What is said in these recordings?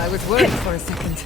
I was worried for a second.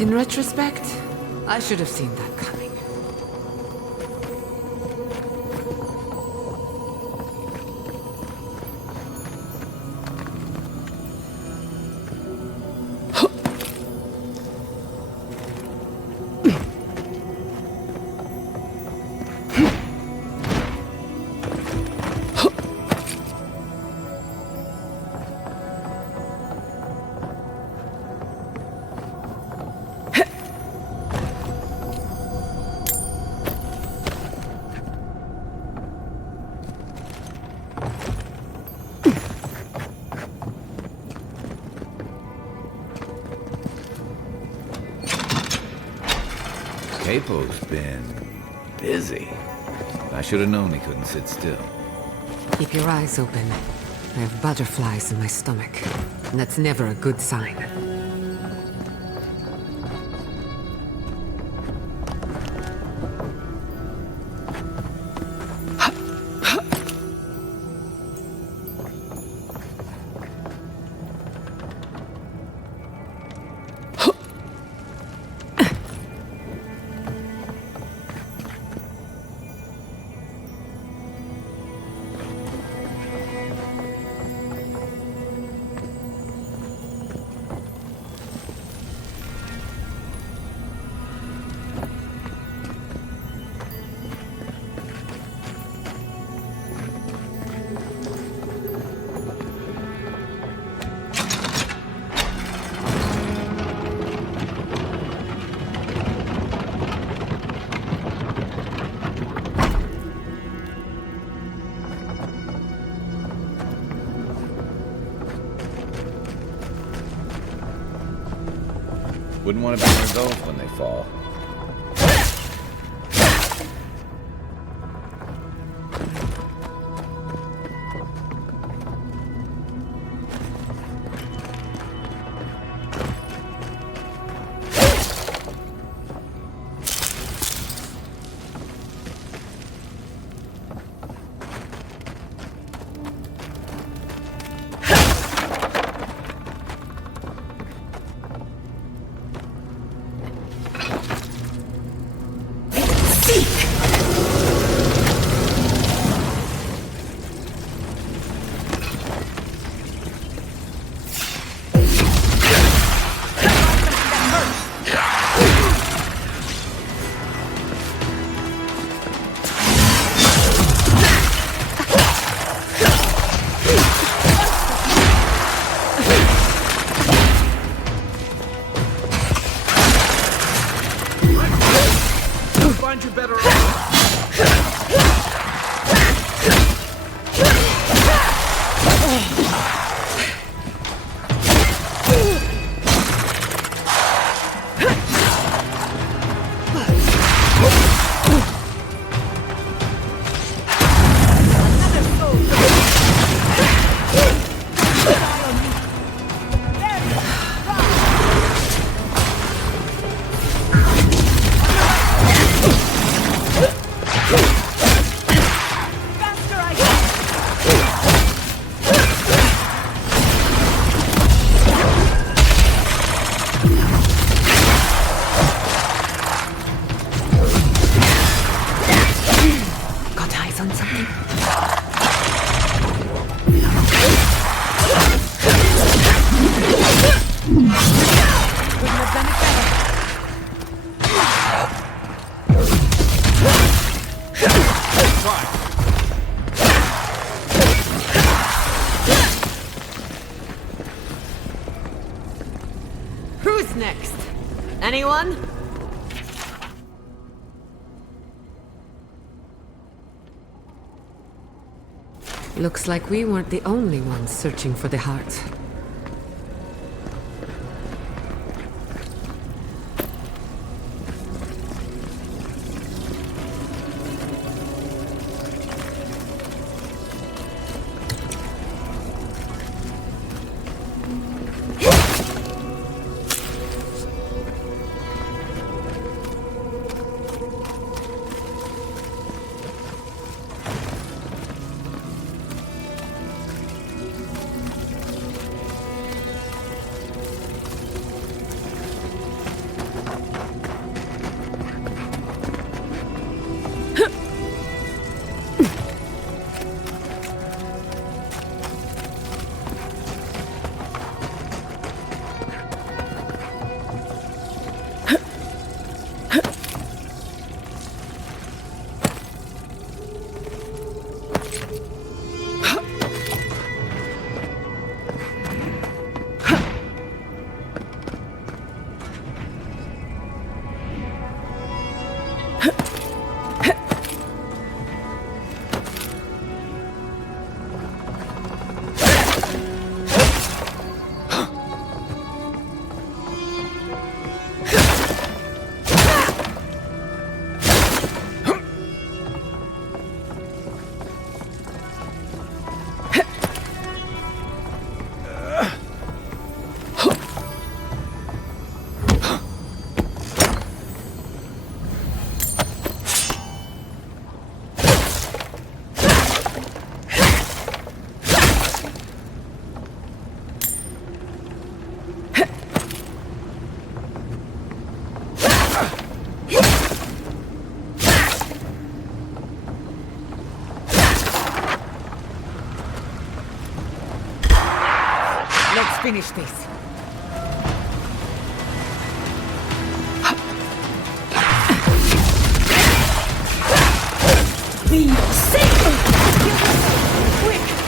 In retrospect, I should have seen that coming. Capo's been busy. I should have known he couldn't sit still. Keep your eyes open. I have butterflies in my stomach, and that's never a good sign. Wouldn't want to burn those when they fall. Find you better off. Who's next? Anyone? Looks like we weren't the only ones searching for the heart. finish this. Be safe! Quick!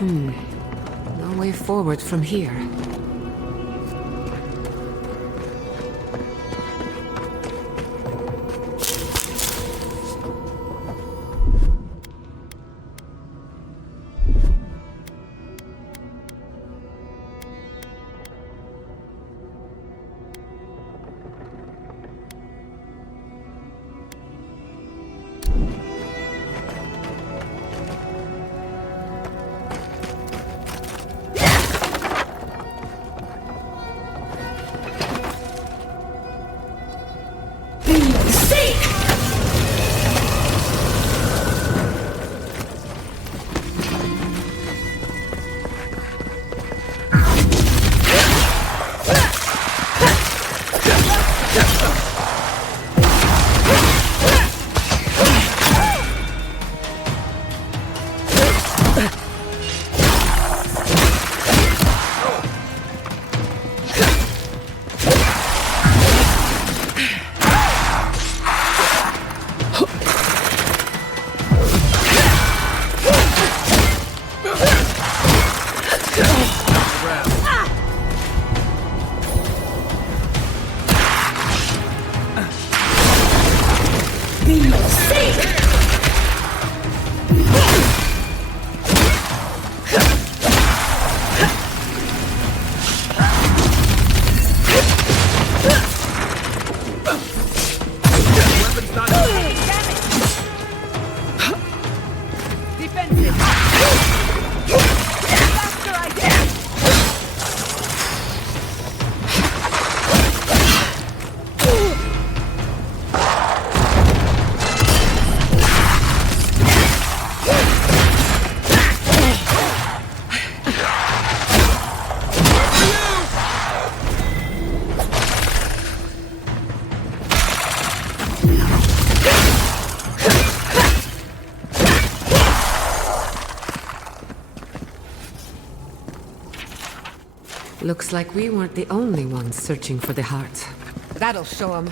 No way forward from here. Looks like we weren't the only ones searching for the heart. That'll show them.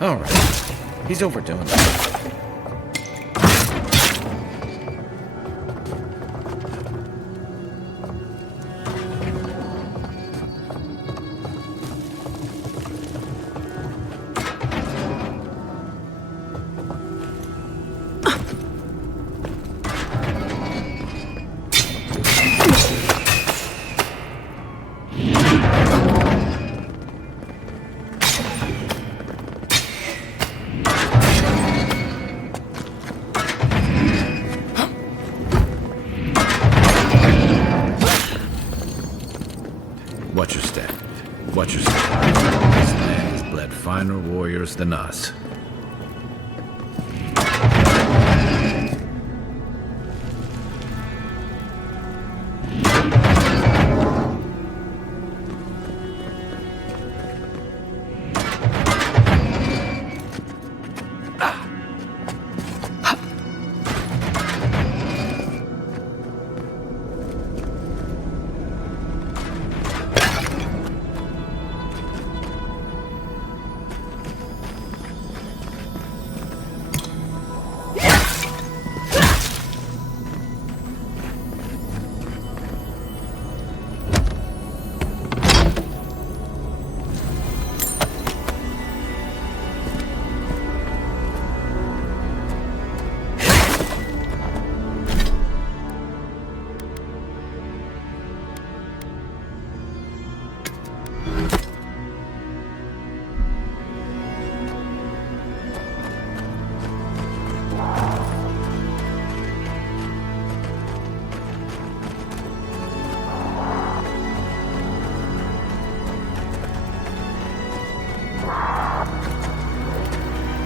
All right. He's overdoing it. Watch your step. Watch your step. This land has bled finer warriors than us.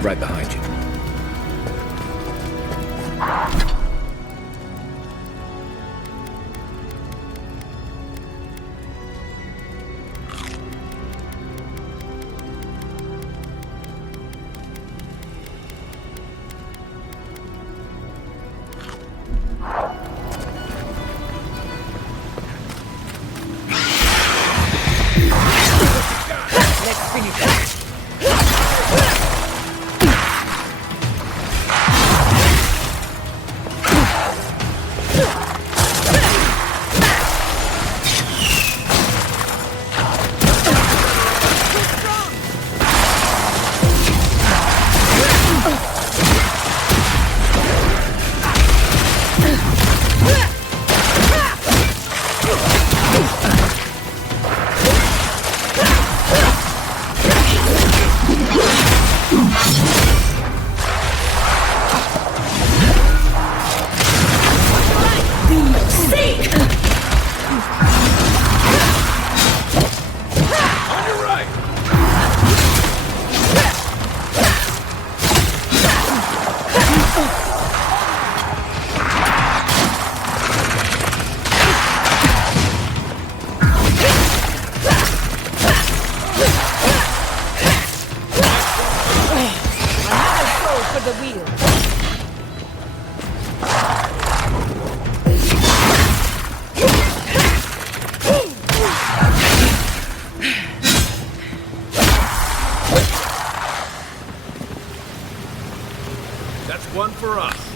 Right behind you. Let's finish it. That's one for us.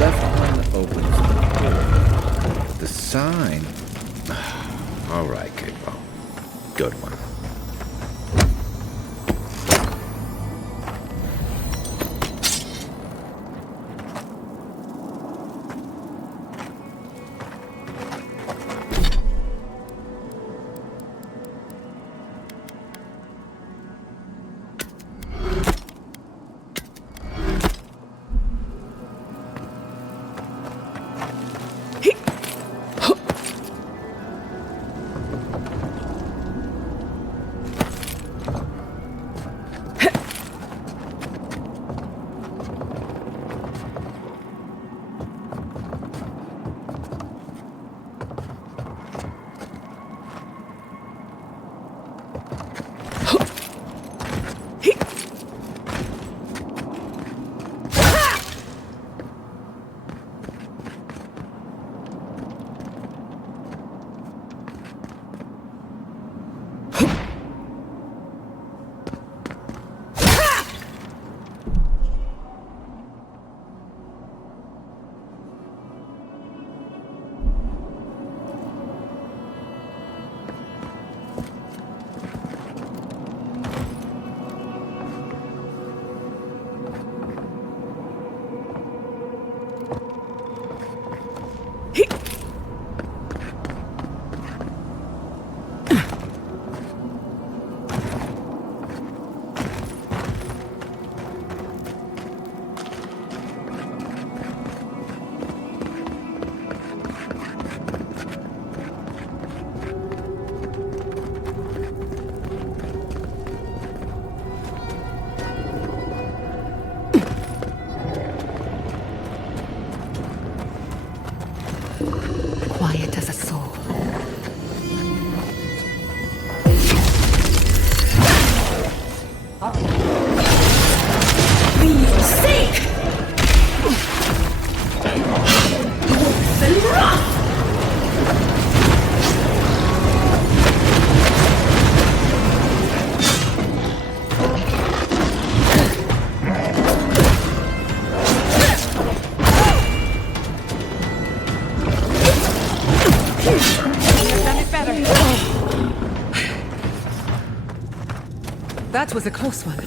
left one opens the door. The sign... All right, Kidbo. Good one. Quiet as a soul. Feel safe! And rough! That was a close one.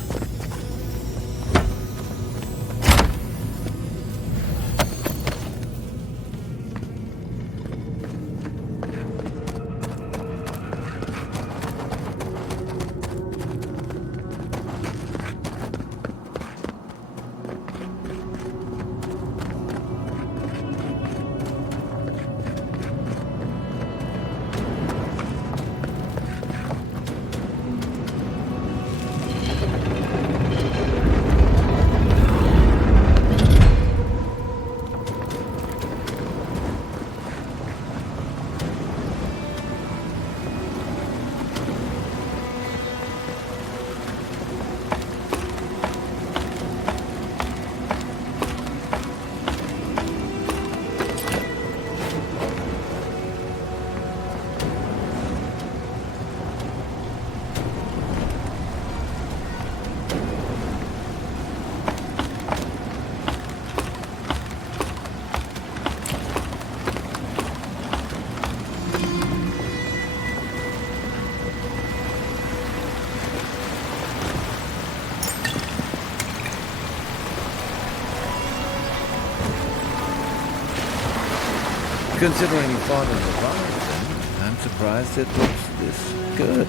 Considering you fought in the Leviathan, I'm surprised it looks this good.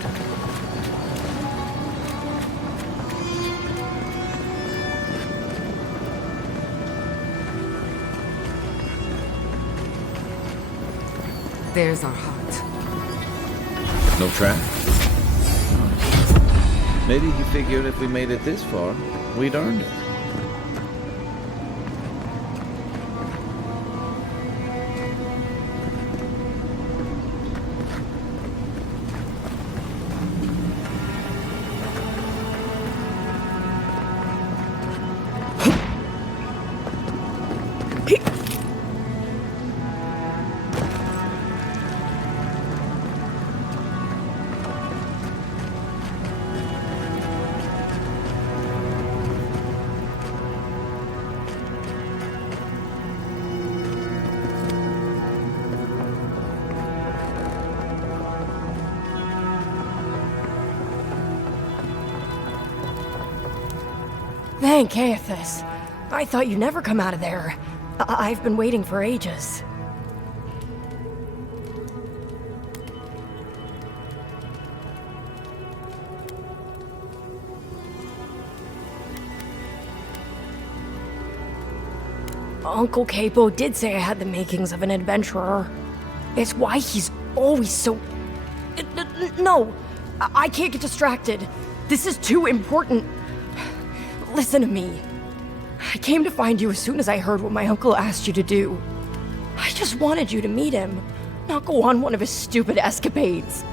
There's our heart. No tracks? Maybe he figured if we made it this far, we'd earned it. Thank Aethys. I thought you'd never come out of there. I've been waiting for ages. Uncle Capo did say I had the makings of an adventurer. It's why he's always so... No, I can't get distracted. This is too important. Listen to me. I came to find you as soon as I heard what my uncle asked you to do. I just wanted you to meet him, not go on one of his stupid escapades.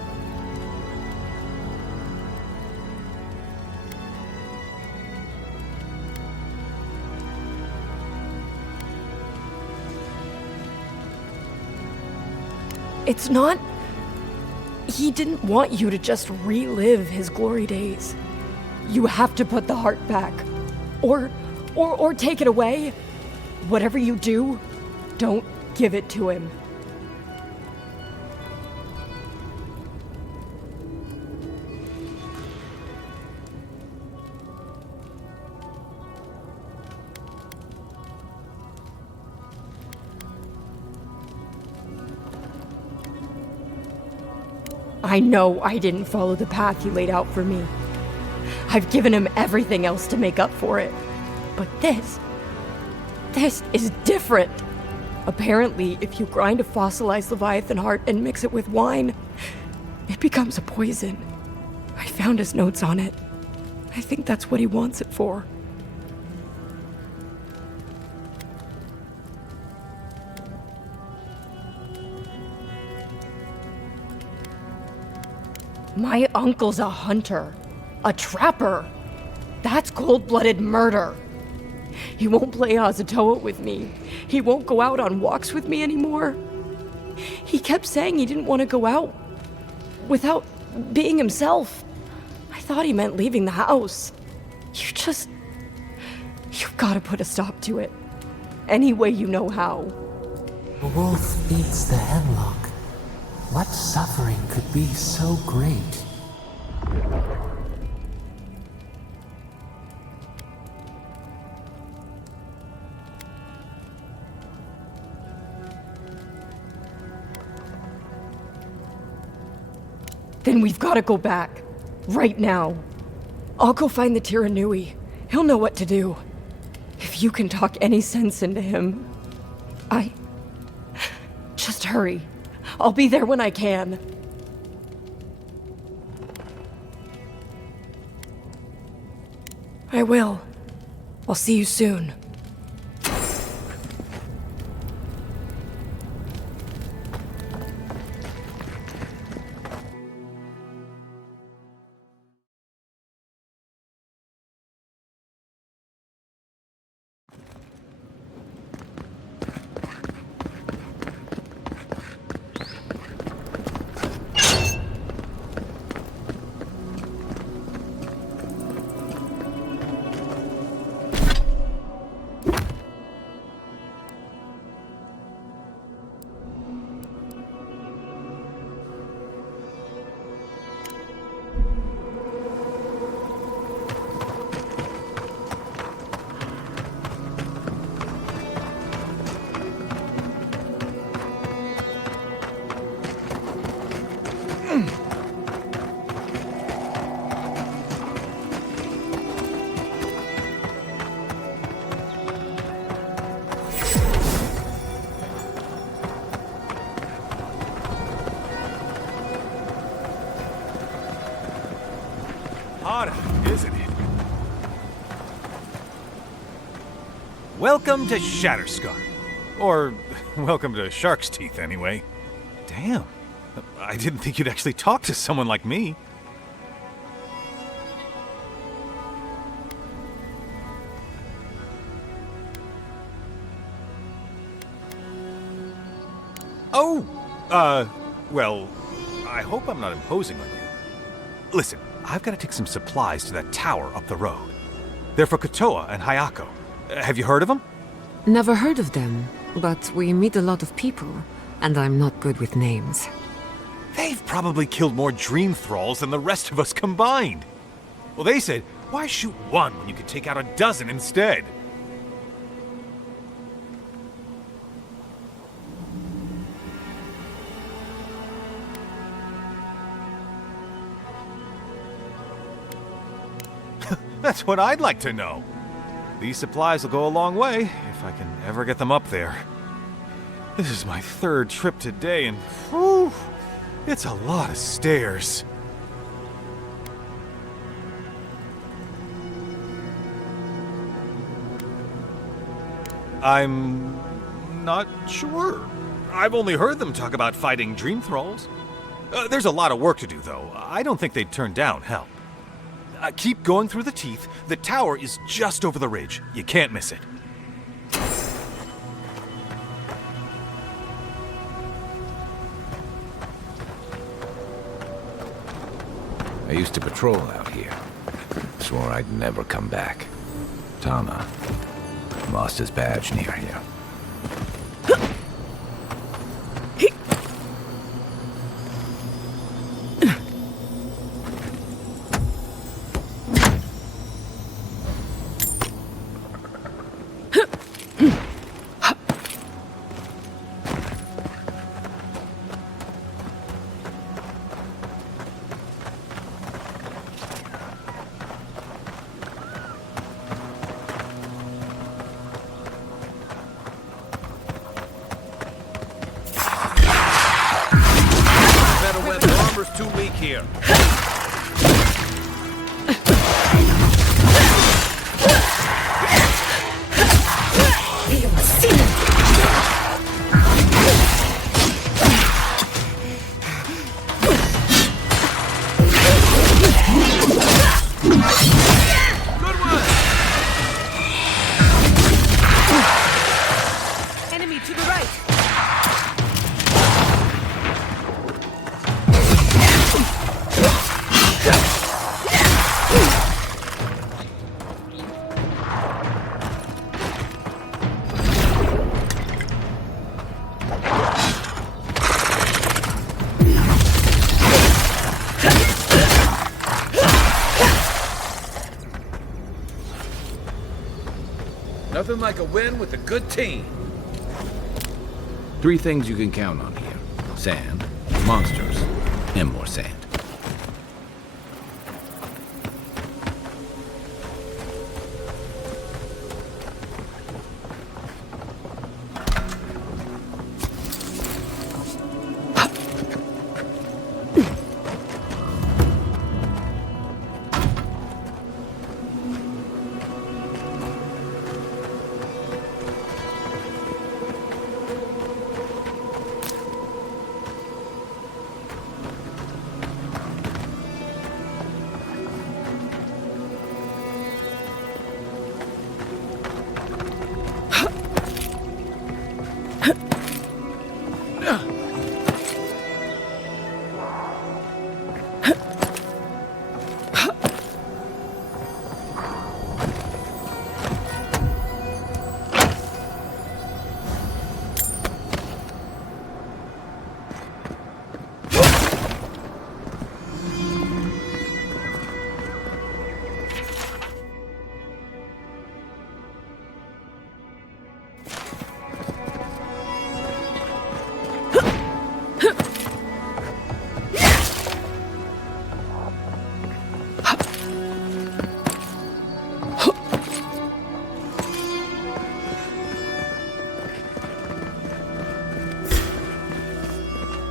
It's not... He didn't want you to just relive his glory days. You have to put the heart back. Or take it away. Whatever you do, don't give it to him. I know I didn't follow the path he laid out for me. I've given him everything else to make up for it. But this is different. Apparently, if you grind a fossilized Leviathan heart and mix it with wine, it becomes a poison. I found his notes on it. I think that's what he wants it for. My uncle's a hunter, a trapper. That's cold-blooded murder. He won't play Azatoa with me. He won't go out on walks with me anymore. He kept saying he didn't want to go out without being himself. I thought he meant leaving the house. You've got to put a stop to it. Any way you know how. The wolf eats the hemlock. What suffering could be so great? Then we've got to go back. Right now. I'll go find the Tiranui. He'll know what to do. If you can talk any sense into him, Just hurry. I'll be there when I can. I will. I'll see you soon. Hot, isn't it? Welcome to Shatterscar. Or, welcome to Shark's Teeth, anyway. Damn. I didn't think you'd actually talk to someone like me. Oh! Well, I hope I'm not imposing on you. Listen, I've got to take some supplies to that tower up the road. They're for Kotoa and Hayako. Have you heard of them? Never heard of them, but we meet a lot of people, and I'm not good with names. They've probably killed more dream thralls than the rest of us combined. Well, they said Why shoot one when you could take out a dozen instead? That's what I'd like to know. These supplies will go a long way, if I can ever get them up there. This is my third trip today, and whew, it's a lot of stairs. I'm not sure. I've only heard them talk about fighting dream thralls. There's a lot of work to do, though. I don't think they'd turn down help. Keep going through the teeth. The tower is just over the ridge. You can't miss it. I used to patrol out here. Swore I'd never come back. Tama lost his badge near here. Armor's too weak here. Enemy to the right. Nothing like a win with a good team. 3 things you can count on here. Sand, monsters, and more sand.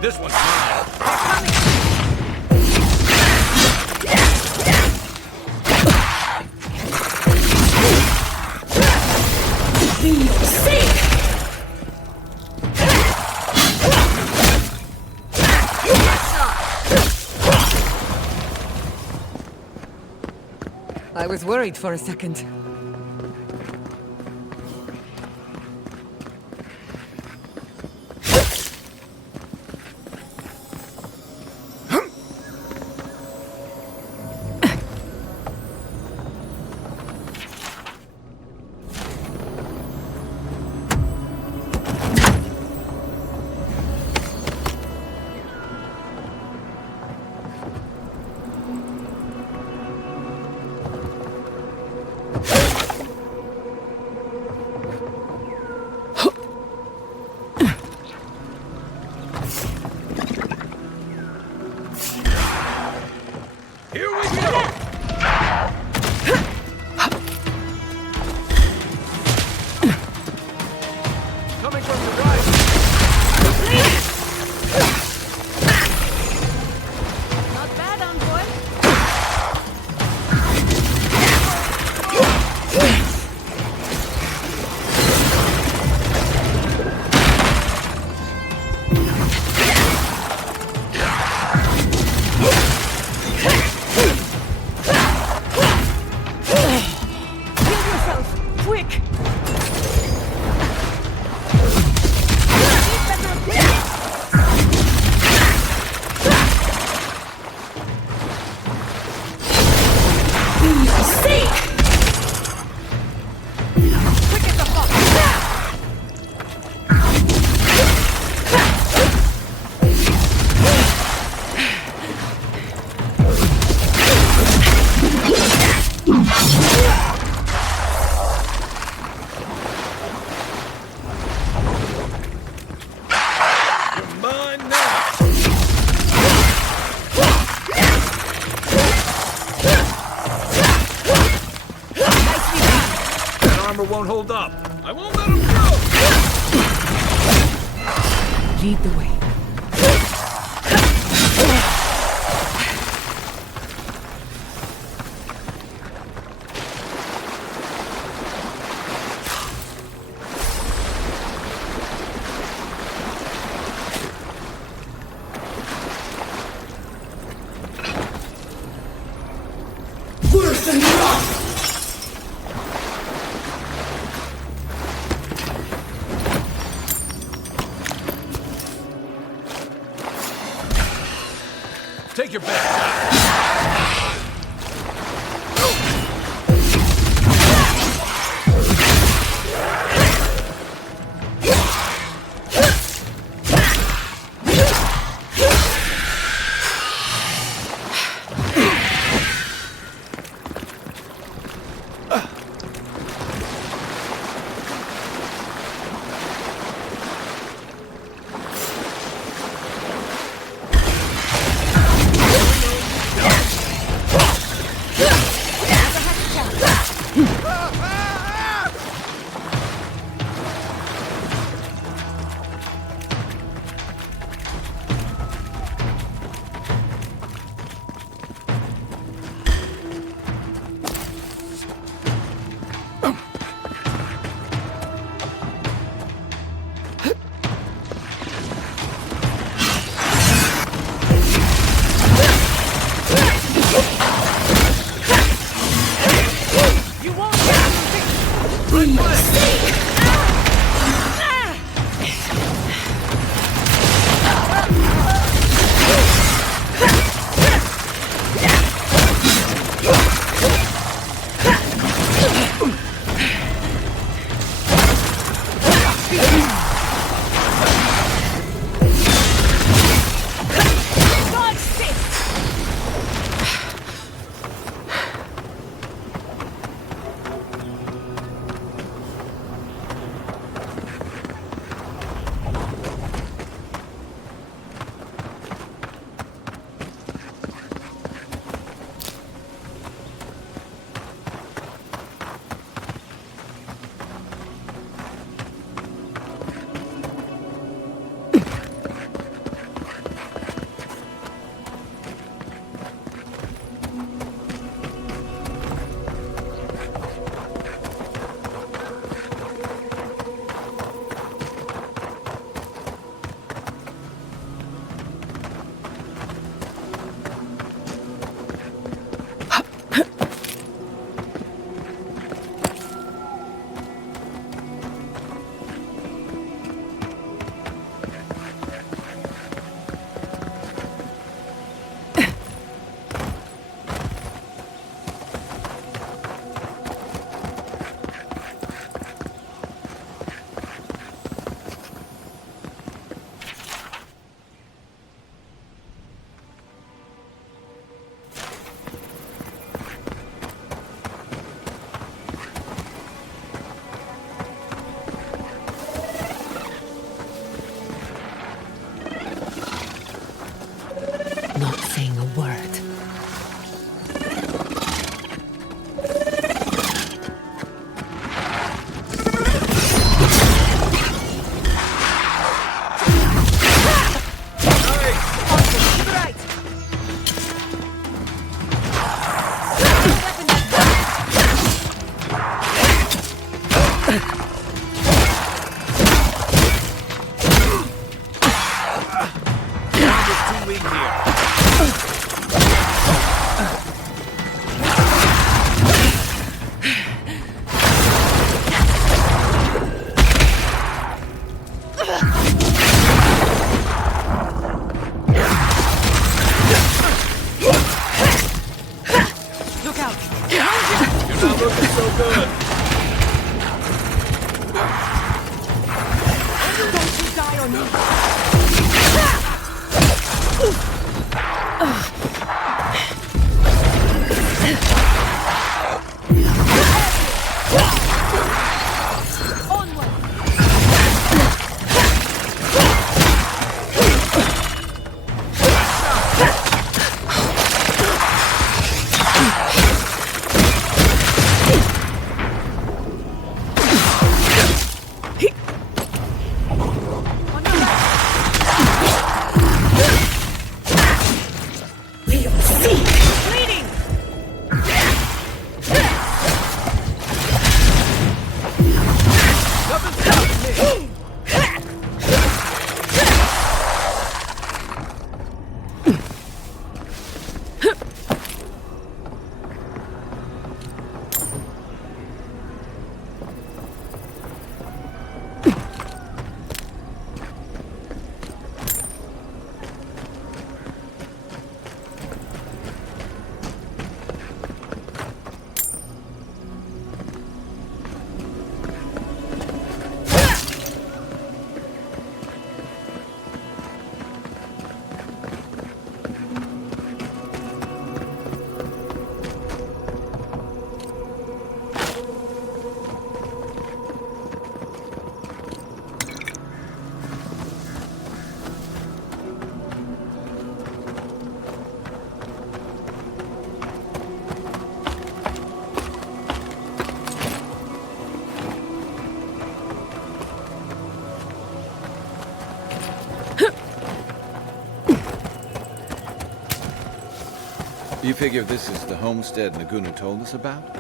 This one's mine. I was worried for a second. Coming from the right. Not bad, envoy. Heal yourself, quick! Mine now. That armor won't hold up. I won't let him go. Lead the way. Worse than rot! Take your back. for me. You figure this is the homestead Naguna told us about?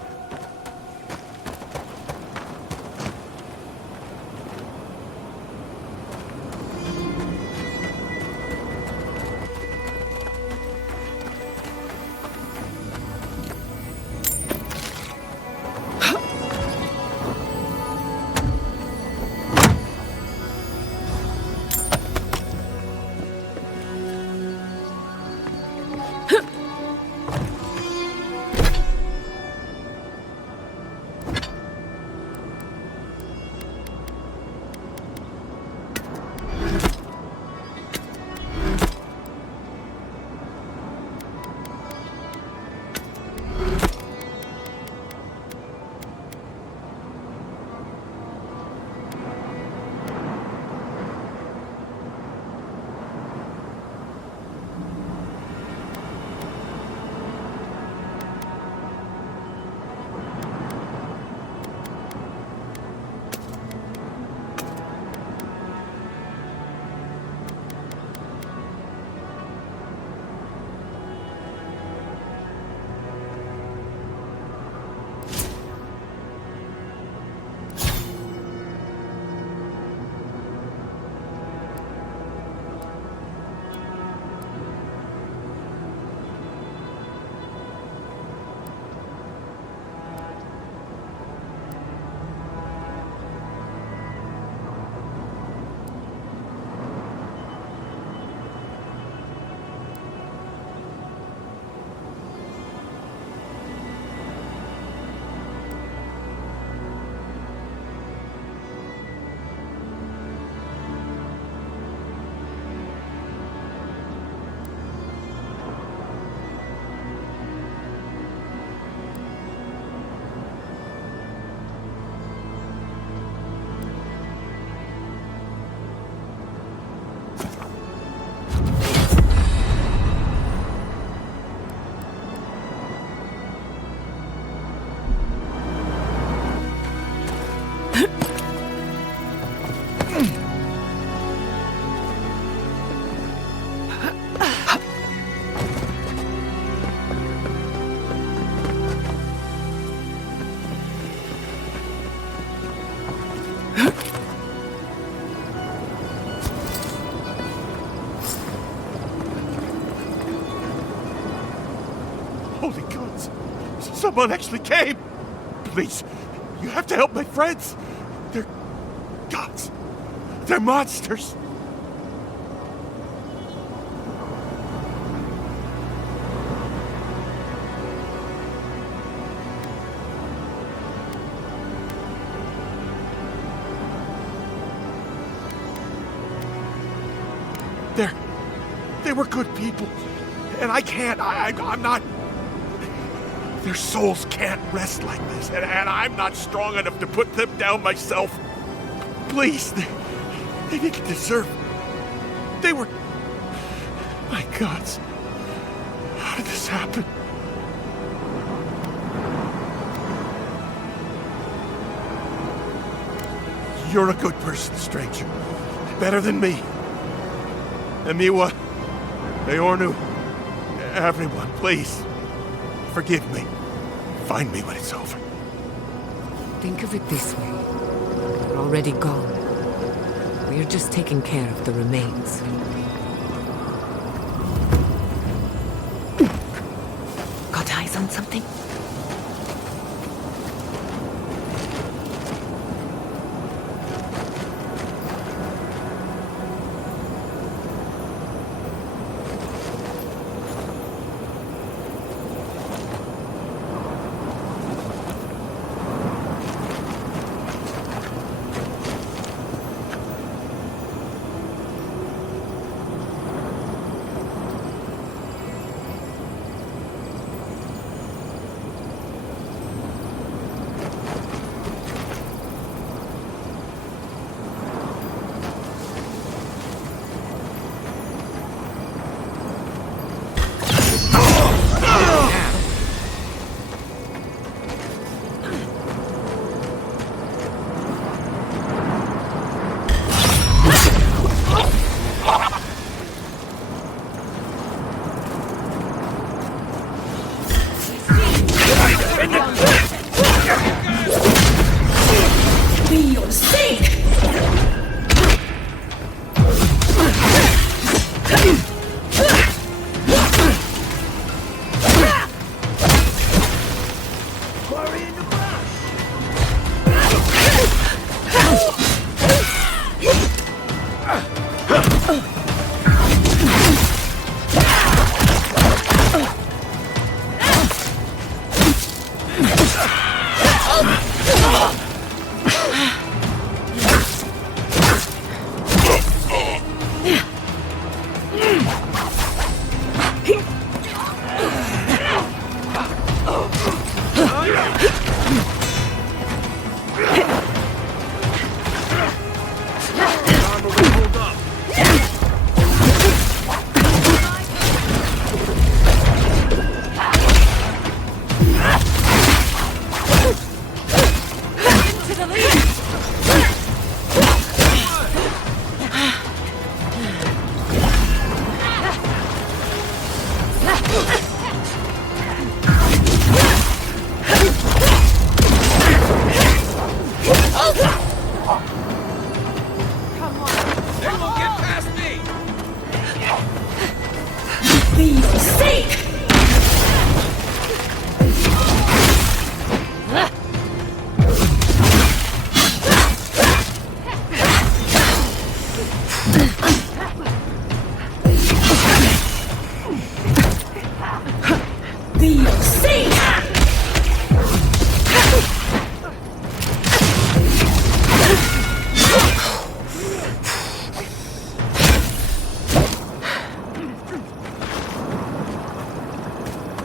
Holy gods! Someone actually came! Please, you have to help my friends! They're gods! They're monsters! They were good people. And I can't, I'm not... Their souls can't rest like this, and I'm not strong enough to put them down myself. Please, they didn't deserve... They were... My gods. How did this happen? You're a good person, stranger. Better than me. Amiwa, Eornu, everyone, please. Forgive me. Find me when it's over. Think of it this way. They're already gone. We're just taking care of the remains. Got eyes on something?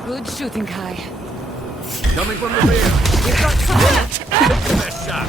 Good shooting, Kai. Coming from the rear. We've got trouble. Best shot.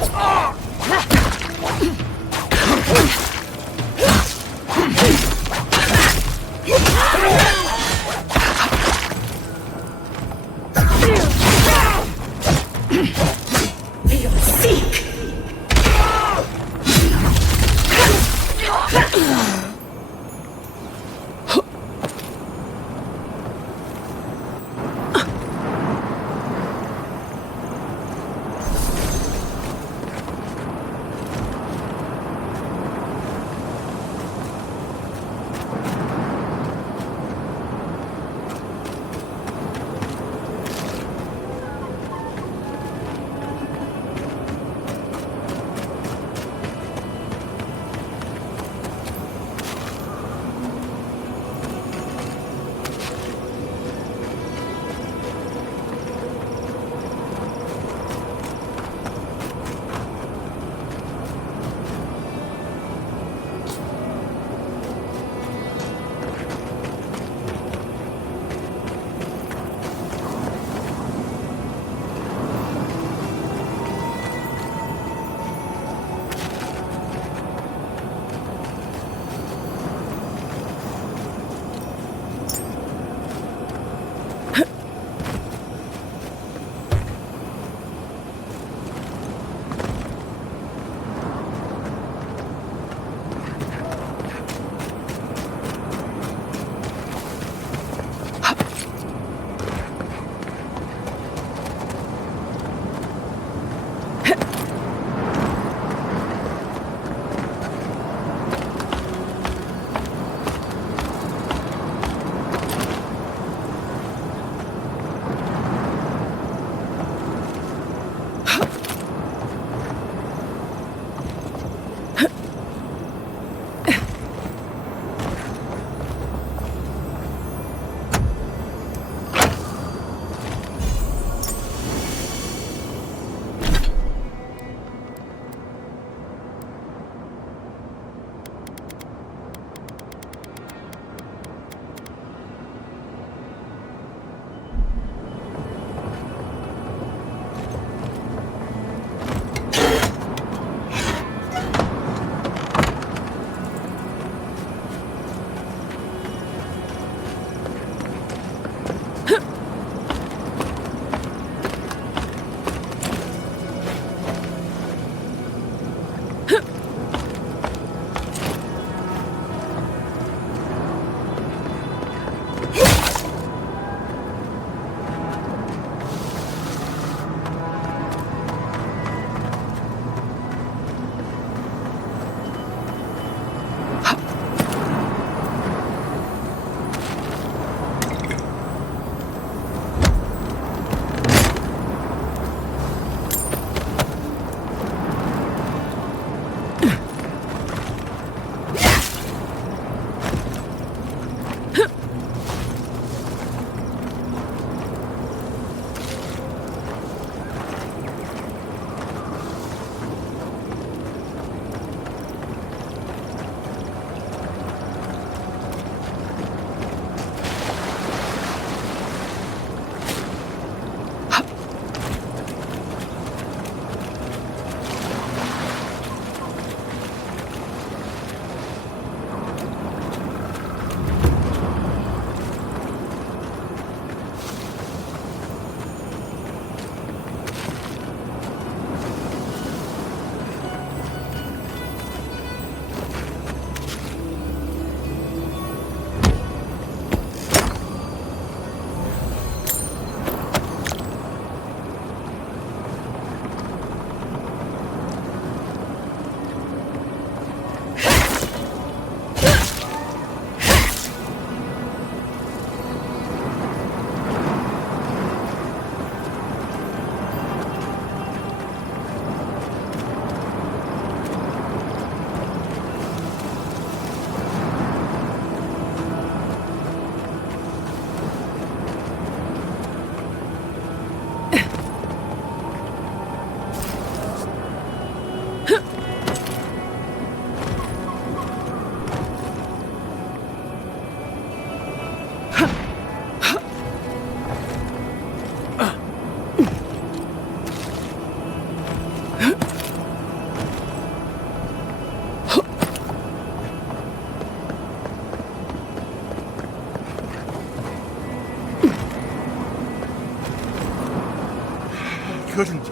couldn't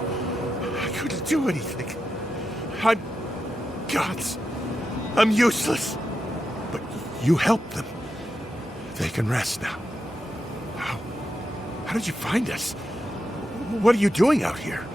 do anything. I'm gods. I'm useless. But you helped them. They can rest now. How did you find us? What are you doing out here?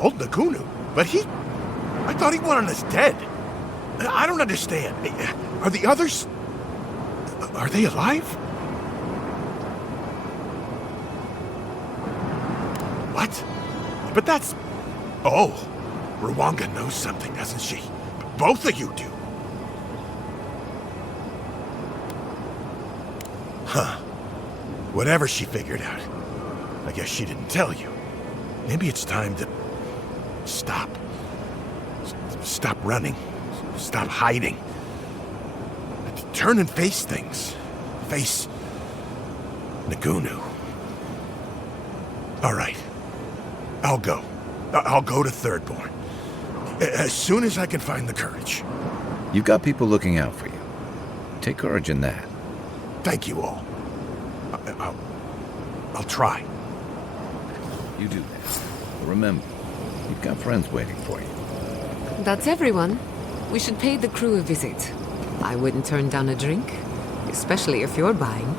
Old Nagunu? But I thought he wanted us dead. I don't understand. Are the others... Are they alive? What? But that's... Oh, Rwanga knows something, doesn't she? Both of you do. Huh. Whatever she figured out. I guess she didn't tell you. Maybe it's time to... Stop. Stop running. Stop hiding. Turn and face things. Face... Nagunu. All right. I'll go. I'll go to Thirdborn. As soon as I can find the courage. You've got people looking out for you. Take courage in that. Thank you all. I'll try. You do that. Remember, you've got friends waiting for you. That's everyone. We should pay the crew a visit. I wouldn't turn down a drink, especially if you're buying.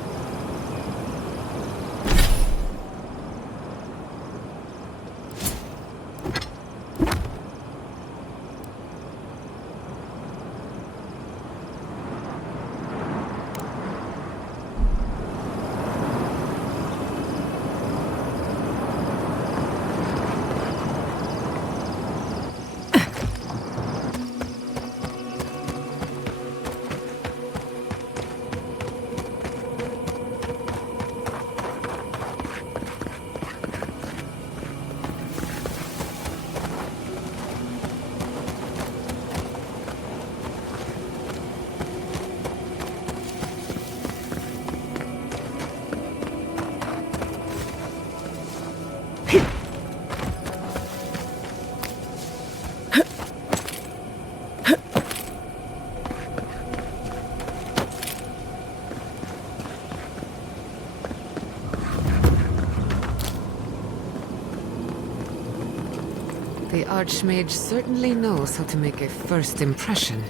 The Archmage certainly knows how to make a first impression.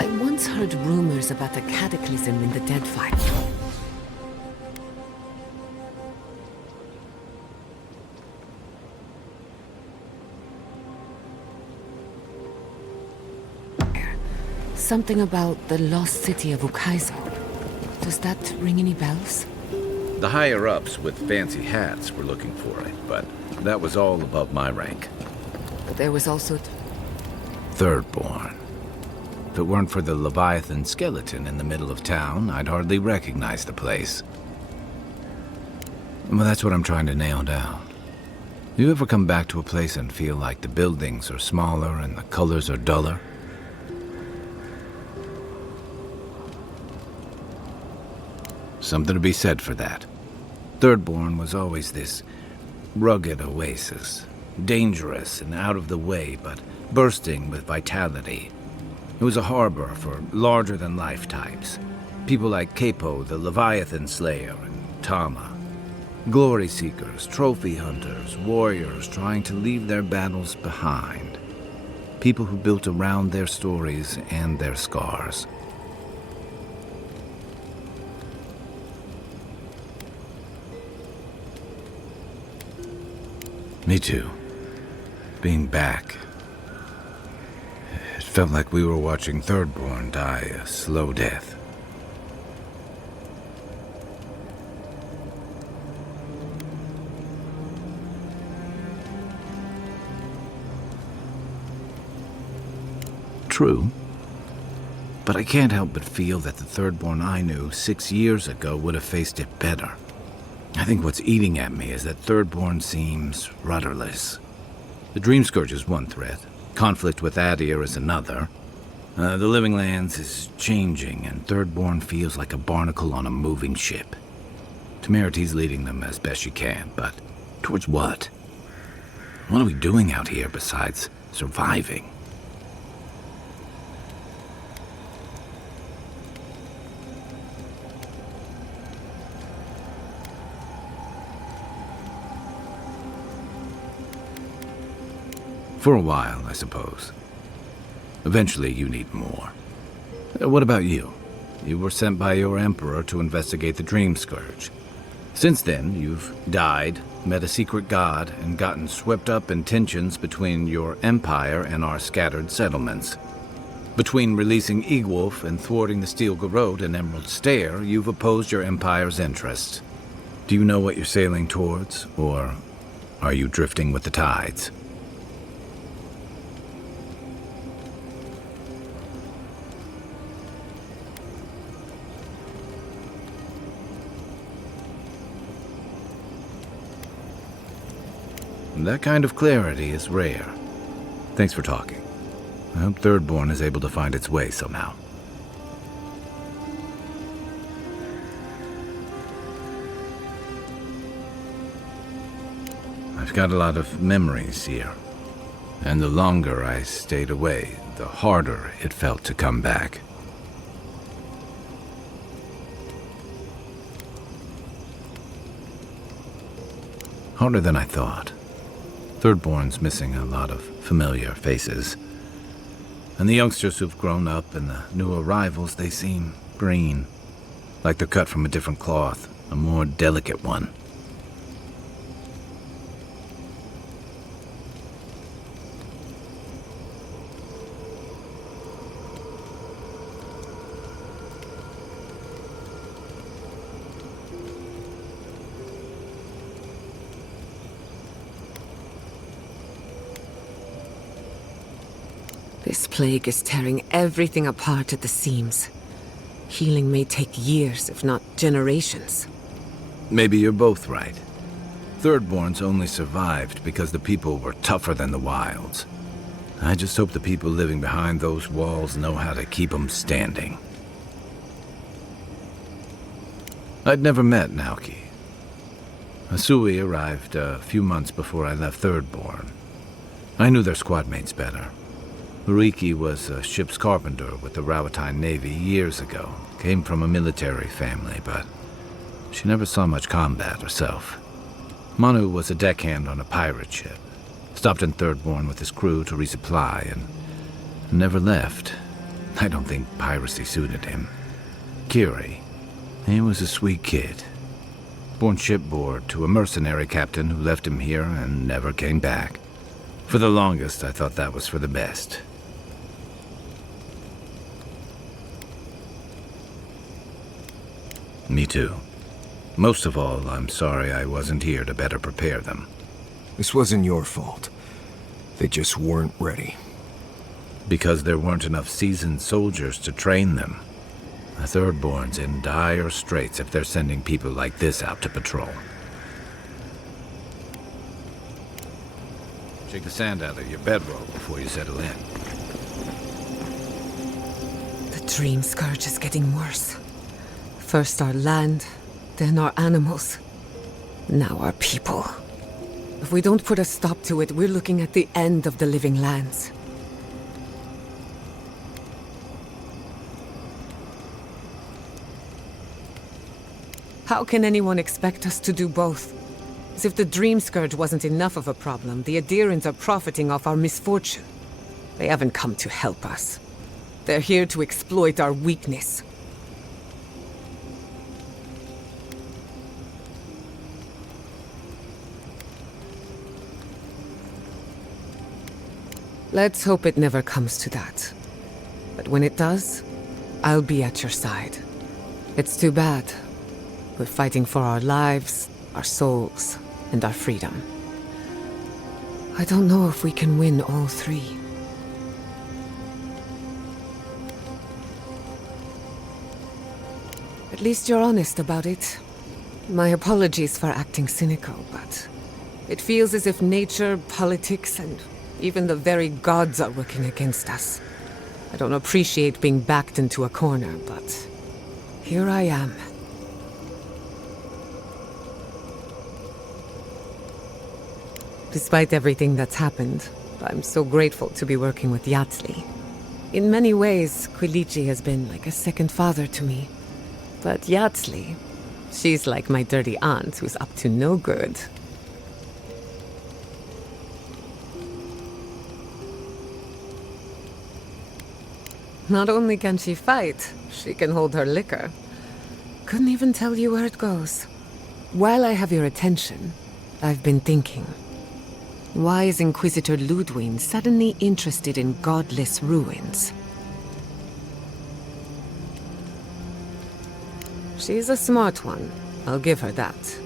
I once heard rumors about a cataclysm in the Deadfire. Something about the lost city of Ukaizo. Does that ring any bells? The higher-ups with fancy hats were looking for it, but that was all above my rank. But there was also... Thirdborn. If it weren't for the Leviathan skeleton in the middle of town, I'd hardly recognize the place. Well, that's what I'm trying to nail down. You ever come back to a place and feel like the buildings are smaller and the colors are duller? Something to be said for that. Thirdborn was always this rugged oasis. Dangerous and out of the way, but bursting with vitality. It was a harbor for larger-than-life types. People like Capo, the Leviathan Slayer, and Tama. Glory seekers, trophy hunters, warriors trying to leave their battles behind. People who built around their stories and their scars. Me too. Being back. It felt like we were watching Thirdborn die a slow death. True. But I can't help but feel that the Thirdborn I knew 6 years ago would have faced it better. I think what's eating at me is that Thirdborn seems rudderless. The Dream Scourge is one threat. Conflict with Adir is another. The Living Lands is changing, and Thirdborn feels like a barnacle on a moving ship. Temeriti's leading them as best she can, but towards what? What are we doing out here besides surviving? For a while, I suppose. Eventually, you need more. What about you? You were sent by your emperor to investigate the Dream Scourge. Since then, you've died, met a secret god, and gotten swept up in tensions between your empire and our scattered settlements. Between releasing Egwolf and thwarting the Steel Garrote and Emerald Stair, you've opposed your empire's interests. Do you know what you're sailing towards, or are you drifting with the tides? That kind of clarity is rare. Thanks for talking. I hope Thirdborn is able to find its way somehow. I've got a lot of memories here. And the longer I stayed away, the harder it felt to come back. Harder than I thought. Thirdborn's missing a lot of familiar faces. And the youngsters who've grown up and the new arrivals, they seem green. Like they're cut from a different cloth, a more delicate one. This plague is tearing everything apart at the seams. Healing may take years, if not generations. Maybe you're both right. Thirdborns only survived because the people were tougher than the wilds. I just hope the people living behind those walls know how to keep them standing. I'd never met Naoki. Asui arrived a few months before I left Thirdborn. I knew their squad mates better. Uriki was a ship's carpenter with the Rawatine Navy years ago. Came from a military family, but she never saw much combat herself. Manu was a deckhand on a pirate ship. Stopped in Thirdborn with his crew to resupply and never left. I don't think piracy suited him. Kiri, he was a sweet kid. Born shipboard to a mercenary captain who left him here and never came back. For the longest, I thought that was for the best. Me too. Most of all, I'm sorry I wasn't here to better prepare them. This wasn't your fault. They just weren't ready. Because there weren't enough seasoned soldiers to train them. The Thirdborn's in dire straits if they're sending people like this out to patrol. Shake the sand out of your bedroll before you settle in. The dream scourge is getting worse. First our land, then our animals. Now our people. If we don't put a stop to it, we're looking at the end of the living lands. How can anyone expect us to do both? As if the dream scourge wasn't enough of a problem, the Adherents are profiting off our misfortune. They haven't come to help us. They're here to exploit our weakness. Let's hope it never comes to that. But when it does, I'll be at your side. It's too bad. We're fighting for our lives, our souls, and our freedom. I don't know if we can win all three. At least you're honest about it. My apologies for acting cynical, but it feels as if nature, politics, and even the very gods are working against us. I don't appreciate being backed into a corner, but here I am. Despite everything that's happened, I'm so grateful to be working with Yatsli. In many ways, Quilichi has been like a second father to me. But Yatsli, she's like my dirty aunt who's up to no good. Not only can she fight, she can hold her liquor. Couldn't even tell you where it goes. While I have your attention, I've been thinking. Why is Inquisitor Ludwig suddenly interested in godless ruins? She's a smart one. I'll give her that.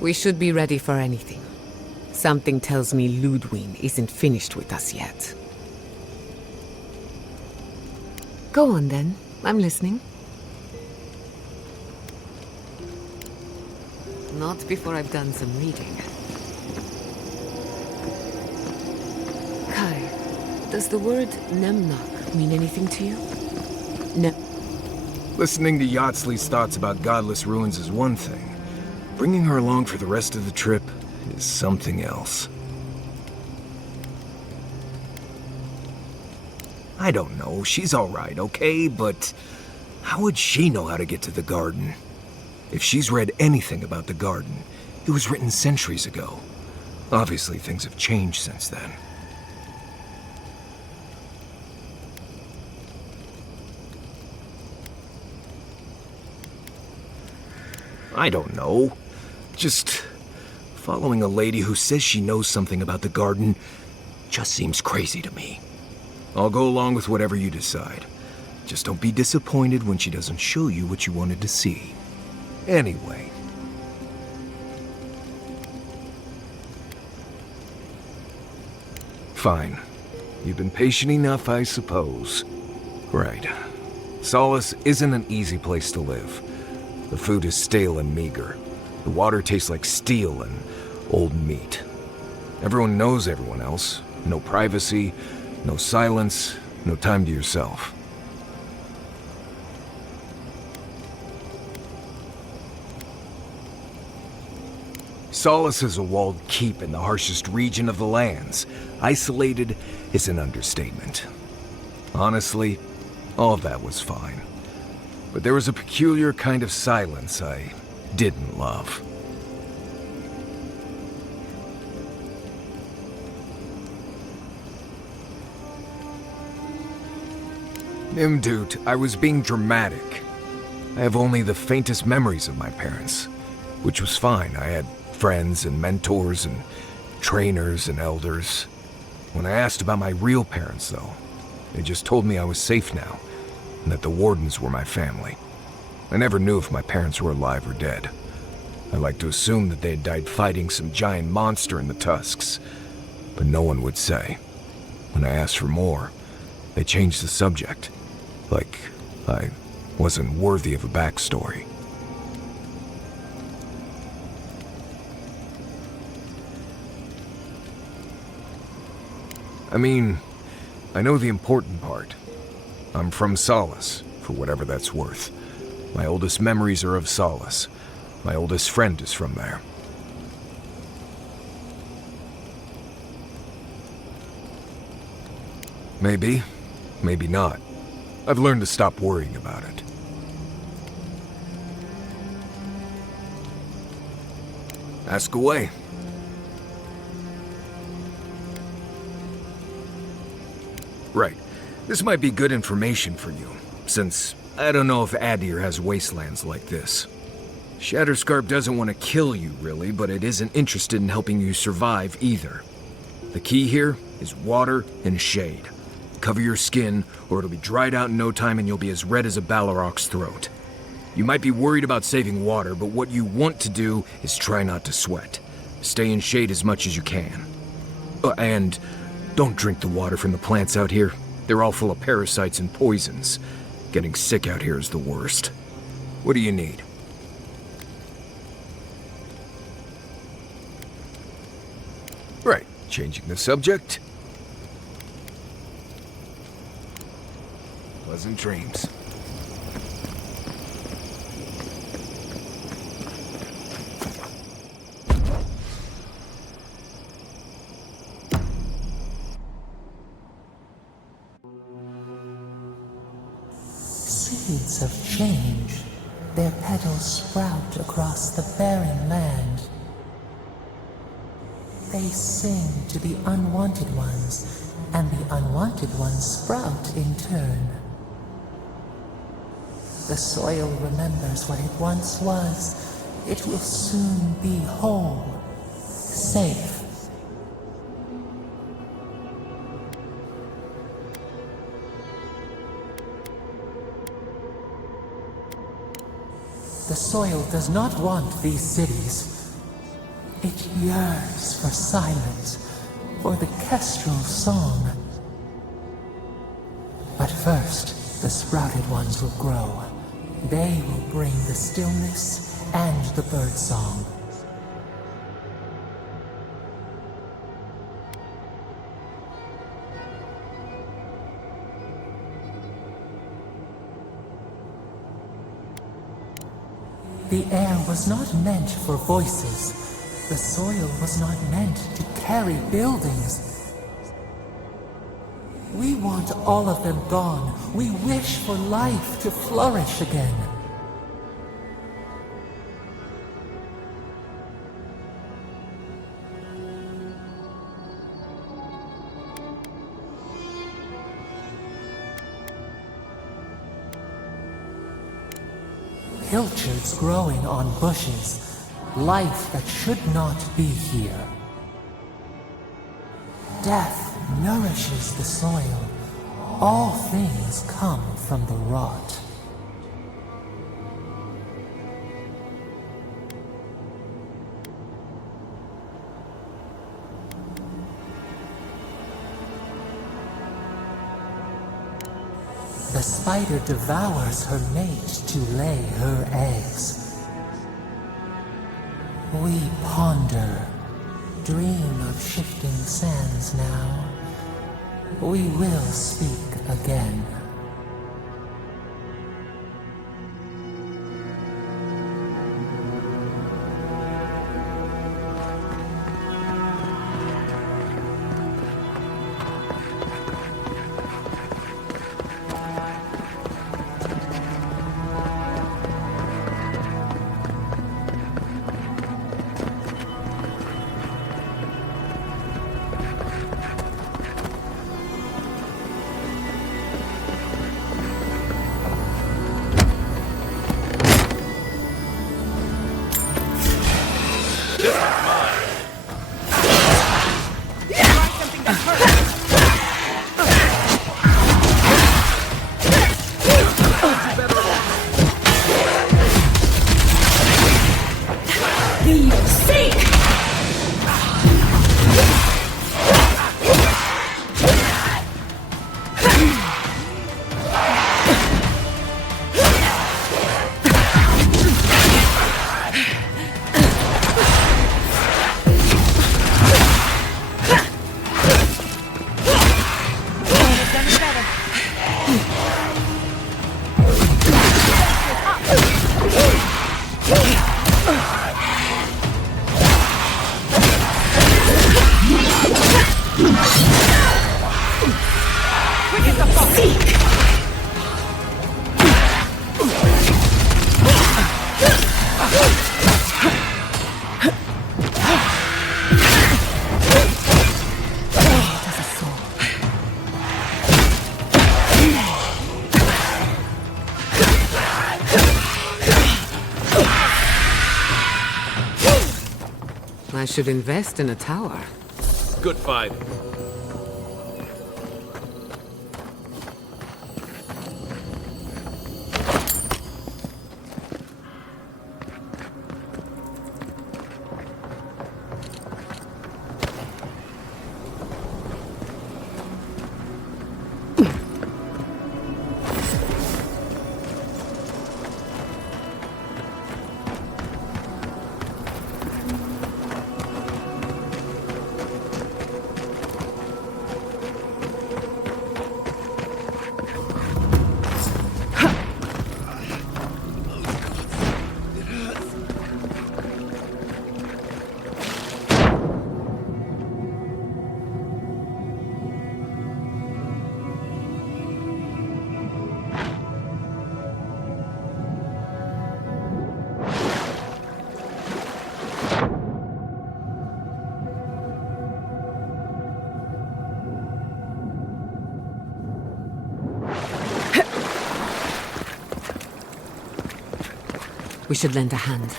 We should be ready for anything. Something tells me Ludwig isn't finished with us yet. Go on then. I'm listening. Not before I've done some reading. Kai, does the word Nemnok mean anything to you? Listening to Yatsli's thoughts about godless ruins is one thing. Bringing her along for the rest of the trip is something else. I don't know, she's alright, okay? But how would she know how to get to the garden? If she's read anything about the garden, it was written centuries ago. Obviously, things have changed since then. I don't know. Just following a lady who says she knows something about the garden just seems crazy to me. I'll go along with whatever you decide. Just don't be disappointed when she doesn't show you what you wanted to see. Anyway. Fine. You've been patient enough, I suppose. Right. Solace isn't an easy place to live. The food is stale and meager. The water tastes like steel and old meat. Everyone knows everyone else. No privacy, no silence, no time to yourself. Solace is a walled keep in the harshest region of the lands. Isolated is an understatement. Honestly, all of that was fine. But there was a peculiar kind of silence I didn't love. Dude, I was being dramatic. I have only the faintest memories of my parents, which was fine. I had friends and mentors and trainers and elders. When I asked about my real parents, though, they just told me I was safe now, and that the wardens were my family. I never knew if my parents were alive or dead. I like to assume that they had died fighting some giant monster in the Tusks, but no one would say. When I asked for more, they changed the subject, like I wasn't worthy of a backstory. I mean, I know the important part. I'm from Solace, for whatever that's worth. My oldest memories are of Solace. My oldest friend is from there. Maybe, maybe not. I've learned to stop worrying about it. Ask away. Right. This might be good information for you, since I don't know if Adir has wastelands like this. Shatterscarp doesn't want to kill you, really, but it isn't interested in helping you survive either. The key here is water and shade. Cover your skin, or it'll be dried out in no time and you'll be as red as a Balrog's throat. You might be worried about saving water, but what you want to do is try not to sweat. Stay in shade as much as you can. And don't drink the water from the plants out here. They're all full of parasites and poisons. Getting sick out here is the worst. What do you need? Right, changing the subject. Pleasant dreams. Seeds of change, their petals sprout across the barren land. They sing to the unwanted ones, and the unwanted ones sprout in turn. The soil remembers what it once was. It will soon be whole, safe. The soil does not want these cities. It yearns for silence, for the kestrel song. But first, the sprouted ones will grow. They will bring the stillness and the birdsong. The air was not meant for voices. The soil was not meant to carry buildings. We want all of them gone. We wish for life to flourish again. Pilchards growing on bushes, life that should not be here. Death nourishes the soil. All things come from the rot. The spider devours her mate to lay her eggs. We ponder, dream of shifting sands now. We will speak again. I should invest in a tower. Good fight. We should lend a hand.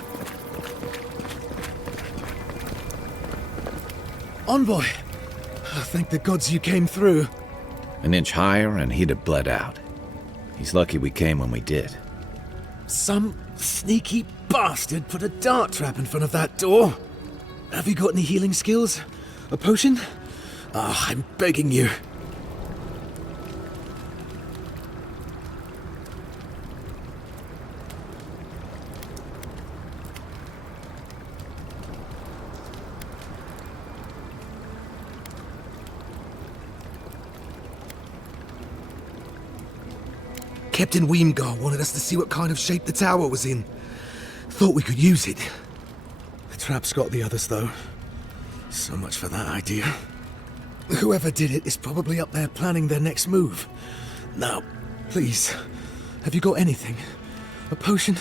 Envoy! Thank the gods you came through. An inch higher and he'd have bled out. He's lucky we came when we did. Some sneaky bastard put a dart trap in front of that door. Have you got any healing skills? A potion? Ah, I'm begging you. Captain Weemgar wanted us to see what kind of shape the tower was in. Thought we could use it. The trap's got the others, though. So much for that idea. Whoever did it is probably up there planning their next move. Now, please, have you got anything? A potion?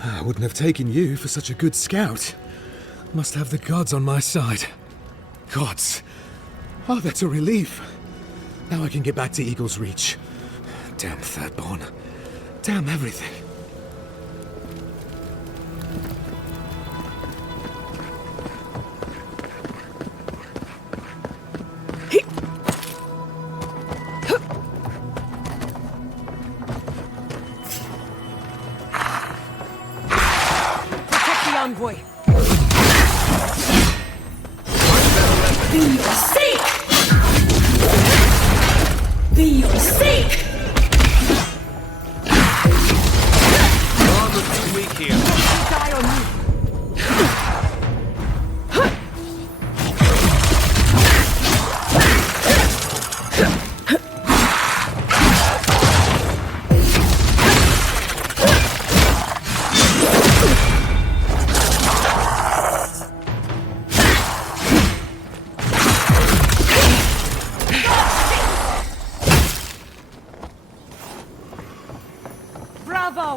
I wouldn't have taken you for such a good scout. Must have the gods on my side. Gods. Oh, that's a relief. Now I can get back to Eagle's Reach. Damn Thirdborn. Damn everything. Protect the envoy. Be your sake! Be your sake! Armor's too weak here. Die on me. Bravo!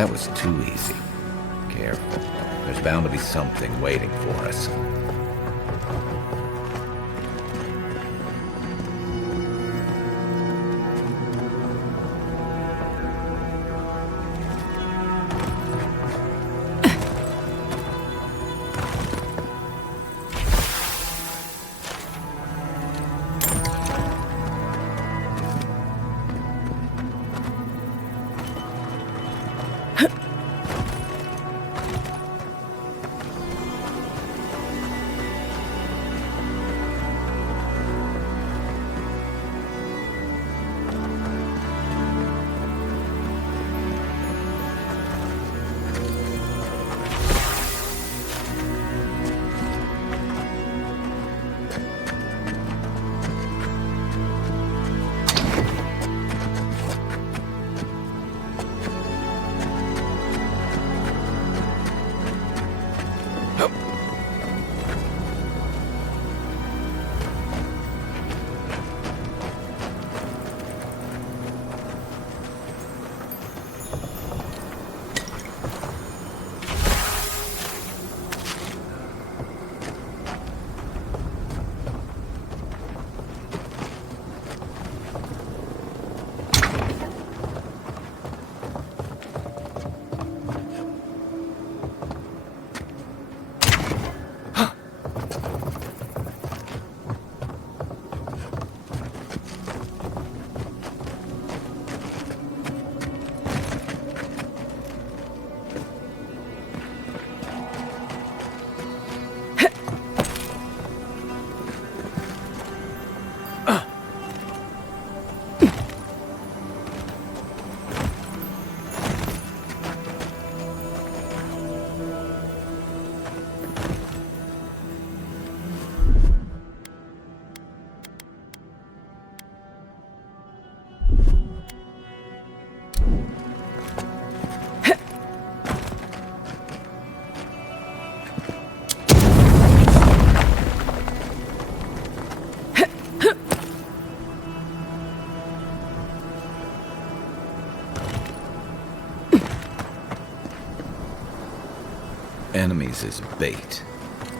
That was too easy. Careful. There's bound to be something waiting for us. Enemies is bait.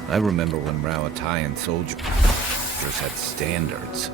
I remember when Rawatayan soldiers had standards.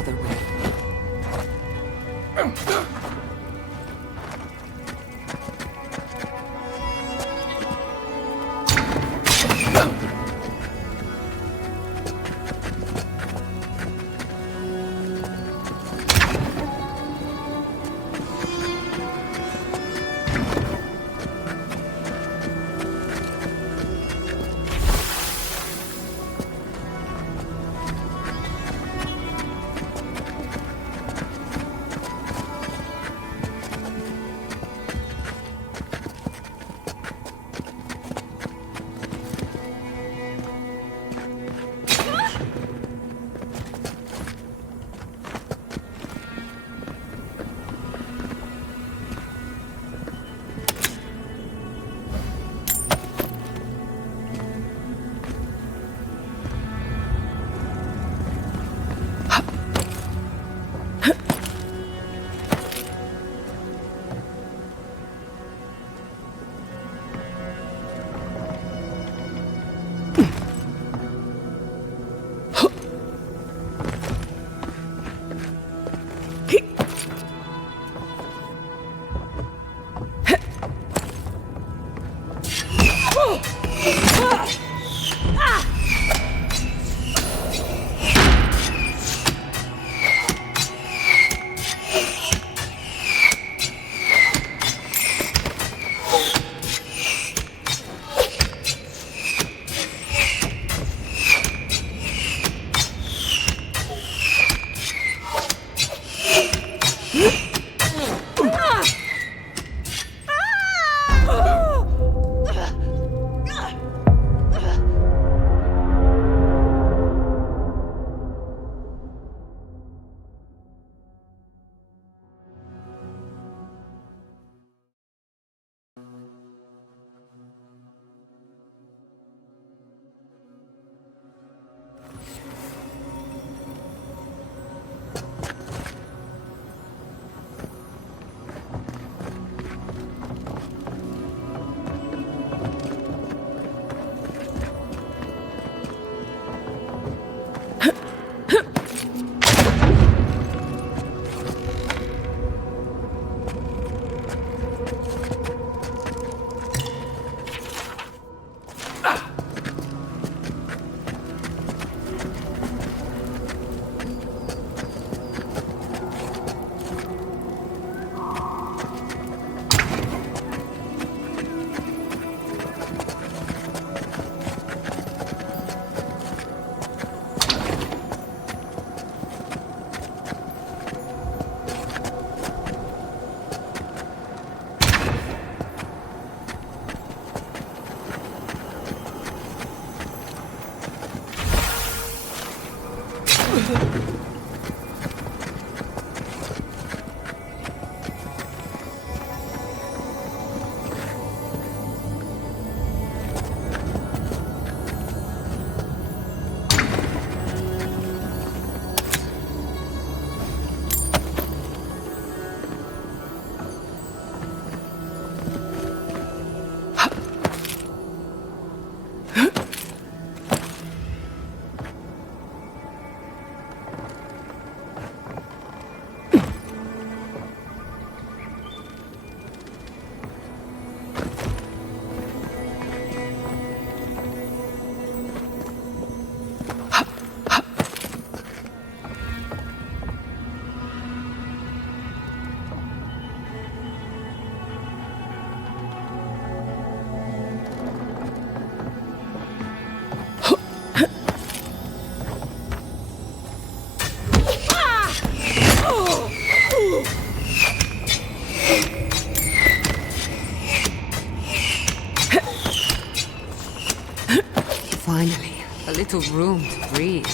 another way. Finally, a little room to breathe.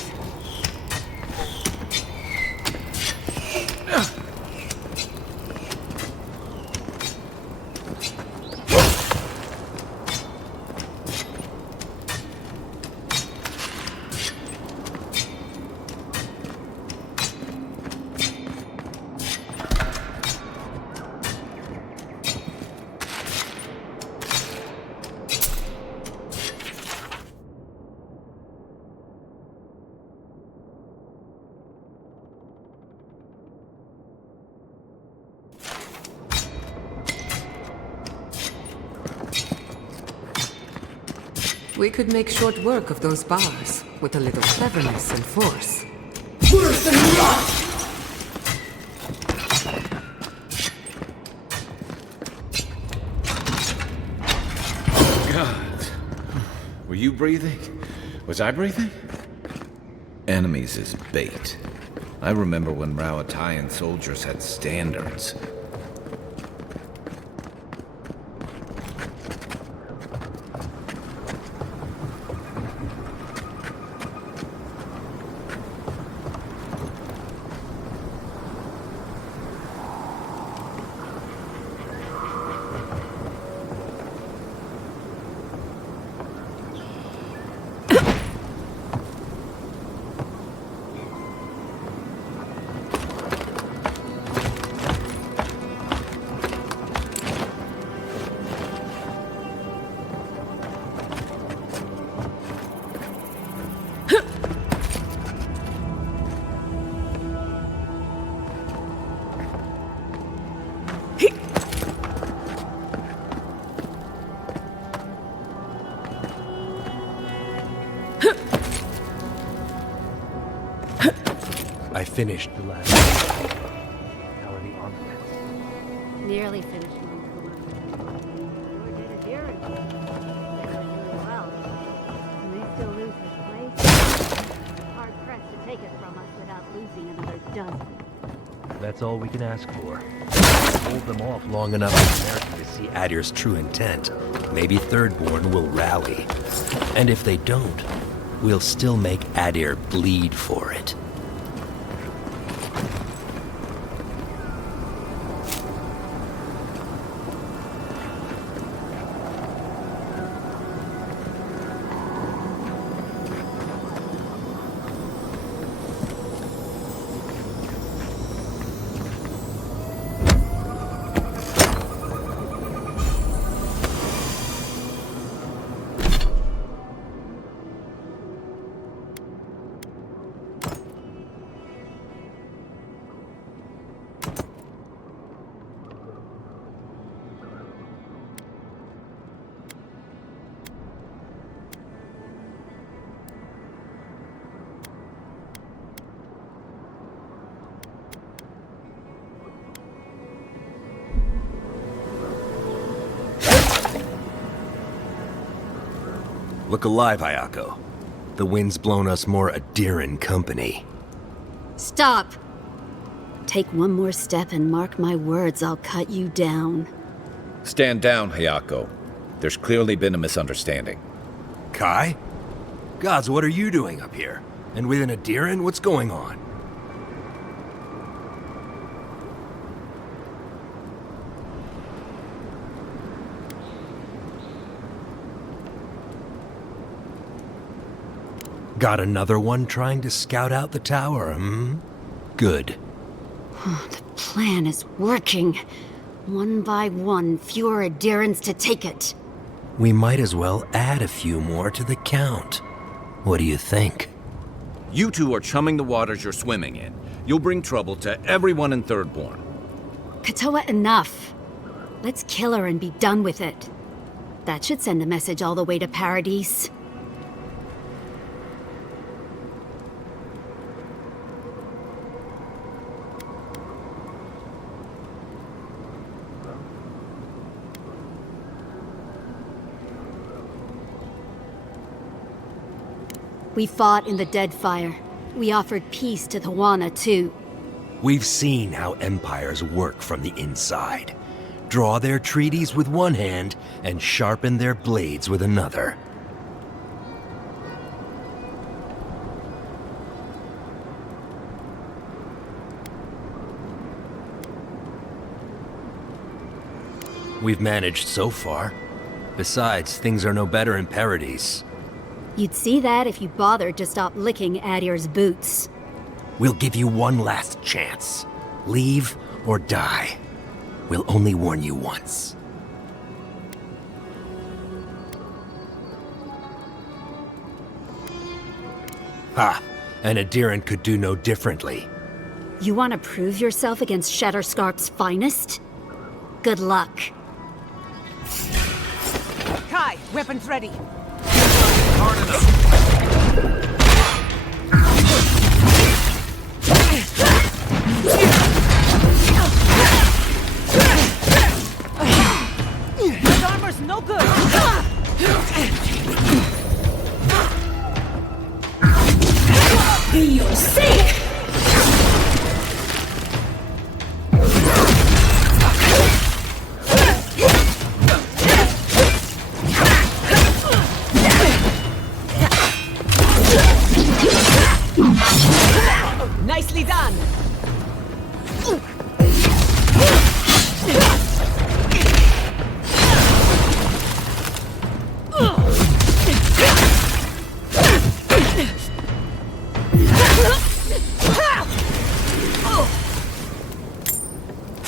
We could make short work of those bars with a little cleverness and force. Worse than rot! God. Were you breathing? Was I breathing? Enemies is bait. I remember when Rawatayan soldiers had standards. I finished the last. How are the armaments? Nearly finished one. You did a deer and they were doing well. Can they still lose this place? Hard pressed to take it from us without losing another dozen. That's all we can ask for. Hold them off long enough for America to see Adir's true intent. Maybe Thirdborn will rally. And if they don't, we'll still make Adir bleed for it. Look alive, Hayako. The wind's blown us more Adiran company. Stop! Take one more step and mark my words, I'll cut you down. Stand down, Hayako. There's clearly been a misunderstanding. Kai? Gods, what are you doing up here? And with an Adiran, what's going on? Got another one trying to scout out the tower, hmm? Good. The plan is working. One by one, fewer Adirans to take it. We might as well add a few more to the count. What do you think? You two are chumming the waters you're swimming in. You'll bring trouble to everyone in Thirdborn. Katoa, enough. Let's kill her and be done with it. That should send a message all the way to Paradise. We fought in the Deadfire. We offered peace to the Wana, too. We've seen how empires work from the inside. Draw their treaties with one hand and sharpen their blades with another. We've managed so far. Besides, things are no better in Paradise. You'd see that if you bothered to stop licking Adir's boots. We'll give you one last chance. Leave or die. We'll only warn you once. Ha! An Adiran could do no differently. You want to prove yourself against Shatterscarp's finest? Good luck. Kai, weapons ready. hard enough. His armor's no good! For your sake! Nicely done!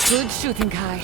Good shooting, Kai.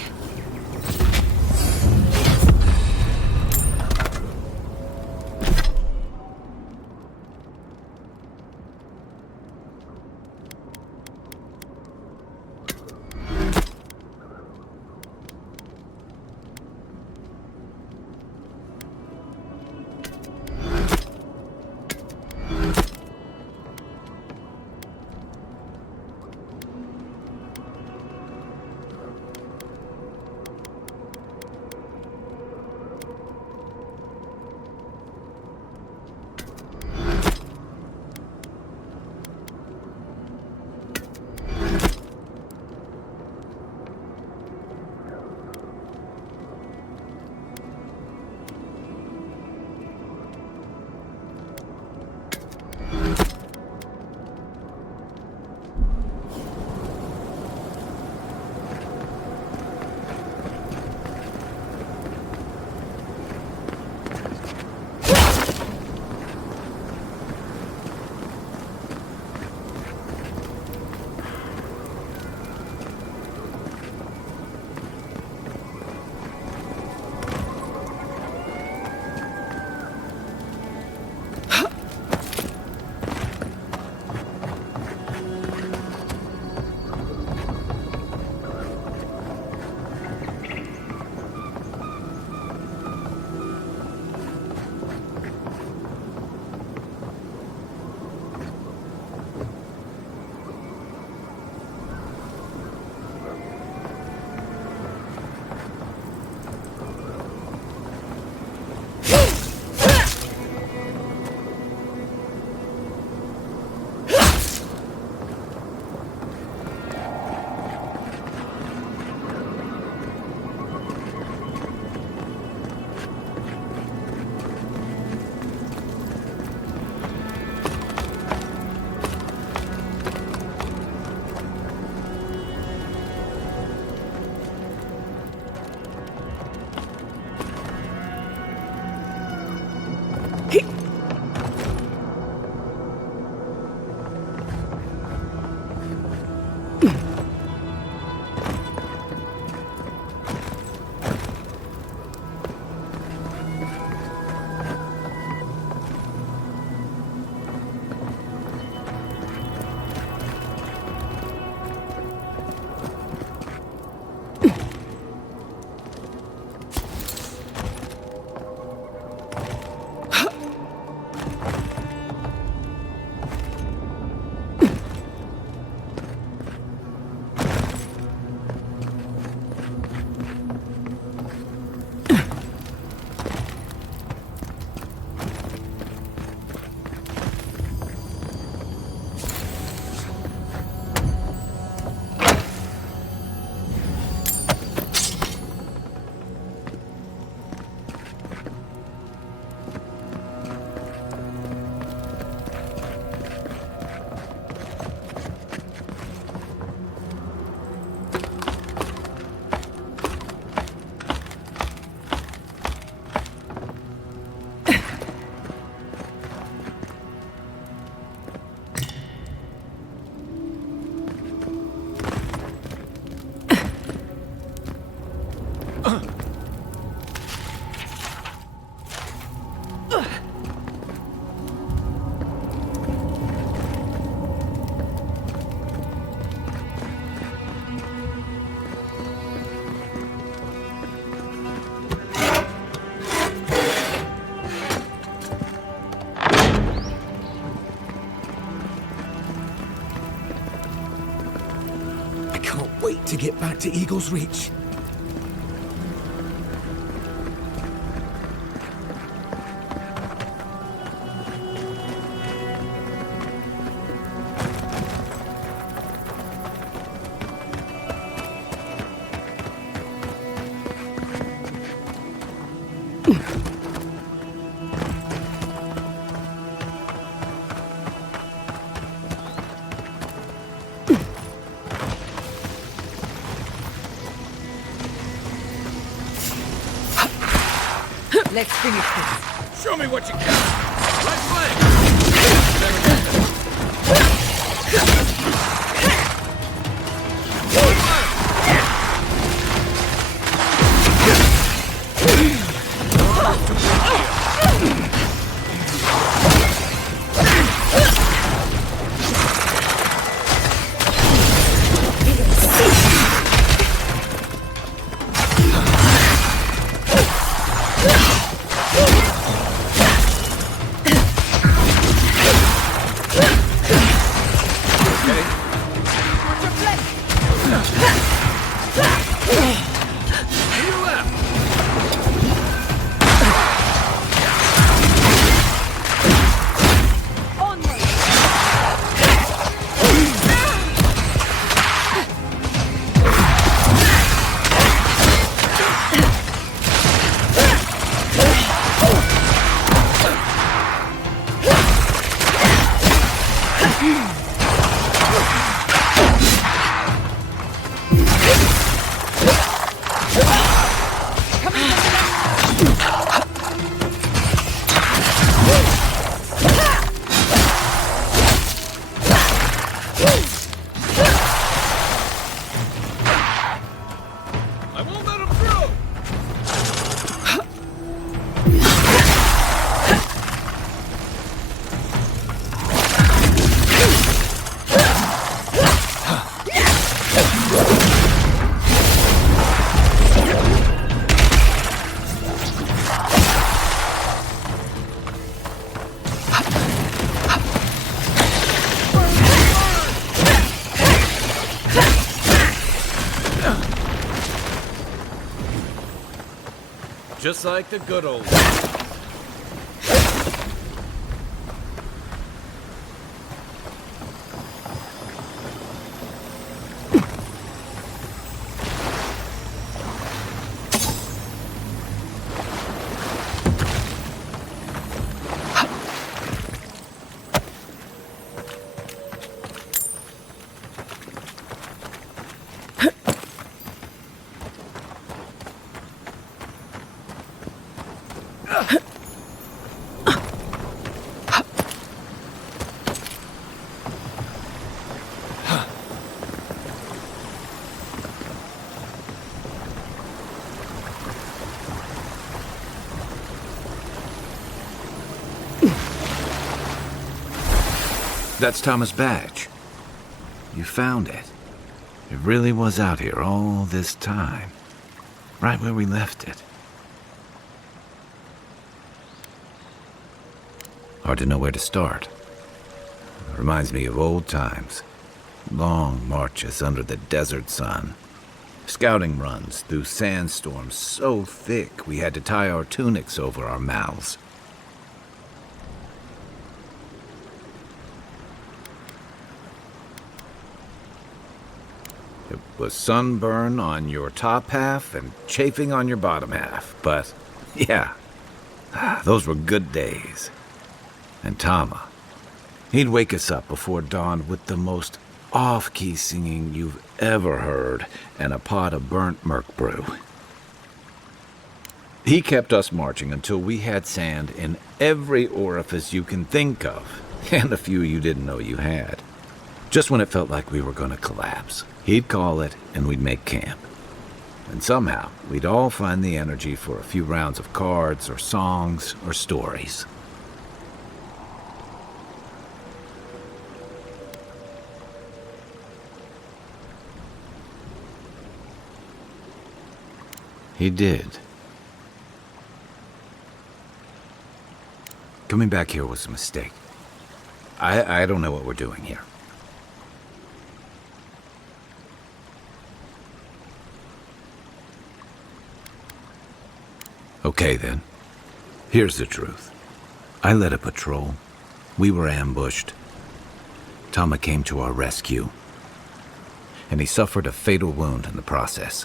wait to get back to Eagle's Reach. Let's finish this. Show me what you got. Right flank. Just like the good old That's Thomas' badge. You found it. It really was out here all this time. Right where we left it. Hard to know where to start. Reminds me of old times. Long marches under the desert sun. Scouting runs through sandstorms so thick we had to tie our tunics over our mouths. It was sunburn on your top half and chafing on your bottom half. But, yeah, those were good days. And Tama, he'd wake us up before dawn with the most off-key singing you've ever heard and a pot of burnt merc brew. He kept us marching until we had sand in every orifice you can think of, and a few you didn't know you had. Just when it felt like we were going to collapse, he'd call it and we'd make camp. And somehow, we'd all find the energy for a few rounds of cards or songs or stories. He did. Coming back here was a mistake. I don't know what we're doing here. Okay then. Here's the truth. I led a patrol. We were ambushed. Tama came to our rescue. And he suffered a fatal wound in the process.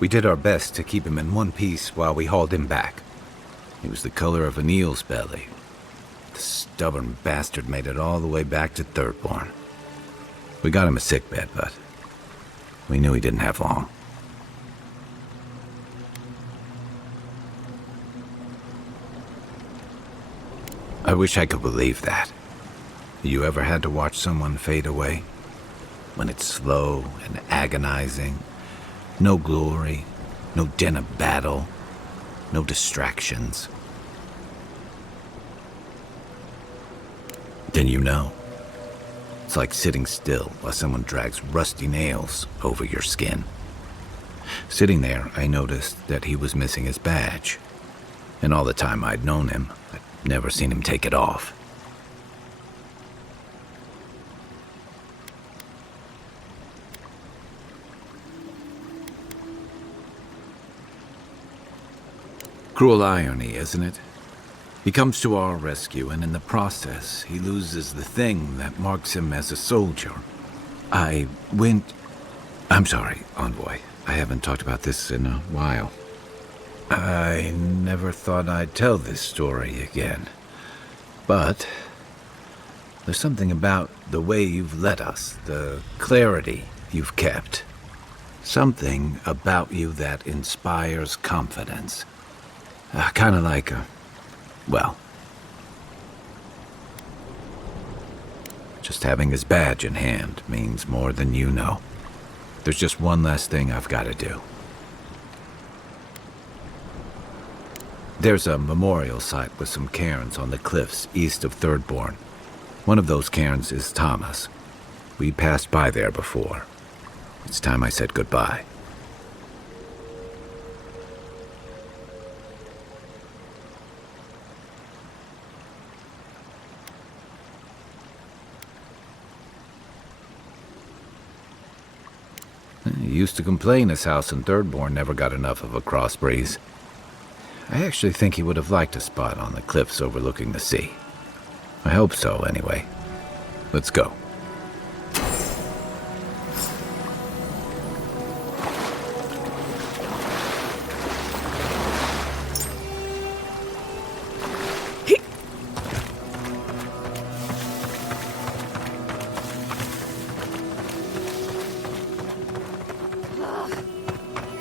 We did our best to keep him in one piece while we hauled him back. He was the color of an eel's belly. The stubborn bastard made it all the way back to Thirdborn. We got him a sickbed, but we knew he didn't have long. I wish I could believe that. You ever had to watch someone fade away? When it's slow and agonizing, no glory, no din of battle, no distractions. Then you know. It's like sitting still while someone drags rusty nails over your skin. Sitting there, I noticed that he was missing his badge. And all the time I'd known him, I'd never seen him take it off. Cruel irony, isn't it? He comes to our rescue, and in the process, he loses the thing that marks him as a soldier. I'm sorry, Envoy. I haven't talked about this in a while. I never thought I'd tell this story again. But there's something about the way you've led us, the clarity you've kept. Something about you that inspires confidence. Kind of like just having his badge in hand means more than you know. There's just one last thing I've got to do. There's a memorial site with some cairns on the cliffs east of Thirdborn. One of those cairns is Tama's. We passed by there before. It's time I said goodbye. He used to complain his house in Thirdborn never got enough of a cross breeze. I actually think he would have liked a spot on the cliffs overlooking the sea. I hope so, anyway. Let's go.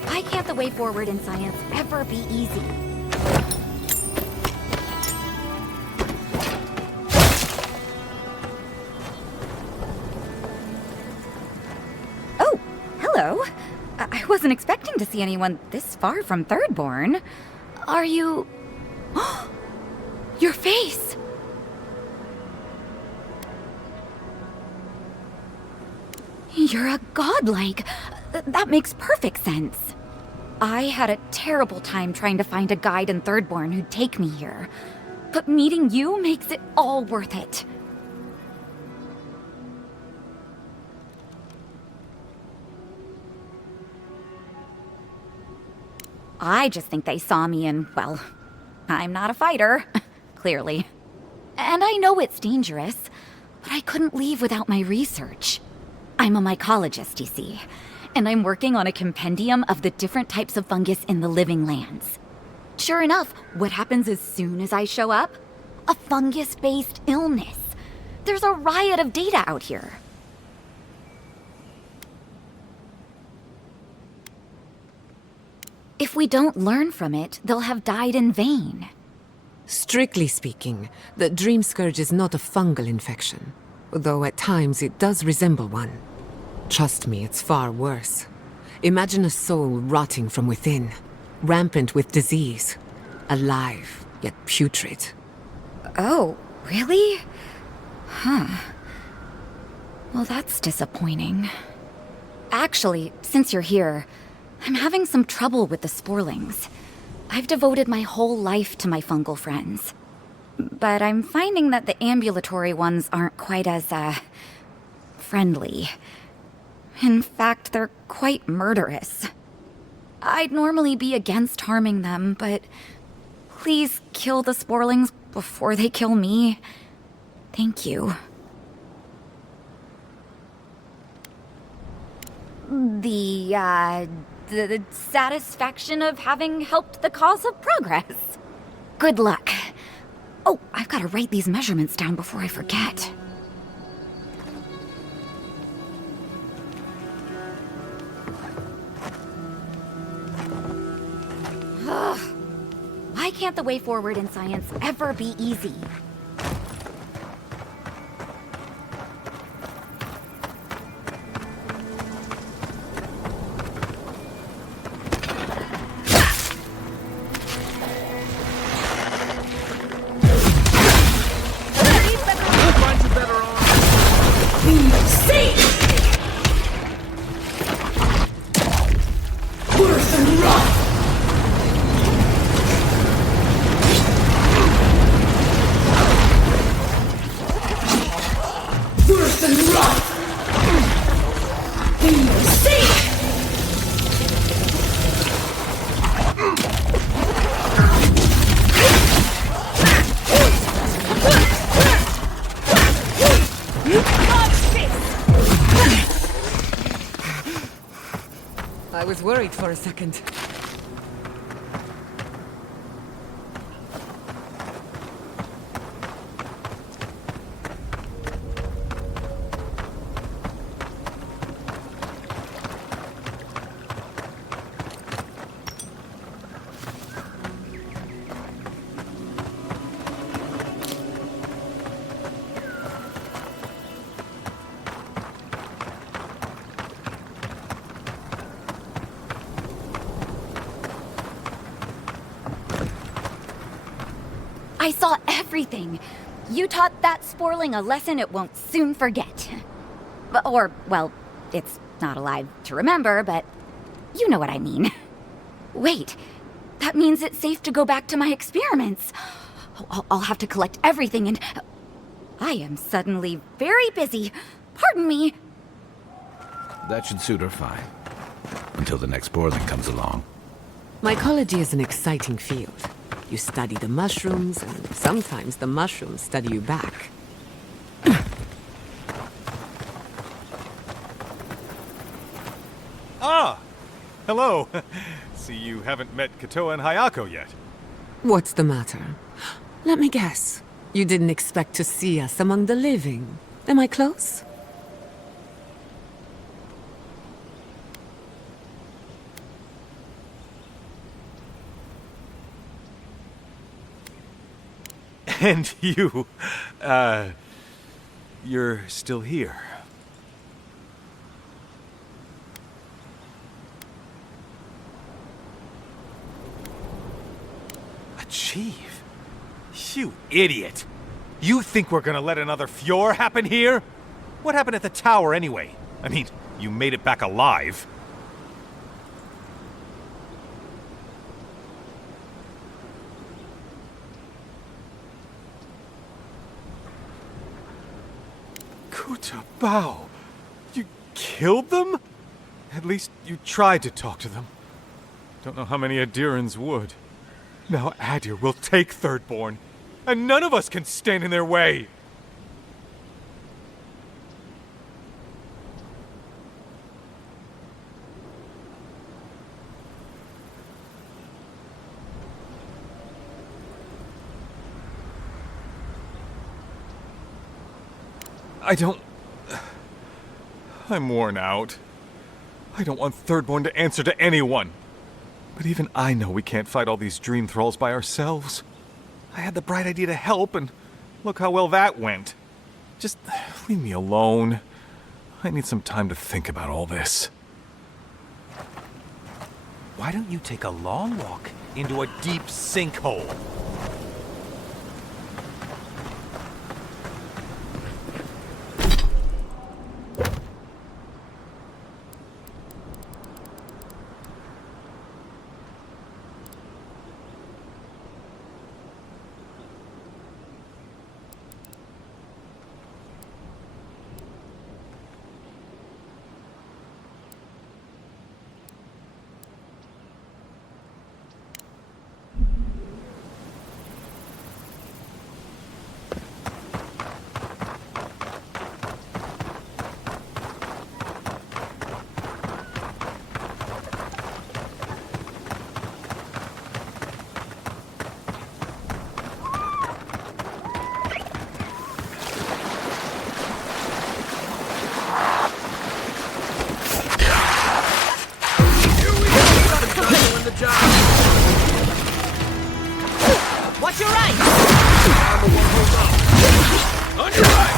Why can't the way forward in science ever be easy? Oh, hello. I wasn't expecting to see anyone this far from Thirdborn. Are you... Your face! You're a godlike. That makes perfect sense. I had a terrible time trying to find a guide in Thirdborn who'd take me here. But meeting you makes it all worth it. I just think they saw me and, well, I'm not a fighter, clearly. And I know it's dangerous, but I couldn't leave without my research. I'm a mycologist, you see, and I'm working on a compendium of the different types of fungus in the living lands. Sure enough, what happens as soon as I show up? A fungus-based illness. There's a riot of data out here. If we don't learn from it, they'll have died in vain. Strictly speaking, the Dream Scourge is not a fungal infection, though at times it does resemble one. Trust me, it's far worse. Imagine a soul rotting from within, rampant with disease, alive yet putrid. Oh, really? Huh. Well, that's disappointing. Actually, since you're here, I'm having some trouble with the sporlings. I've devoted my whole life to my fungal friends. But I'm finding that the ambulatory ones aren't quite as, friendly. In fact, they're quite murderous. I'd normally be against harming them, but please kill the sporlings before they kill me. Thank you. The satisfaction of having helped the cause of progress. Good luck. Oh, I've got to write these measurements down before I forget. Ugh. Why can't the way forward in science ever be easy? I was worried for a second. I saw everything. You taught that sporling a lesson it won't soon forget. Or, well, it's not alive to remember, but you know what I mean. Wait, that means it's safe to go back to my experiments. I'll have to collect everything and... I am suddenly very busy. Pardon me. That should suit her fine. Until the next sporling comes along. Mycology is an exciting field. You study the mushrooms, and sometimes the mushrooms study you back. Ah! Hello! See, you haven't met Katoa and Hayako yet. What's the matter? Let me guess. You didn't expect to see us among the living. Am I close? And you, you're still here. Achieve? You idiot! You think we're gonna let another Fjord happen here? What happened at the tower anyway? I mean, you made it back alive. Kutabao, you killed them? At least you tried to talk to them. Don't know how many Adirans would. Now Adir will take Thirdborn, and none of us can stand in their way. I'm worn out. I don't want Thirdborn to answer to anyone. But even I know we can't fight all these dream thralls by ourselves. I had the bright idea to help, and look how well that went. Just leave me alone. I need some time to think about all this. Why don't you take a long walk into a deep sinkhole? Watch your right! On your right!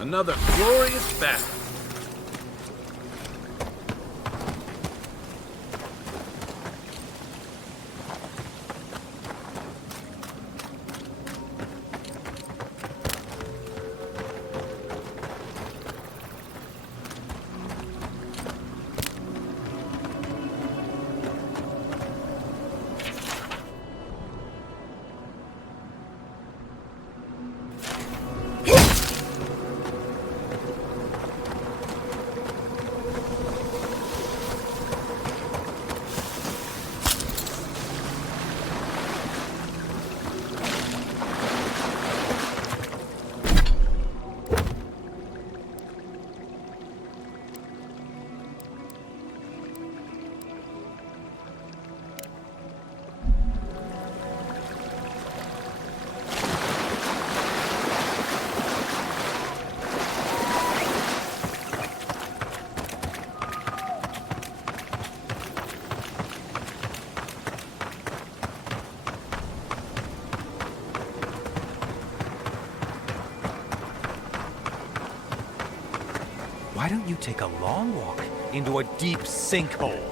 Another glorious battle. Why don't you take a long walk into a deep sinkhole?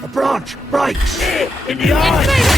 A branch breaks! In the eye!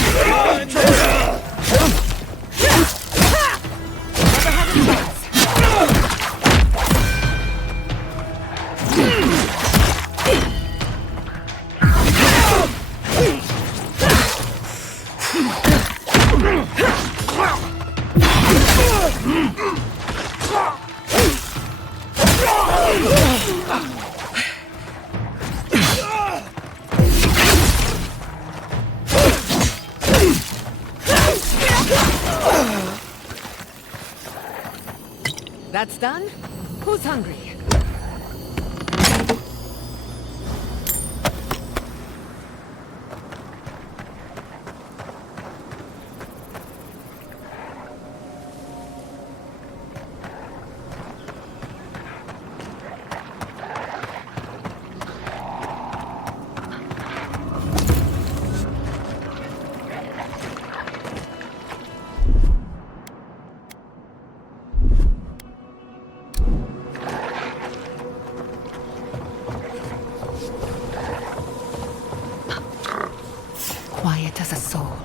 That's done? Who's hungry? Quiet as a soul.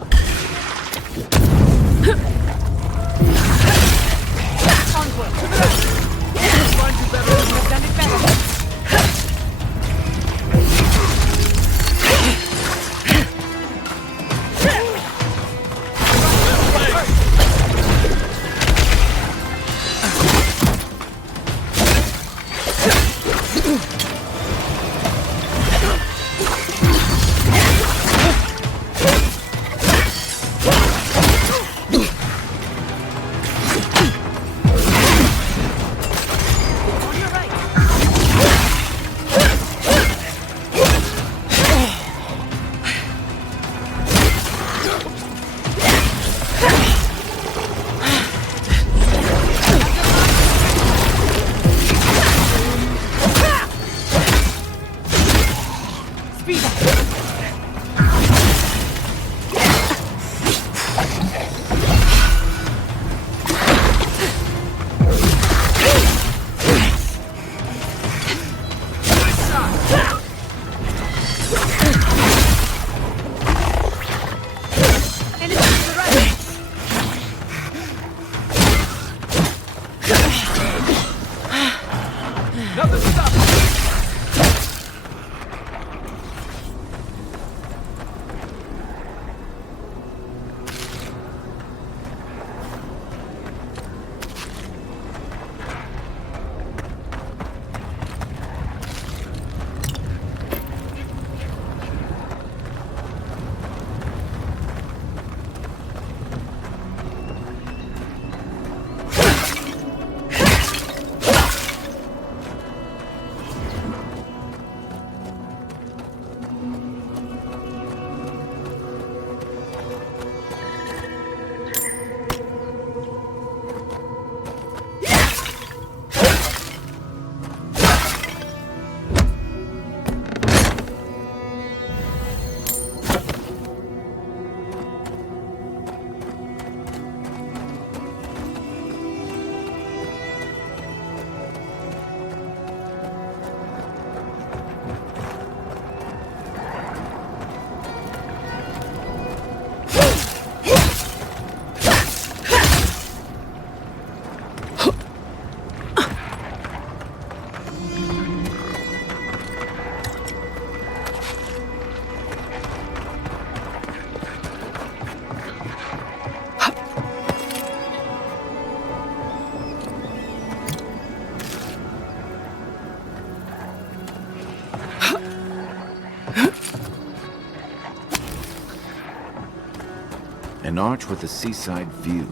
An arch with a seaside view.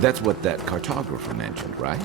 That's what that cartographer mentioned, right?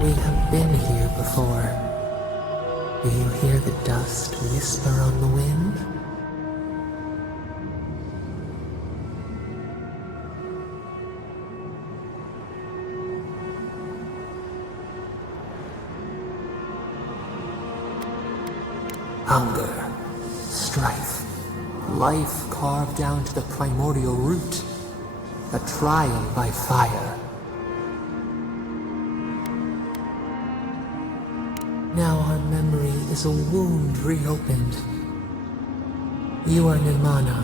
We have been here before. Do you hear the dust whisper on the wind? Hunger, strife, life carved down to the primordial root, a trial by fire. Now our memory is a wound reopened. You are Nimana,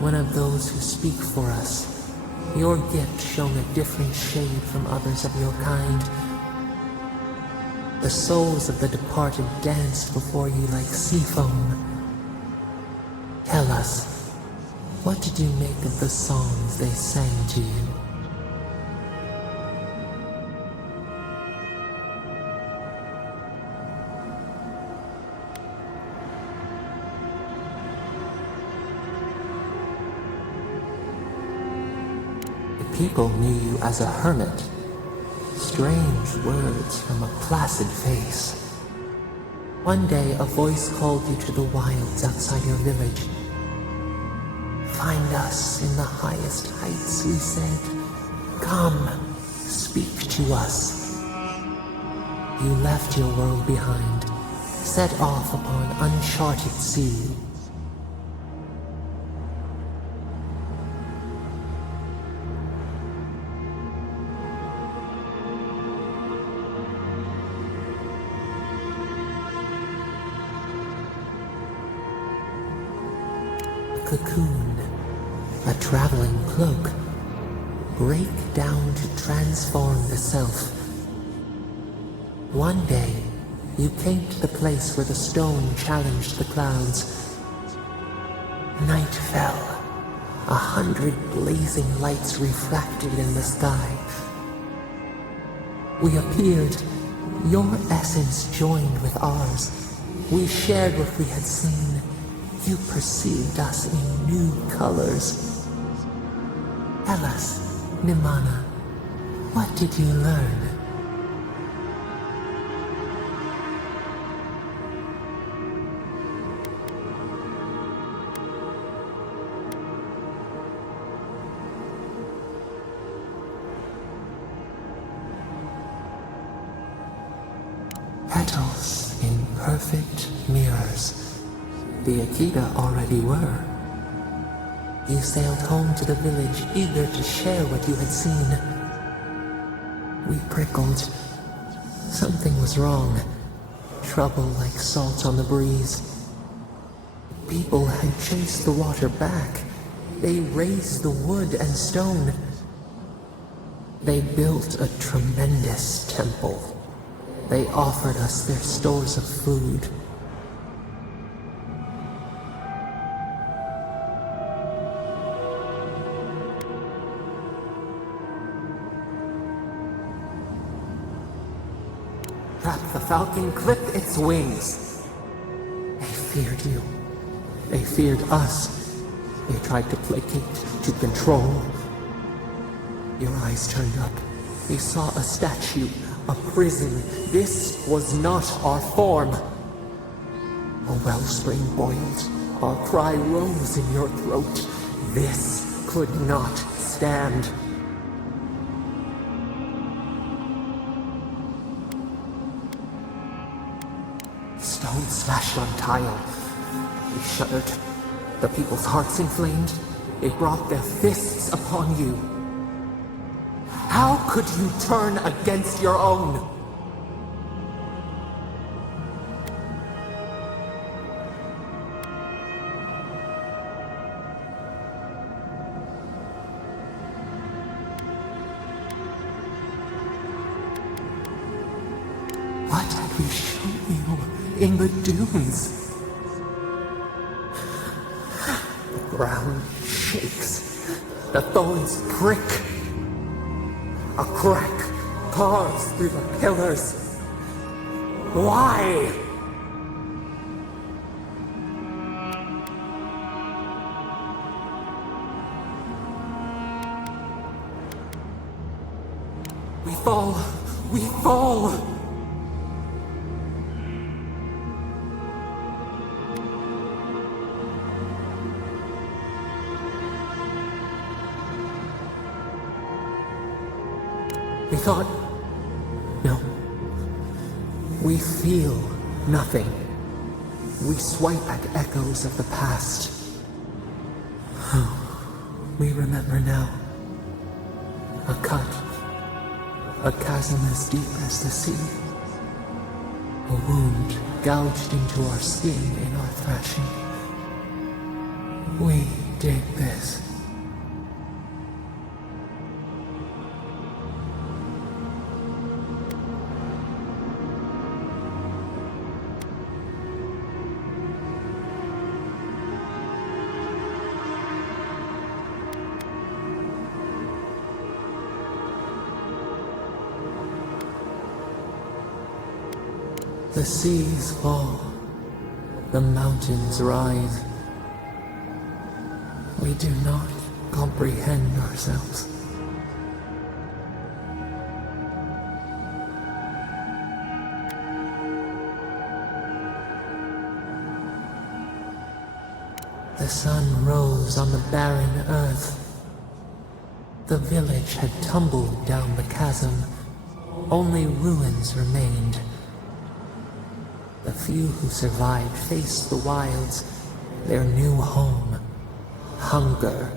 one of those who speak for us. Your gift shown a different shade from others of your kind. The souls of the departed danced before you like sea foam. Tell us, what did you make of the songs they sang to you? People knew you as a hermit. Strange words from a placid face. One day a voice called you to the wilds outside your village. Find us in the highest heights, we said. Come, speak to us. You left your world behind, set off upon uncharted sea. Cocoon, a traveling cloak, break down to transform the self. One day, you came to the place where the stone challenged the clouds. Night fell, 100 blazing lights refracted in the sky. We appeared, your essence joined with ours. We shared what we had seen. You perceived us in new colors. Tell us, Nimana, what did you learn? Petals in perfect mirrors. The Akita already were. You sailed home to the village, eager to share what you had seen. We prickled. Something was wrong. Trouble like salt on the breeze. People had chased the water back. They raised the wood and stone. They built a tremendous temple. They offered us their stores of food. The falcon clipped its wings. They feared you. They feared us. They tried to placate, to control. Your eyes turned up. You saw a statue, a prison. This was not our form. A wellspring boiled. Our cry rose in your throat. This could not stand. Stone slashed on tile. We shuddered. The people's hearts inflamed. They brought their fists upon you. How could you turn against your own? What had we shown you? In the dunes. The ground shakes. The thorns prick. A crack carves through the pillars. Why? We fall. We fall. thought... No. We feel nothing. We swipe at echoes of the past. We remember now. A cut. A chasm as deep as the sea. A wound gouged into our skin in our thrashing. We did this. The seas fall, the mountains rise. We do not comprehend ourselves. The sun rose on the barren earth. The village had tumbled down the chasm. Only ruins remained. The few who survived faced the wilds, their new home. Hunger,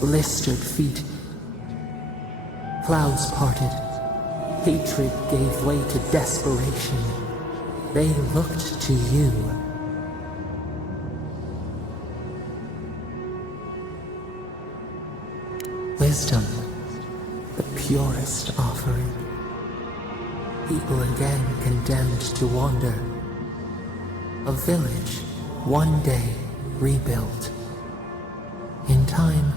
blistered feet. Clouds parted. Hatred gave way to desperation. They looked to you. Wisdom, the purest offering. People again condemned to wander. A village, one day rebuilt. In time,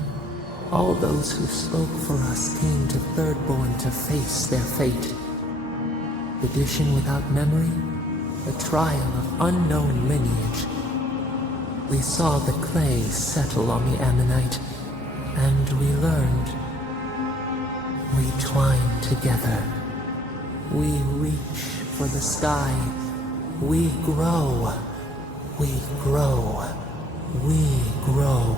all those who spoke for us came to Thirdborn to face their fate. Tradition without memory, a trial of unknown lineage. We saw the clay settle on the Ammonite, and we learned. We twine together. We reach for the sky. We grow. We grow. We grow.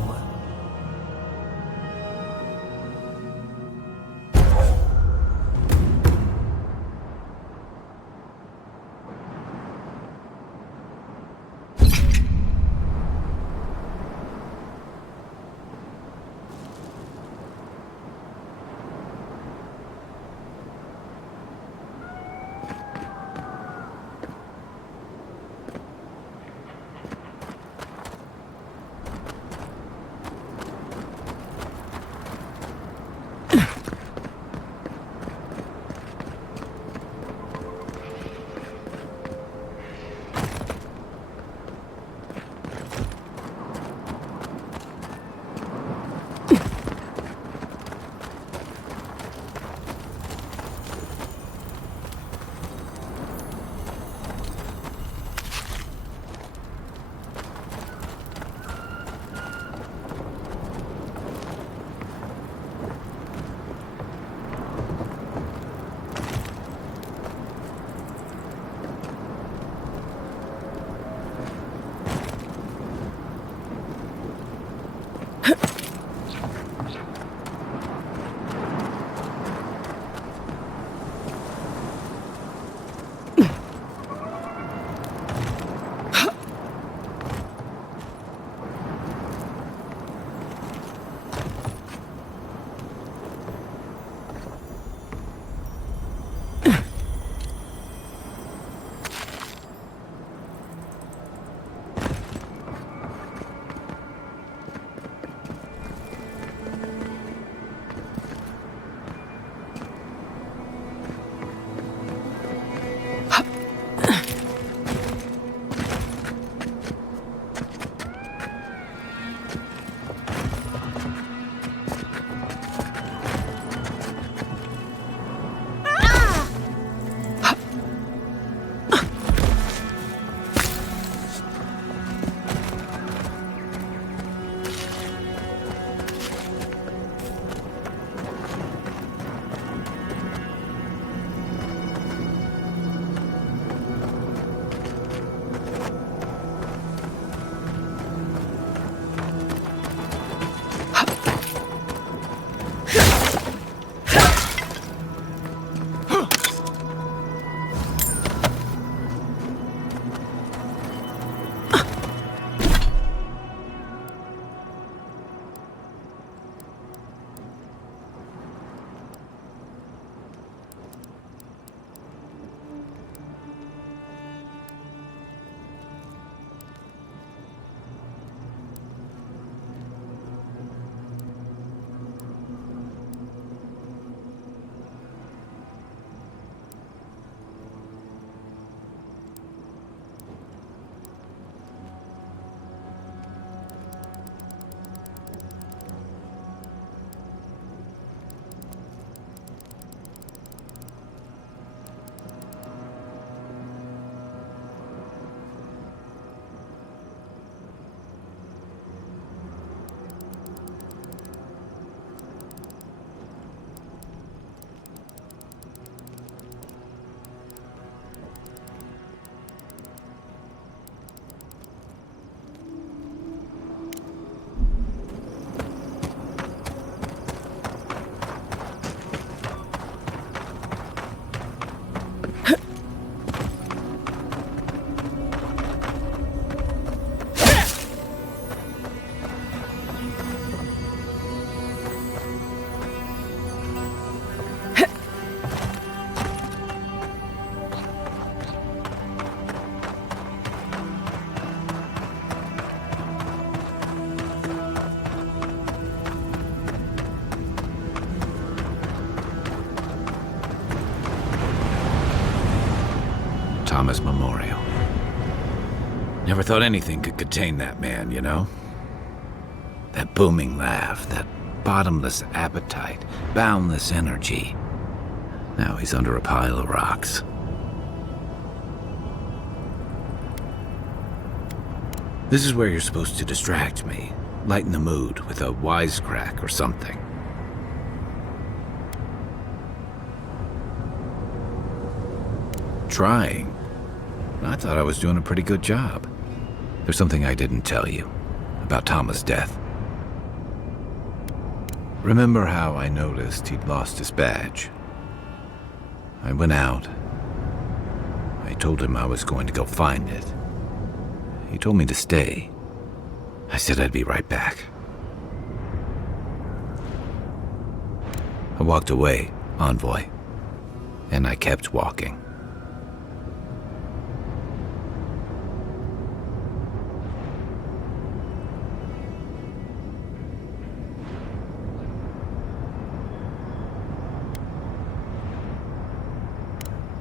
Thomas Memorial. Never thought anything could contain that man, you know? That booming laugh, that bottomless appetite, boundless energy. Now he's under a pile of rocks. This is where you're supposed to distract me, lighten the mood with a wisecrack or something. Trying? I thought I was doing a pretty good job. There's something I didn't tell you about Tama's death. Remember how I noticed he'd lost his badge? I went out. I told him I was going to go find it. He told me to stay. I said I'd be right back. I walked away, Envoy, and I kept walking.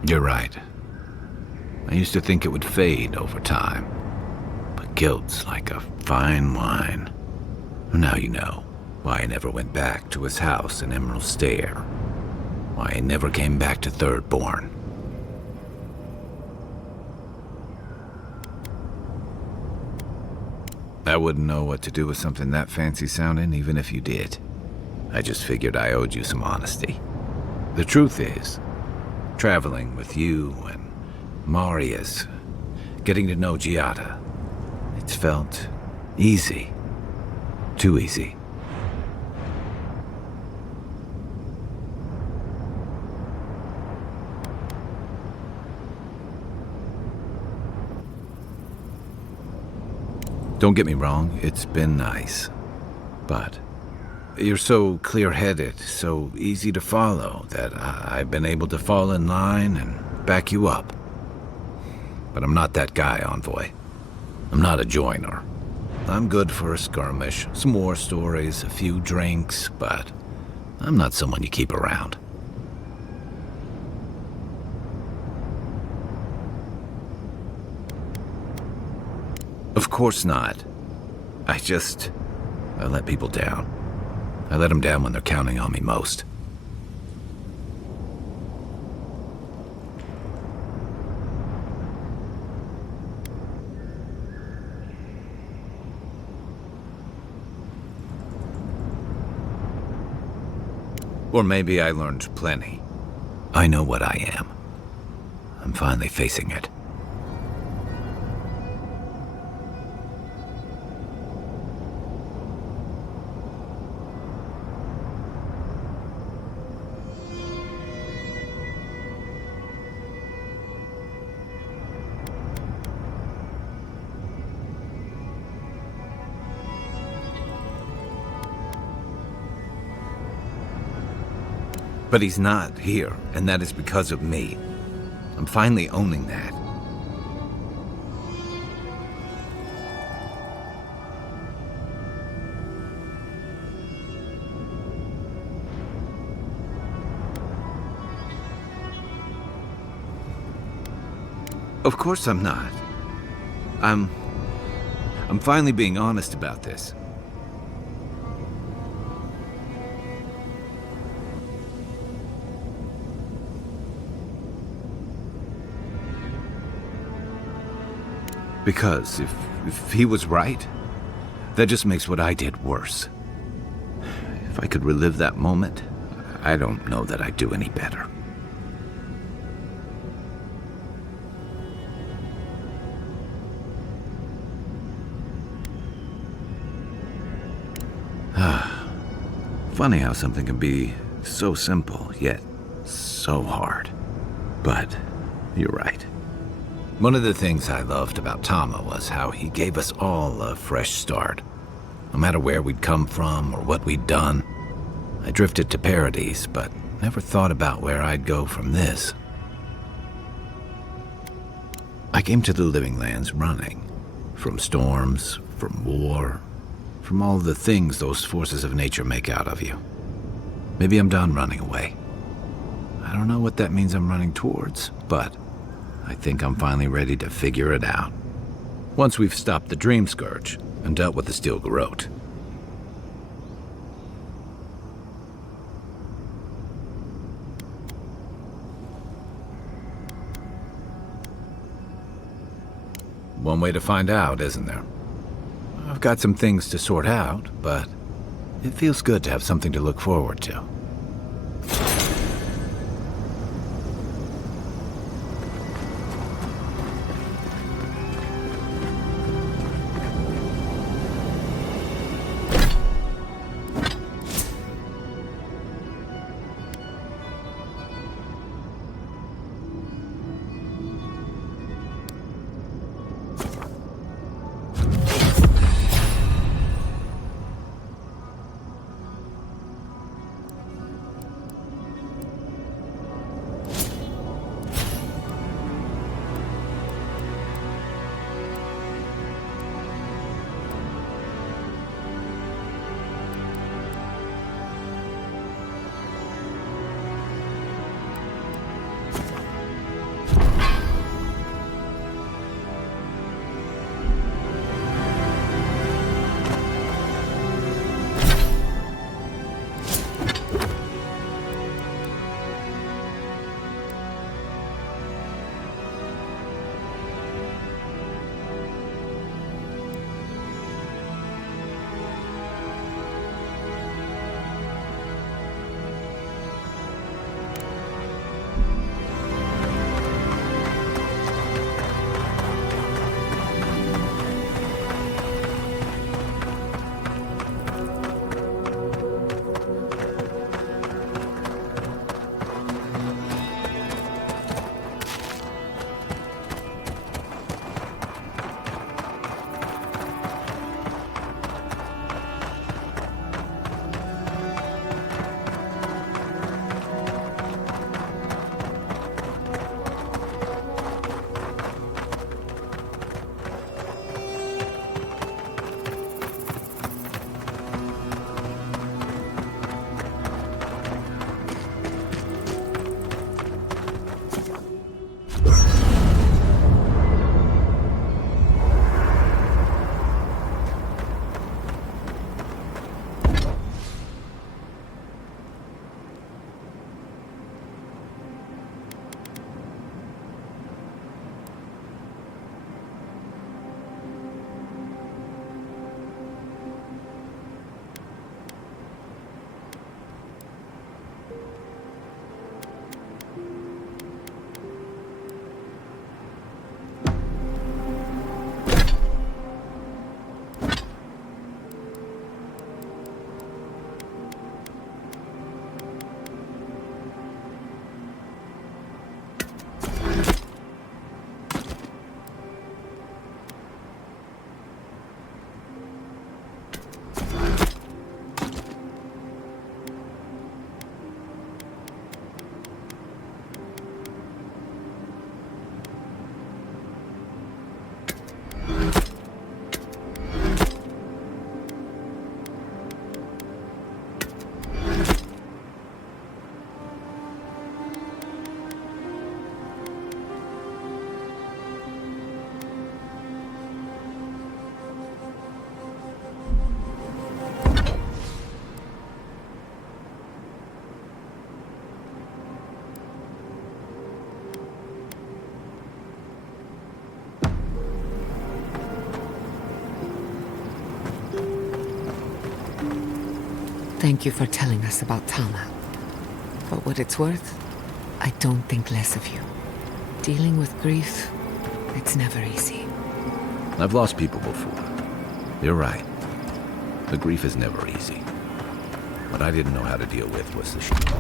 You're right. I used to think it would fade over time. But guilt's like a fine wine. Now you know why I never went back to his house in Emerald Stair. Why I never came back to Third Born. I wouldn't know what to do with something that fancy sounding, even if you did. I just figured I owed you some honesty. The truth is, traveling with you and Marius, getting to know Giada, it's felt easy. Too easy. Don't get me wrong, it's been nice. But you're so clear-headed, so easy to follow, that I've been able to fall in line and back you up. But I'm not that guy, Envoy. I'm not a joiner. I'm good for a skirmish, some war stories, a few drinks, but I'm not someone you keep around. Of course not. I let people down. I let them down when they're counting on me most. Or maybe I learned plenty. I know what I am. I'm finally facing it. But he's not here, and that is because of me. I'm finally owning that. Of course I'm not. I'm finally being honest about this. Because if he was right, that just makes what I did worse. If I could relive that moment, I don't know that I'd do any better. Funny how something can be so simple, yet so hard. But you're right. One of the things I loved about Tama was how he gave us all a fresh start. No matter where we'd come from or what we'd done. I drifted to Paradise, but never thought about where I'd go from this. I came to the Living Lands running. From storms, from war, from all the things those forces of nature make out of you. Maybe I'm done running away. I don't know what that means I'm running towards, but I think I'm finally ready to figure it out. Once we've stopped the Dream Scourge and dealt with the Steel Garrote. One way to find out, isn't there? I've got some things to sort out, but it feels good to have something to look forward to. Thank you for telling us about Tama. For what it's worth, I don't think less of you. Dealing with grief, it's never easy. I've lost people before. You're right. The grief is never easy. What I didn't know how to deal with was the shit.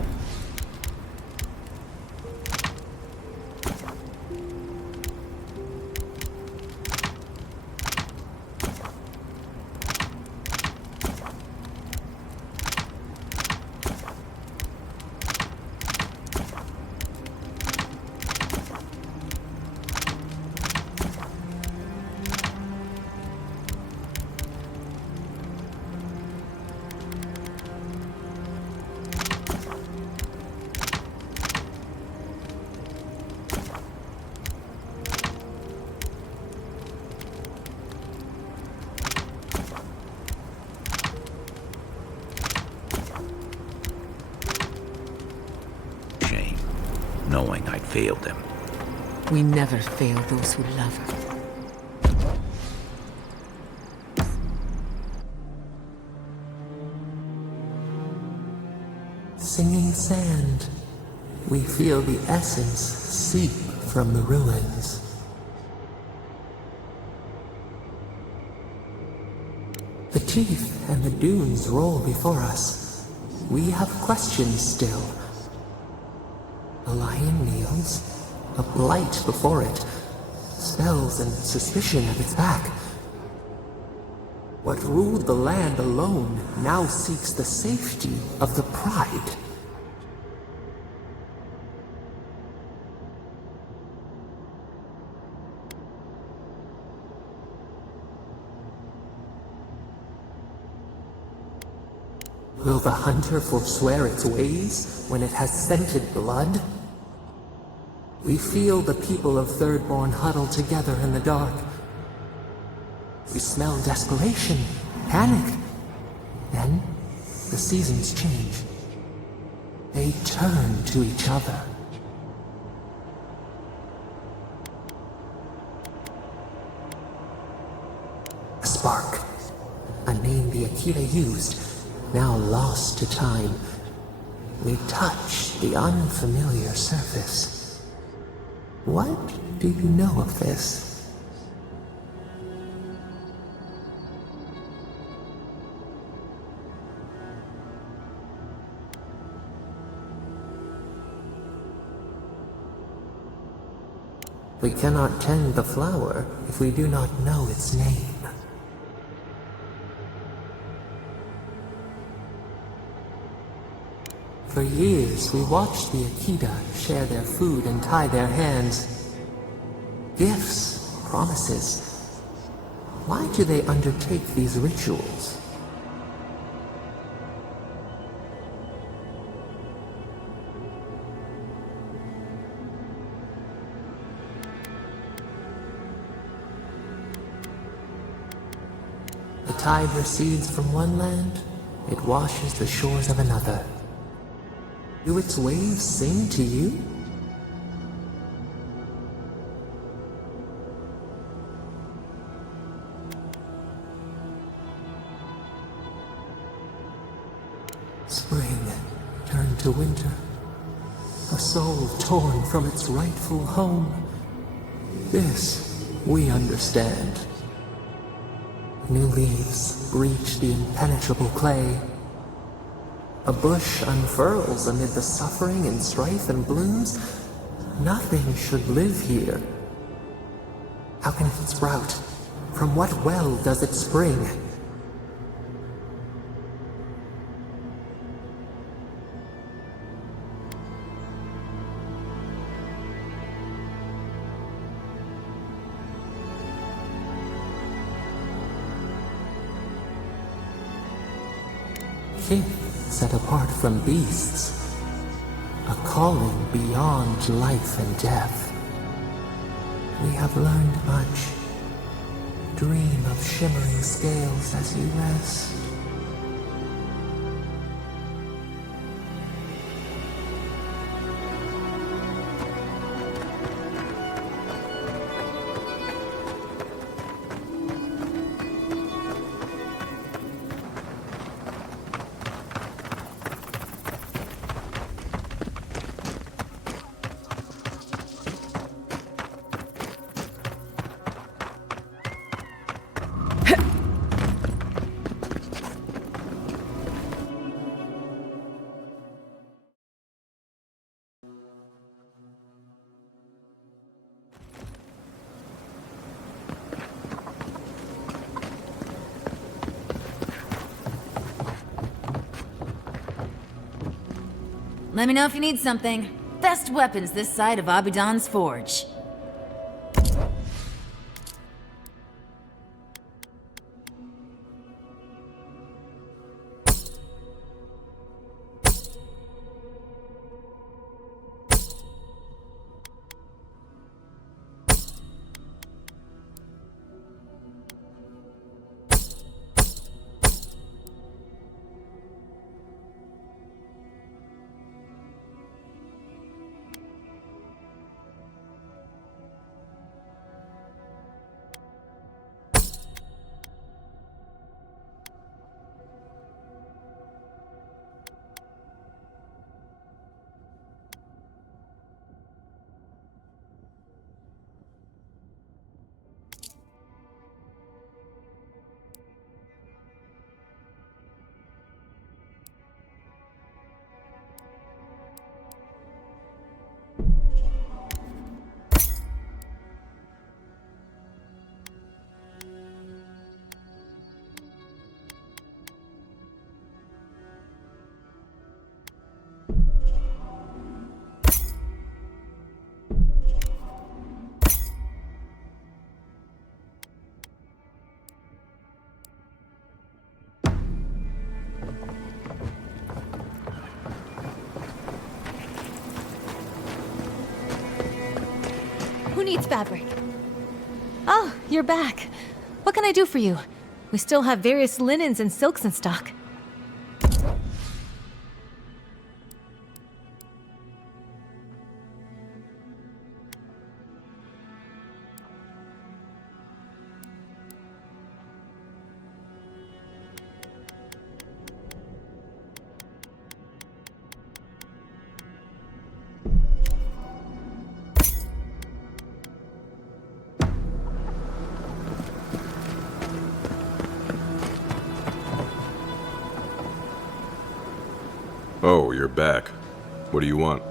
failed him. We never fail those who love us. Singing sand, we feel the essence seep from the ruins. The teeth and the dunes roll before us. We have questions still. The lion kneels, a blight before it, spells and suspicion at its back. What ruled the land alone now seeks the safety of the pride. Will the hunter forswear its ways when it has scented blood? We feel the people of Thirdborn huddle together in the dark. We smell desperation, panic. Then, the seasons change. They turn to each other. A spark. A name the Akita used, now lost to time. We touch the unfamiliar surface. What do you know of this? We cannot tend the flower if we do not know its name. For years, we watched the Akita share their food and tie their hands. Gifts, promises. Why do they undertake these rituals? The tide recedes from one land, it washes the shores of another. Do its waves sing to you? Spring turned to winter. A soul torn from its rightful home. This we understand. New leaves breach the impenetrable clay. A bush unfurls amid the suffering and strife and blooms. Nothing should live here. How can it sprout? From what well does it spring? King, set apart from beasts. A calling beyond life and death. We have learned much. Dream of shimmering scales as you rest. Let me know if you need something. Best weapons this side of Abidan's forge. needs fabric? Oh, you're back. What can I do for you? We still have various linens and silks in stock. Oh, you're back. What do you want?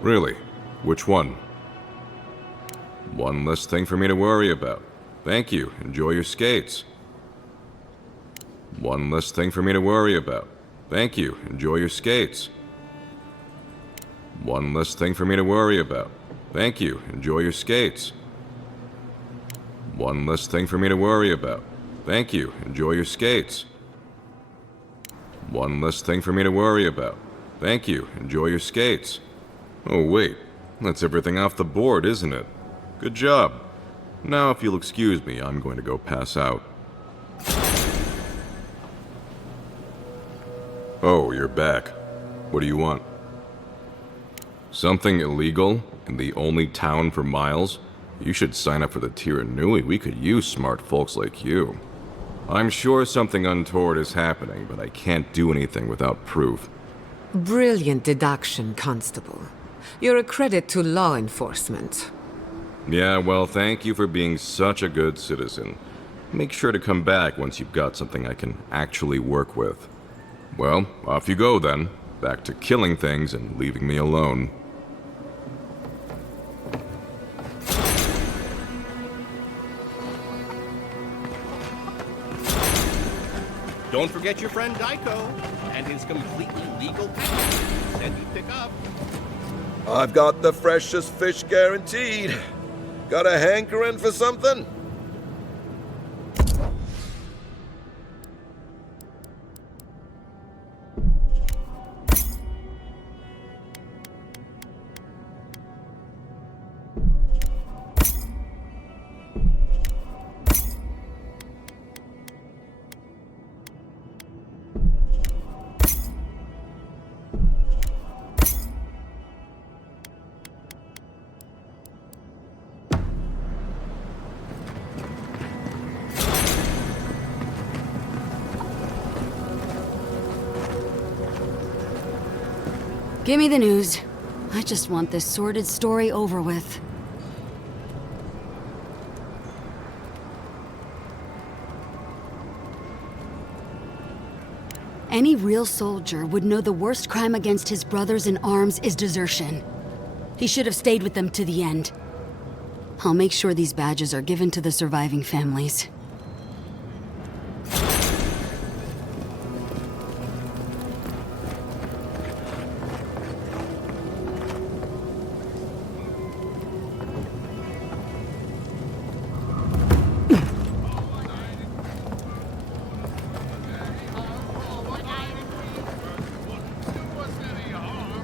Really? Which one? One less thing for me to worry about. Thank you. Enjoy your skates. One less thing for me to worry about. Thank you. Enjoy your skates. One less thing for me to worry about. Thank you. Enjoy your skates. One less thing for me to worry about. Thank you. Enjoy your skates. One less thing for me to worry about. Thank you. Enjoy your skates. Oh, wait. That's everything off the board, isn't it? Good job. Now, if you'll excuse me, I'm going to go pass out. Oh, you're back. What do you want? Something illegal in the only town for miles? You should sign up for the Tiranui. We could use smart folks like you. I'm sure something untoward is happening, but I can't do anything without proof. Brilliant deduction, Constable. You're a credit to law enforcement. Yeah, well, thank you for being such a good citizen. Make sure to come back once you've got something I can actually work with. Well, off you go then. Back to killing things and leaving me alone. Don't forget your friend Daiko and his completely legal package and you pick up. I've got the freshest fish guaranteed. Got a hankering for something? Give me the news. I just want this sordid story over with. Any real soldier would know the worst crime against his brothers in arms is desertion. He should have stayed with them to the end. I'll make sure these badges are given to the surviving families.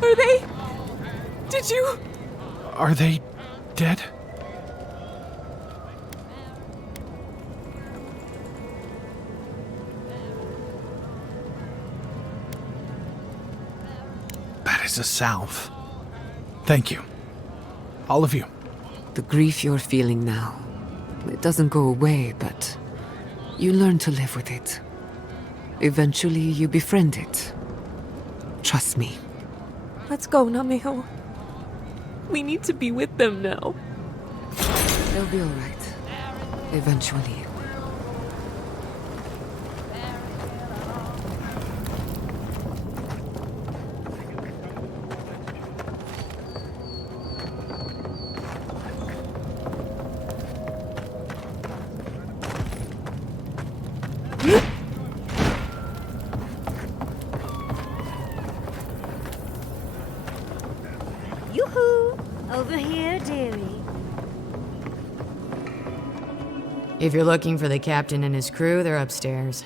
Are they? Did you? Are they dead? That is a salve. Thank you. All of you. The grief you're feeling now, it doesn't go away, but you learn to live with it. Eventually, you befriend it. Trust me. Let's go, Namiho. We need to be with them now. They'll be all right. Eventually. Yoo-hoo! Over here, dearie. If you're looking for the captain and his crew, they're upstairs.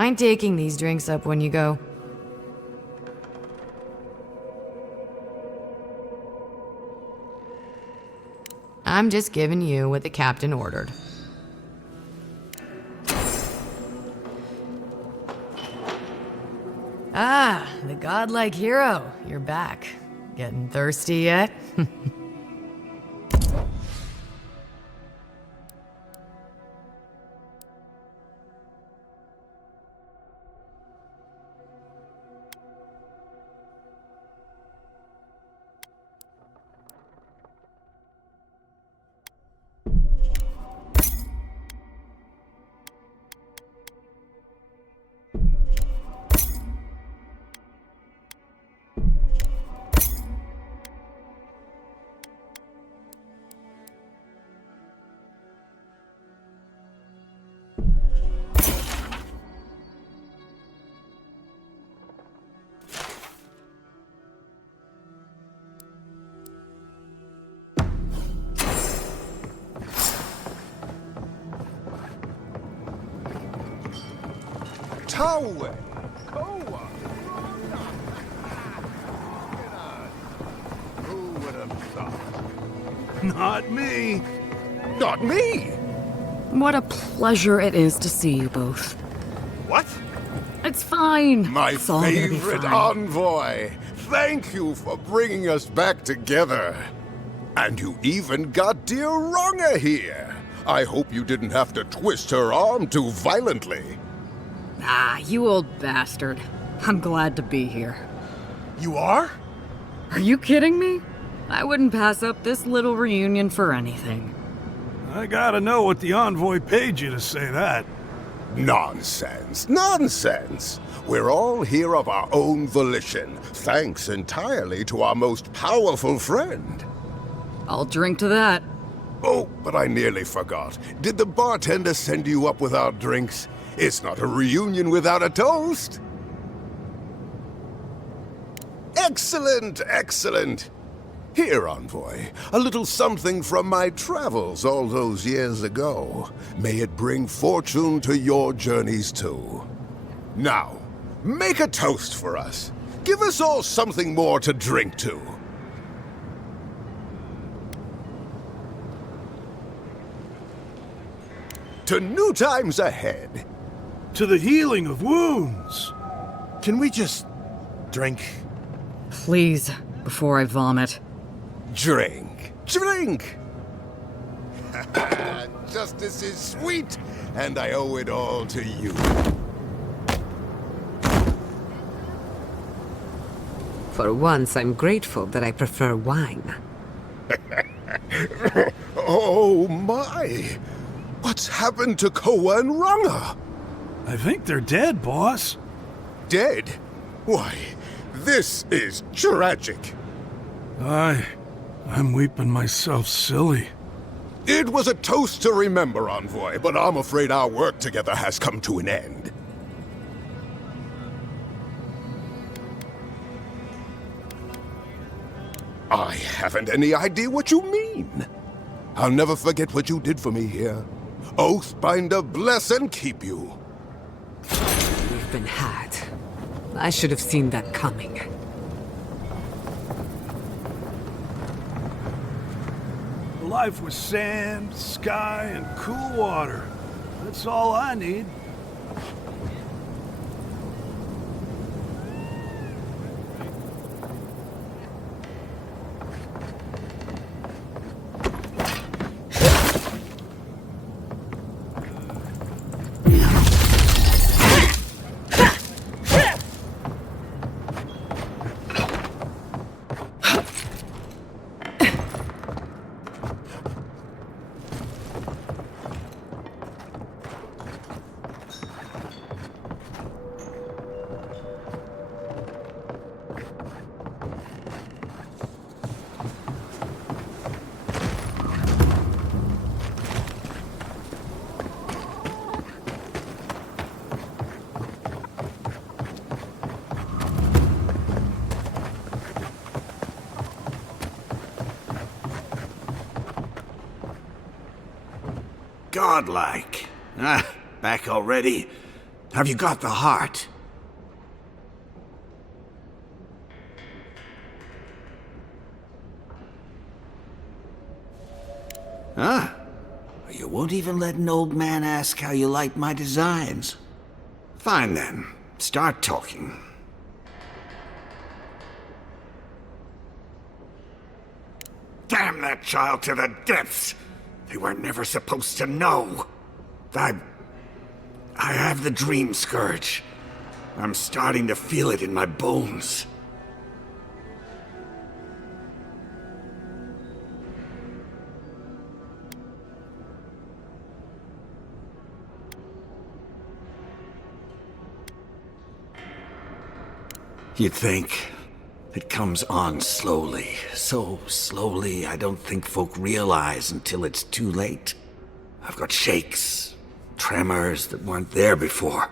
Mind taking these drinks up when you go? I'm just giving you what the captain ordered. Ah, the godlike hero. You're back. Getting thirsty yet? Tower! Who would have thought? Not me. Not me! What a pleasure it is to see you both. What? It's fine. My It's all gonna be favorite fine. envoy! Thank you for bringing us back together. And you even got dear Ronga here. I hope you didn't have to twist her arm too violently. Ah, you old bastard. I'm glad to be here. You are? Are you kidding me? I wouldn't pass up this little reunion for anything. I gotta know what the envoy paid you to say that. Nonsense. Nonsense. We're all here of our own volition, thanks entirely to our most powerful friend. I'll drink to that. Oh, but I nearly forgot. Did the bartender send you up with our drinks? It's not a reunion without a toast. Excellent, excellent. Here, envoy, a little something from my travels all those years ago. May it bring fortune to your journeys too. Now, make a toast for us. Give us all something more to drink to. To new times ahead. To the healing of wounds. Can we just drink? Please, before I vomit. Drink. Drink! Justice is sweet, and I owe it all to you. For once, I'm grateful that I prefer wine. Oh my! What's happened to Koa and Ranga? I think they're dead, boss. Dead? Why, this is tragic. I'm weeping myself silly. It was a toast to remember, envoy, but I'm afraid our work together has come to an end. I haven't any idea what you mean. I'll never forget what you did for me here. Oathbinder bless and keep you. We've been had. I should have seen that coming. Life with sand, sky, and cool water. That's all I need. Godlike. Ah, back already? Have you got the heart? Huh? You won't even let an old man ask how you like my designs. Fine then. Start talking. Damn that child to the depths! They were never supposed to know. I have the dream scourge. I'm starting to feel it in my bones. You'd think. It comes on slowly. So slowly, I don't think folk realize until it's too late. I've got shakes, tremors that weren't there before.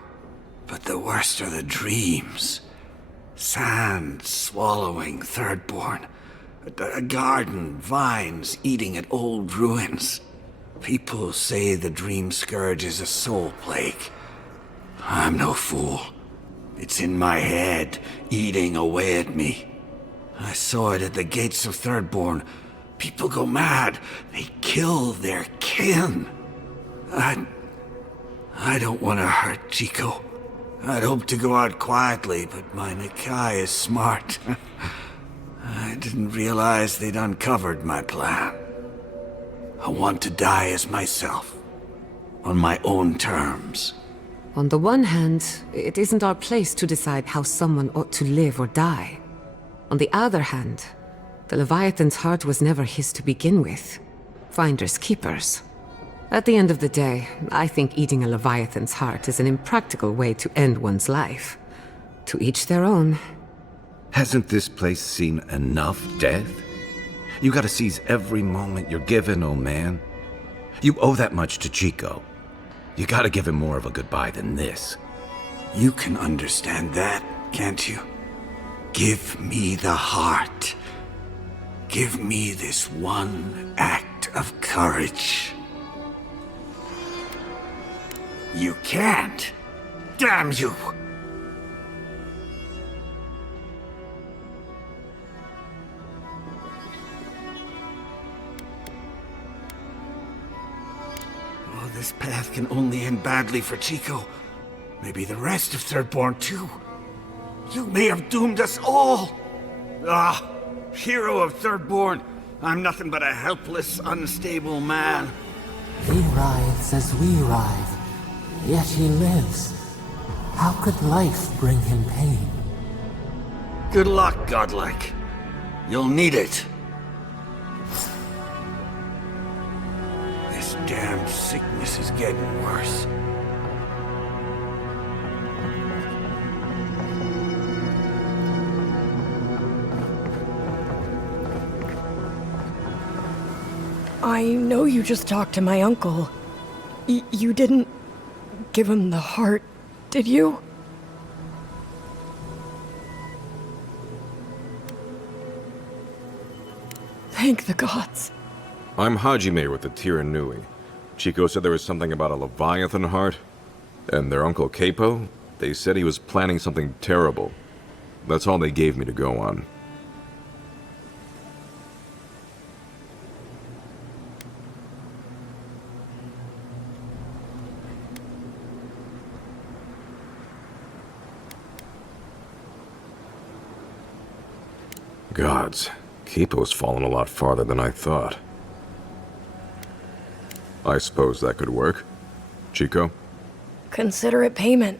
But the worst are the dreams. Sand swallowing Thirdborn. A garden, vines eating at old ruins. People say the dream scourge is a soul plague. I'm no fool. It's in my head, eating away at me. I saw it at the gates of Thirdborn. People go mad. They kill their kin. I don't want to hurt Chico. I'd hoped to go out quietly, but my Nikai is smart. I didn't realize they'd uncovered my plan. I want to die as myself, on my own terms. On the one hand, it isn't our place to decide how someone ought to live or die. On the other hand, the Leviathan's heart was never his to begin with. Finders keepers. At the end of the day, I think eating a Leviathan's heart is an impractical way to end one's life. To each their own. Hasn't this place seen enough death? You gotta seize every moment you're given, oh man. You owe that much to Chico. You gotta give him more of a goodbye than this. You can understand that, can't you? Give me the heart. Give me this one act of courage. You can't. Damn you! Oh, this path can only end badly for Chico. Maybe the rest of Thirdborn too. You may have doomed us all! Ah, hero of Thirdborn, I'm nothing but a helpless, unstable man. He writhes as we writhe, yet he lives. How could life bring him pain? Good luck, godlike. You'll need it. This damned sickness is getting worse. I know you just talked to my uncle. You didn't give him the heart, did you? Thank the gods. I'm Hajime with the Tiranui. Chico said there was something about a Leviathan heart. And their uncle Capo, they said he was planning something terrible. That's all they gave me to go on. Gods, Capo's fallen a lot farther than I thought. I suppose that could work. Chico? Consider it payment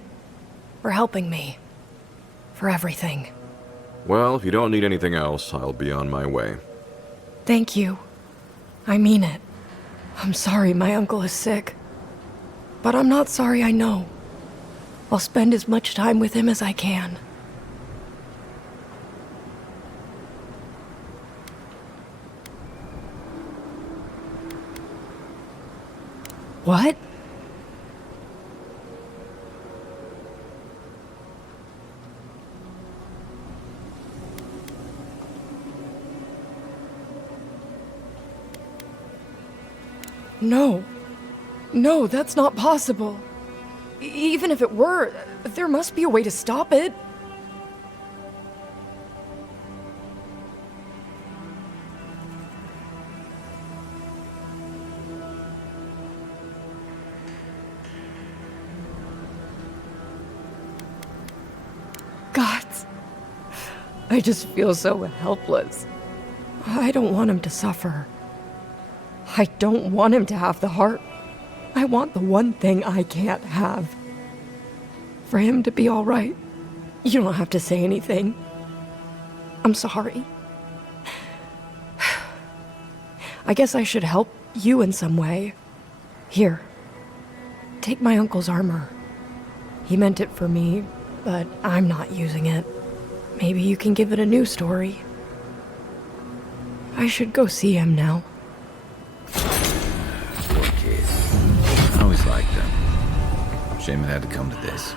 for helping me. For everything. Well, if you don't need anything else, I'll be on my way. Thank you. I mean it. I'm sorry my uncle is sick. But I'm not sorry I know. I'll spend as much time with him as I can. What? No. No, that's not possible. Even if it were, there must be a way to stop it. Gods, I just feel so helpless. I don't want him to suffer. I don't want him to have the heart. I want the one thing I can't have. For him to be all right. You don't have to say anything. I'm sorry. I guess I should help you in some way. Here, take my uncle's armor. He meant it for me, but I'm not using it. Maybe you can give it a new story. I should go see him now. Poor kid. I always liked them. Shame it had to come to this.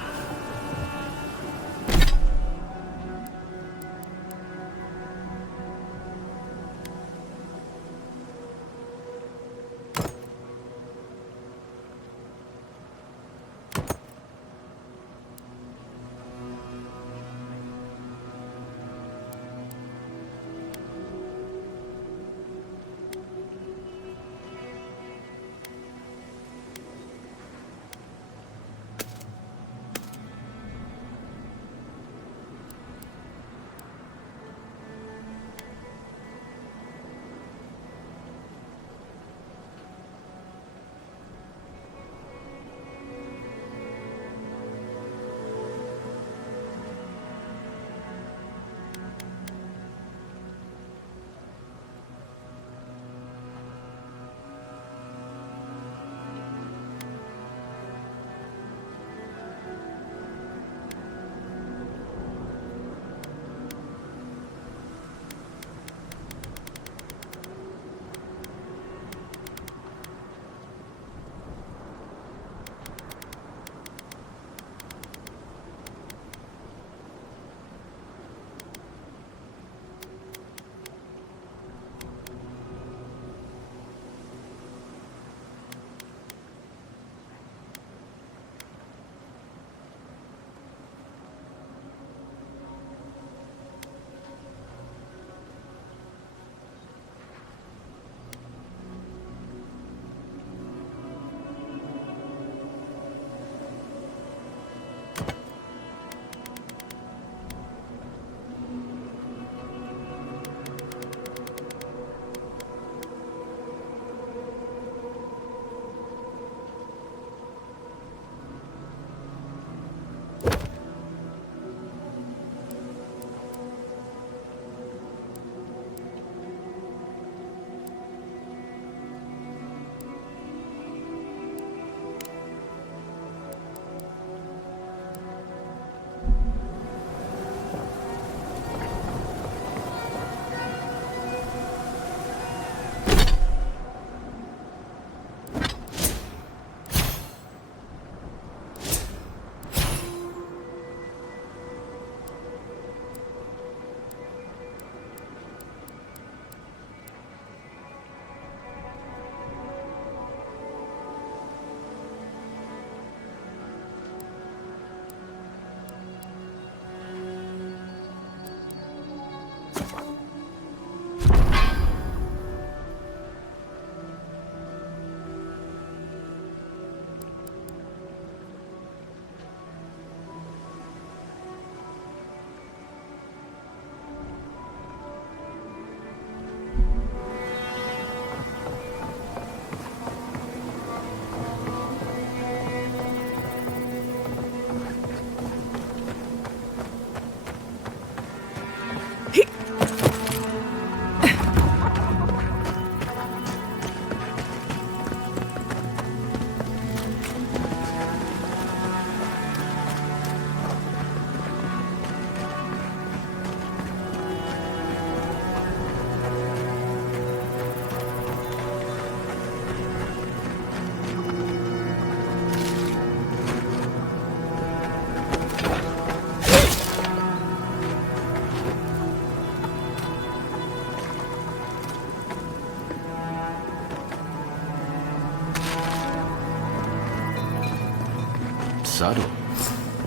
subtle.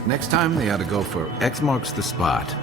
Next time they ought to go for X marks the spot.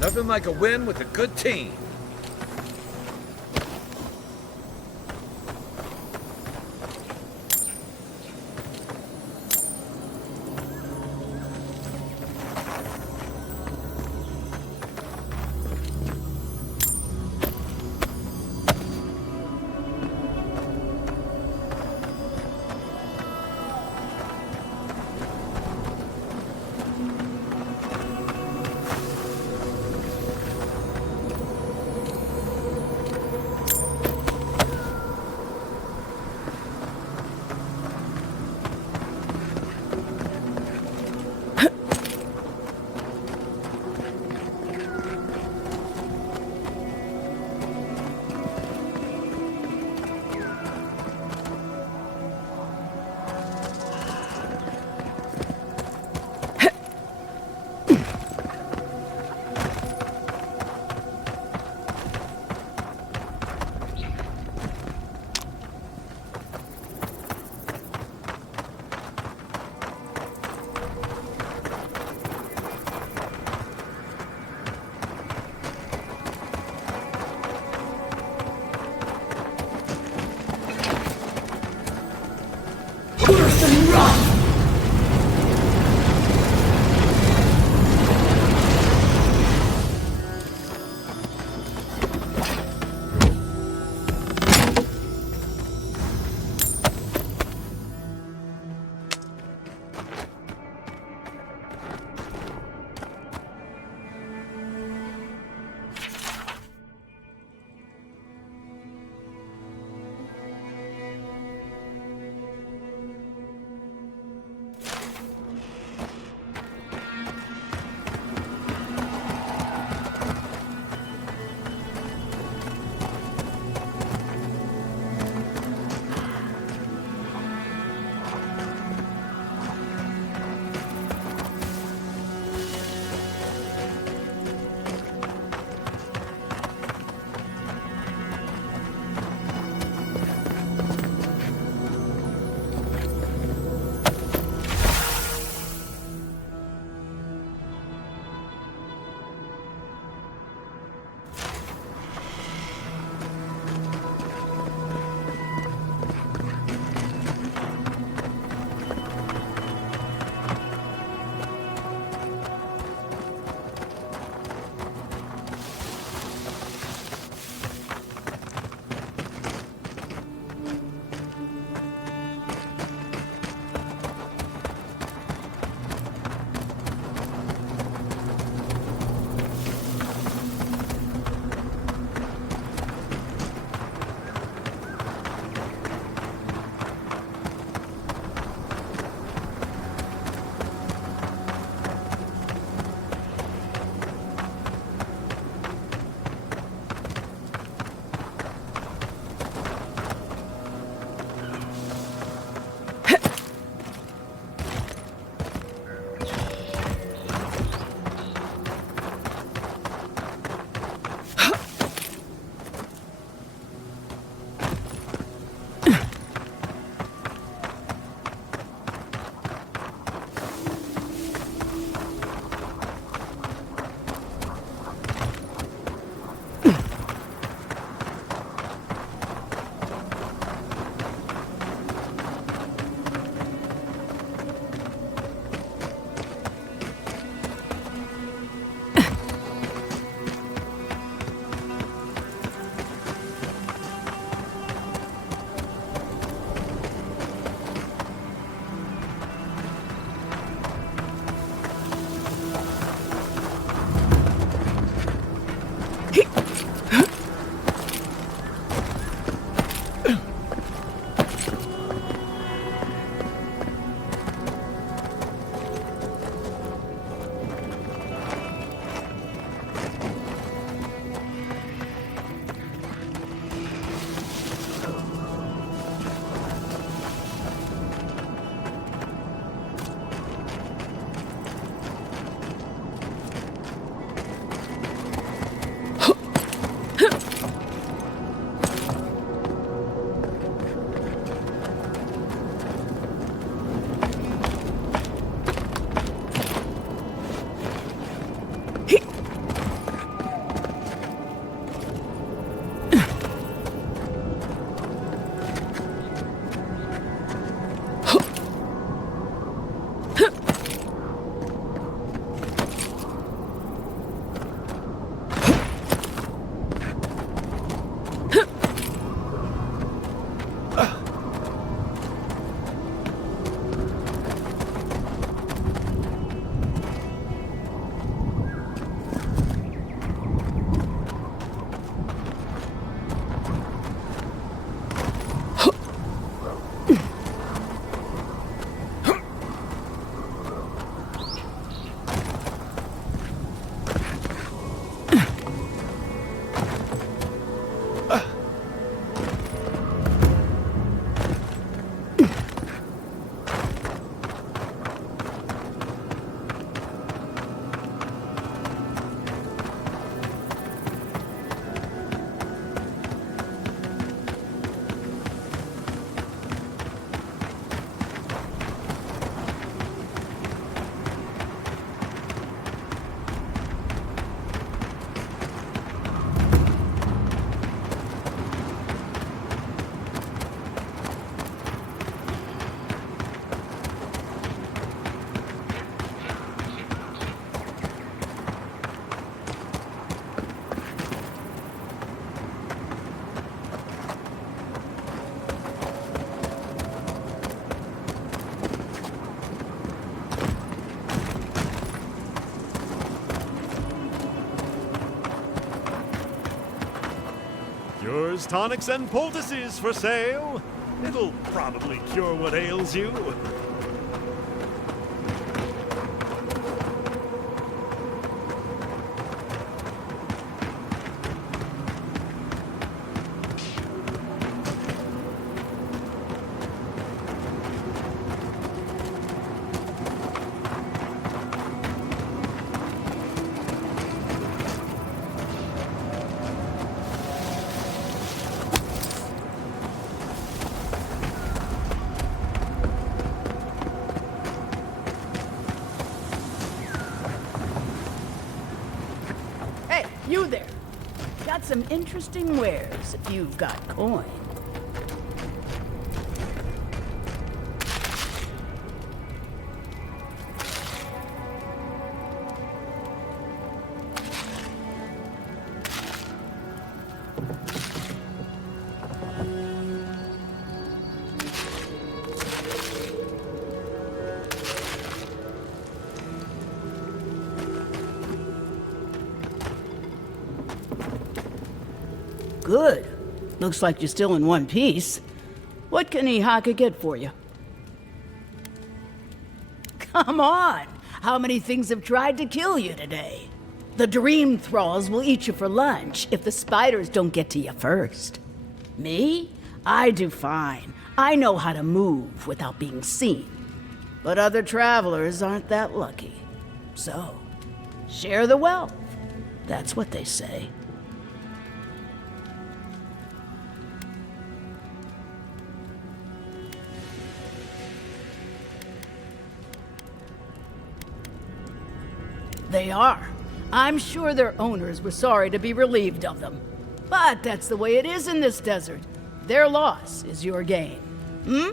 Nothing like a win with a good team. There's tonics and poultices for sale. It'll probably cure what ails you. Hey, you there. Got some interesting wares if you've got coin. Good. Looks like you're still in one piece. What can Ihaka get for you? Come on! How many things have tried to kill you today? The dream thralls will eat you for lunch if the spiders don't get to you first. Me? I do fine. I know how to move without being seen. But other travelers aren't that lucky. So, share the wealth. That's what they say. They are. I'm sure their owners were sorry to be relieved of them. But that's the way it is in this desert. Their loss is your gain. Hmm?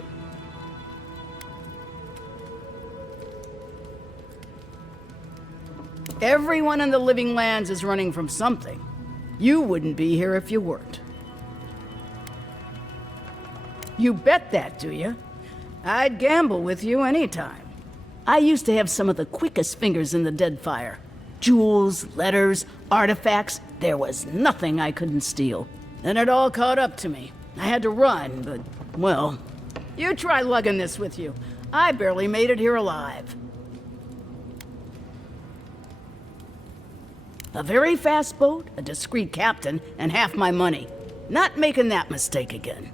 Everyone in the living lands is running from something. You wouldn't be here if you weren't. You bet that, do you? I'd gamble with you anytime. I used to have some of the quickest fingers in the Deadfire. Jewels, letters, artifacts, there was nothing I couldn't steal. Then it all caught up to me. I had to run, but, well, you try lugging this with you. I barely made it here alive. A very fast boat, a discreet captain, and half my money. Not making that mistake again.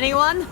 Anyone?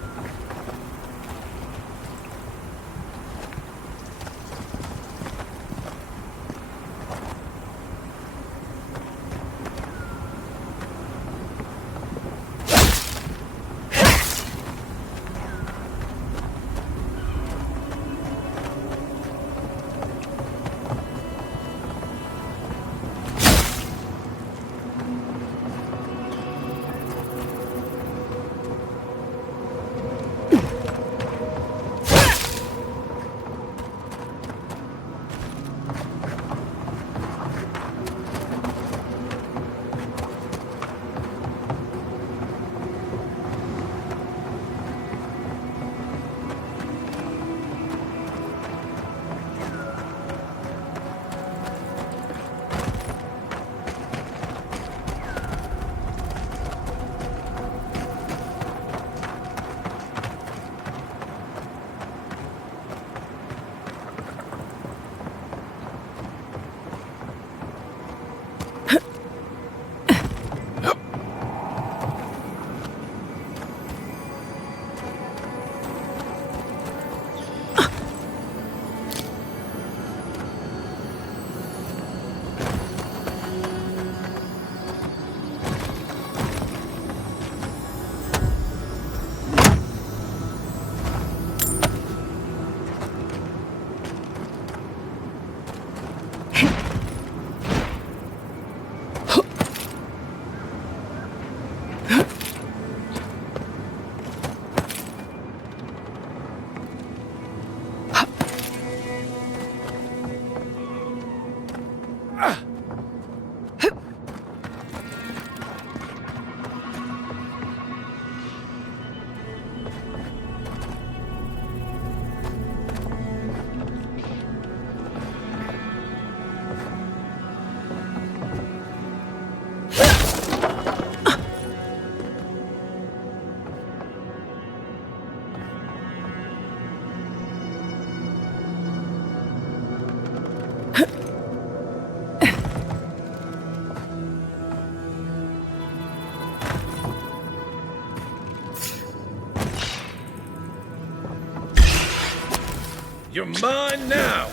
You're mine now!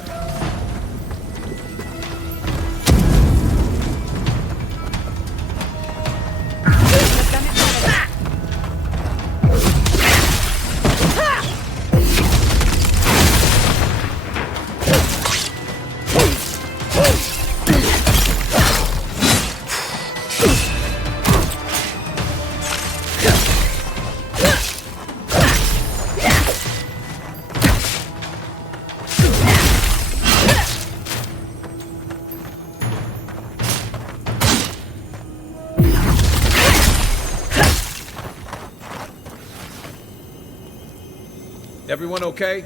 Everyone okay?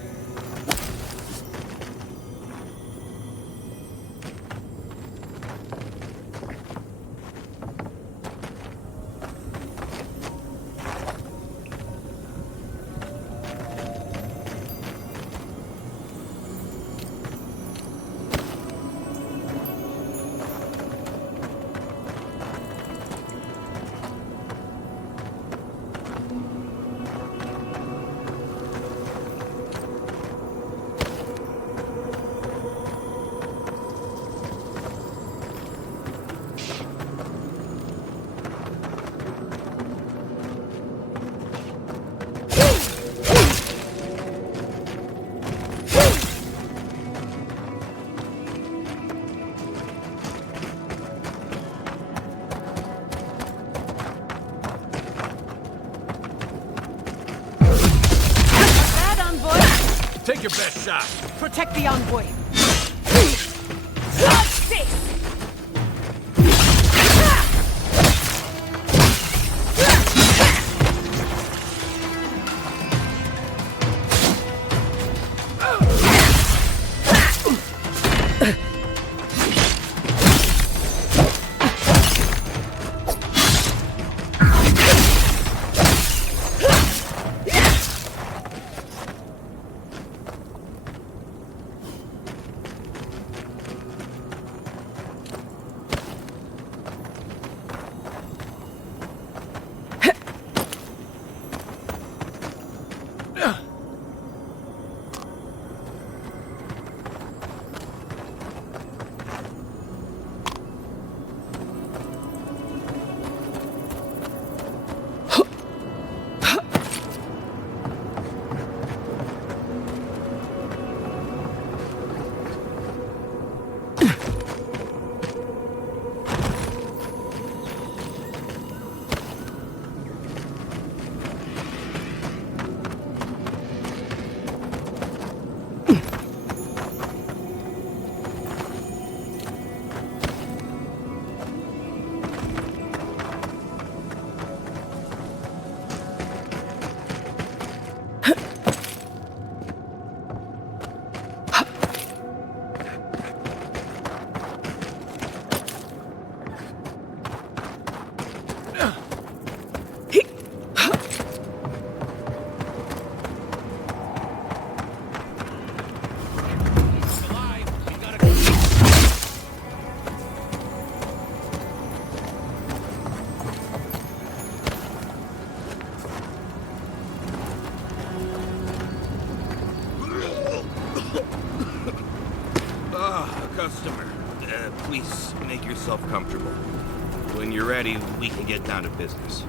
Take your best shot. Protect the envoy. customer. Please make yourself comfortable. When you're ready, we can get down to business.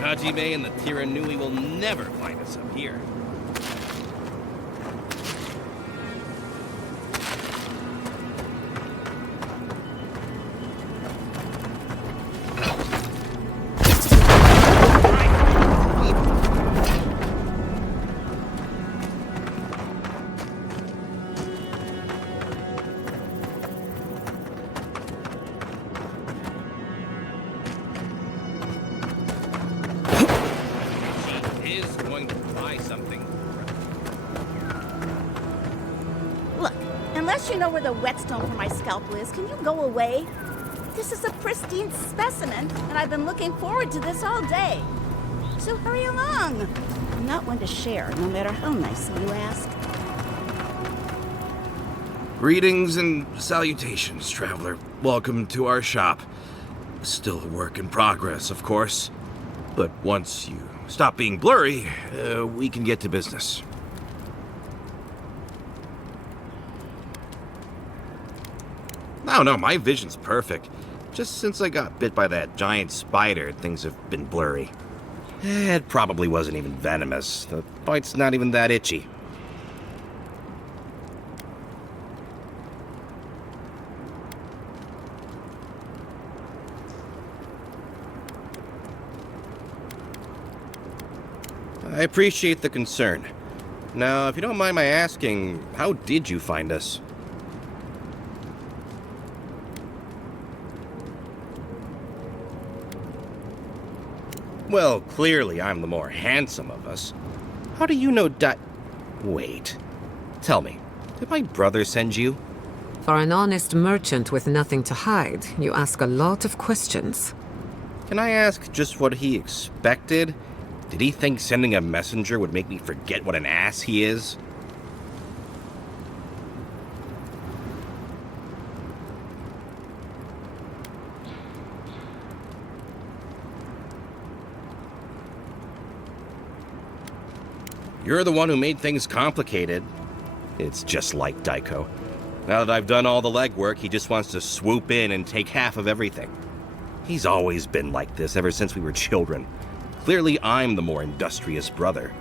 Hajime and the Tiranui will never find us up here. Unless you know where the whetstone for my scalpel is, can you go away? This is a pristine specimen, and I've been looking forward to this all day. So hurry along. I'm not one to share, no matter how nicely you ask. Greetings and salutations, traveler. Welcome to our shop. Still a work in progress, of course. But once you stop being blurry, we can get to business. No, my vision's perfect. Just since I got bit by that giant spider, things have been blurry. It probably wasn't even venomous. The bite's not even that itchy. I appreciate the concern. Now, if you don't mind my asking, how did you find us? Well, clearly I'm the more handsome of us. How do you know Wait. Tell me, did my brother send you? For an honest merchant with nothing to hide, you ask a lot of questions. Can I ask just what he expected? Did he think sending a messenger would make me forget what an ass he is? You're the one who made things complicated. It's just like Daiko. Now that I've done all the legwork, he just wants to swoop in and take half of everything. He's always been like this ever since we were children. Clearly, I'm the more industrious brother.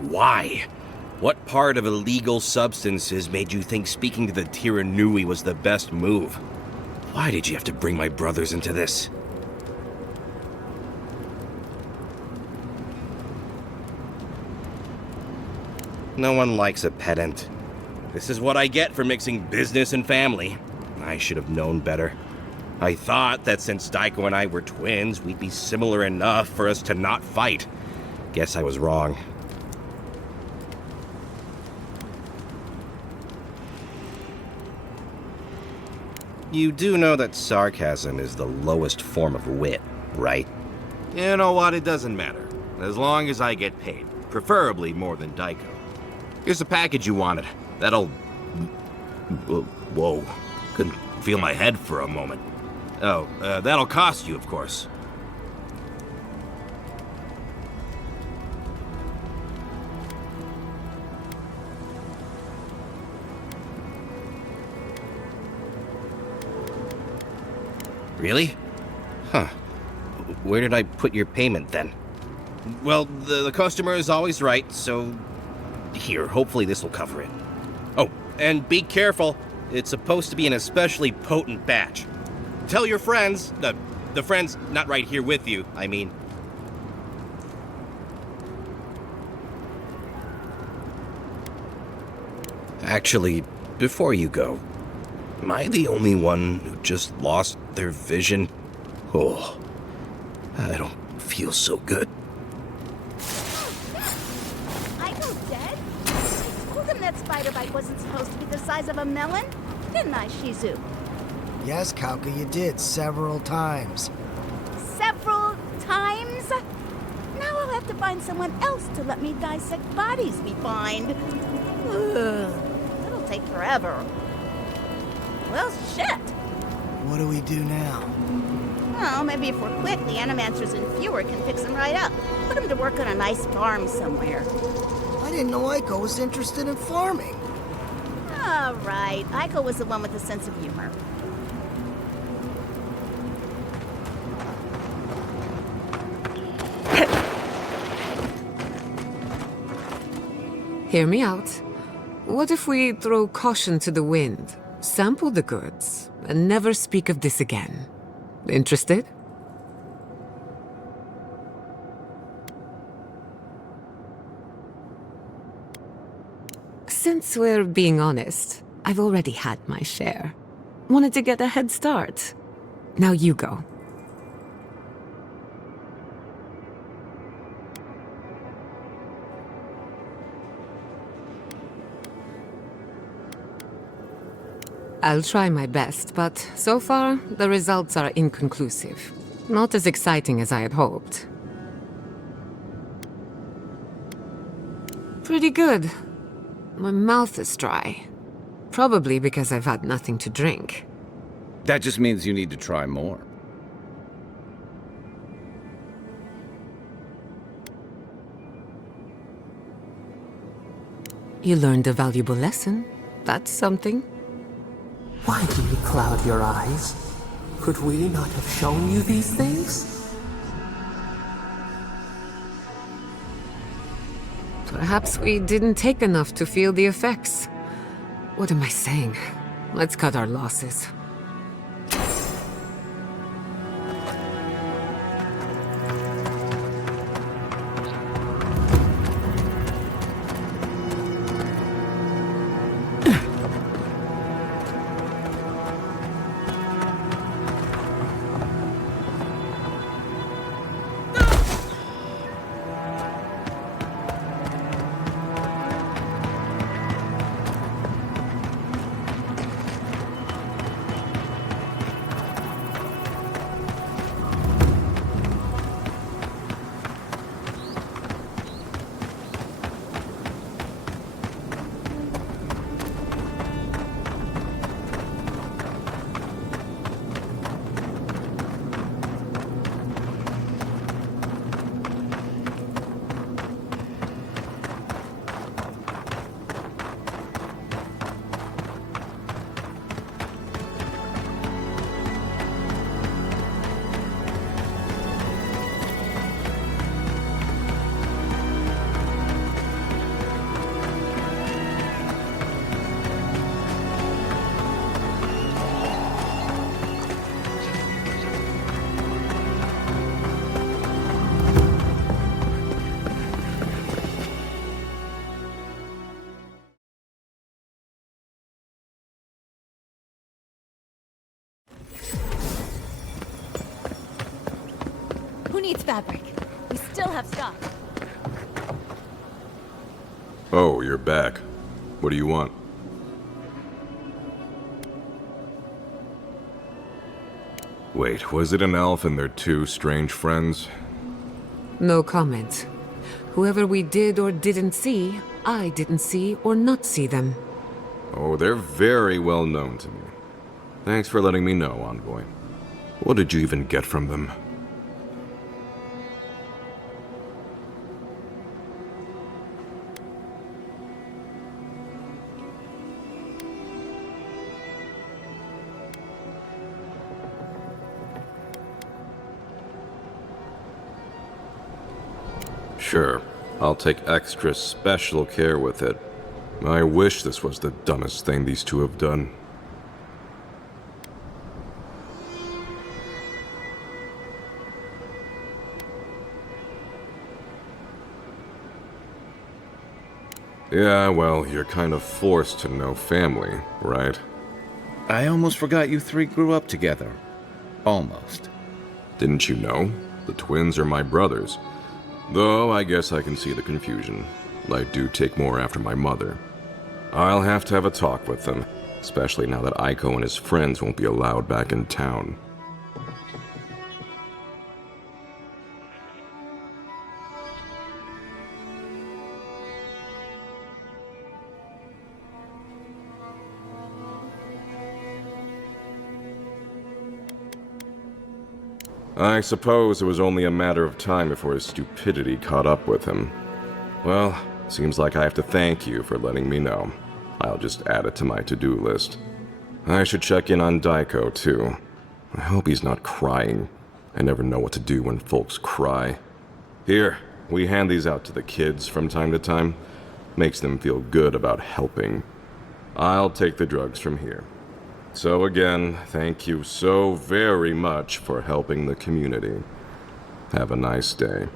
Why? What part of illegal substances made you think speaking to the Tiranui was the best move? Why did you have to bring my brothers into this? No one likes a pedant. This is what I get for mixing business and family. I should have known better. I thought that since Daiko and I were twins, we'd be similar enough for us to not fight. Guess I was wrong. You do know that sarcasm is the lowest form of wit, right? You know what? It doesn't matter. As long as I get paid. Preferably more than Daiko. Here's the package you wanted. That'll... Whoa. Couldn't feel my head for a moment. Oh, that'll cost you, of course. Really? Huh. Where did I put your payment, then? Well, the customer is always right, so... Here, hopefully this will cover it. Oh, and be careful. It's supposed to be an especially potent batch. Tell your friends... The friends not right here with you, I mean. Actually, before you go, am I the only one who just lost their vision? Oh, I don't feel so good. Aiko's dead? I told him that spider bite wasn't supposed to be the size of a melon? Didn't I, Shizu? Yes, Kauka, you did several times. Several times? Now I'll have to find someone else to let me dissect bodies we find. Ugh, it'll take forever. Well, shit. What do we do now? Well, maybe if we're quick, the Animancers in Fewer can fix them right up. Put them to work on a nice farm somewhere. I didn't know Aiko was interested in farming. All right, Aiko was the one with the sense of humor. Hear me out. What if we throw caution to the wind, sample the goods, and never speak of this again? Interested? Since we're being honest, I've already had my share. Wanted to get a head start. Now you go. I'll try my best, but so far, the results are inconclusive. Not as exciting as I had hoped. Pretty good. My mouth is dry. Probably because I've had nothing to drink. That just means you need to try more. You learned a valuable lesson. That's something. Why do you cloud your eyes? Could we not have shown you these things? Perhaps we didn't take enough to feel the effects. What am I saying? Let's cut our losses. Who needs fabric? We still have stock. Oh, you're back. What do you want? Wait, was it an elf and their two strange friends? No comment. Whoever we did or didn't see, I didn't see or not see them. Oh, they're very well known to me. Thanks for letting me know, Envoy. What did you even get from them? Sure, I'll take extra special care with it. I wish this was the dumbest thing these two have done. Yeah, well, you're kind of forced to know family, right? I almost forgot you three grew up together. Almost. Didn't you know? The twins are my brothers. Though I guess I can see the confusion. I do take more after my mother. I'll have to have a talk with them, especially now that Aiko and his friends won't be allowed back in town. I suppose it was only a matter of time before his stupidity caught up with him. Well, seems like I have to thank you for letting me know. I'll just add it to my to-do list. I should check in on Daiko, too. I hope he's not crying. I never know what to do when folks cry. Here, we hand these out to the kids from time to time. Makes them feel good about helping. I'll take the drugs from here. So again, thank you so very much for helping the community. Have a nice day.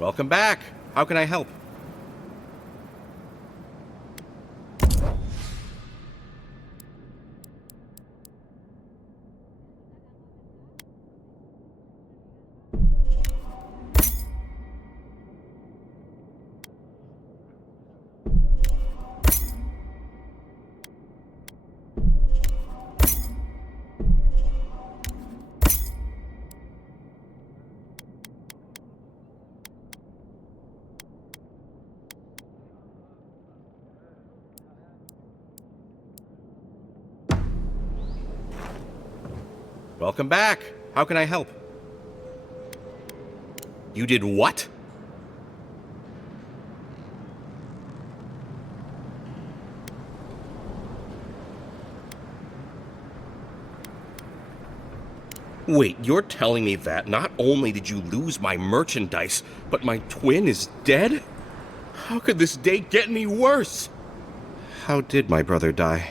Welcome back. How can I help? Welcome back. How can I help? You did what? Wait, you're telling me that not only did you lose my merchandise, but my twin is dead? How could this day get any worse? How did my brother die?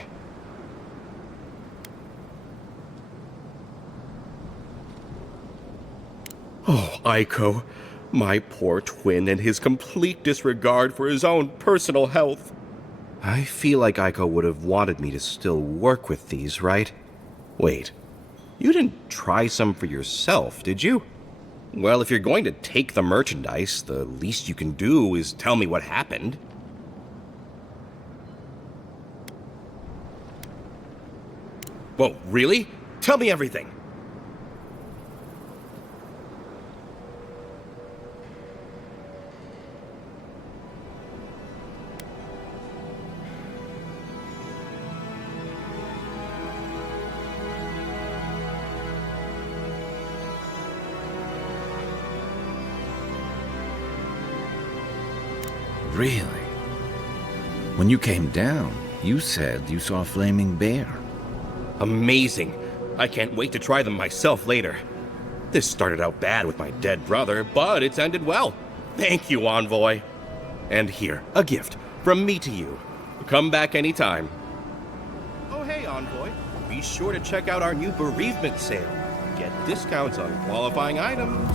Oh, Aiko, my poor twin and his complete disregard for his own personal health. I feel like Aiko would have wanted me to still work with these, right? Wait, you didn't try some for yourself, did you? Well, if you're going to take the merchandise, the least you can do is tell me what happened. Whoa, really? Tell me everything! Really? When you came down, you said you saw a flaming bear. Amazing. I can't wait to try them myself later. This started out bad with my dead brother, but it's ended well. Thank you, Envoy. And here, a gift from me to you. Come back anytime. Oh, hey, Envoy. Be sure to check out our new bereavement sale. Get discounts on qualifying items.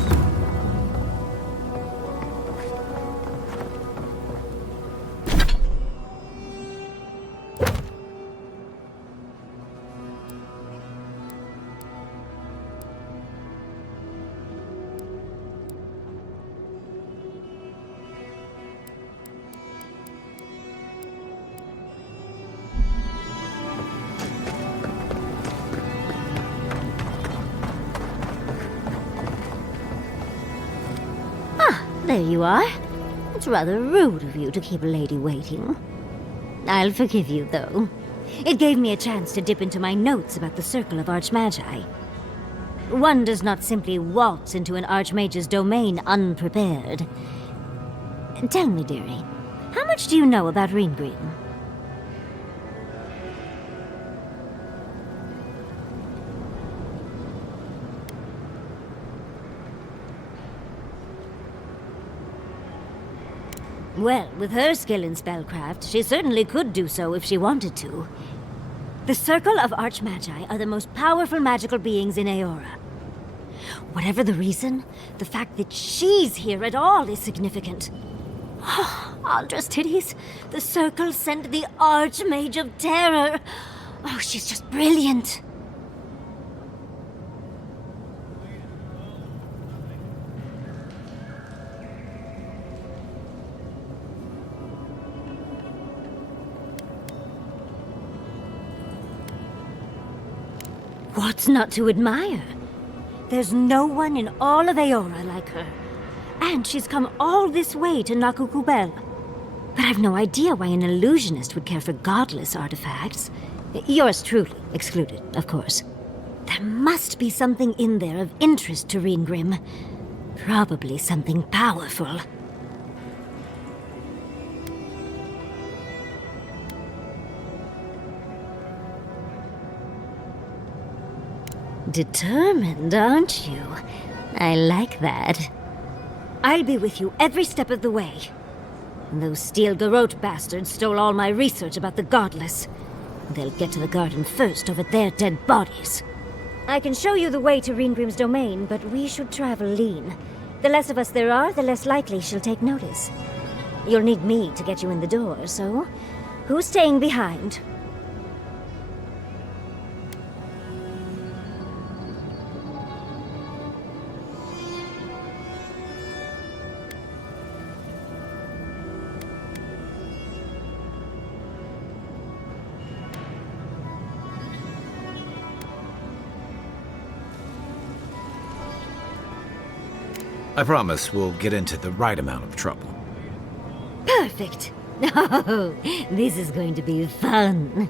There you are. It's rather rude of you to keep a lady waiting. I'll forgive you, though. It gave me a chance to dip into my notes about the Circle of Archmagi. One does not simply waltz into an Archmage's domain unprepared. Tell me, dearie, how much do you know about Ringreen? Well, with her skill in spellcraft, she certainly could do so if she wanted to. The Circle of Archmagi are the most powerful magical beings in Aora. Whatever the reason, the fact that she's here at all is significant. Aldra's titties, the Circle sent the Archmage of Terror. Oh, she's just brilliant. What's not to admire? There's no one in all of Aora like her. And she's come all this way to Nakukubel. But I've no idea why an illusionist would care for godless artifacts. Yours truly excluded, of course. There must be something in there of interest to Reengrim. Probably something powerful. Determined, aren't you? I like that. I'll be with you every step of the way. Those Steel Garrote bastards stole all my research about the Godless. They'll get to the garden first over their dead bodies. I can show you the way to Reengrim's domain, but we should travel lean. The less of us there are, the less likely she'll take notice. You'll need me to get you in the door, so who's staying behind? I promise we'll get into the right amount of trouble. Perfect. Oh, this is going to be fun.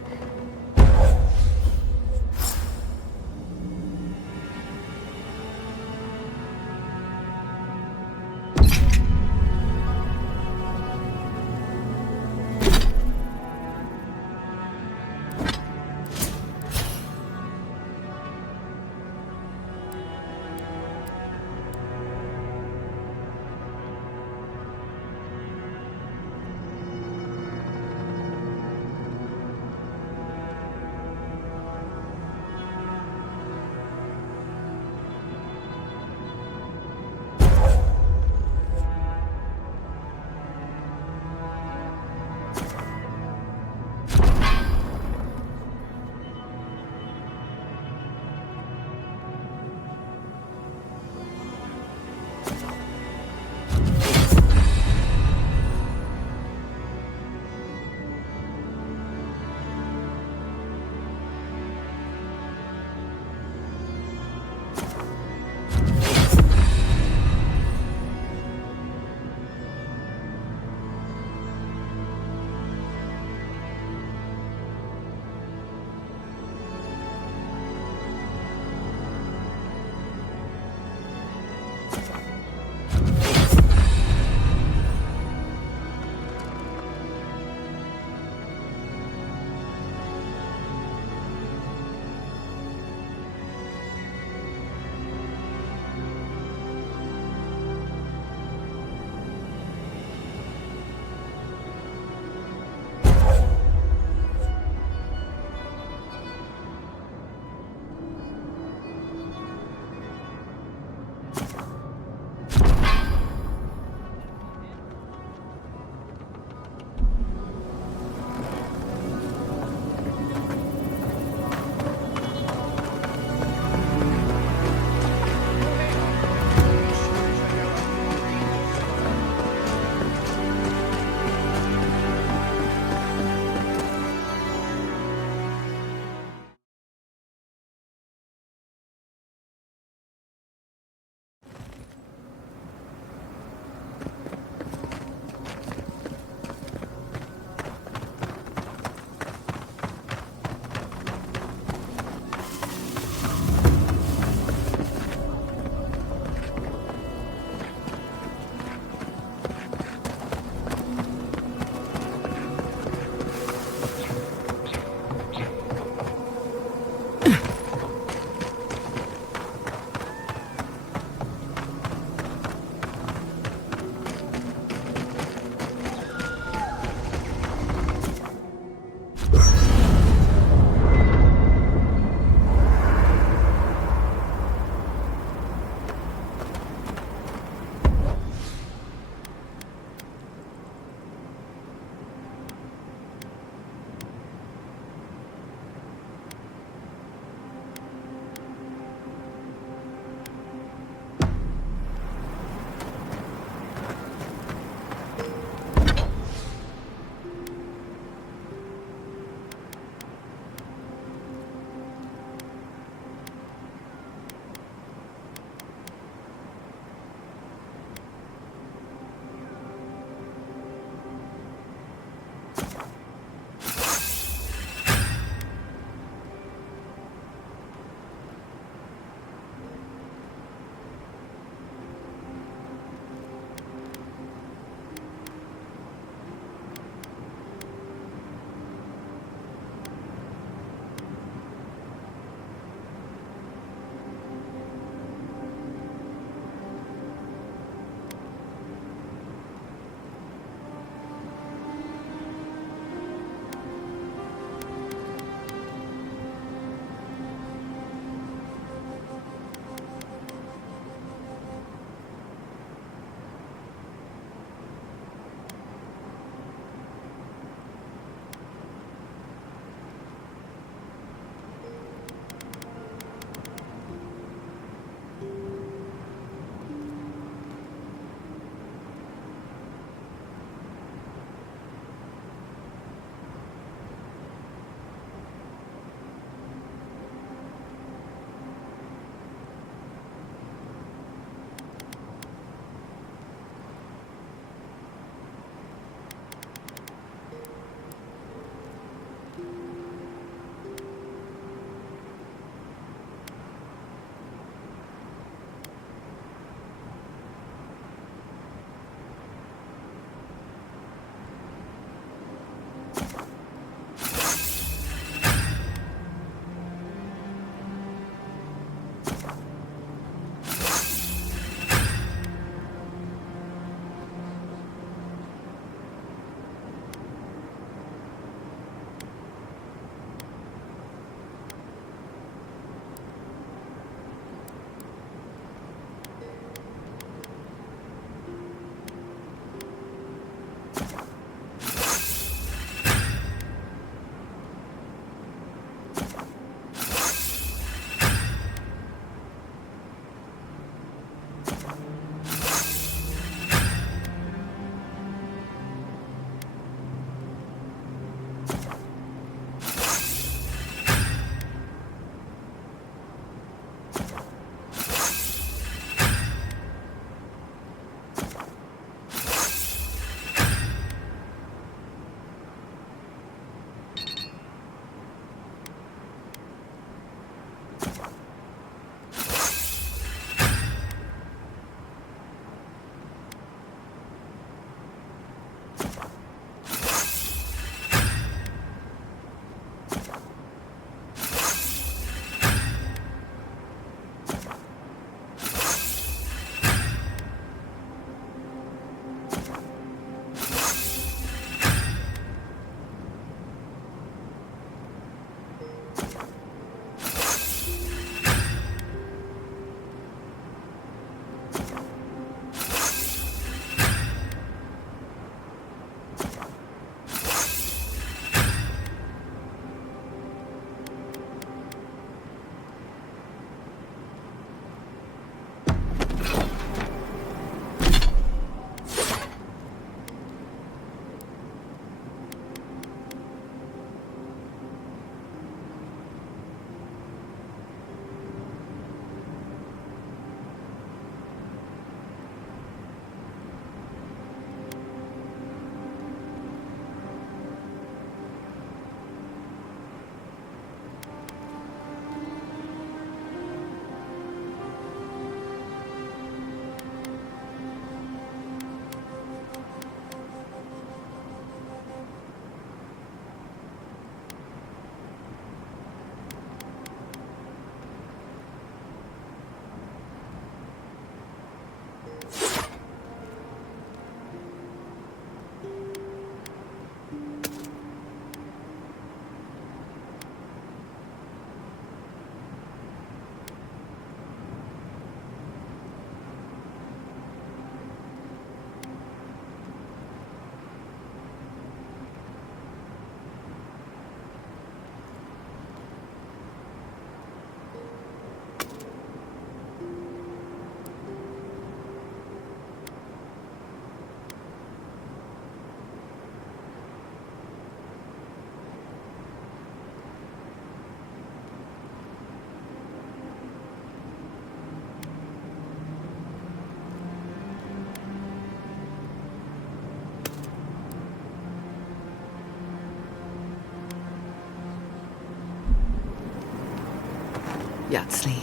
Yatsley,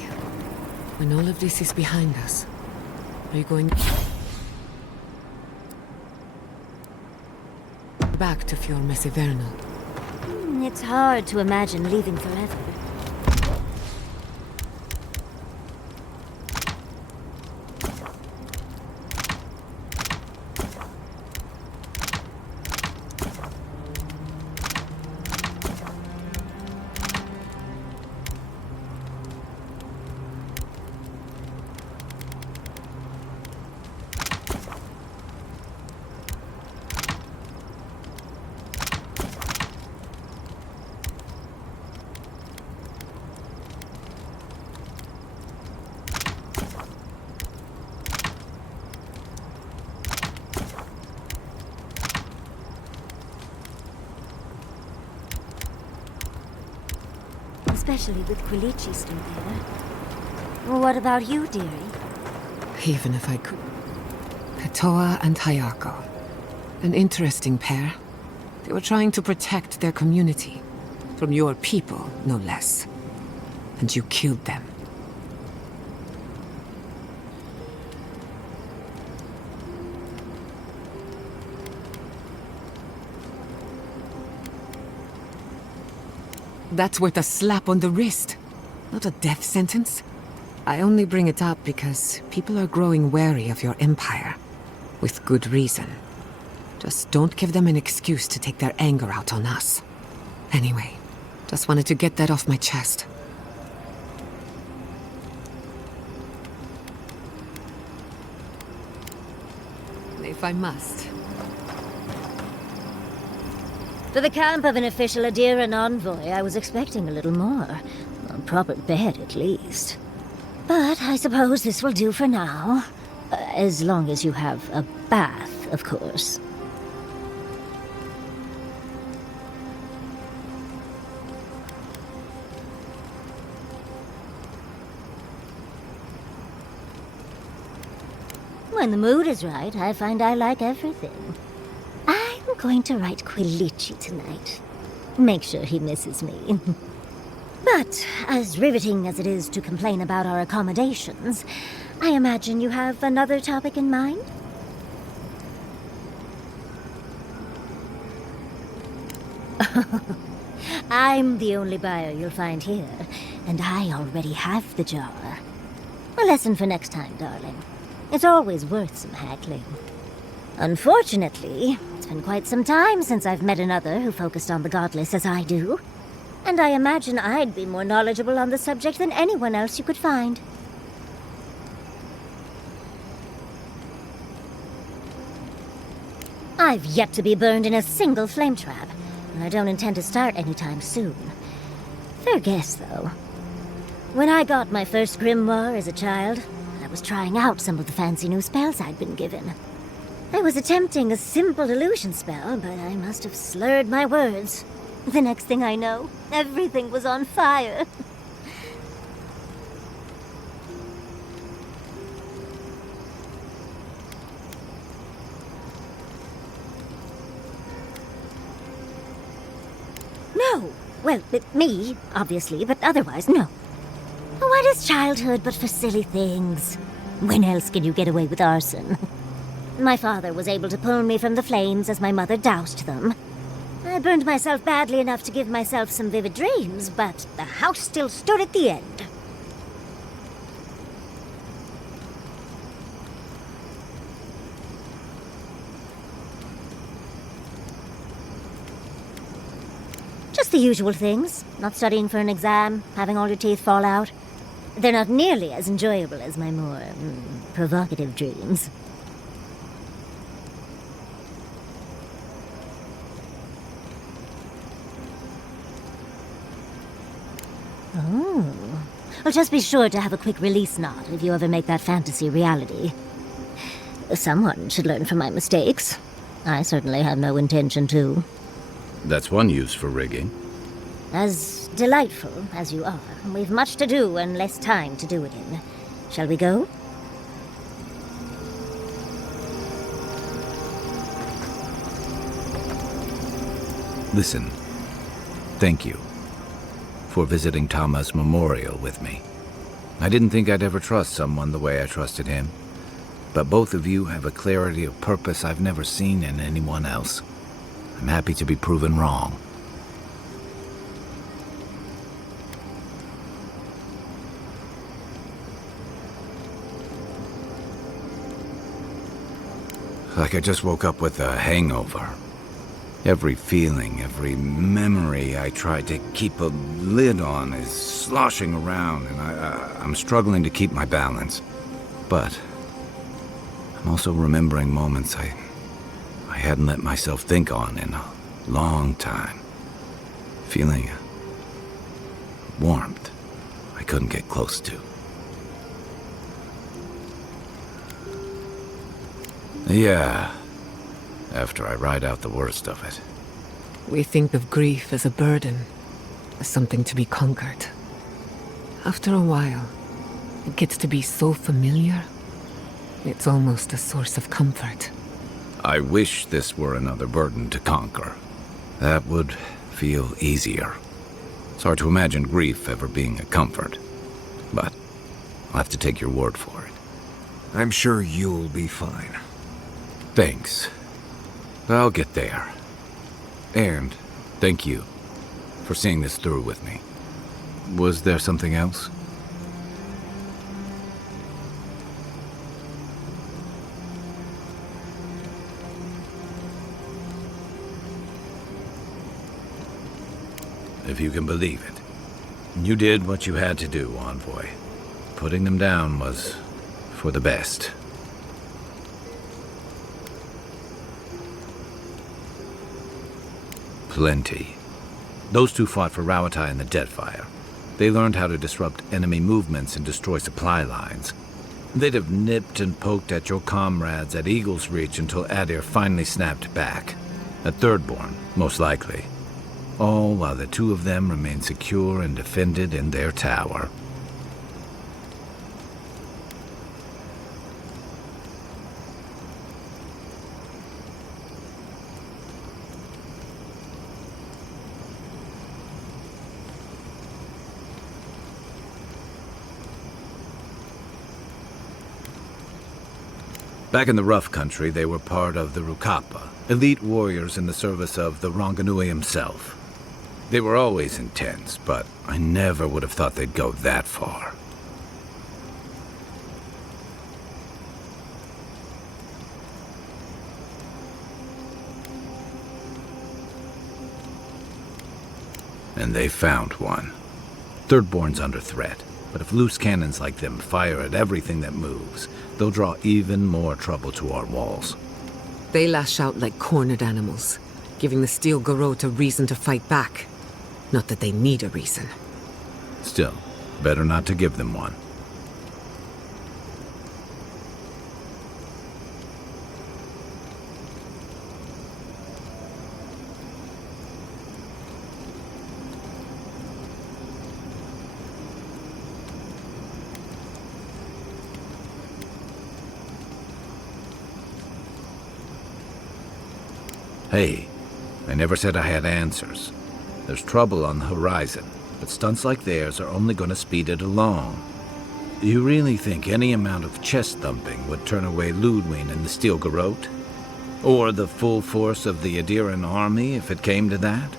when all of this is behind us, are you going back to Fior Mesivernal? It's hard to imagine leaving forever. Especially with Quilichi still there. What about you, dearie? Even if I could. Katoa and Hayako. An interesting pair. They were trying to protect their community. From your people, no less. And you killed them. That's worth a slap on the wrist, not a death sentence. I only bring it up because people are growing wary of your empire. With good reason. Just don't give them an excuse to take their anger out on us. Anyway, just wanted to get that off my chest. If I must. For the camp of an official Adiran envoy, I was expecting a little more. A proper bed, at least. But I suppose this will do for now. As long as you have a bath, of course. When the mood is right, I find I like everything. I'm going to write Quilichi tonight. Make sure he misses me. But, as riveting as it is to complain about our accommodations, I imagine you have another topic in mind? I'm the only buyer you'll find here, and I already have the jar. A lesson for next time, darling. It's always worth some haggling. Unfortunately, it's been quite some time since I've met another who focused on the godless as I do. And I imagine I'd be more knowledgeable on the subject than anyone else you could find. I've yet to be burned in a single flame trap, and I don't intend to start anytime soon. Fair guess, though. When I got my first grimoire as a child, I was trying out some of the fancy new spells I'd been given. I was attempting a simple illusion spell, but I must have slurred my words. The next thing I know, everything was on fire. No! Well, me, obviously, but otherwise, no. What is childhood but for silly things? When else can you get away with arson? My father was able to pull me from the flames as my mother doused them. I burned myself badly enough to give myself some vivid dreams, but the house still stood at the end. Just the usual things. Not studying for an exam, having all your teeth fall out. They're not nearly as enjoyable as my more provocative dreams. Oh. Well, just be sure to have a quick release knot if you ever make that fantasy reality. Someone should learn from my mistakes. I certainly have no intention to. That's one use for rigging. As delightful as you are, we've much to do and less time to do it in. Shall we go? Listen, thank you for visiting Tama's memorial with me. I didn't think I'd ever trust someone the way I trusted him. But both of you have a clarity of purpose I've never seen in anyone else. I'm happy to be proven wrong. Like I just woke up with a hangover. Every feeling, every memory I tried to keep a lid on is sloshing around, and I'm struggling to keep my balance. But I'm also remembering moments I hadn't let myself think on in a long time. Feeling a warmth I couldn't get close to. Yeah, after I ride out the worst of it. We think of grief as a burden, as something to be conquered. After a while, it gets to be so familiar, it's almost a source of comfort. I wish this were another burden to conquer. That would feel easier. It's hard to imagine grief ever being a comfort, but I'll have to take your word for it. I'm sure you'll be fine. Thanks. I'll get there. And thank you for seeing this through with me. Was there something else? If you can believe it. You did what you had to do, Envoy. Putting them down was for the best. Plenty. Those two fought for Rauatai in the Deadfire. They learned how to disrupt enemy movements and destroy supply lines. They'd have nipped and poked at your comrades at Eagle's Reach until Adir finally snapped back. At Thirdborn, most likely. All while the two of them remained secure and defended in their tower. Back in the rough country, they were part of the Rukapa, elite warriors in the service of the Ronganui himself. They were always intense, but I never would have thought they'd go that far. And they found one. Thirdborn's under threat, but if loose cannons like them fire at everything that moves, they'll draw even more trouble to our walls. They lash out like cornered animals, giving the Steel Garrote a reason to fight back. Not that they need a reason. Still, better not to give them one. Hey, I never said I had answers. There's trouble on the horizon, but stunts like theirs are only going to speed it along. You really think any amount of chest thumping would turn away Ludwig and the Steel Garrote? Or the full force of the Adiran army if it came to that?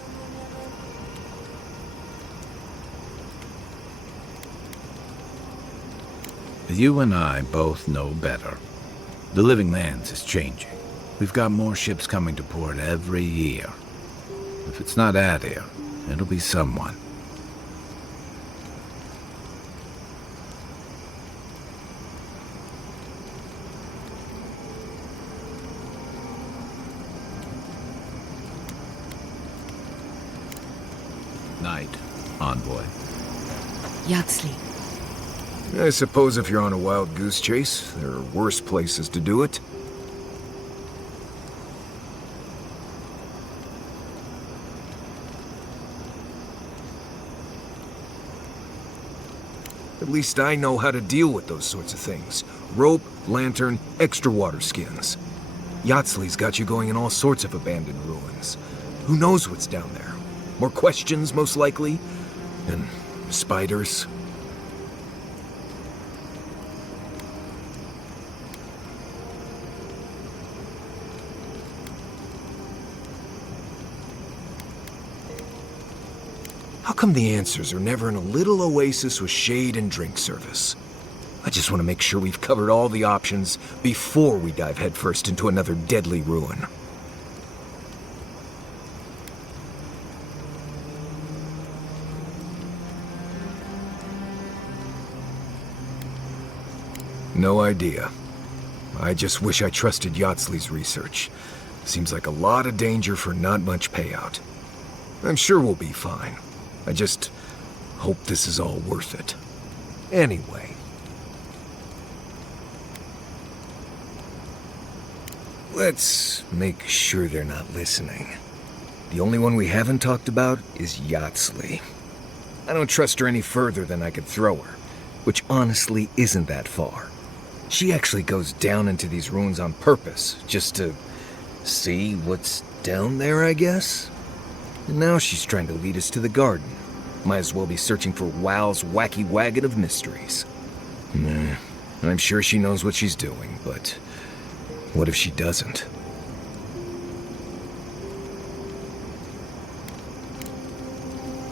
You and I both know better. The Living Lands is changing. We've got more ships coming to port every year. If it's not Adir, it'll be someone. Night, Envoy. Yaxley. I suppose if you're on a wild goose chase, there are worse places to do it. At least I know how to deal with those sorts of things. Rope, lantern, extra water skins. Yaxley's got you going in all sorts of abandoned ruins. Who knows what's down there? More questions, most likely? And spiders? come the answers are never in a little oasis with shade and drink service? I just want to make sure we've covered all the options before we dive headfirst into another deadly ruin. No idea. I just wish I trusted Yatsley's research. Seems like a lot of danger for not much payout. I'm sure we'll be fine. I just hope this is all worth it. Anyway. Let's make sure they're not listening. The only one we haven't talked about is Yatsley. I don't trust her any further than I could throw her, which honestly isn't that far. She actually goes down into these ruins on purpose, just to see what's down there, I guess? And now she's trying to lead us to the garden. Might as well be searching for WoW's wacky wagon of mysteries. Nah, I'm sure she knows what she's doing, but what if she doesn't?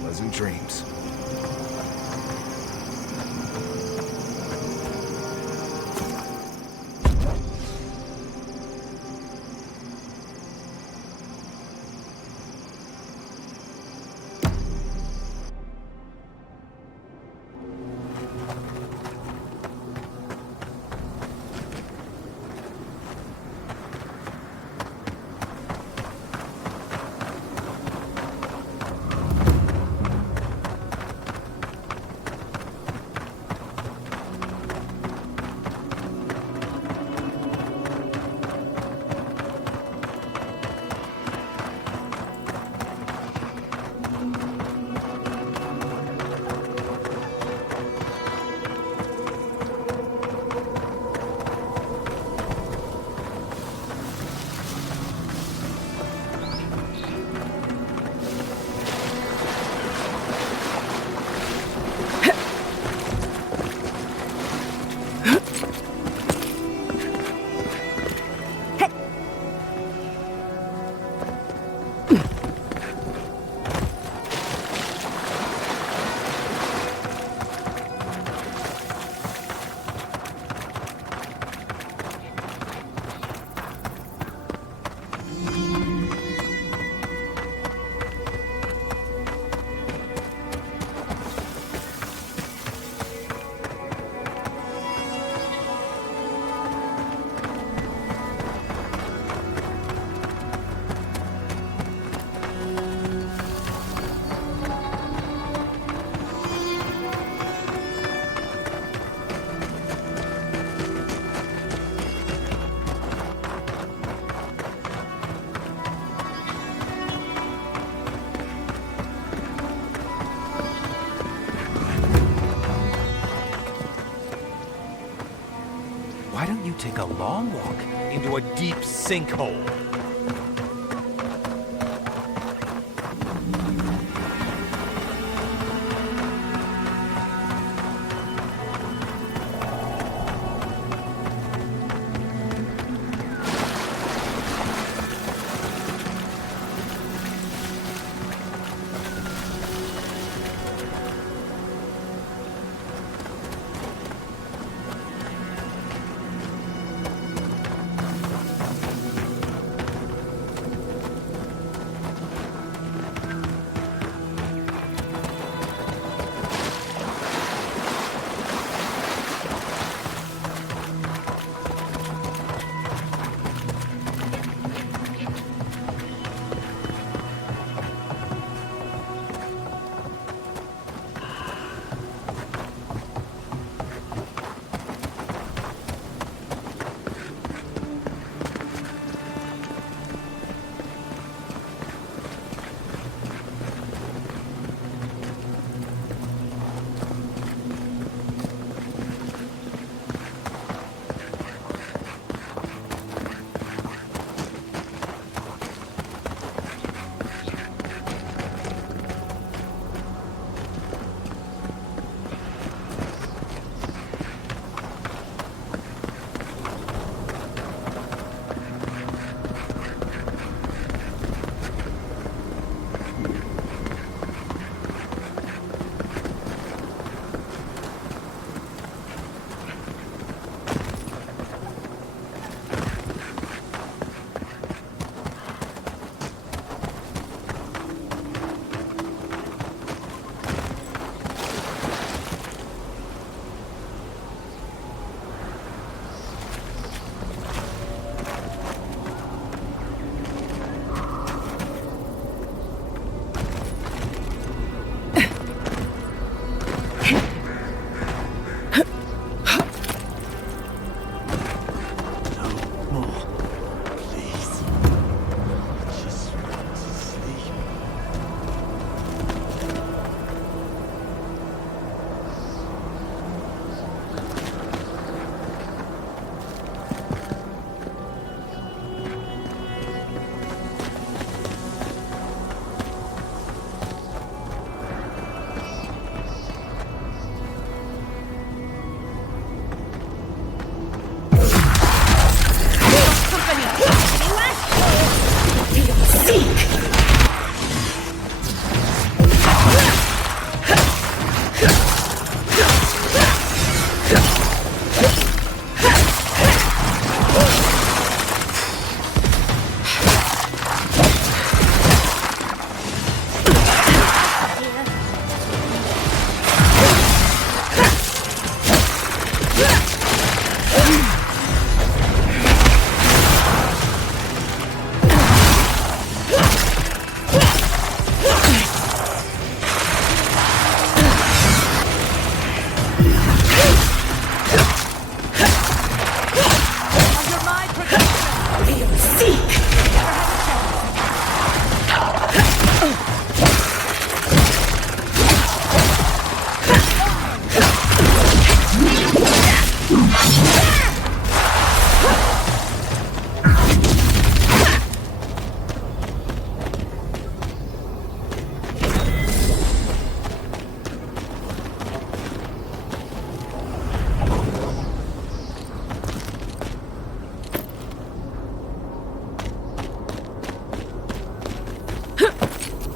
Pleasant dreams. Why don't you take a long walk into a deep sinkhole?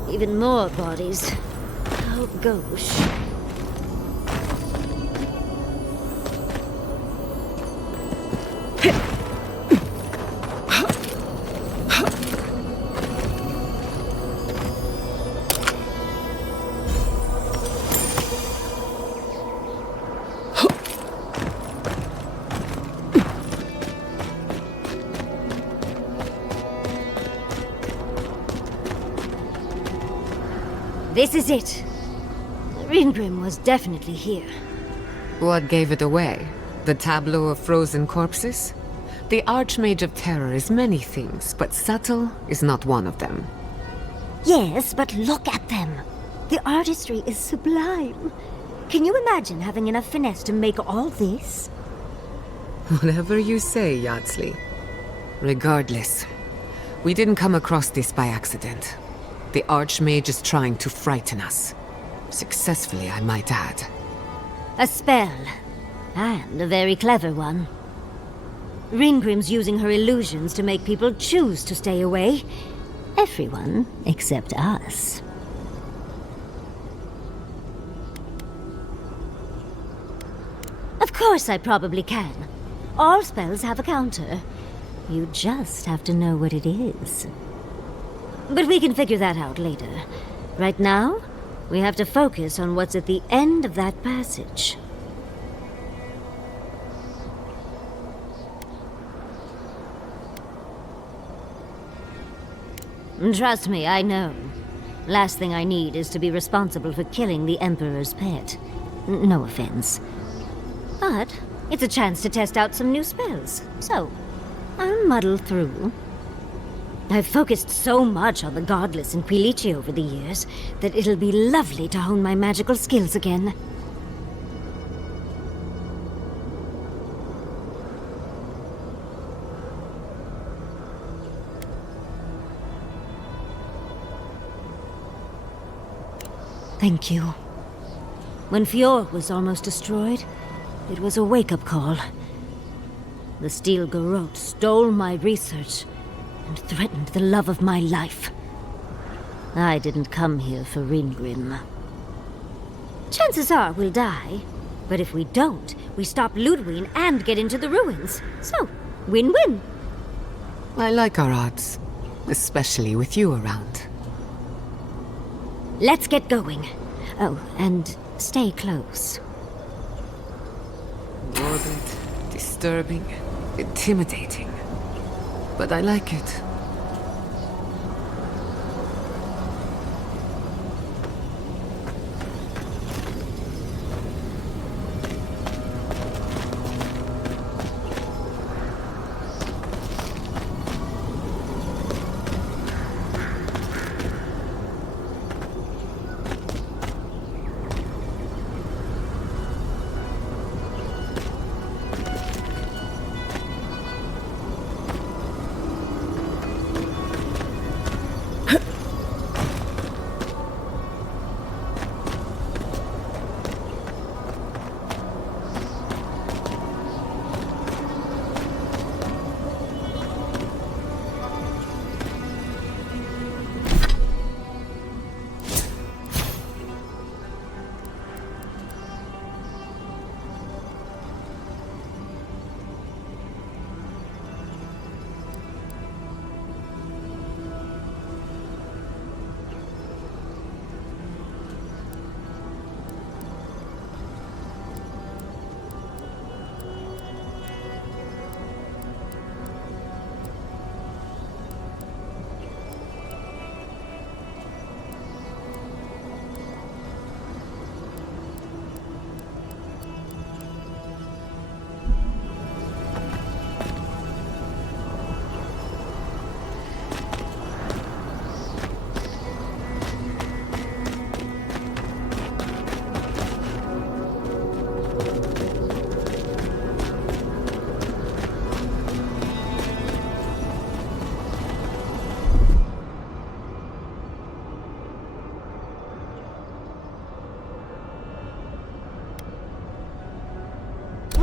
Even more bodies. Oh, gosh. This is it. Ringrim was definitely here. What gave it away? The tableau of frozen corpses? The Archmage of Terror is many things, but subtle is not one of them. Yes, but look at them. The artistry is sublime. Can you imagine having enough finesse to make all this? Whatever you say, Yardsley. Regardless, we didn't come across this by accident. The Archmage is trying to frighten us. Successfully, I might add. A spell. And a very clever one. Ringrim's using her illusions to make people choose to stay away. Everyone except us. Of course I probably can. All spells have a counter. You just have to know what it is. But we can figure that out later. Right now, we have to focus on what's at the end of that passage. Trust me, I know. Last thing I need is to be responsible for killing the Emperor's pet. No offense. But it's a chance to test out some new spells, so I'll muddle through. I've focused so much on the Godless and Quilici over the years that it'll be lovely to hone my magical skills again. Thank you. When Fjord was almost destroyed, it was a wake-up call. The Steel Garrote stole my research and threatened the love of my life. I didn't come here for Ringrim. Chances are we'll die, but if we don't, we stop Ludwig and get into the ruins. So, win-win. I like our odds, especially with you around. Let's get going. Oh, and stay close. Morbid, disturbing, intimidating. But I like it.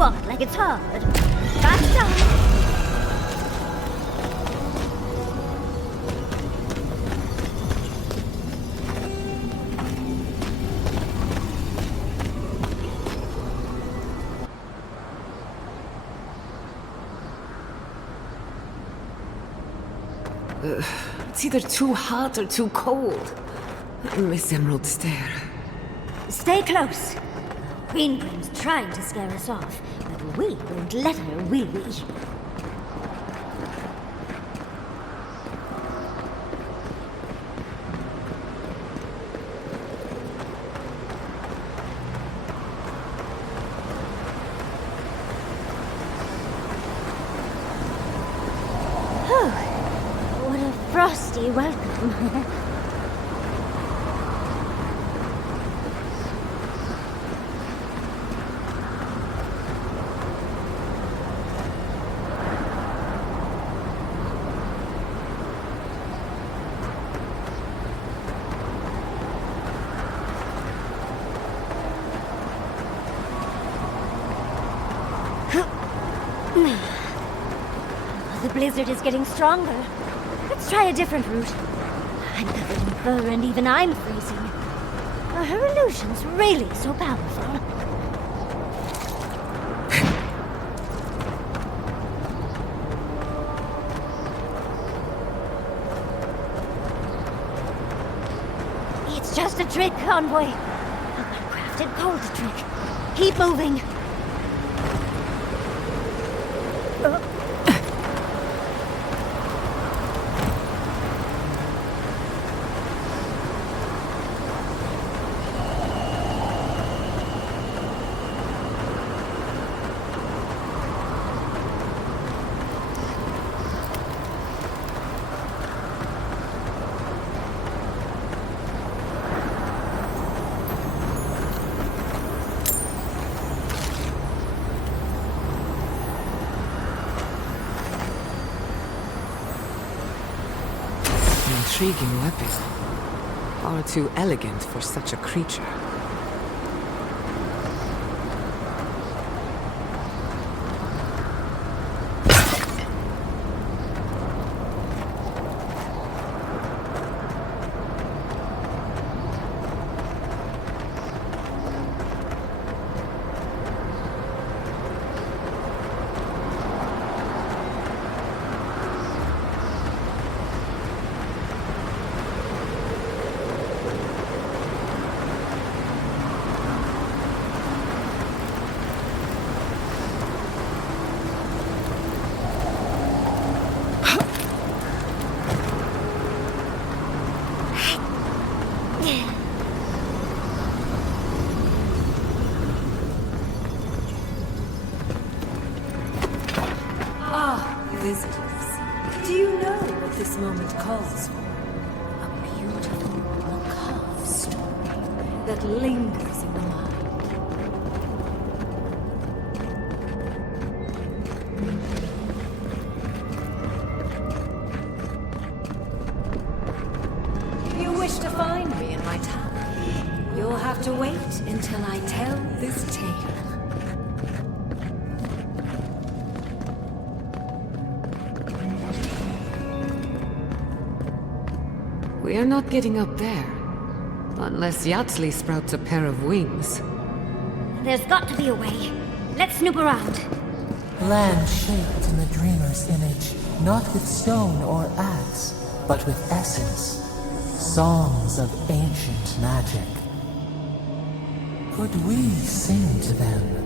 What, like it's hard? Faster! It's either too hot or too cold. I miss Emerald Stair. Stay close. Queen Brim's trying to scare us off, but we won't let her, will we? What a frosty welcome. The blizzard is getting stronger. Let's try a different route. I'm covered in fur and even I'm freezing. Are her illusions really so powerful? It's just a trick, Convoy. A well-crafted cold trick. Keep moving. Intriguing weapon. Far too elegant for such a creature. Visitors, do you know what this moment calls for? A beautiful, macabre story that lingers in the mind. If you wish to find me in my tower, you'll have to wait until I tell this tale. We are not getting up there. Unless Yatsley sprouts a pair of wings. There's got to be a way. Let's snoop around. Land shaped in the dreamer's image, not with stone or axe, but with essence. Songs of ancient magic. Could we sing to them?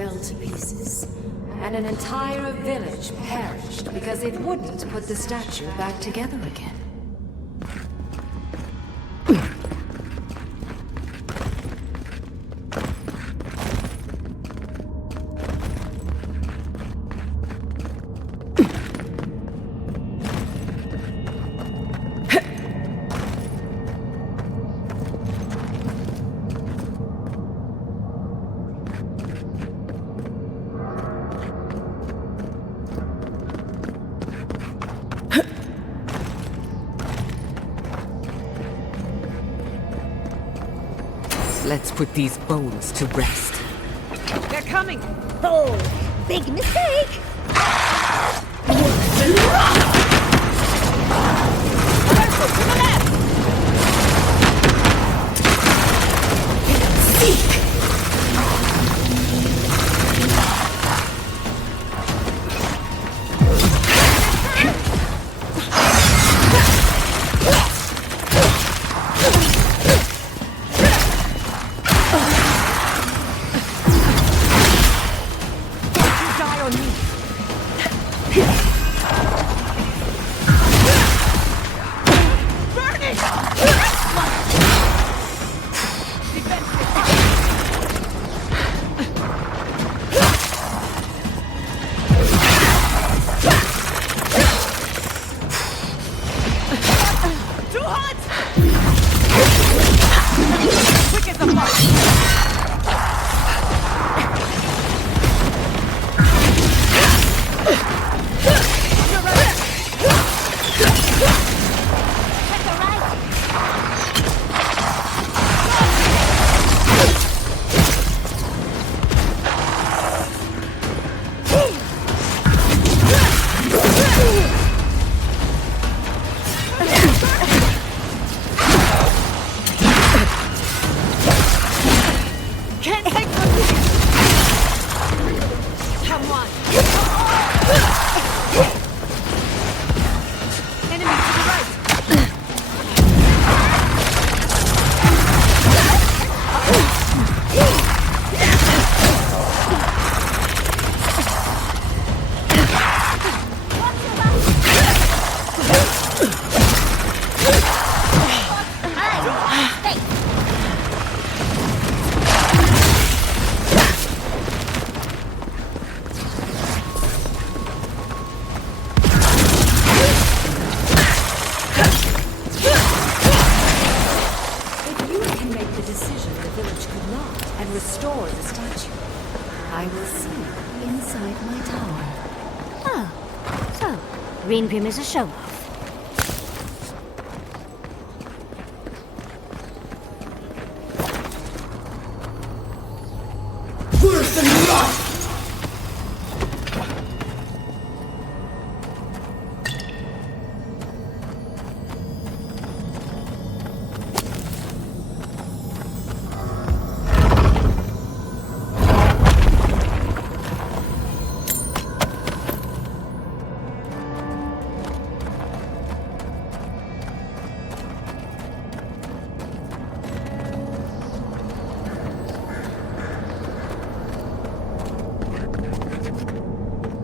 fell to pieces, and an entire village perished because it wouldn't put the statue back together again. Let's put these bones to rest. They're coming! Oh, big mistake! Green Grim is a show-off. Worse than rot!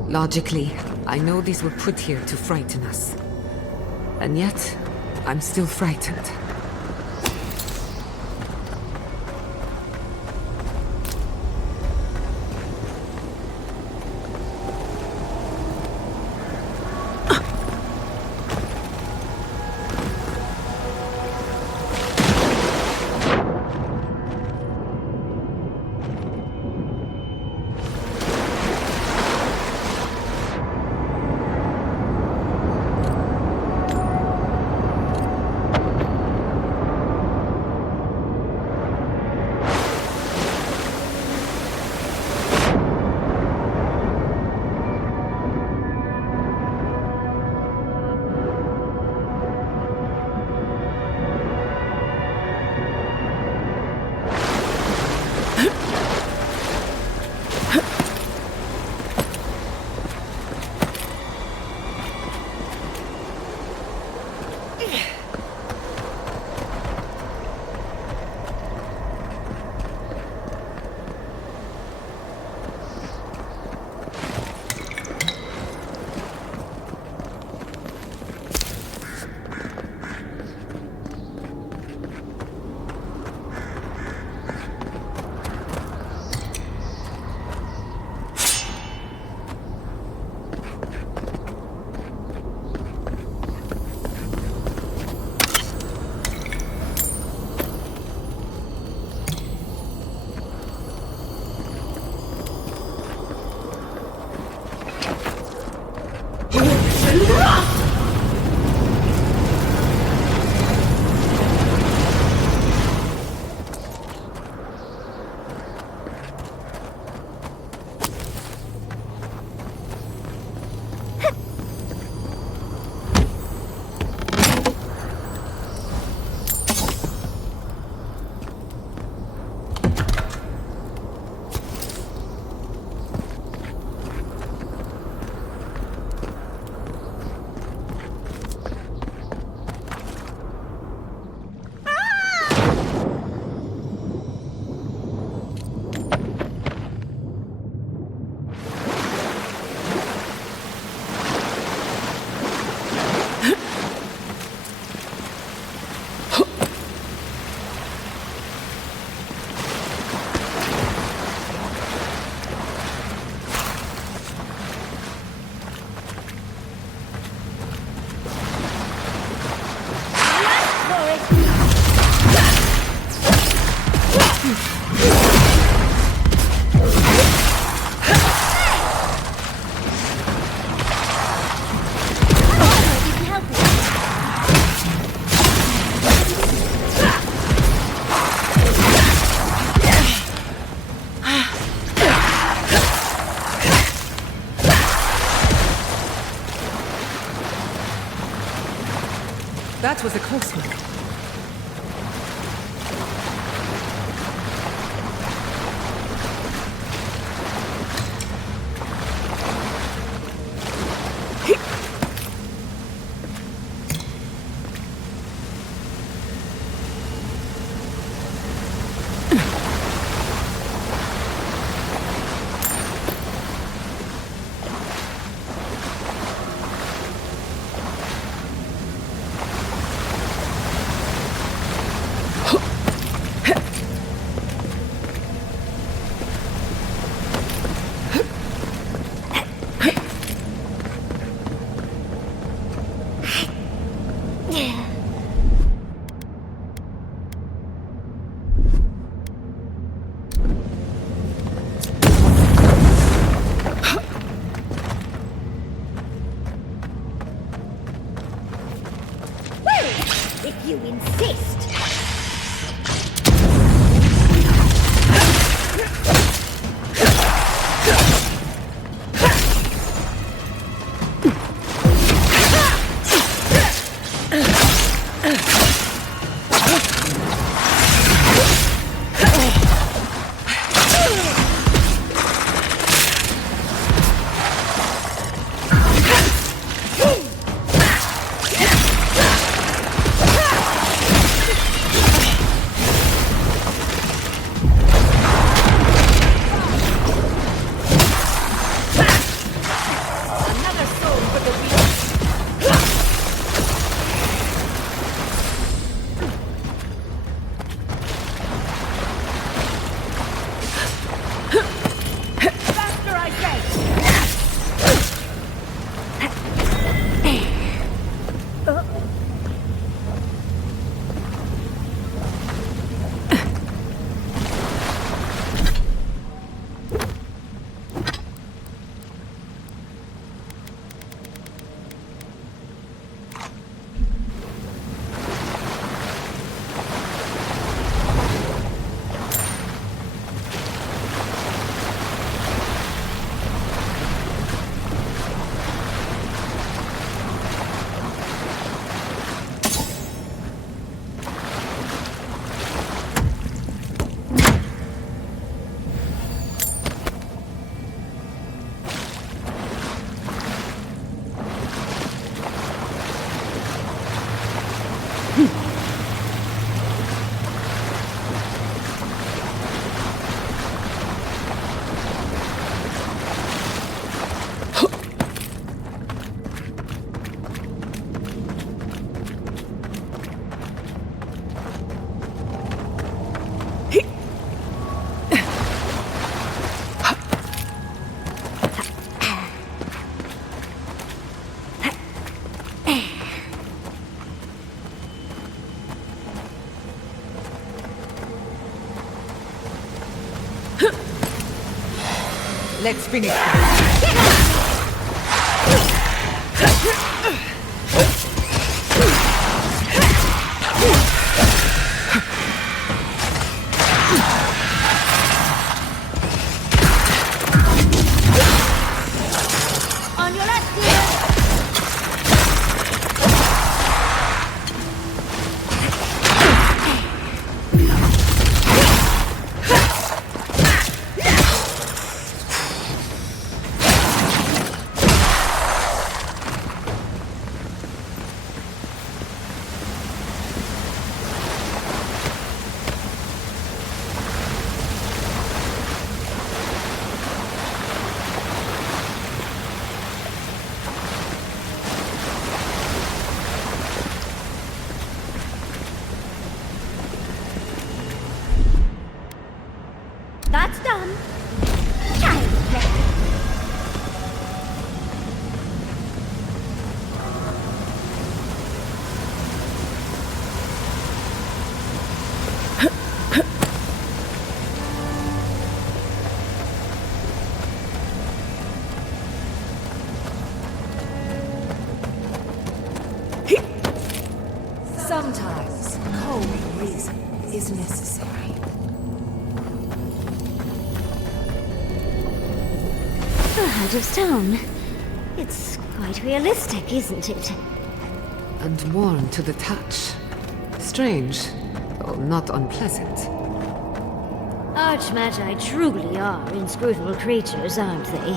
Logically, I know these were put here to frighten us. And yet, I'm still frightened. That was a close one. If you insist. Let's finish this. On your left, dear. That's done. Child's play. Sometimes cold reason is necessary. Out of stone. It's quite realistic, isn't it? and warm to the touch. Strange, though not unpleasant. Archmagi truly are inscrutable creatures, aren't they?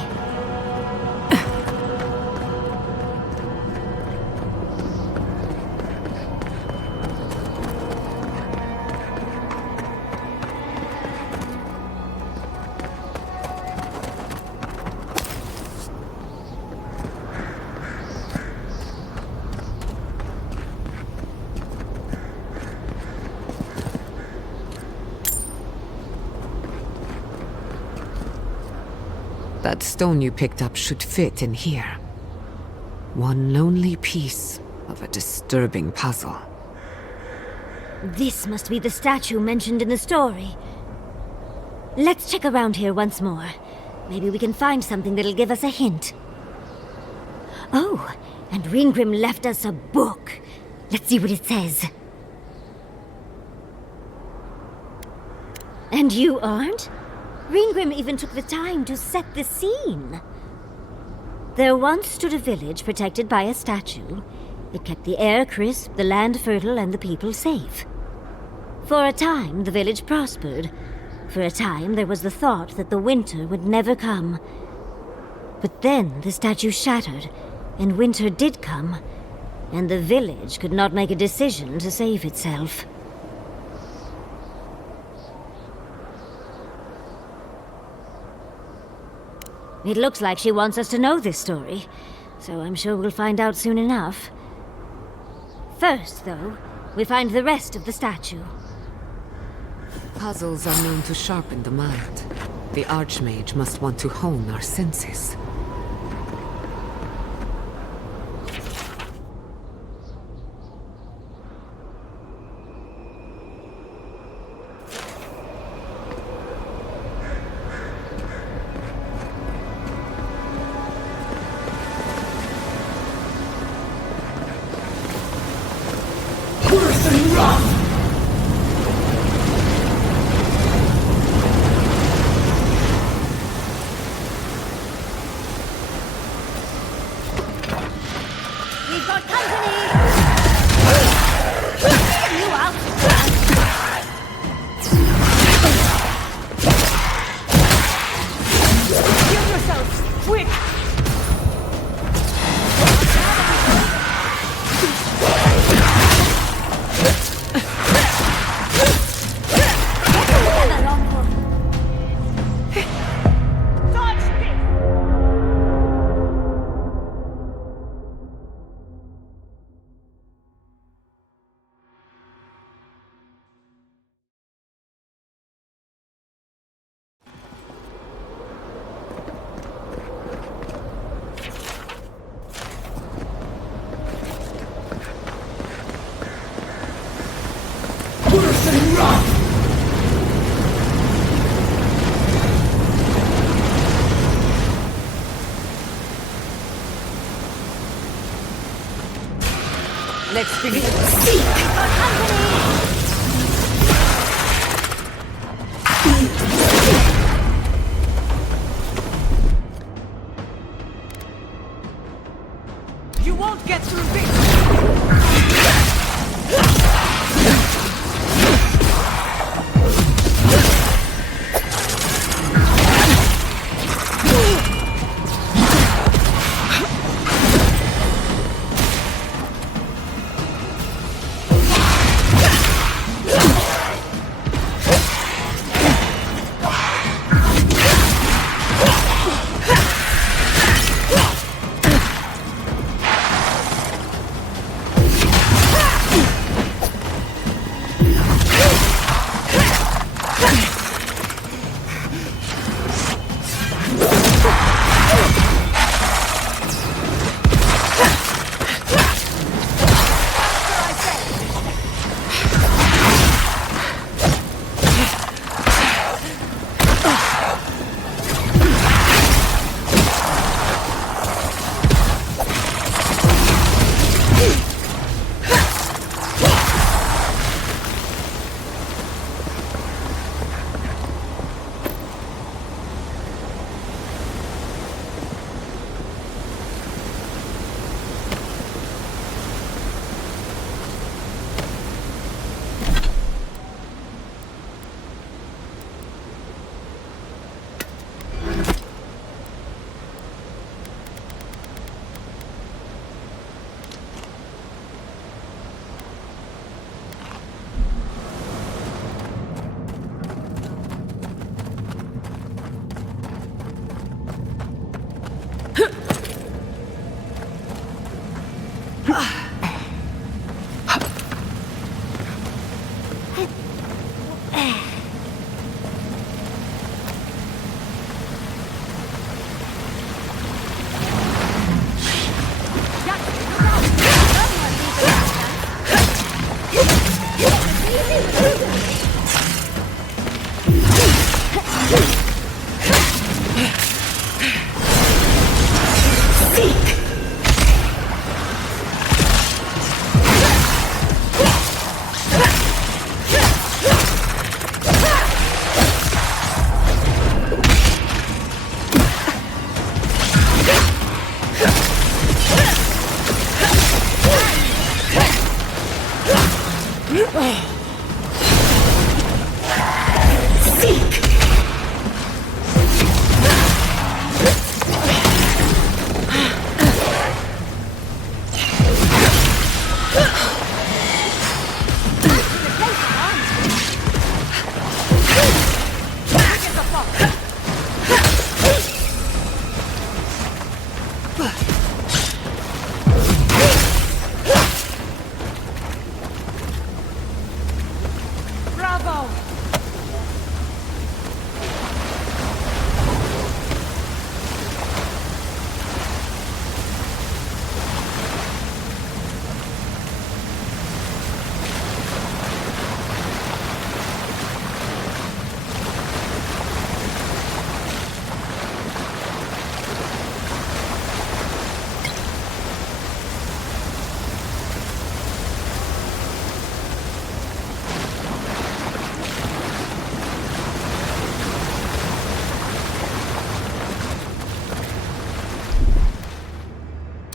That stone you picked up should fit in here. One lonely piece of a disturbing puzzle. This must be the statue mentioned in the story. Let's check around here once more. Maybe we can find something that'll give us a hint. Oh, and Ringrim left us a book. Let's see what it says. And you aren't? Ringrim even took the time to set the scene. There once stood a village protected by a statue. It kept the air crisp, the land fertile, and the people safe. For a time, the village prospered. For a time, there was the thought that the winter would never come. But then the statue shattered, and winter did come, and the village could not make a decision to save itself. It looks like she wants us to know this story, so I'm sure we'll find out soon enough. First, though, we find the rest of the statue. Puzzles are known to sharpen the mind. The Archmage must want to hone our senses. We've got company! You out! Heal yourselves! Quick! Let's begin. Seek for company! You won't get through this!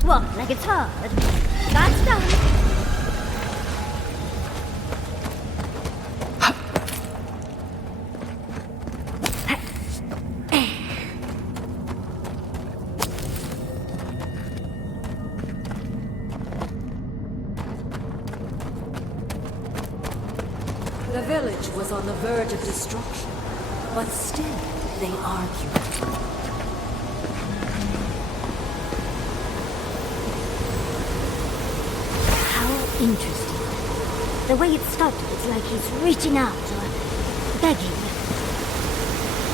Walk like it's hard. That's done. The village was on the verge of destruction, but still they argued. Interesting. The way it started, it's like he's reaching out or begging.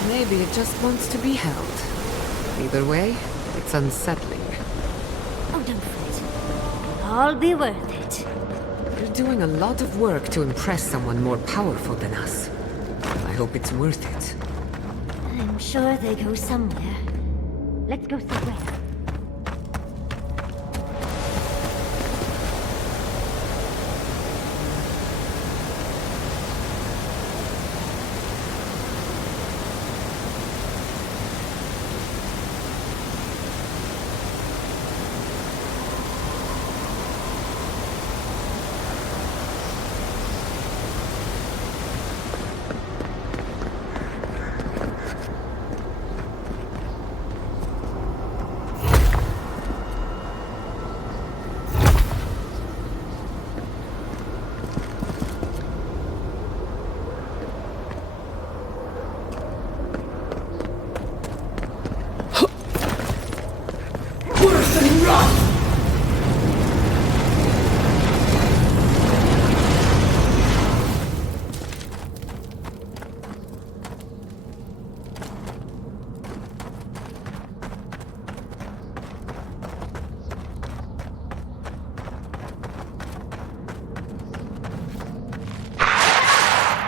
Maybe it just wants to be held. Either way, it's unsettling. Oh, don't fret. It'll all be worth it. You're doing a lot of work to impress someone more powerful than us. I hope it's worth it. I'm sure they go somewhere. Let's go see where.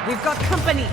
We've got company!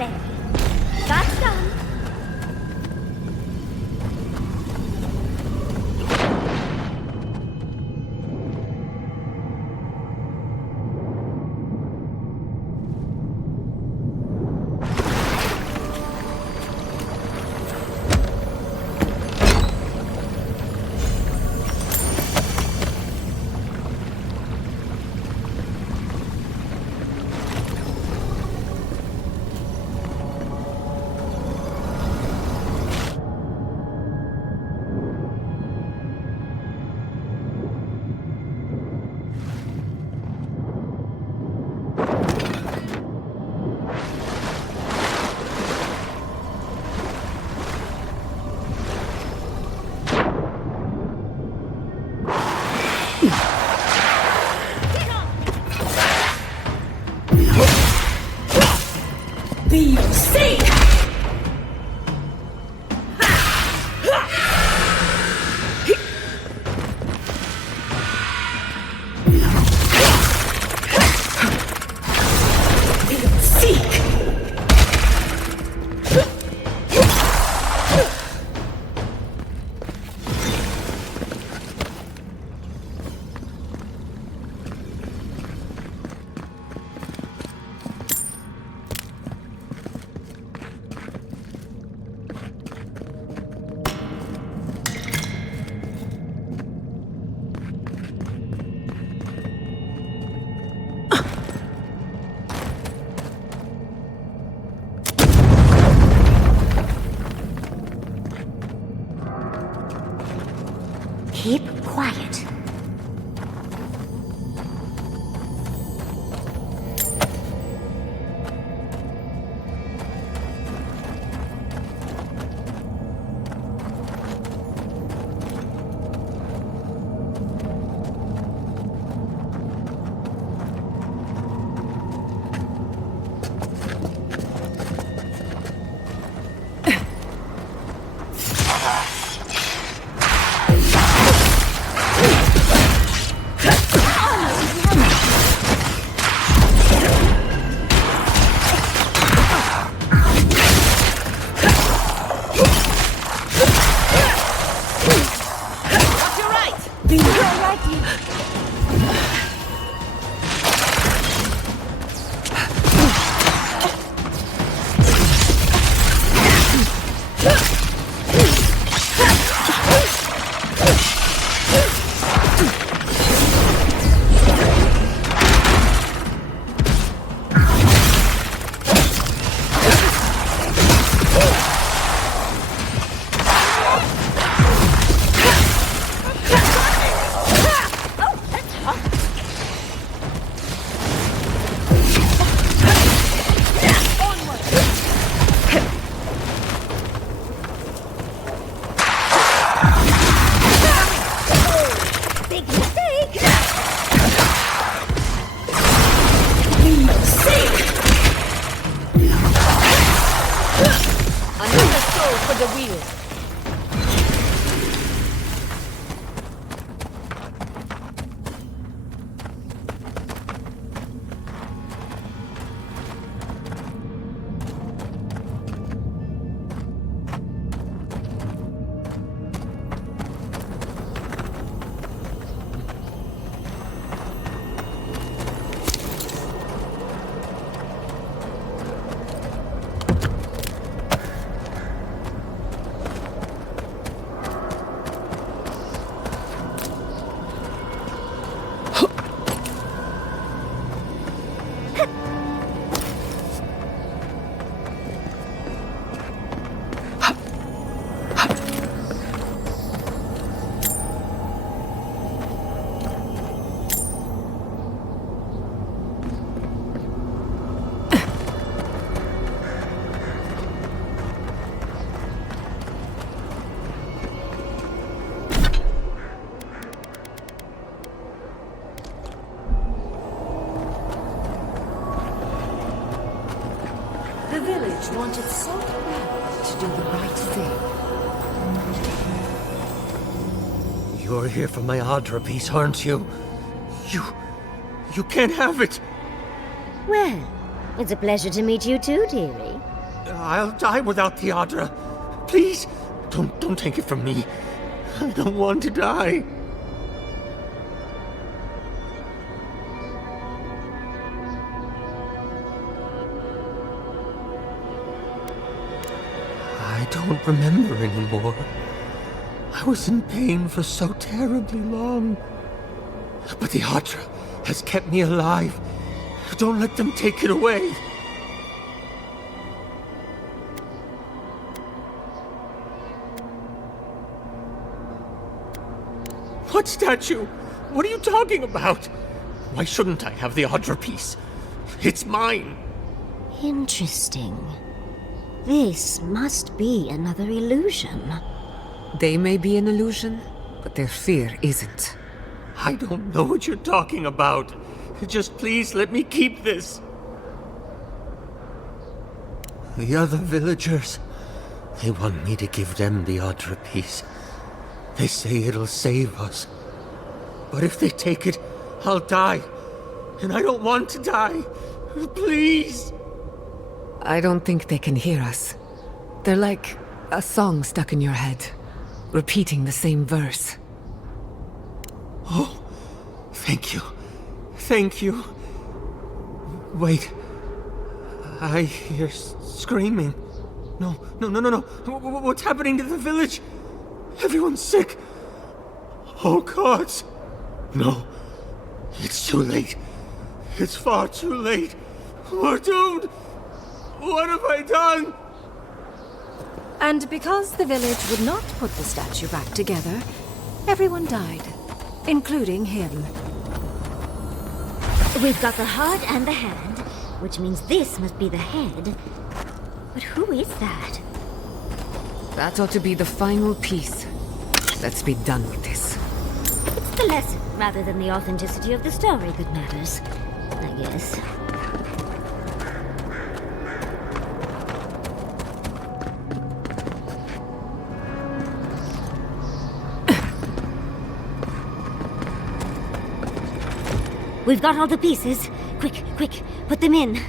play. That's done. Keep quiet. The village wanted so bad to do the right thing. You're here for my Adra piece, aren't you? You can't have it! Well, It's a pleasure to meet you too, dearie. I'll die without the Adra. Please, don't take it from me. I don't want to die. I don't remember anymore. I was in pain for so terribly long. But the Adra has kept me alive. Don't let them take it away. What statue? What are you talking about? Why shouldn't I have the Adra piece? It's mine. Interesting. This must be another illusion. They may be an illusion, but their fear isn't. I don't know what you're talking about. Just please let me keep this. The other villagers, they want me to give them the Adra piece. They say it'll save us. But if they take it, I'll die. And I don't want to die. Please. I don't think they can hear us. They're like a song stuck in your head, repeating the same verse. Oh, thank you. Thank you. Wait. I hear screaming. No. What's happening to the village? Everyone's sick. Oh, God. No. It's too late. It's far too late. We're doomed. What have I done? And because the village would not put the statue back together, everyone died, including him. We've got the heart and the hand, which means this must be the head. But who is that? That ought to be the final piece. Let's be done with this. It's the lesson, rather than the authenticity of the story that matters, I guess. We've got all the pieces. Quick, put them in.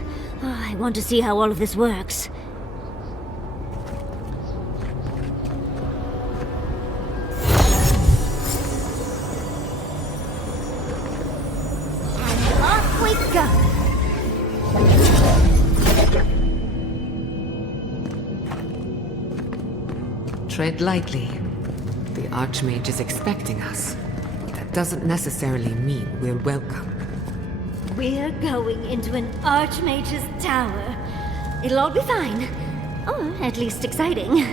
Oh, I want to see how all of this works. And off we go. Tread lightly. The Archmage is expecting us. That doesn't necessarily mean we're welcome. We're going into an Archmage's tower. It'll all be fine. Or at least exciting.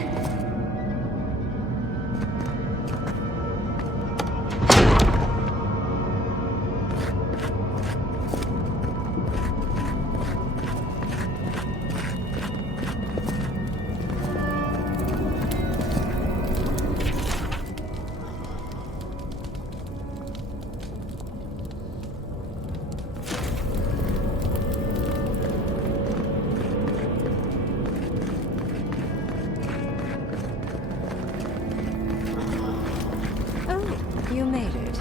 You made it.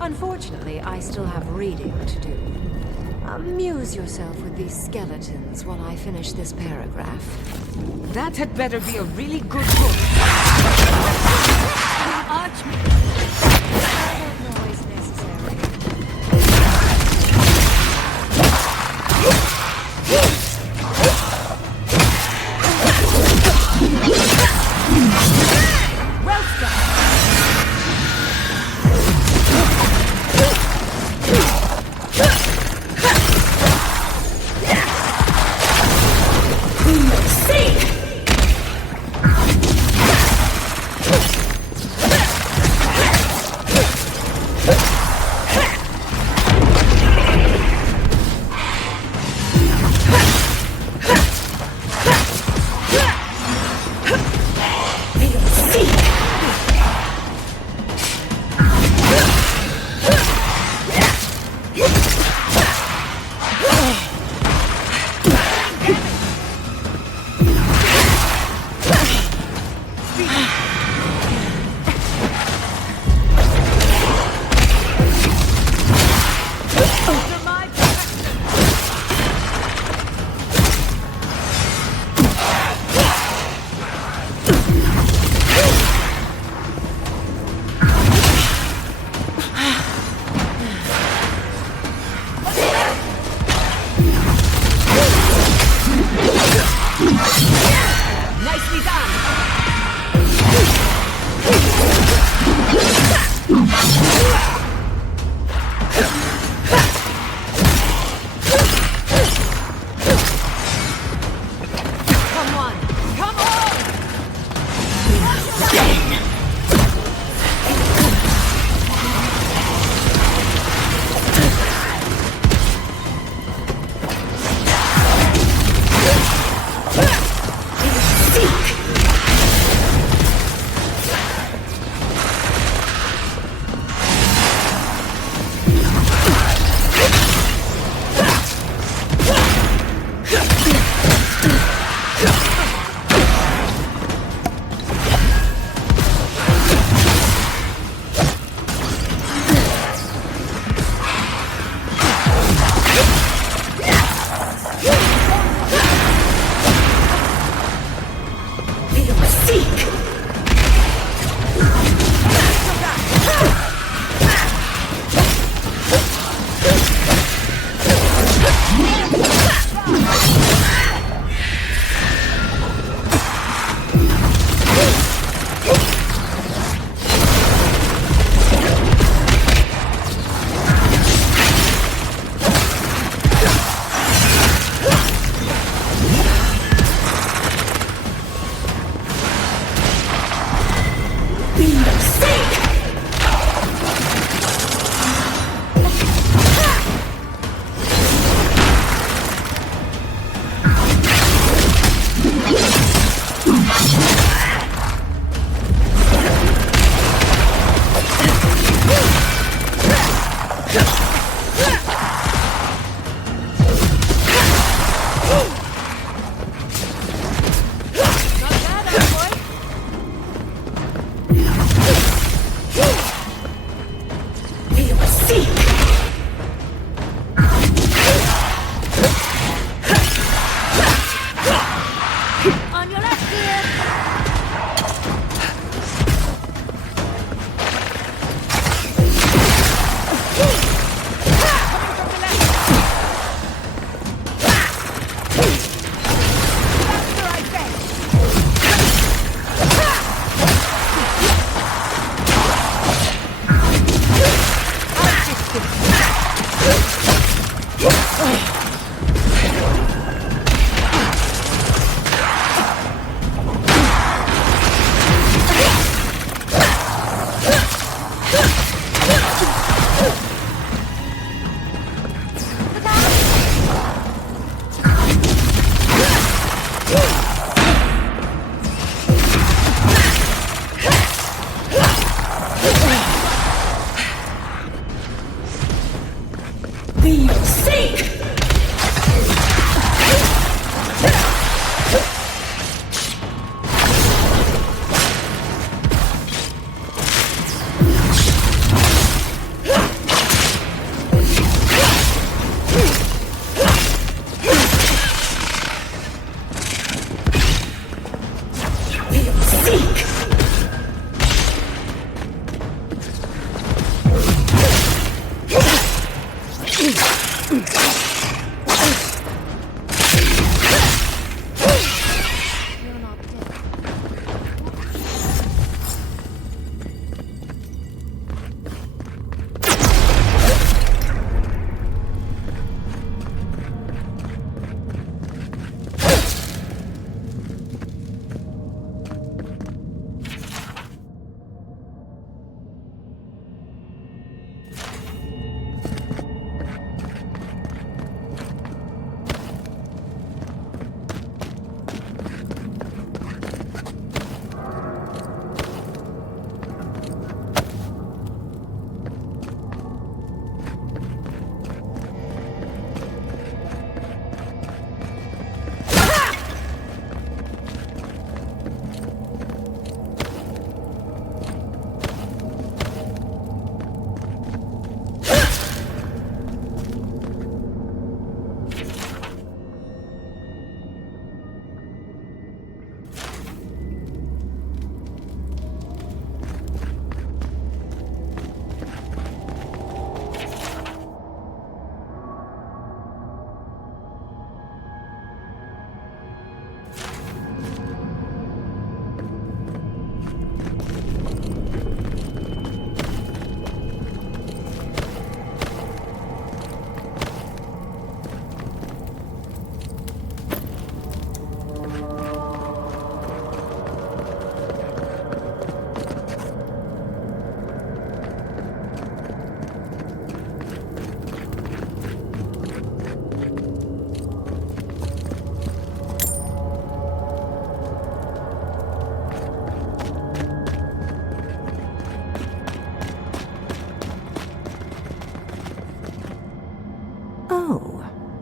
Unfortunately, I still have reading to do. Amuse yourself with these skeletons while I finish this paragraph. That had better be a really good book.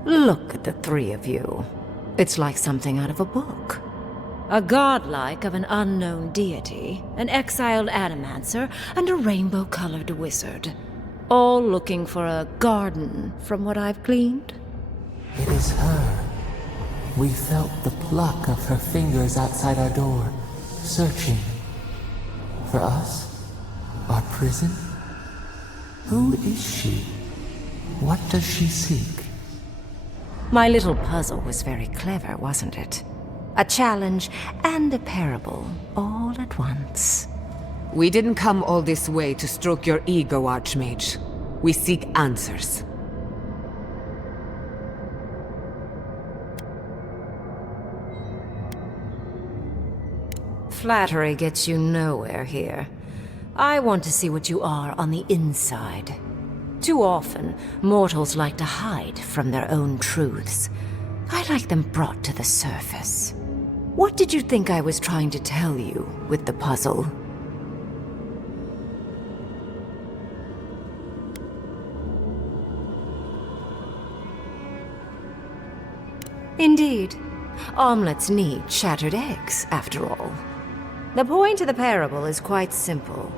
Look at the three of you. It's like something out of a book. A godlike of an unknown deity, an exiled animancer, and a rainbow-colored wizard. All looking for a garden, from what I've gleaned. It is her. We felt the pluck of her fingers outside our door. searching. For us? Our prison? Who is she? What does she seek? My little puzzle was very clever, wasn't it? A challenge and a parable, all at once. We didn't come all this way to stroke your ego, Archmage. We seek answers. Flattery gets you nowhere here. I want to see what you are on the inside. Too often, mortals like to hide from their own truths. I like them brought to the surface. What did you think I was trying to tell you with the puzzle? Indeed. Omelets need shattered eggs, after all. The point of the parable is quite simple.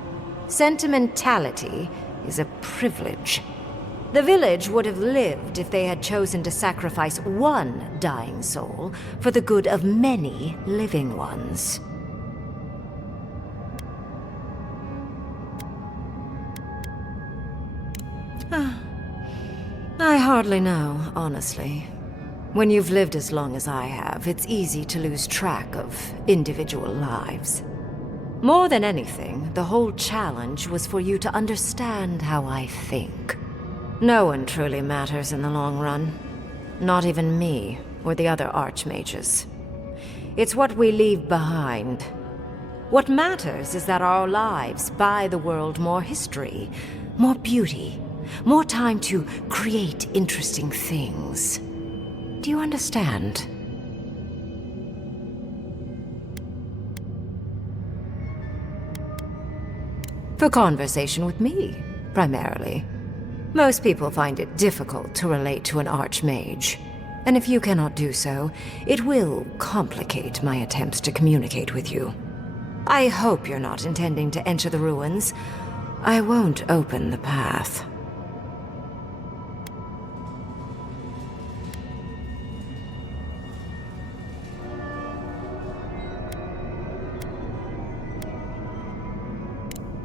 Sentimentality is a privilege. The village would have lived if they had chosen to sacrifice one dying soul for the good of many living ones. I hardly know, honestly. When you've lived as long as I have, it's easy to lose track of individual lives. More than anything, the whole challenge was for you to understand how I think. No one truly matters in the long run. Not even me, or the other archmages. It's what we leave behind. What matters is that our lives buy the world more history, more beauty, more time to create interesting things. Do you understand? For conversation with me, primarily. Most people find it difficult to relate to an archmage. And if you cannot do so, it will complicate my attempts to communicate with you. I hope you're not intending to enter the ruins. I won't open the path.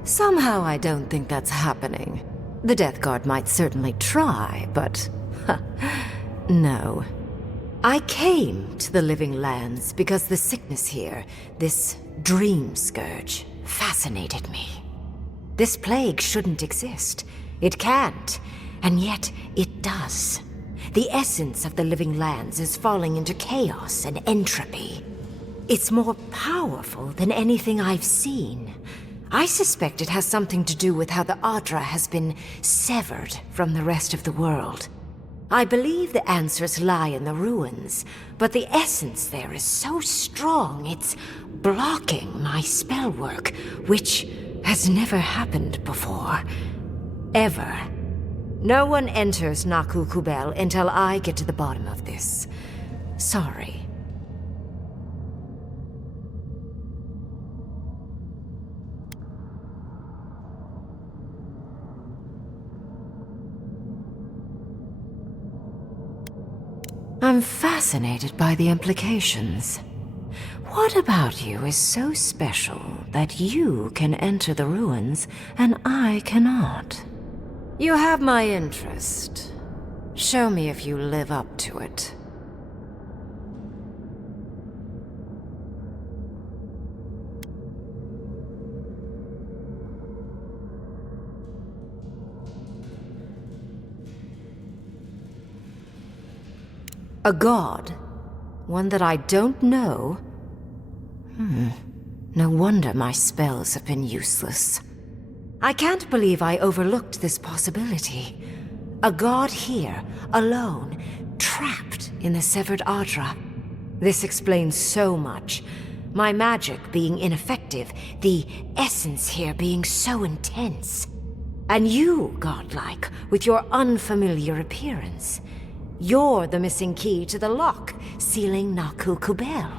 Somehow I don't think that's happening. The Death Guard might certainly try, but... no. I came to the Living Lands because the sickness here, this dream scourge, fascinated me. This plague shouldn't exist. It can't, and yet it does. The essence of the Living Lands is falling into chaos and entropy. It's more powerful than anything I've seen. I suspect it has something to do with how the Adra has been severed from the rest of the world. I believe the answers lie in the ruins, but the essence there is so strong it's blocking my spell work, which has never happened before. Ever. No one enters Naku Kubel until I get to the bottom of this. Sorry. I'm fascinated by the implications. What about you is so special that you can enter the ruins and I cannot? You have my interest. Show me if you live up to it. A god? One that I don't know? No wonder my spells have been useless. I can't believe I overlooked this possibility. A god here, alone, trapped in the severed Adra. This explains so much. My magic being ineffective, the essence here being so intense. And you, godlike, with your unfamiliar appearance. You're the missing key to the lock, sealing Naku Kubel.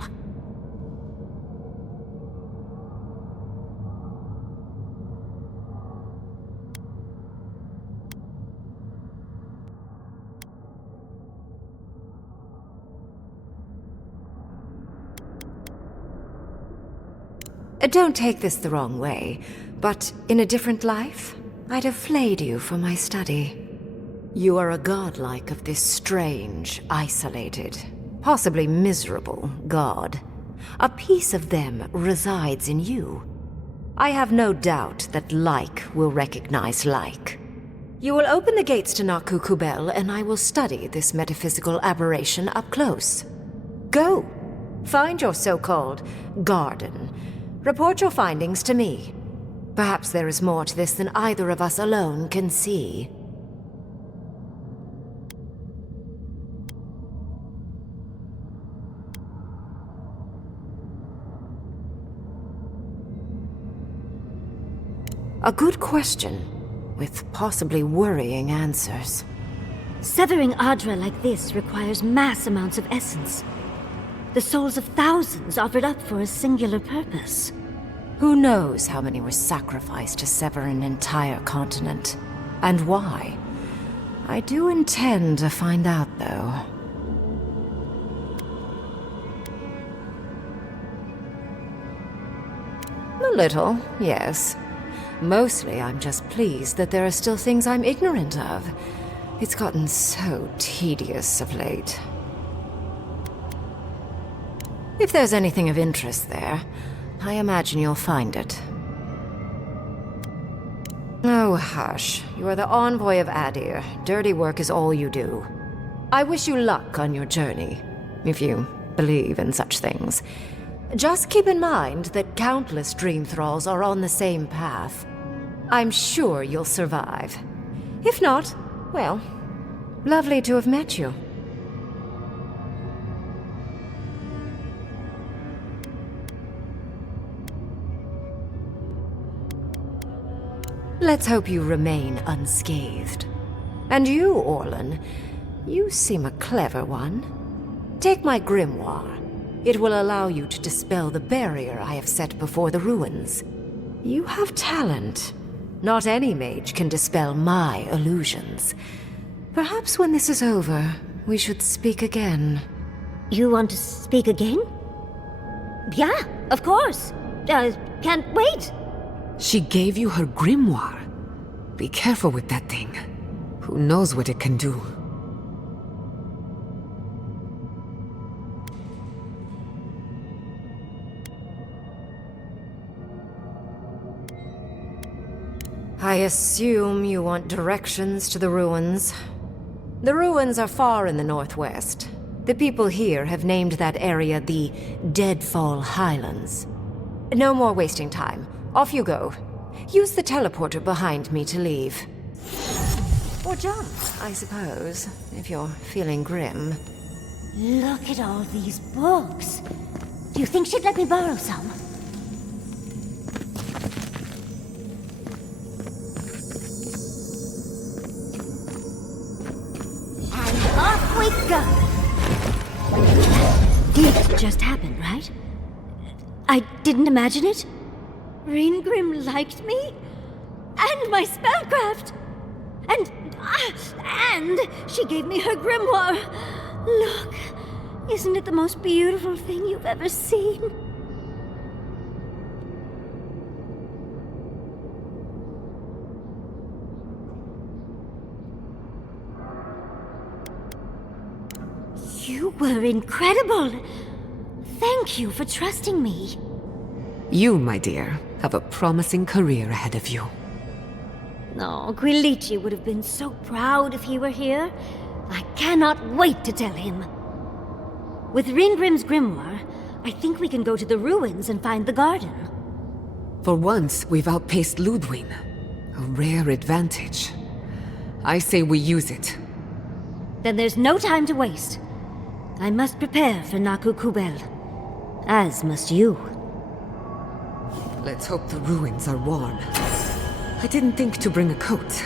Don't take this the wrong way, but in a different life, I'd have flayed you for my study. You are a godlike of this strange, isolated, possibly miserable god. A piece of them resides in you. I have no doubt that like will recognize like. You will open the gates to Naku Kubel, and I will study this metaphysical aberration up close. Go! Find your so-called garden. Report your findings to me. Perhaps there is more to this than either of us alone can see. A good question, with possibly worrying answers. Severing Adra like this requires mass amounts of essence. The souls of thousands offered up for a singular purpose. Who knows how many were sacrificed to sever an entire continent? And why? I do intend to find out, though. A little, yes. Mostly, I'm just pleased that there are still things I'm ignorant of. It's gotten so tedious of late. If there's anything of interest there, I imagine you'll find it. Oh, hush. You are the envoy of Adir. Dirty work is all you do. I wish you luck on your journey, if you believe in such things. Just keep in mind that countless dream thralls are on the same path. I'm sure you'll survive. If not, well, lovely to have met you. Let's hope you remain unscathed. And you, Orlan, you seem a clever one. Take my grimoire. It will allow you to dispel the barrier I have set before the ruins. You have talent. Not any mage can dispel my illusions. Perhaps when this is over, we should speak again. You want to speak again? Yeah, of course. Can't wait. She gave you her grimoire. Be careful with that thing. Who knows what it can do? I assume you want directions to the ruins. The ruins are far in the northwest. The people here have named that area the Deadfall Highlands. No more wasting time. Off you go. Use the teleporter behind me to leave. Or jump, I suppose, if you're feeling grim. Look at all these books. Do you think she'd let me borrow some? And off we go! It just happened, right? I didn't imagine it? Ringrim liked me? And my spellcraft! And she gave me her grimoire! Look, isn't it the most beautiful thing you've ever seen? You were incredible! Thank you for trusting me. You, my dear, have a promising career ahead of you. Oh, Gwilichi would have been so proud if he were here. I cannot wait to tell him. With Ringrim's grimoire, I think we can go to the ruins and find the garden. For once, we've outpaced Ludwig. A rare advantage. I say we use it. Then there's no time to waste. I must prepare for Naku Kubel. As must you. Let's hope the ruins are warm. I didn't think to bring a coat.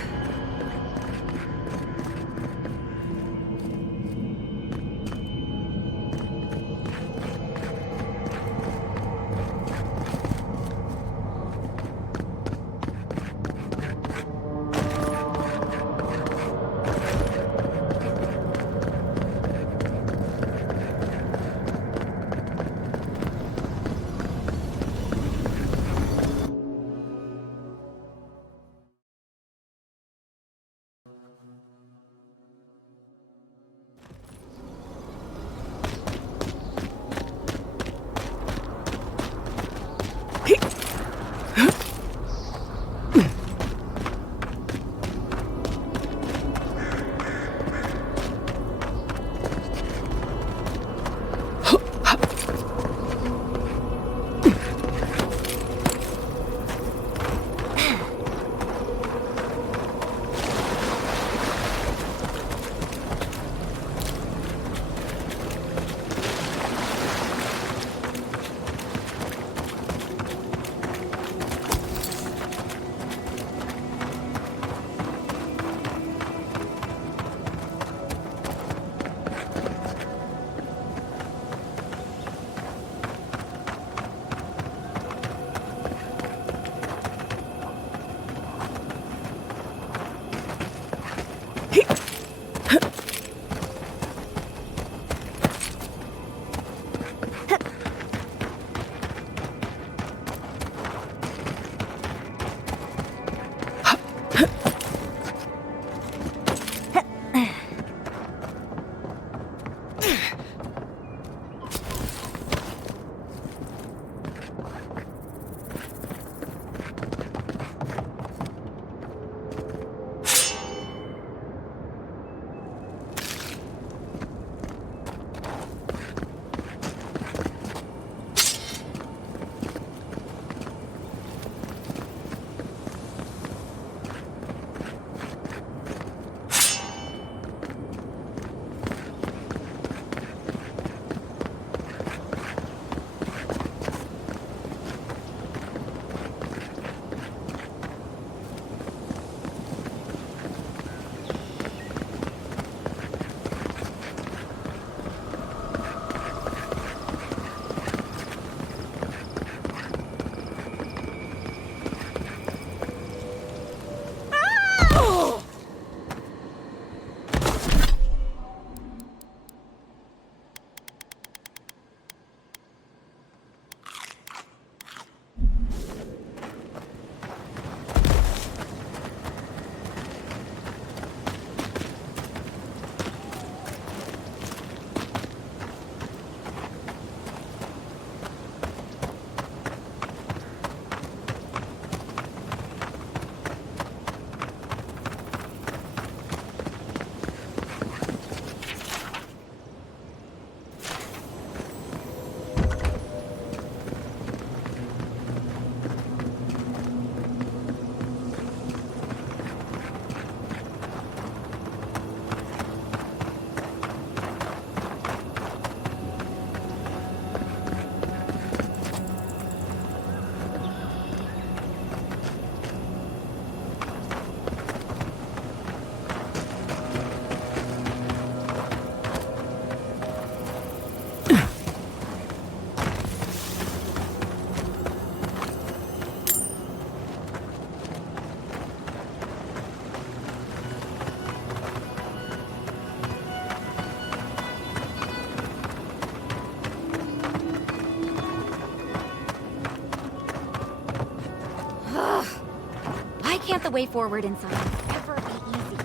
Can't the way forward inside ever be easy?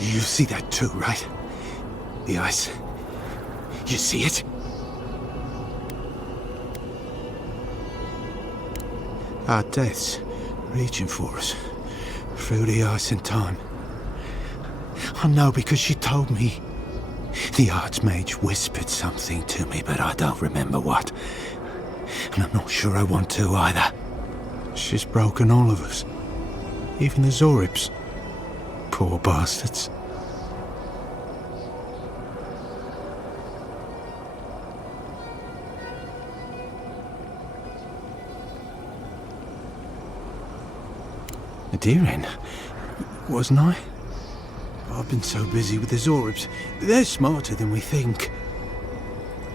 You see that too, right? The ice. You see it? Our death's reaching for us. Through the ice and time. I know because she told me. The Archmage whispered something to me, but I don't remember what. And I'm not sure I want to either. She's broken all of us. Even the Zoribs. Poor bastards. A deer hen, wasn't I? I've been so busy with the Zoribs. They're smarter than we think.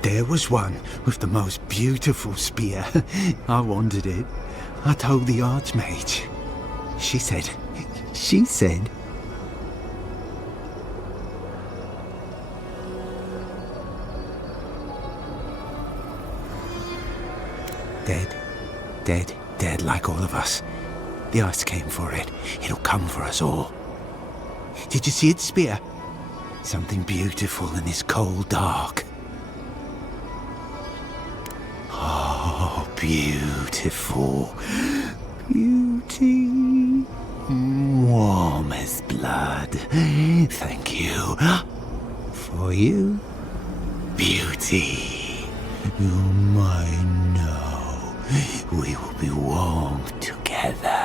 There was one with the most beautiful spear. I wanted it. I told the Archmage. She said... Dead like all of us. The ice came for it. It'll come for us all. Did you see its spear? Something beautiful in this cold dark. Oh, beautiful. Beauty. Warm as blood. Thank you. For you, beauty. You're mine now. We will be warm together.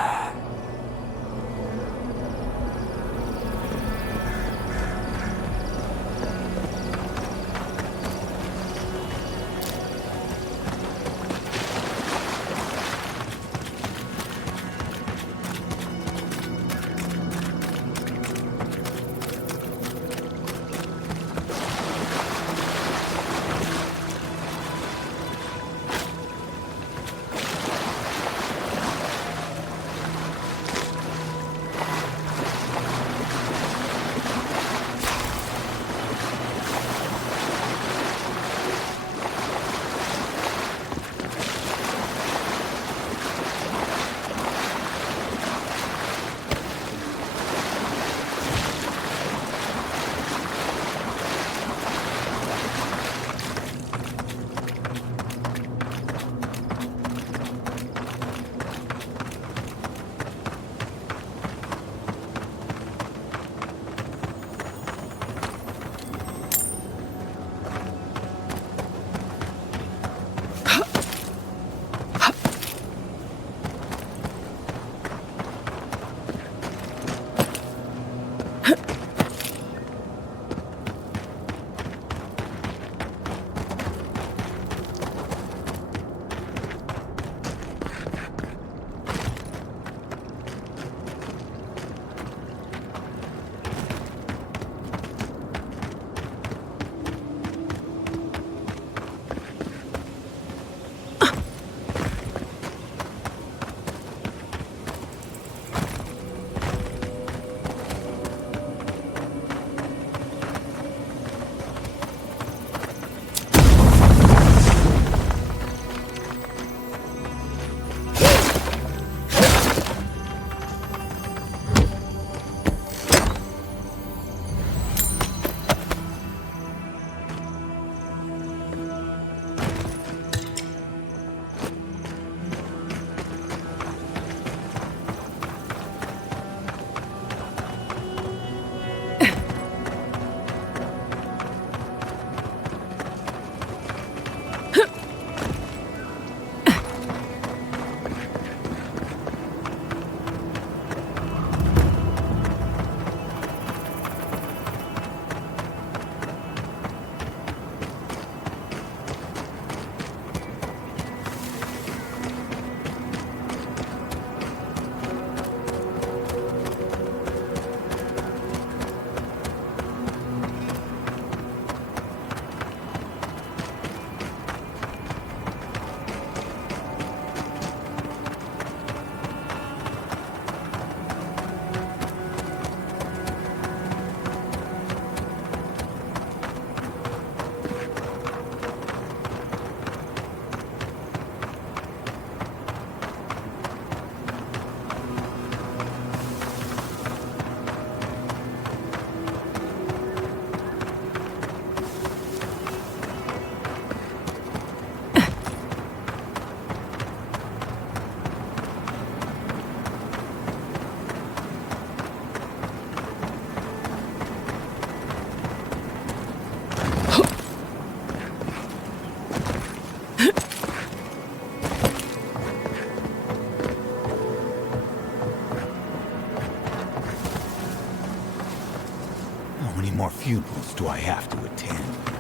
funerals do I have to attend?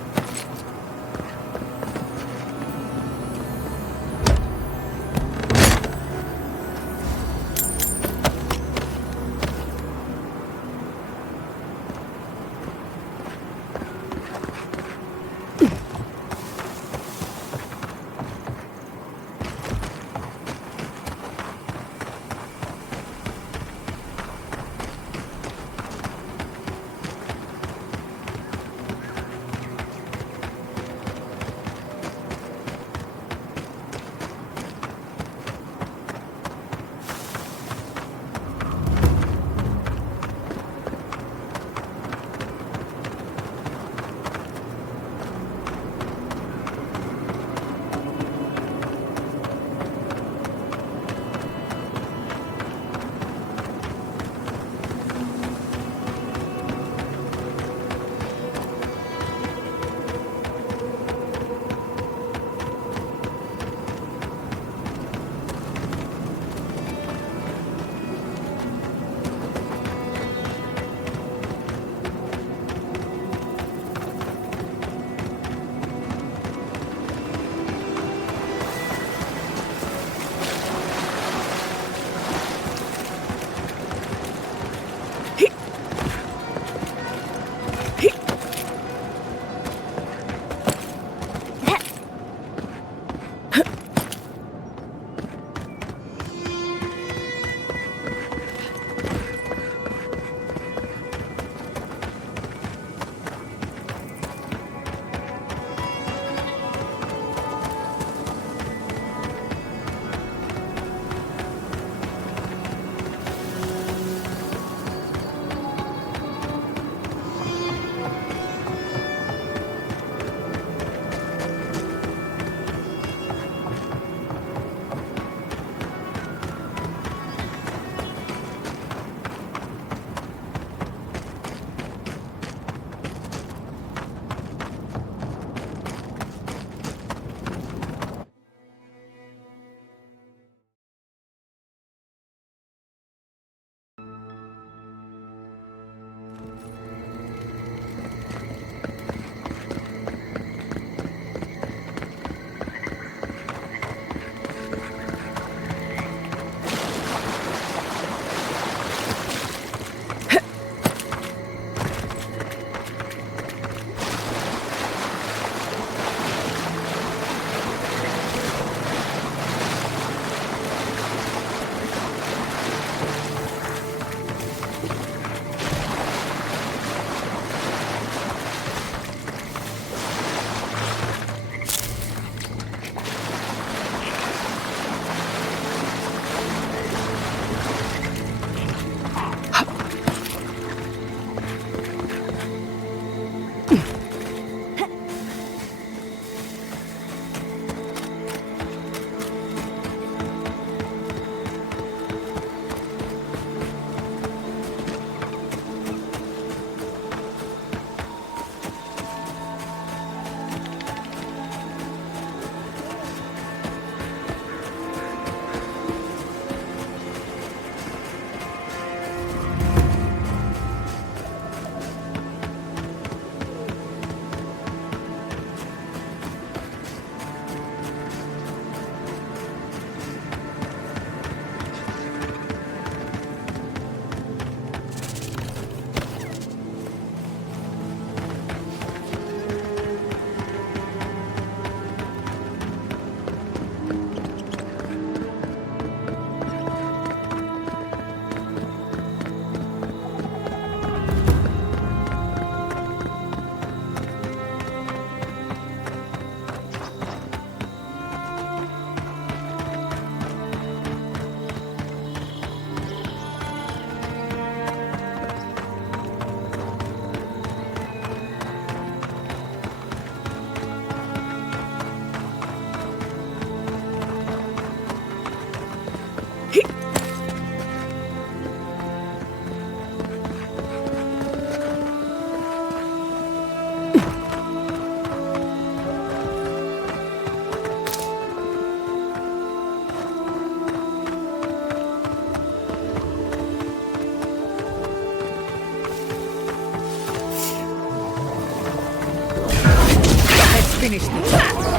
Finish the job.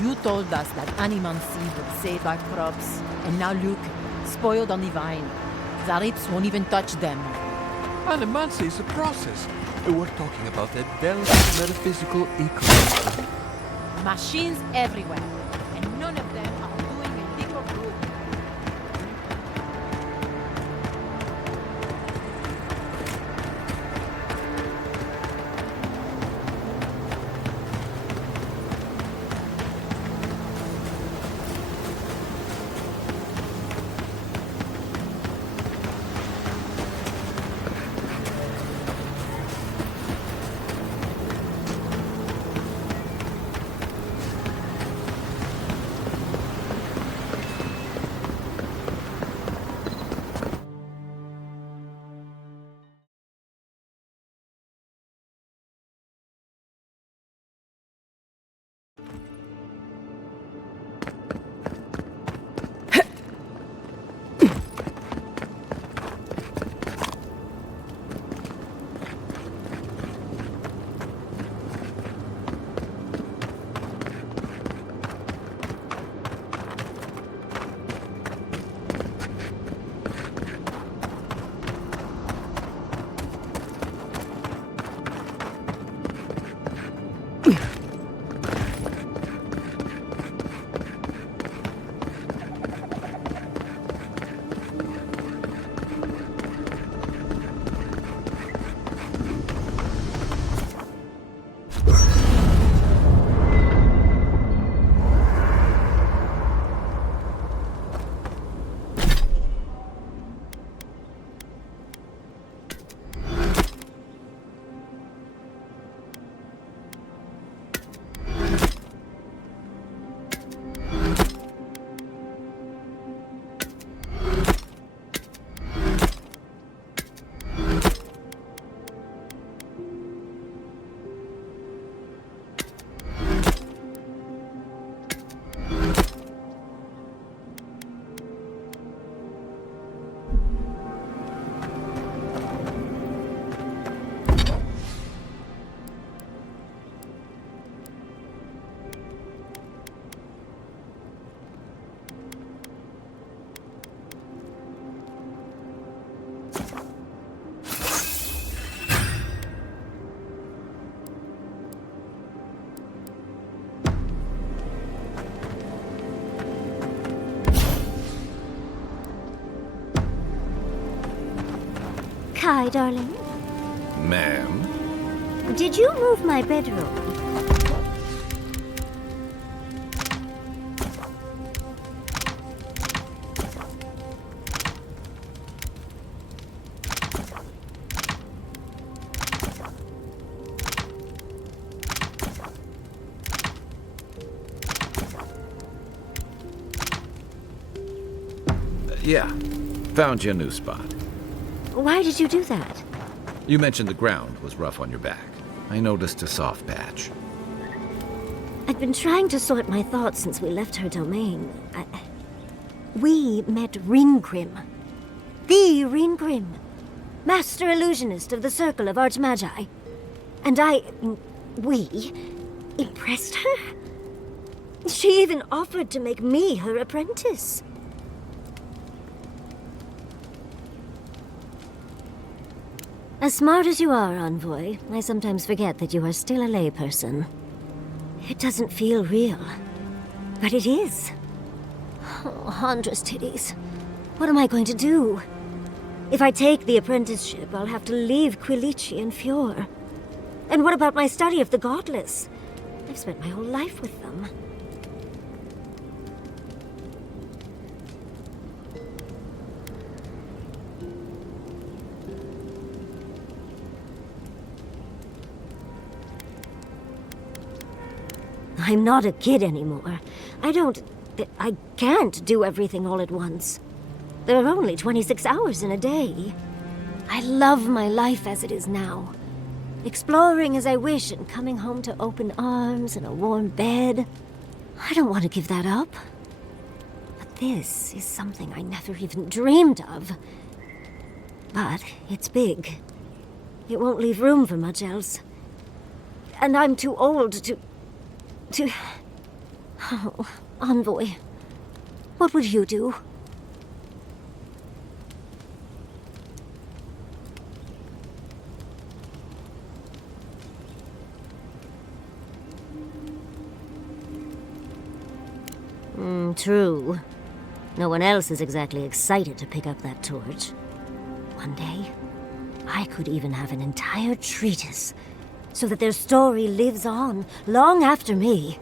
You told us that animal seed would save our crops, and now look, spoiled on the vine. Zarips won't even touch them. Animancy is a process. We're talking about a delicate metaphysical ecosystem. Machines everywhere, and none of them are doing a lick of good. Kai, darling, Ma'am? did you move my bedroom? Yeah, Found you a new spot. Why did you do that? You mentioned the ground was rough on your back. I noticed a soft patch. I've been trying to sort my thoughts since we left her domain. We met Ringrim. The Ringrim. Master illusionist of the Circle of Archmagi. And we impressed her? She even offered to make me her apprentice. As smart as you are, Envoy, I sometimes forget that you are still a layperson. It doesn't feel real, but it is. Oh, Handra's titties. What am I going to do? If I take the apprenticeship, I'll have to leave Quilici and Fjord. And what about my study of the Godless? I've spent my whole life with them. I'm not a kid anymore. I can't do everything all at once. There are only 26 hours in a day. I love my life as it is now. Exploring as I wish and coming home to open arms and a warm bed. I don't want to give that up. But this is something I never even dreamed of. But it's big. It won't leave room for much else. And I'm too old to... Oh, Envoy. What would you do? True. No one else is exactly excited to pick up that torch. One day, I could even have an entire treatise, so that their story lives on long after me.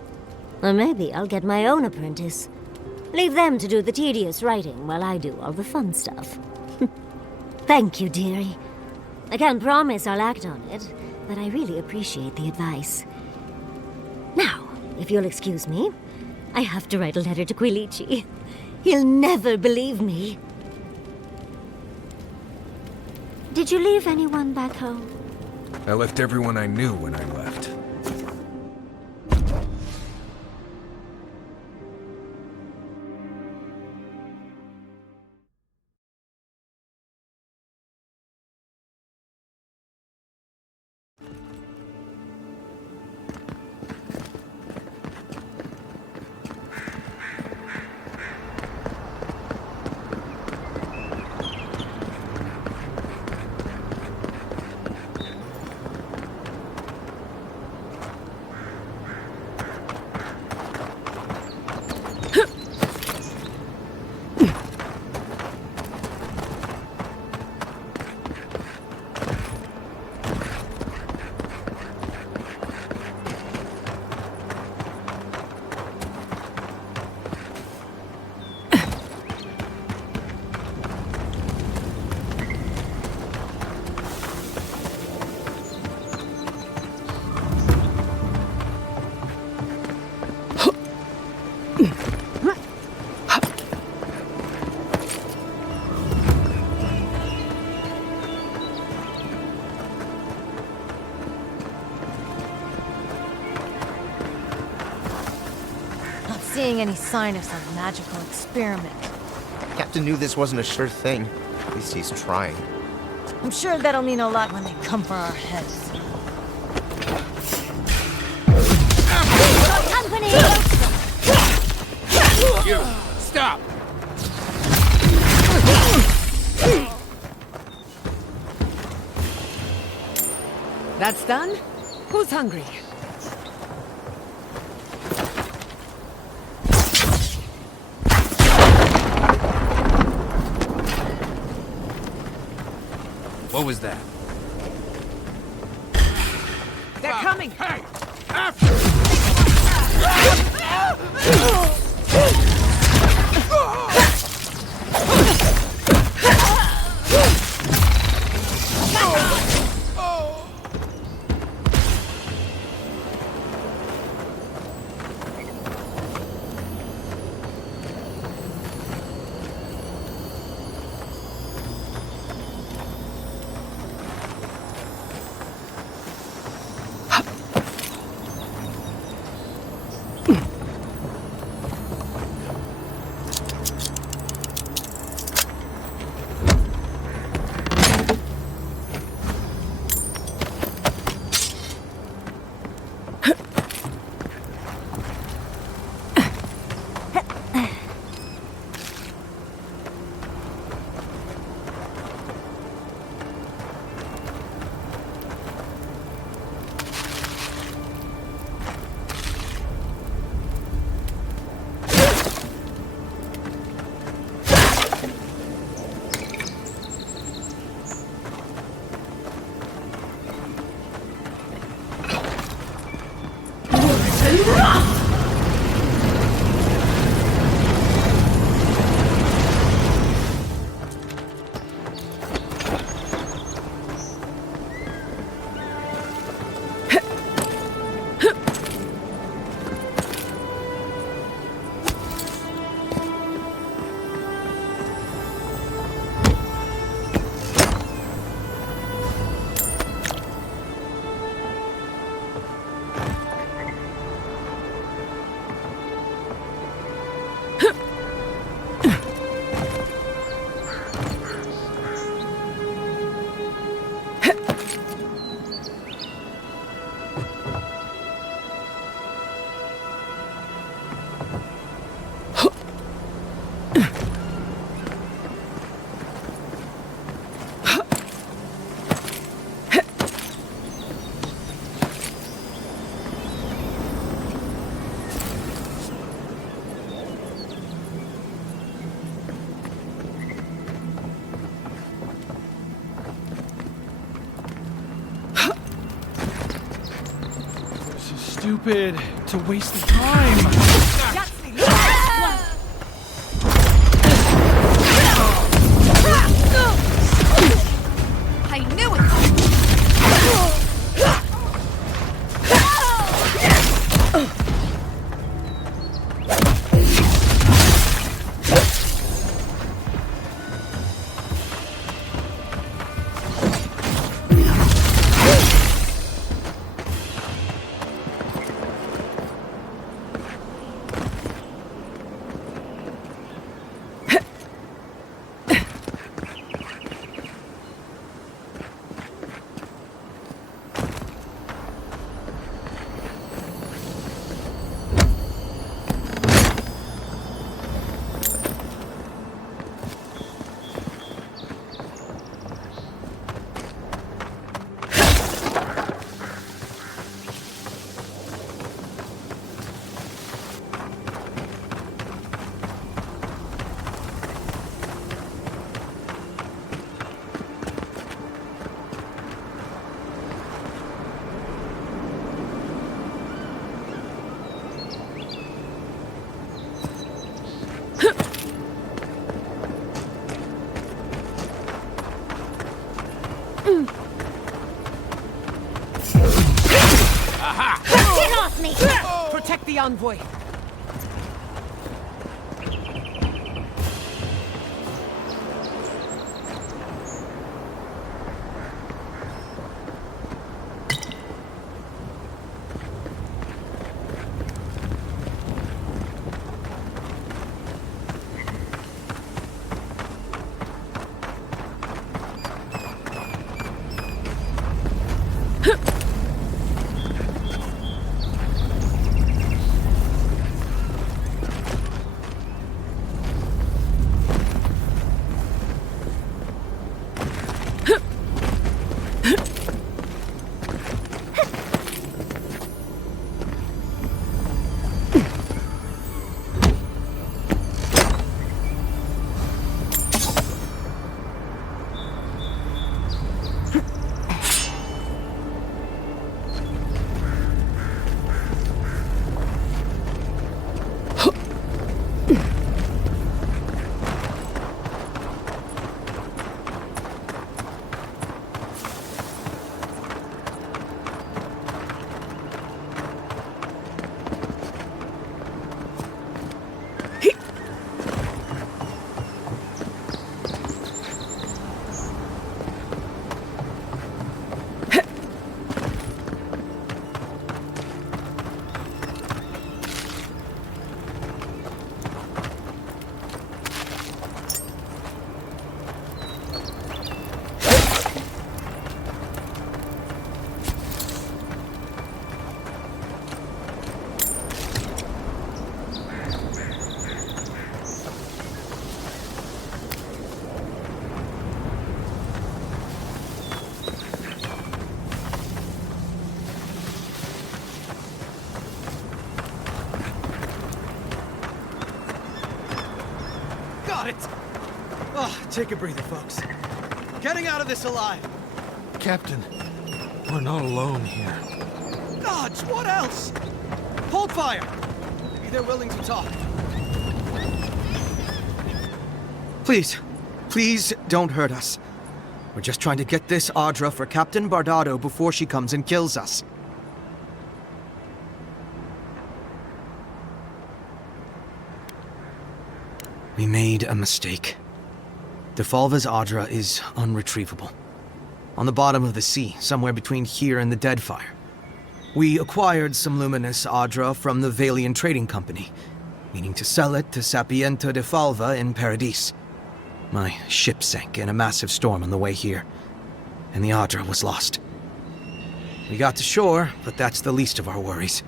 Or maybe I'll get my own apprentice. Leave them to do the tedious writing while I do all the fun stuff. Thank you, dearie. I can't promise I'll act on it, but I really appreciate the advice. Now, if you'll excuse me, I have to write a letter to Quilici. He'll never believe me. Did you leave anyone back home? I left everyone I knew when I left. Seeing any sign of some magical experiment. Captain knew this wasn't a sure thing. At least he's trying. I'm sure that'll mean a lot when they come for our heads. Company! You! Stop! That's done? Who's hungry? What was that? They're coming! Hey! After! stupid to waste the time. I knew it! Get off me! Protect the envoy. Got it! Oh, take a breather, folks. Getting out of this alive. Captain, we're not alone here. Gods, what else? Hold fire! Maybe they're willing to talk. Please, please don't hurt us. We're just trying to get this Audra for Captain Bardado before she comes and kills us. We made a mistake. Defalva's Audra is unretrievable. On the bottom of the sea, somewhere between here and the Deadfire. We acquired some luminous Audra from the Valian Trading Company, meaning to sell it to Sapiento Defalva in Paradis. My ship sank in a massive storm on the way here, and the Audra was lost. We got to shore, but that's the least of our worries.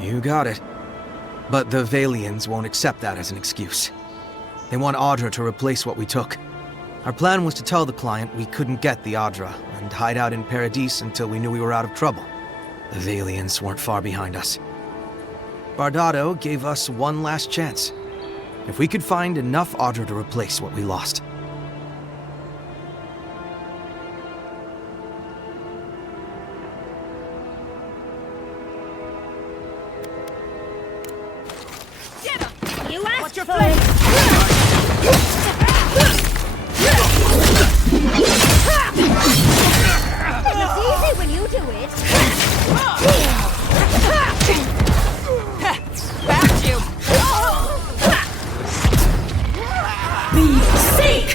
You got it. But the Valians won't accept that as an excuse. They want Audra to replace what we took. Our plan was to tell the client we couldn't get the Audra and hide out in Paradis until we knew we were out of trouble. The Valians weren't far behind us. Bardado gave us one last chance. If we could find enough Audra to replace what we lost. You asked Watch your for flank! It's easy when you do it. Back you! Be safe!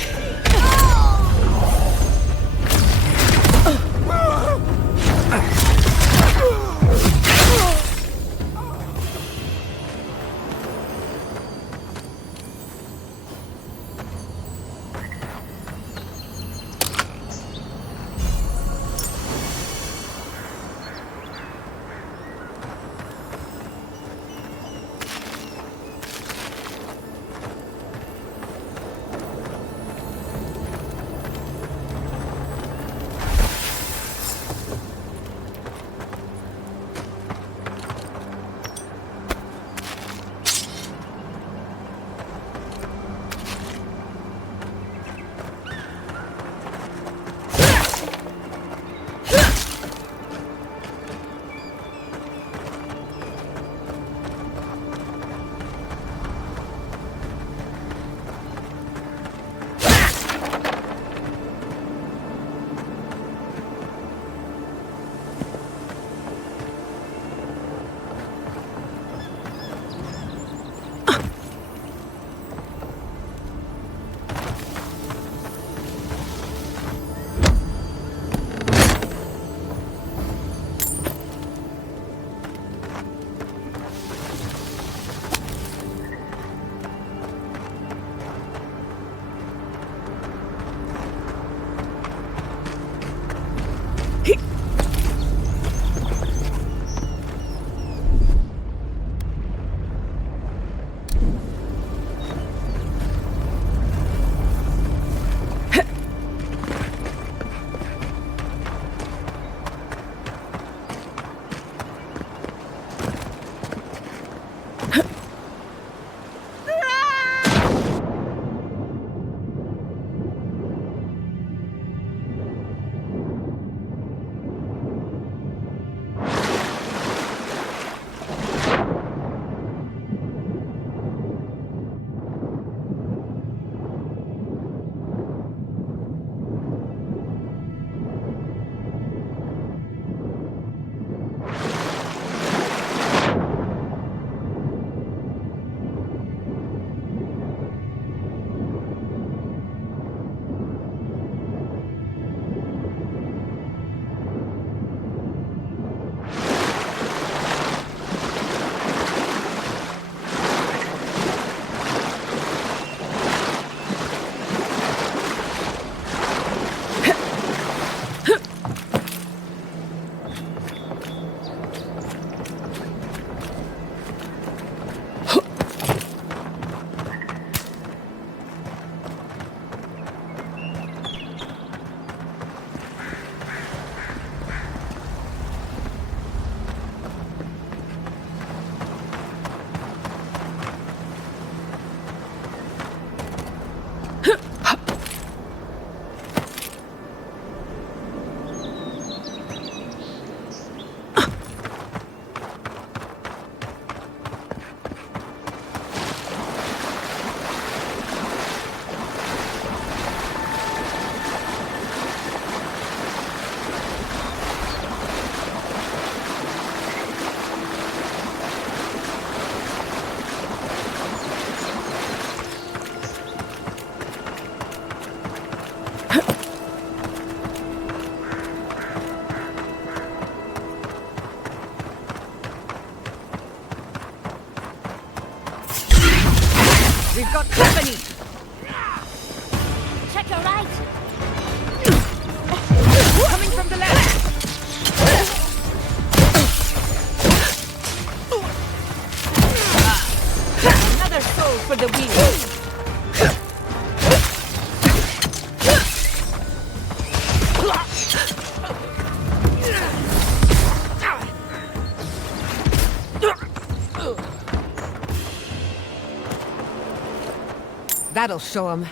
We've got company! Check your right. Coming from the left! Another soul for the wheel! That'll show him.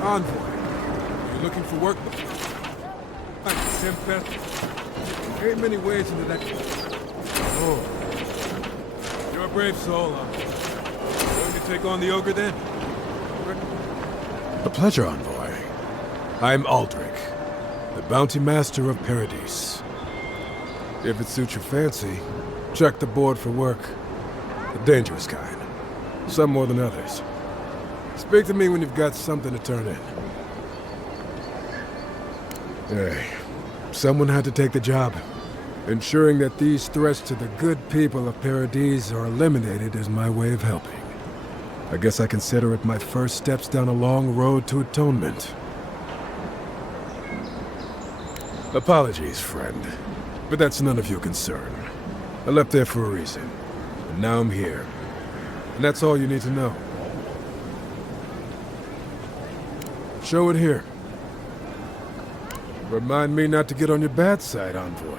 Envoy. Are you looking for work? Thank you, Tempest. There ain't many ways into that. Oh. You're a brave soul, Going to take on the ogre then? A pleasure, Envoy. I'm Aldrich, the bounty master of Paradise. If it suits your fancy, check the board for work. The dangerous kind. Some more than others. Speak to me when you've got something to turn in. Hey, someone had to take the job. Ensuring that these threats to the good people of Paradise are eliminated is my way of helping. I guess I consider it my first steps down a long road to atonement. Apologies, friend, but that's none of your concern. I left there for a reason, and now I'm here. And that's all you need to know. Show it here. Remind me not to get on your bad side, Envoy.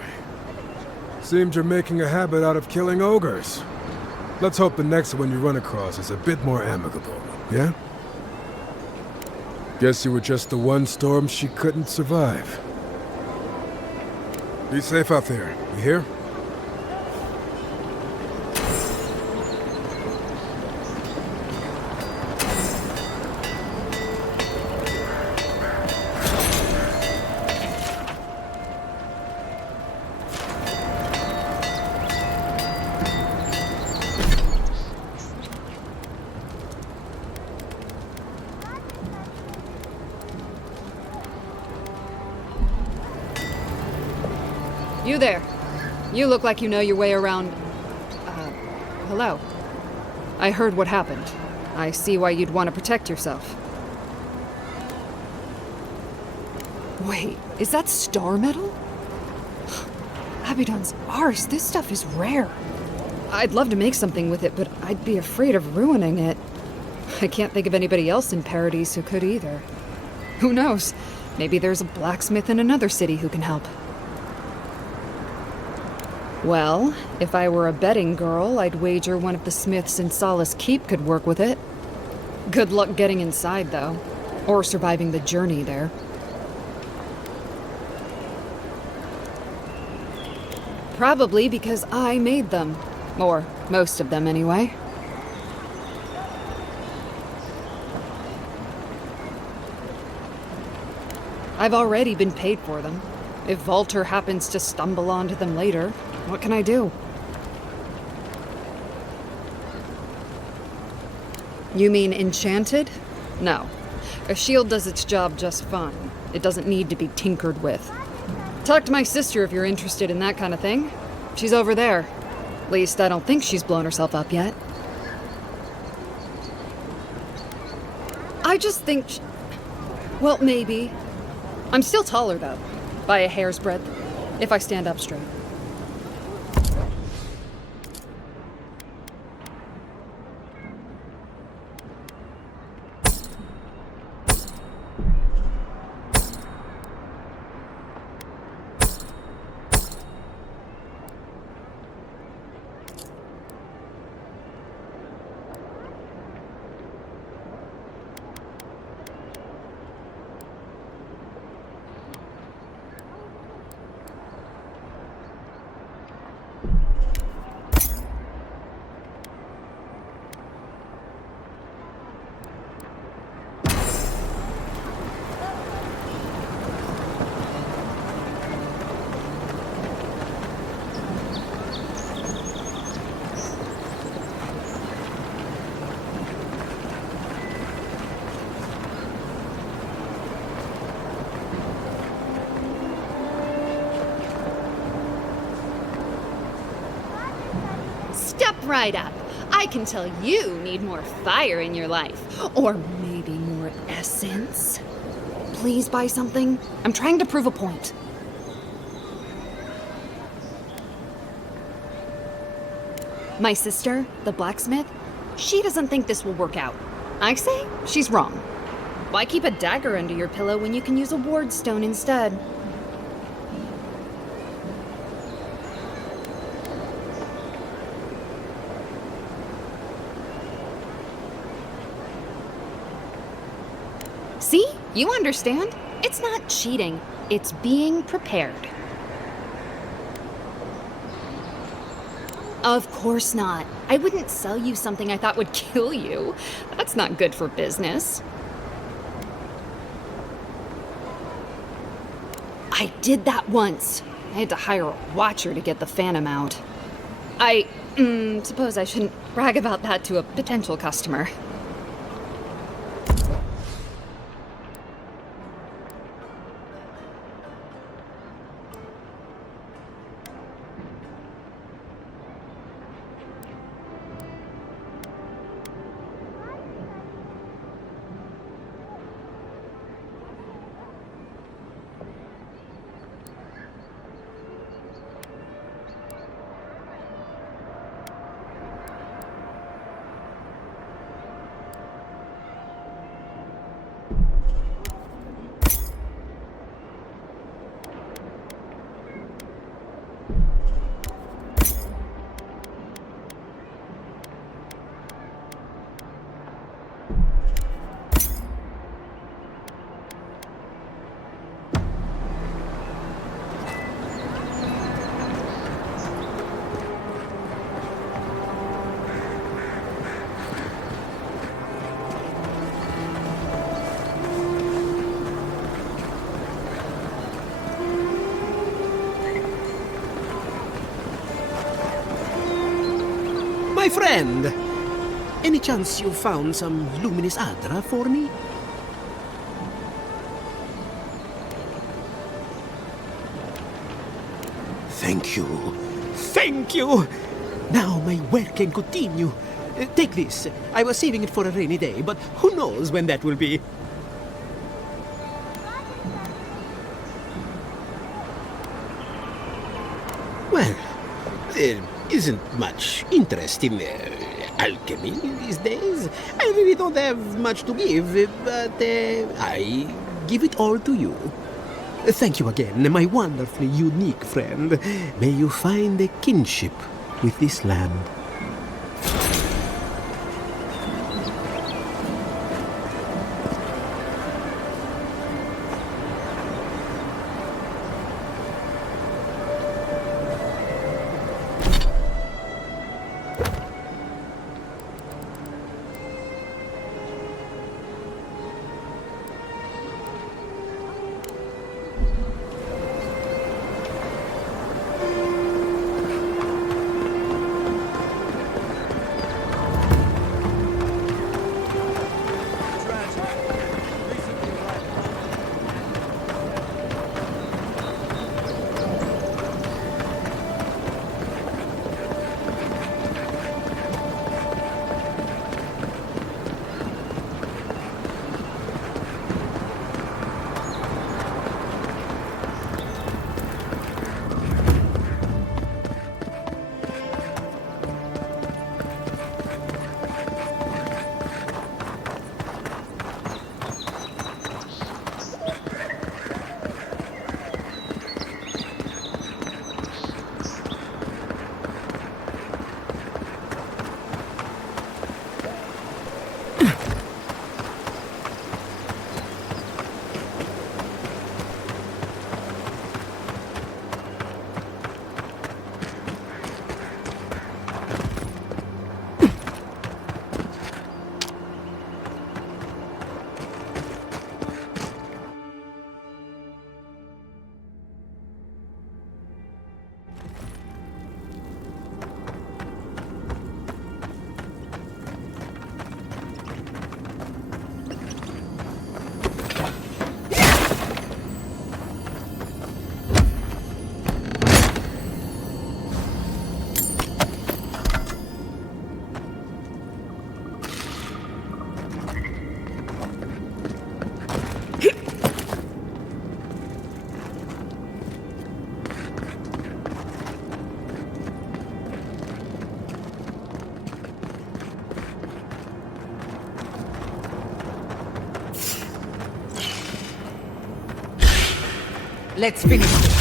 Seems you're making a habit out of killing ogres. Let's hope the next one you run across is a bit more amicable, yeah? Guess you were just the one storm she couldn't survive. Be safe out there, you hear? You there. You look like you know your way around... hello. I heard what happened. I see why you'd want to protect yourself. Wait, is that star metal? Abaddon's arse, this stuff is rare. I'd love to make something with it, but I'd be afraid of ruining it. I can't think of anybody else in Paradise who could either. Who knows? Maybe there's a blacksmith in another city who can help. Well, if I were a betting girl, I'd wager one of the smiths in Solace Keep could work with it. Good luck getting inside, though. Or surviving the journey there. Probably because I made them. Or most of them, anyway. I've already been paid for them. If Volter happens to stumble onto them later, what can I do? You mean enchanted? No. A shield does its job just fine. It doesn't need to be tinkered with. Talk to my sister if you're interested in that kind of thing. She's over there. At least I don't think she's blown herself up yet. I just think well, maybe. I'm still taller, though. By a hair's breadth. If I stand up straight. Step right up. I can tell you need more fire in your life. Or maybe more essence. Please buy something. I'm trying to prove a point. My sister, the blacksmith, she doesn't think this will work out. I say she's wrong. Why keep a dagger under your pillow when you can use a ward stone instead? See? You understand? It's not cheating. It's being prepared. Of course not. I wouldn't sell you something I thought would kill you. That's not good for business. I did that once. I had to hire a watcher to get the phantom out. I suppose I shouldn't brag about that to a potential customer. My friend! Any chance you found some luminous Adra for me? Thank you. Thank you! Now my work can continue. Take this. I was saving it for a rainy day, but who knows when that will be. Well, there isn't much interest in alchemy these days. I really don't have much to give, but I give it all to you. Thank you again, my wonderfully unique friend. May you find a kinship with this land. Let's finish this.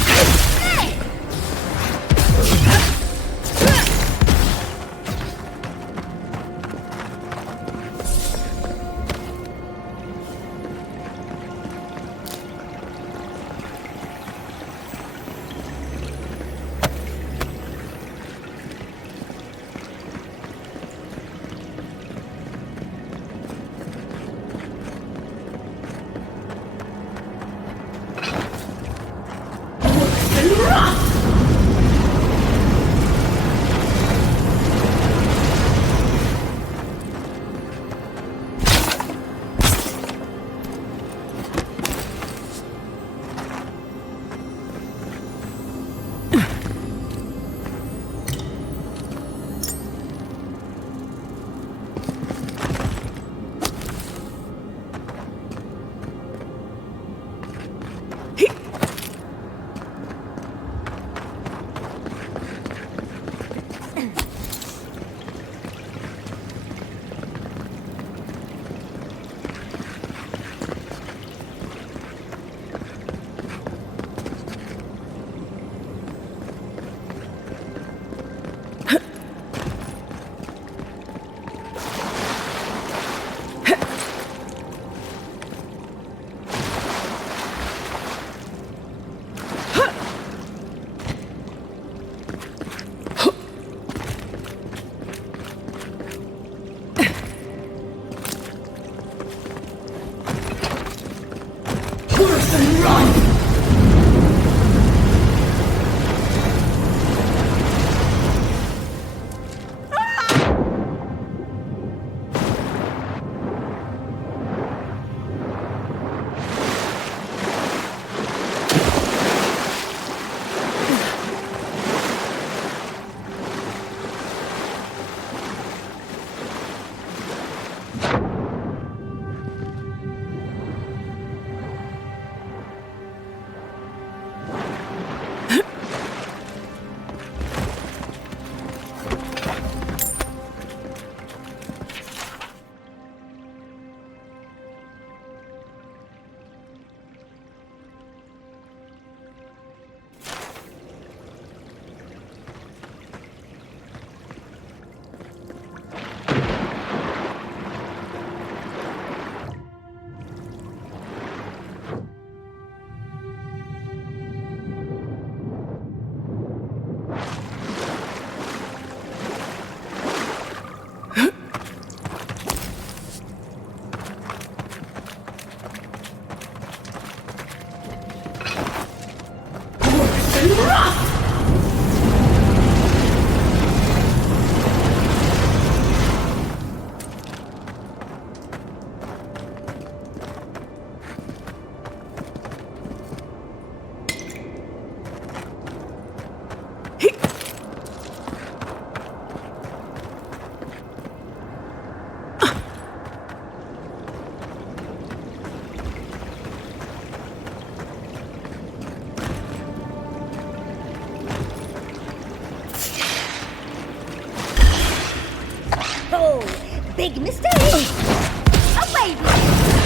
Big mistake! Away with it!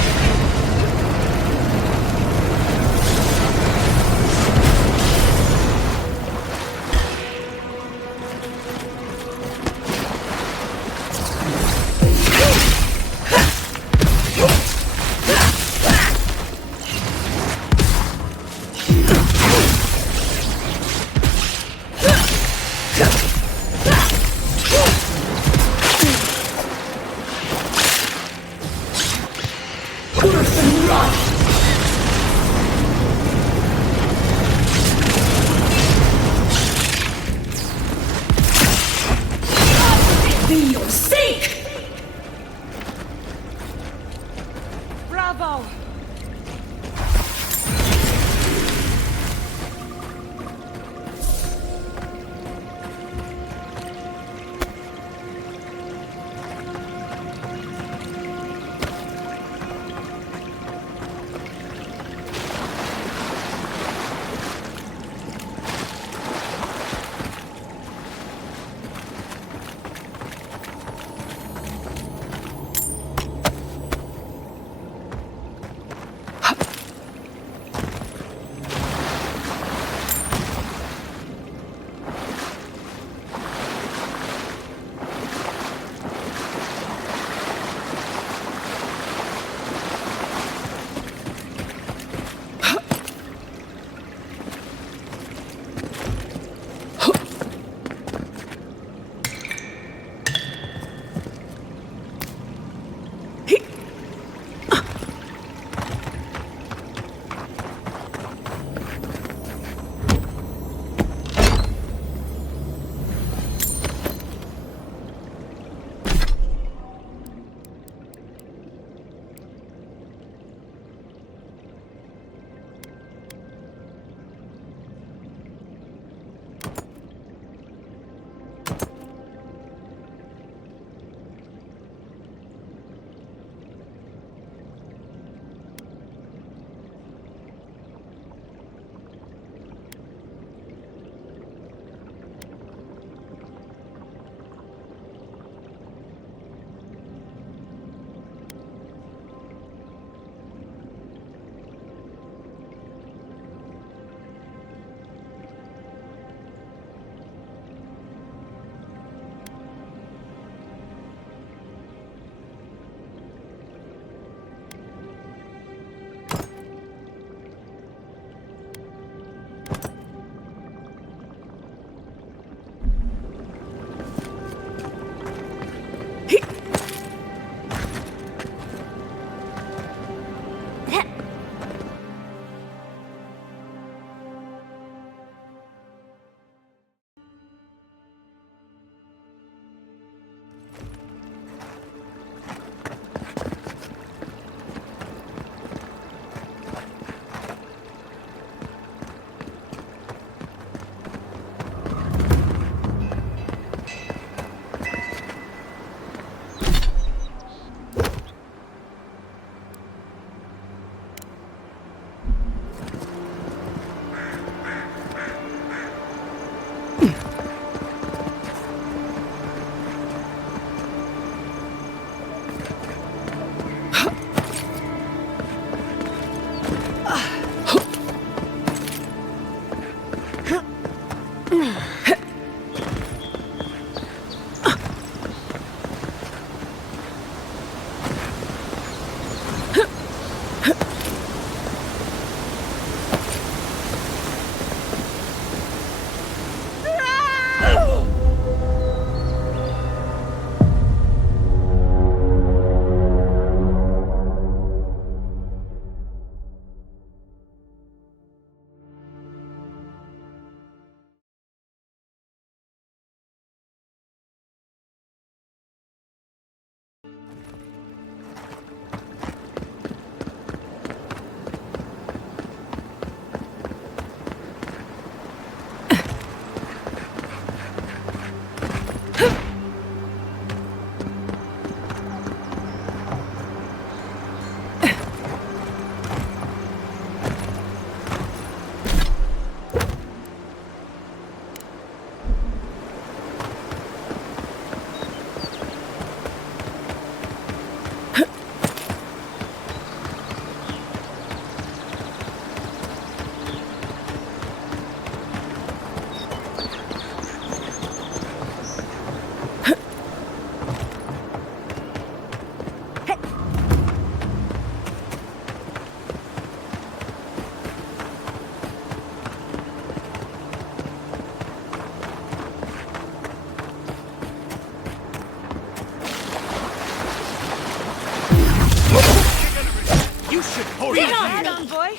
Read on, boy.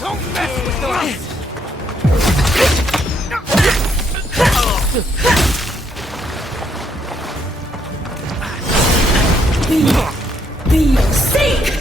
Don't mess with those. Seek!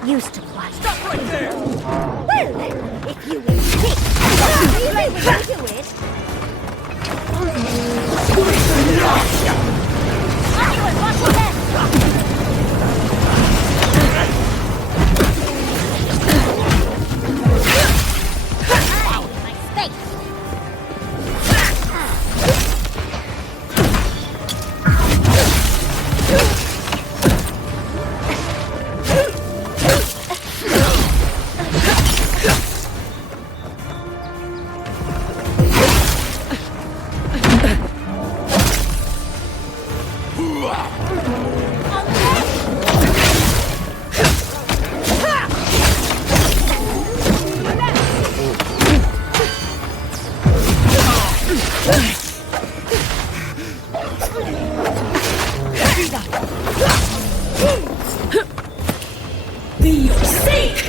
not used to quiet. Stop right there! Well, if you insist, I'll play when you do it. Anyone, watch your head! Out of my space! Be your sake!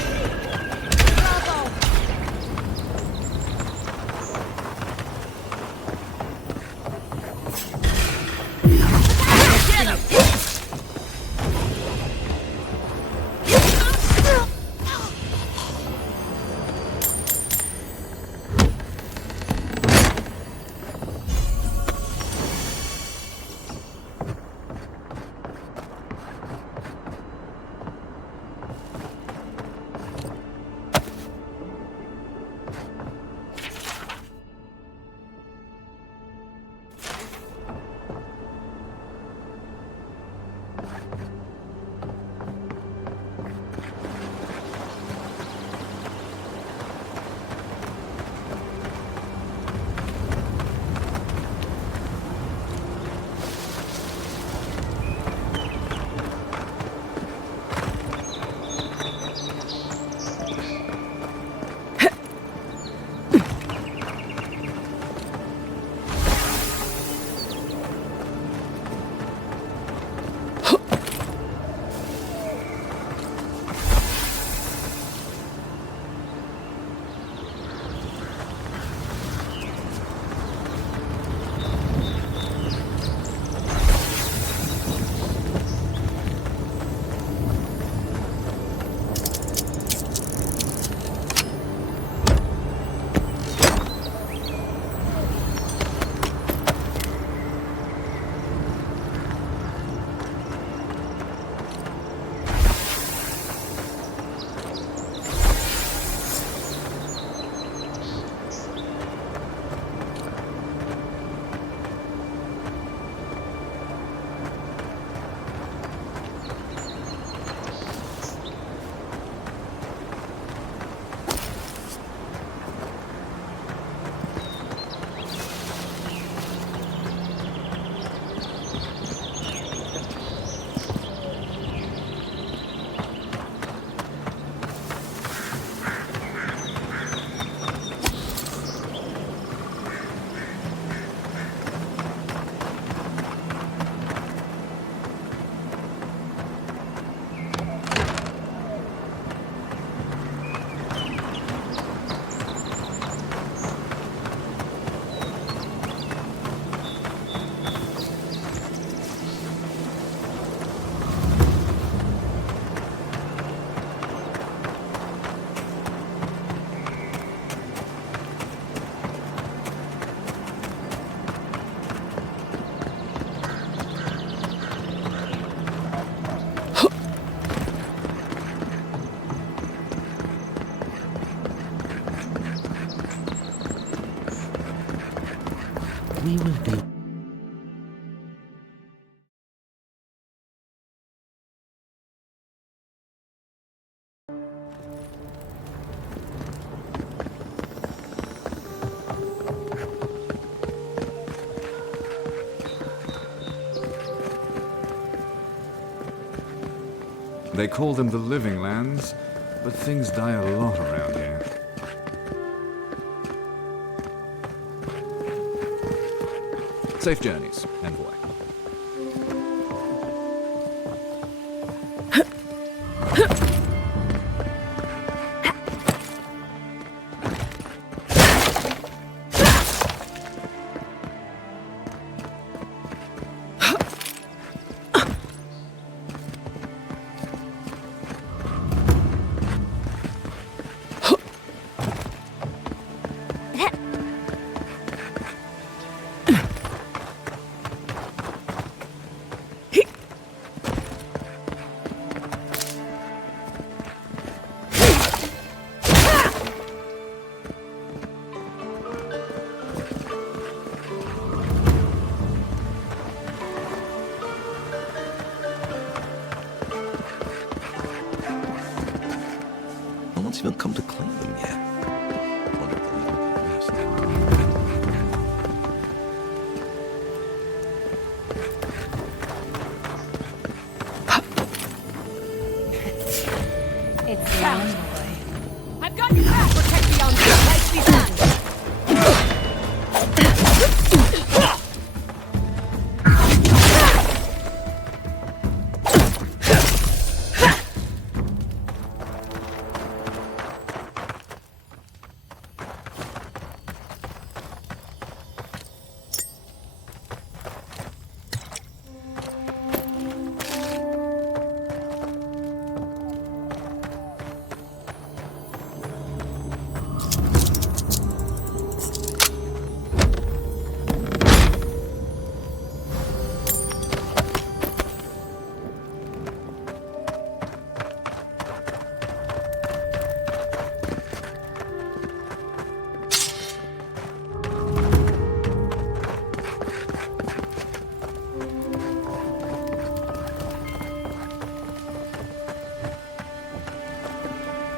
We will do. They call them the Living Lands, but things die a lot around here. Safe journeys, envoy. one's even come to claim them yet. Wonder if It's the envoy. I've got you back! Protect the envoy. Nicely done!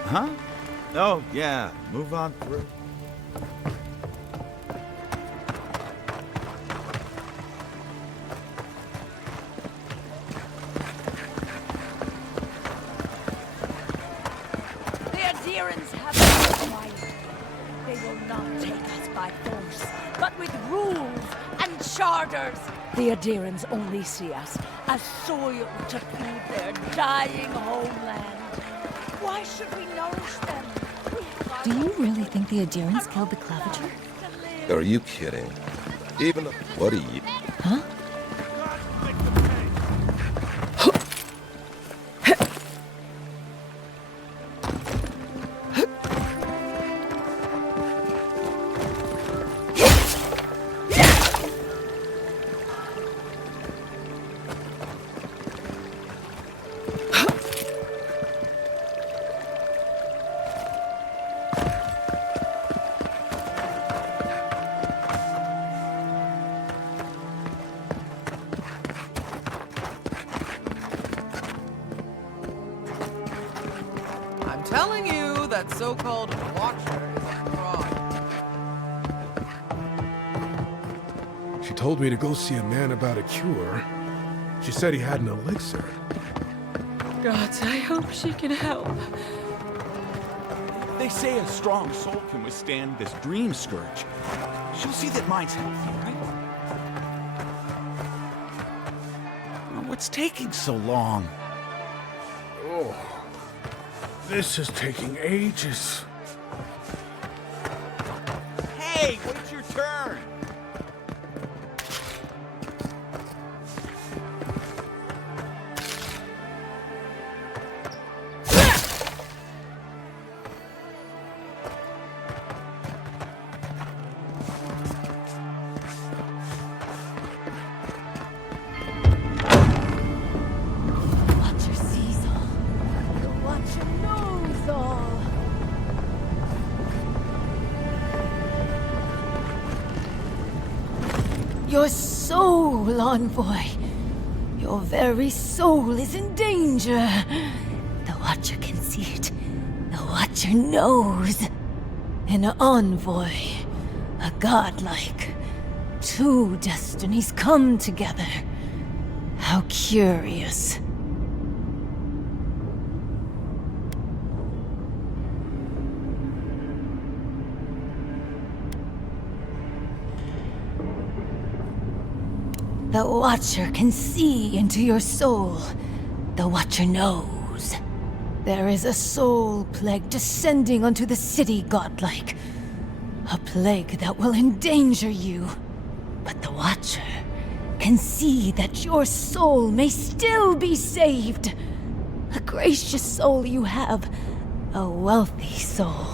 Huh? Oh, yeah. Move on through. The adherents have been quiet. They will not take us by force, but with rules and charters. The adherents only see us as soil to feed their dying homeland. Why should we nourish them? Do you really think the adherents killed the Claviger? Are you kidding? Even what are you? Huh? I'm telling you, that so-called Watcher is a fraud. She told me to go see a man about a cure. She said he had an elixir. Gods, I hope she can help. They say a strong soul can withstand this dream scourge. She'll see that mine's healthy, right? What's taking so long? Oh, this is taking ages. Hey, wait your turn! Watcher sees all. The Watcher knows all. Your soul, envoy. Your very soul is in danger. The Watcher can see it. The Watcher knows. An envoy. A godlike. Two destinies come together. How curious. The Watcher can see into your soul. The Watcher knows. There is a soul plague descending onto the city, godlike. A plague that will endanger you. But the Watcher can see that your soul may still be saved. A gracious soul you have. A wealthy soul.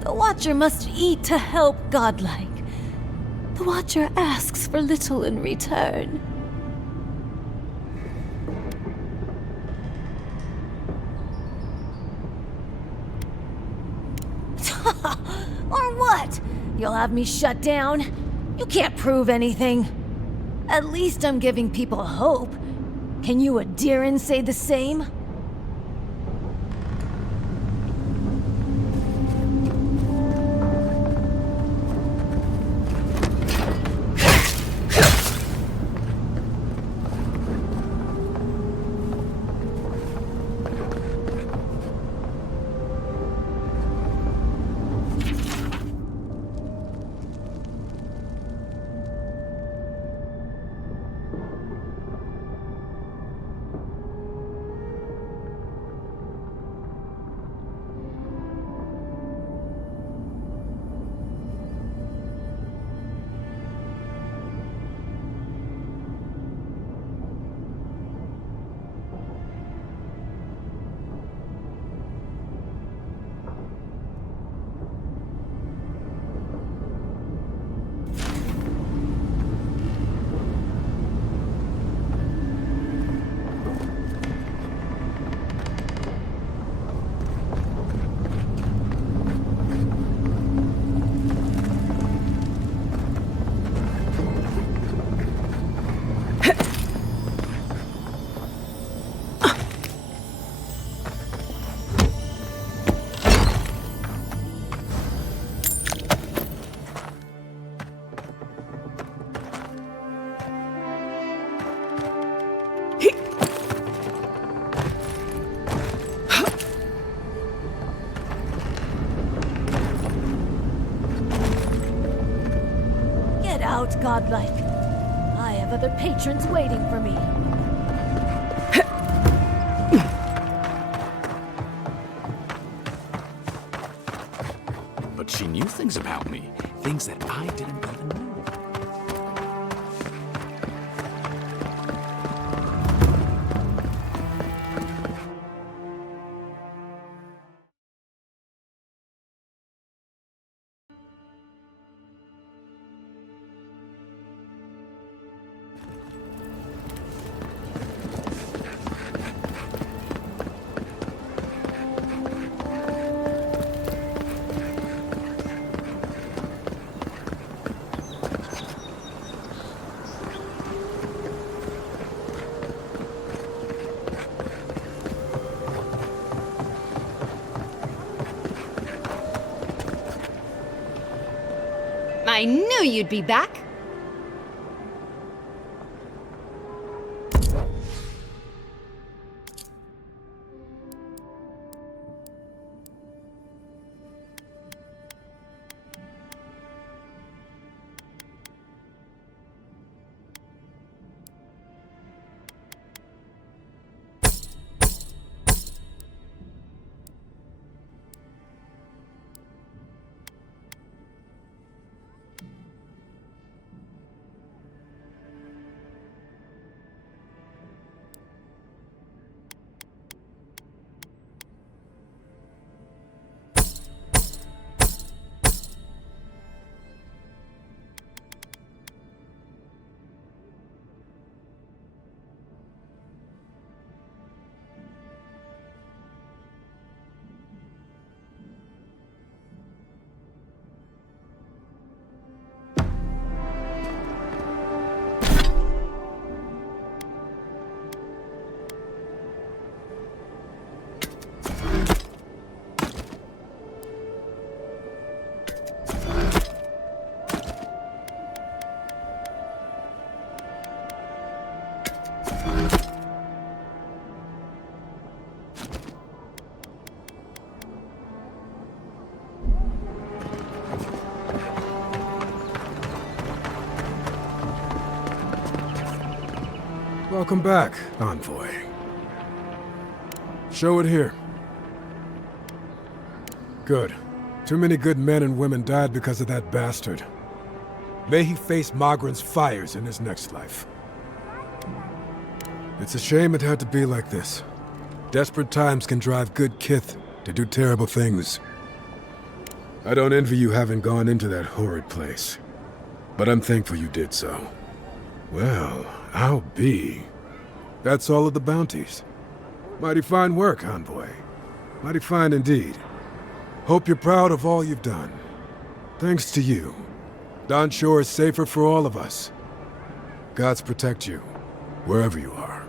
The Watcher must eat to help godlike. The Watcher asks for little in return. Or what? You'll have me shut down? You can't prove anything. At least I'm giving people hope. Can you Adiran say the same? Godlike. I have other patrons waiting for me. But she knew things about me. Things that I didn't even know. I knew you'd be back. Welcome back, Envoy. Show it here. Good. Too many good men and women died because of that bastard. May he face Magran's fires in his next life. It's a shame it had to be like this. Desperate times can drive good kith to do terrible things. I don't envy you having gone into that horrid place, but I'm thankful you did so. Well, I'll be. That's all of the bounties. Mighty fine work, Envoy. Mighty fine indeed. Hope you're proud of all you've done. Thanks to you, Don Shore is safer for all of us. Gods protect you, wherever you are.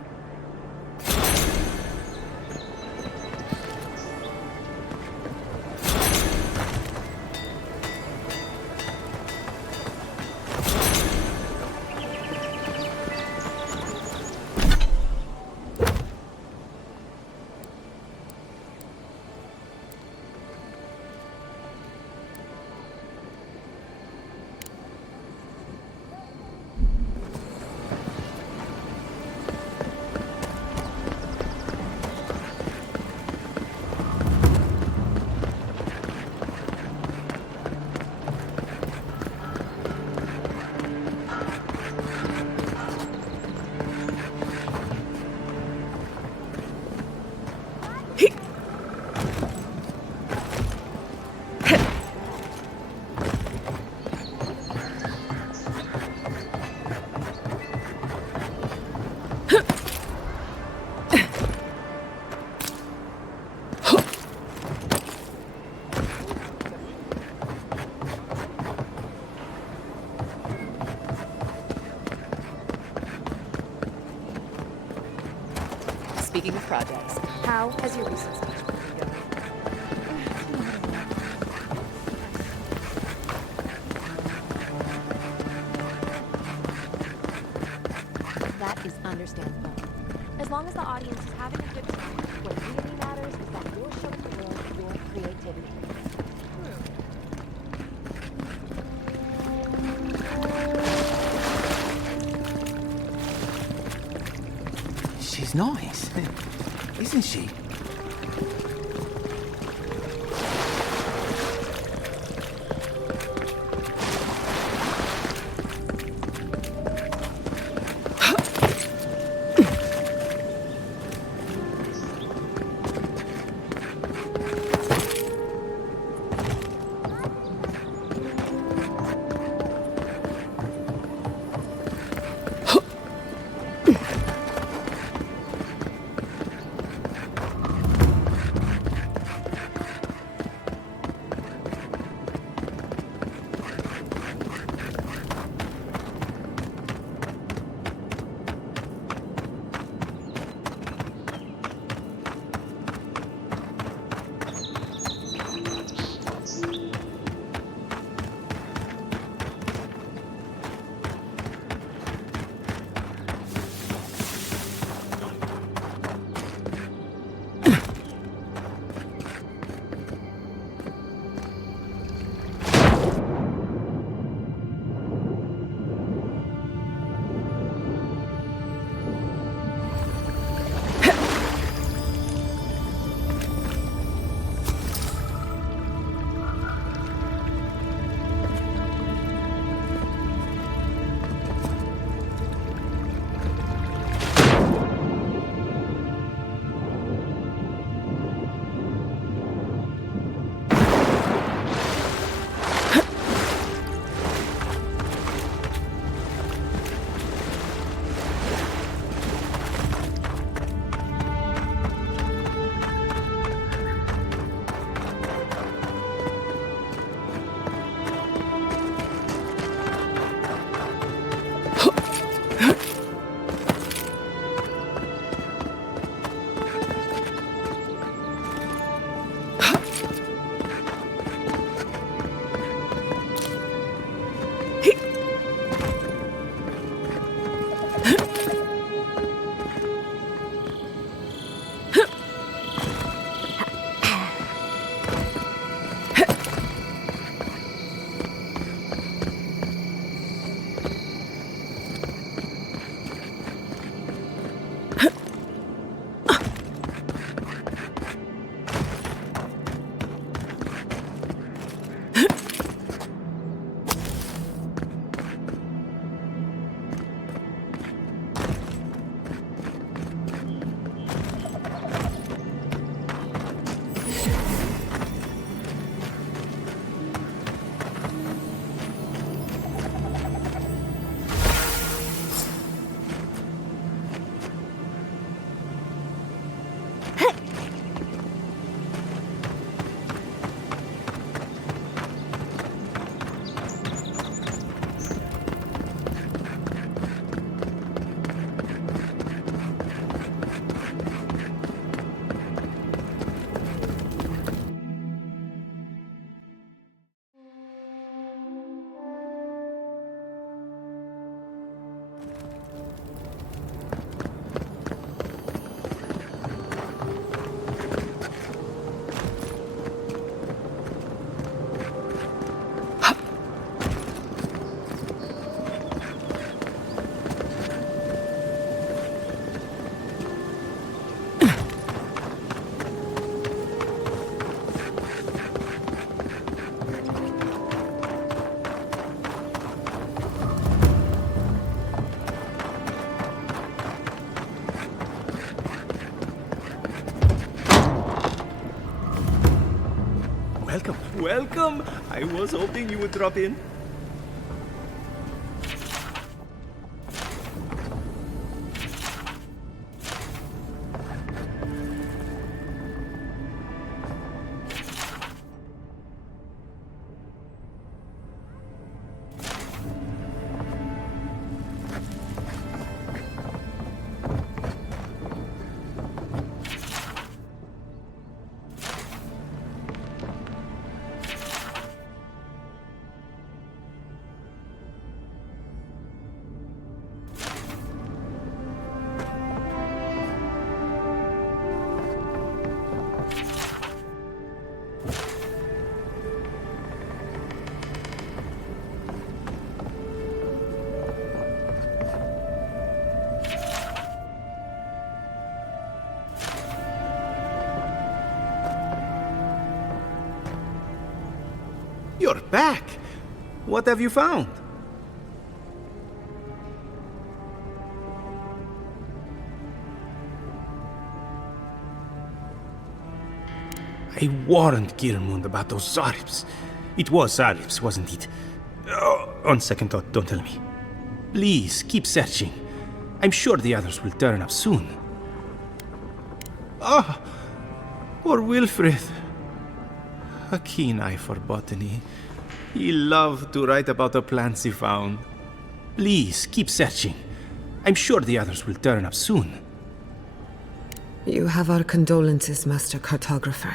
Speaking of projects, how has your research been going? That is understandable. As long as the audience is having a good time, what really matters is that you're showing the world your creativity. She's nice, isn't she? Welcome. I was hoping you would drop in. You're back. What have you found? I warned Kirmund about those Zaribs. It was Zaribs, wasn't it? Oh, on second thought, don't tell me. Please, keep searching. I'm sure the others will turn up soon. Ah, poor Wilfred. A keen eye for botany. He loved to write about the plants he found. Please, keep searching. I'm sure the others will turn up soon. You have our condolences, Master Cartographer.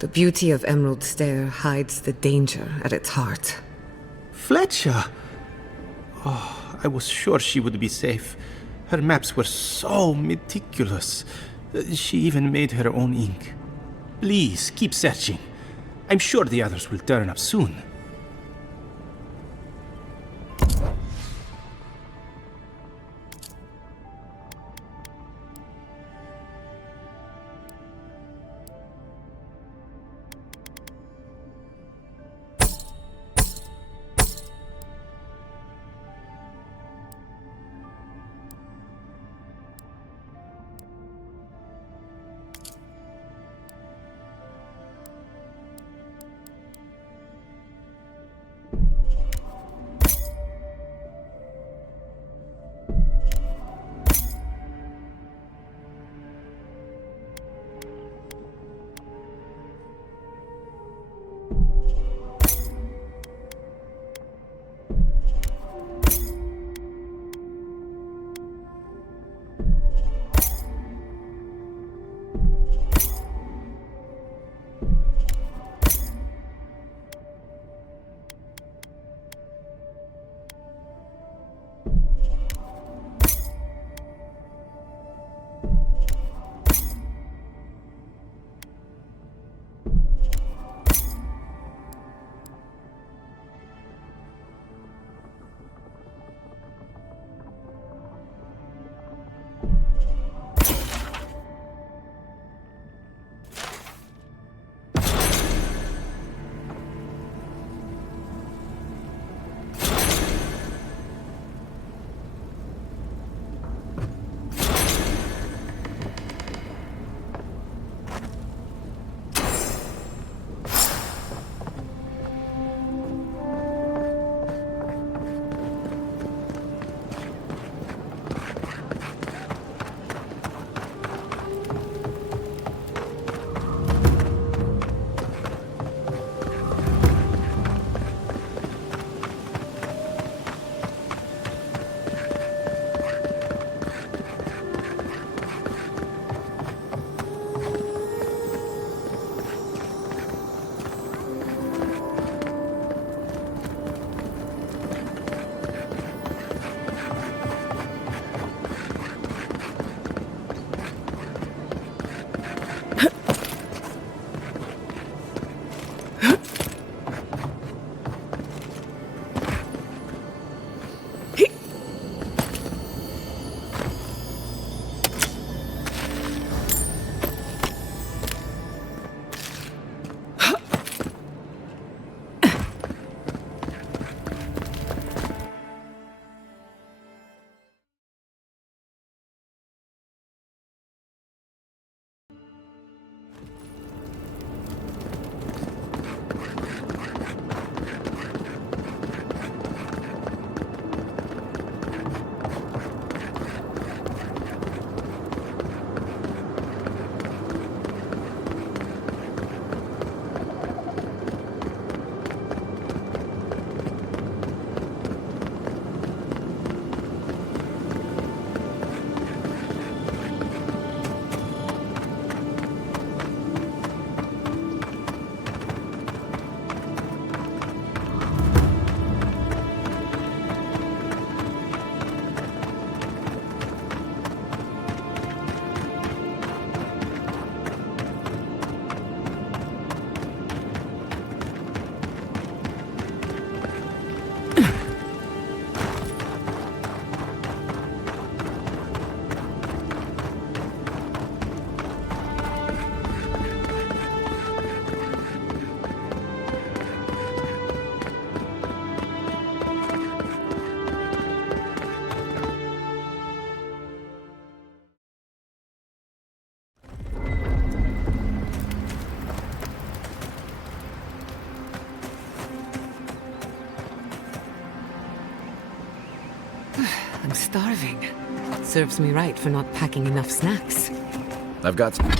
The beauty of Emerald Stair hides the danger at its heart. Fletcher! Oh, I was sure she would be safe. Her maps were so meticulous. She even made her own ink. Please, keep searching. I'm sure the others will turn up soon. I'm starving. Serves me right for not packing enough snacks. I've got some.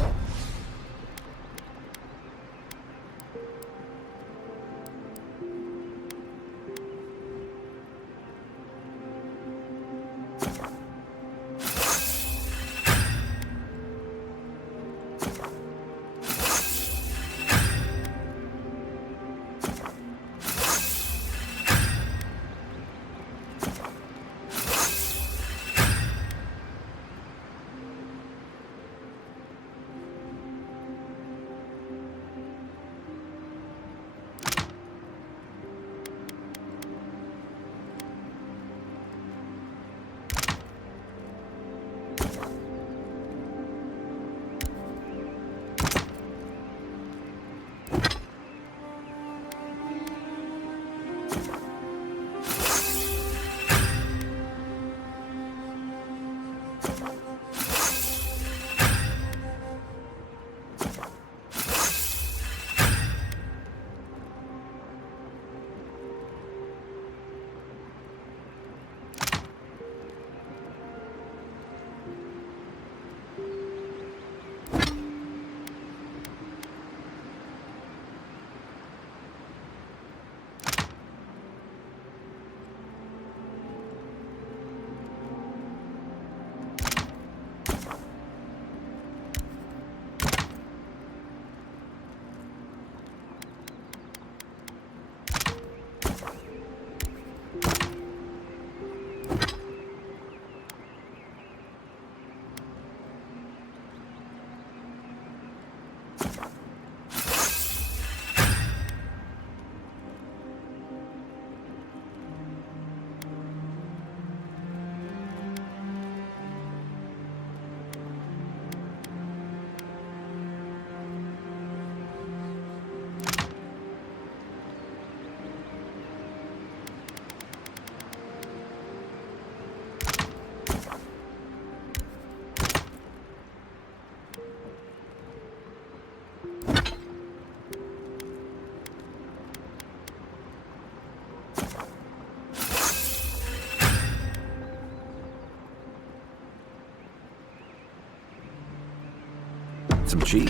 Some cheese.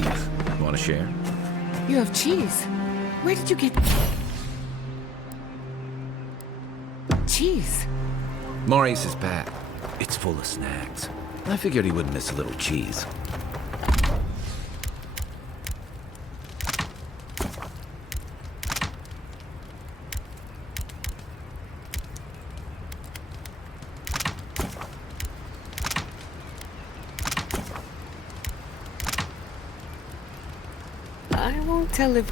Want to share? You have cheese? Where did you get... cheese? Maurice's pack. It's full of snacks. I figured he wouldn't miss a little cheese. I won't tell if...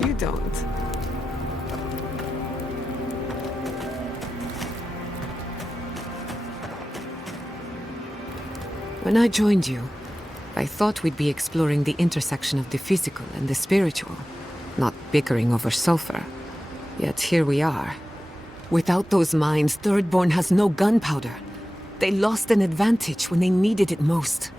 You don't. When I joined you, I thought we'd be exploring the intersection of the physical and the spiritual, not bickering over sulfur. Yet here we are. Without those mines, Thirdborn has no gunpowder. They lost an advantage when they needed it most.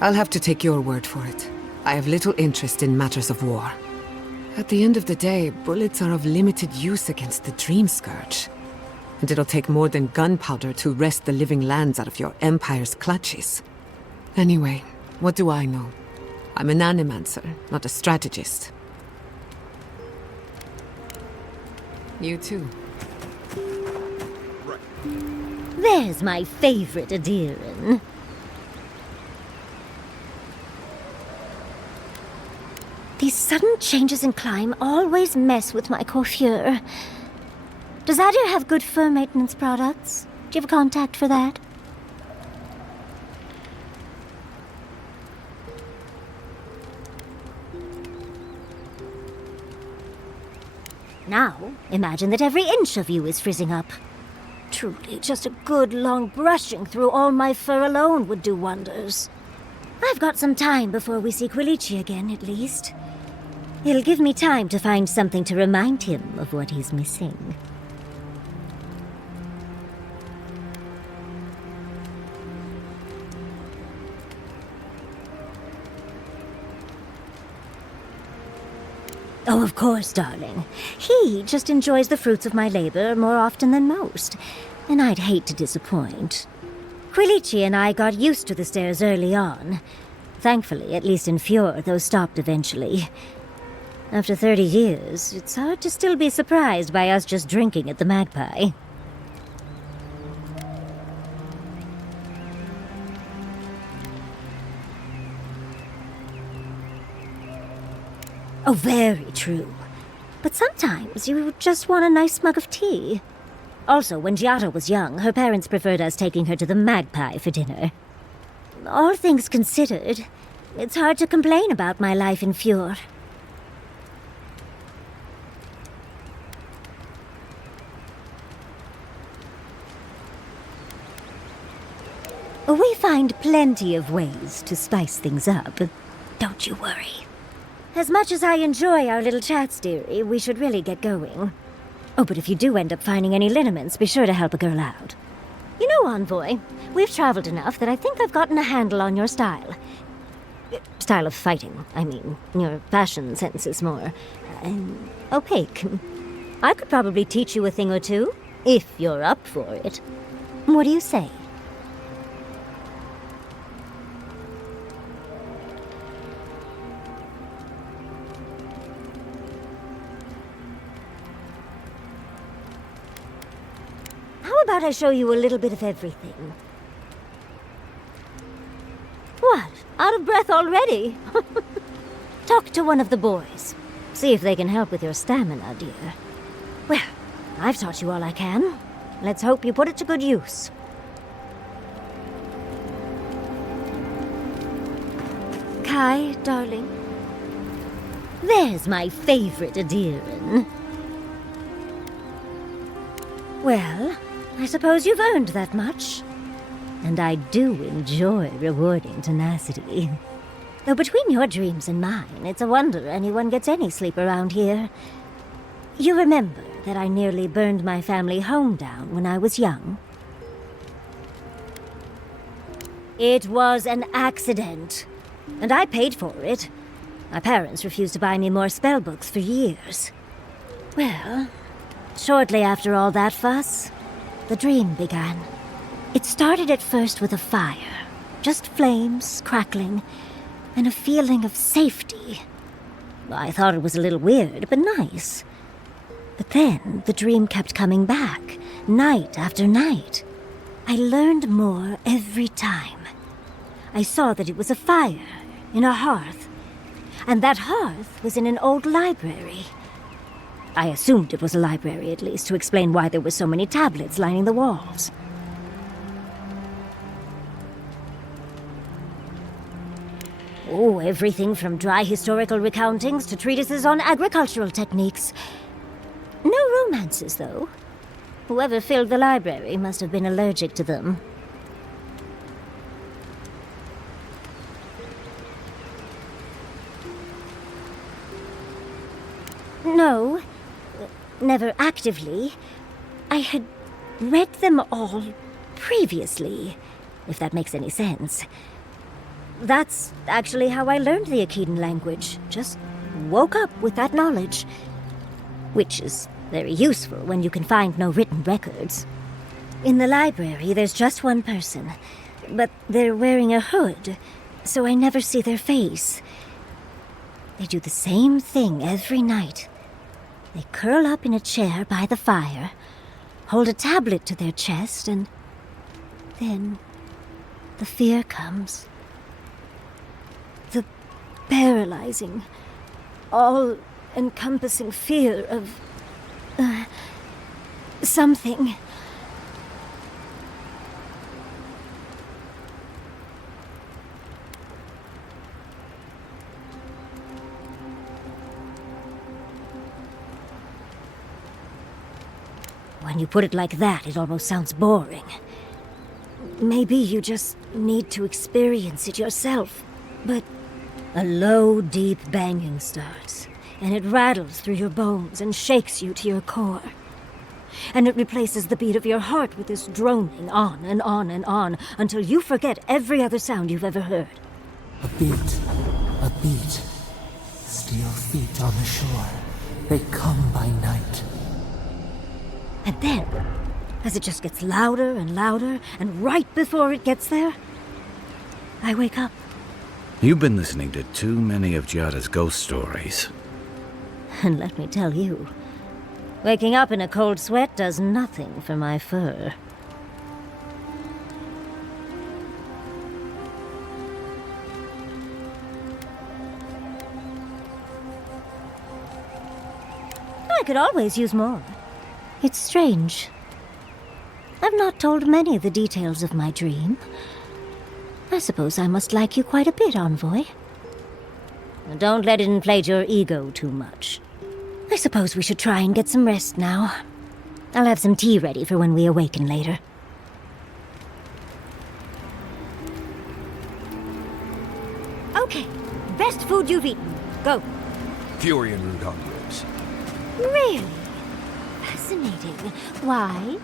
I'll have to take your word for it. I have little interest in matters of war. At the end of the day, bullets are of limited use against the Dream Scourge. And it'll take more than gunpowder to wrest the living lands out of your Empire's clutches. Anyway, what do I know? I'm an animancer, not a strategist. You too. There's my favorite Adiran. These sudden changes in climate always mess with my coiffure. Does Adir have good fur maintenance products? Do you have a contact for that? Now, imagine that every inch of you is frizzing up. Truly, just a good long brushing through all my fur alone would do wonders. I've got some time before we see Quilici again, at least. It'll give me time to find something to remind him of what he's missing. Oh, of course, darling. He just enjoys the fruits of my labor more often than most, and I'd hate to disappoint. Quilici and I got used to the stairs early on. Thankfully, at least in Fjord, those stopped eventually. After 30 years, it's hard to still be surprised by us just drinking at the Magpie. Oh, very true. But sometimes you just want a nice mug of tea. Also, when Giada was young, her parents preferred us taking her to the Magpie for dinner. All things considered, it's hard to complain about my life in Fjord. We find plenty of ways to spice things up. Don't you worry. As much as I enjoy our little chats, dearie, we should really get going. Oh, but if you do end up finding any liniments, be sure to help a girl out. You know, Envoy, we've traveled enough that I think I've gotten a handle on your style. Style of fighting, I mean. Your fashion sense is more opaque. I could probably teach you a thing or two, if you're up for it. What do you say? How about I show you a little bit of everything? What? Out of breath already? Talk to one of the boys. See if they can help with your stamina, dear. Well, I've taught you all I can. Let's hope you put it to good use. Kai, darling. There's my favorite Adiran. Well, I suppose you've earned that much. And I do enjoy rewarding tenacity. Though between your dreams and mine, it's a wonder anyone gets any sleep around here. You remember that I nearly burned my family home down when I was young? It was an accident, and I paid for it. My parents refused to buy me more spellbooks for years. Well, shortly after all that fuss, the dream began. It started at first with a fire, just flames crackling, and a feeling of safety. I thought it was a little weird, but nice. But then the dream kept coming back, night after night. I learned more every time. I saw that it was a fire in a hearth, and that hearth was in an old library. I assumed it was a library, at least, to explain why there were so many tablets lining the walls. Oh, everything from dry historical recountings to treatises on agricultural techniques. No romances, though. Whoever filled the library must have been allergic to them. No, never actively. I had read them all previously, if that makes any sense. That's actually how I learned the Akhedan language. Just woke up with that knowledge. Which is very useful when you can find no written records. In the library, there's just one person, but they're wearing a hood, so I never see their face. They do the same thing every night. They curl up in a chair by the fire, hold a tablet to their chest, and then the fear comes. The paralyzing, all-encompassing fear of something. When you put it like that, it almost sounds boring. Maybe you just need to experience it yourself. But a low, deep banging starts, and it rattles through your bones and shakes you to your core. And it replaces the beat of your heart with this droning on and on and on until you forget every other sound you've ever heard. A beat. Steel feet on the shore. They come by night. And then, as it just gets louder and louder, and right before it gets there, I wake up. You've been listening to too many of Giada's ghost stories. And let me tell you, waking up in a cold sweat does nothing for my fur. I could always use more. It's strange. I've not told many of the details of my dream. I suppose I must like you quite a bit, Envoy. Don't let it inflate your ego too much. I suppose we should try and get some rest now. I'll have some tea ready for when we awaken later. Okay, best food you've eaten. Go. Fury and Rudon ribs. Really? Fascinating. Why?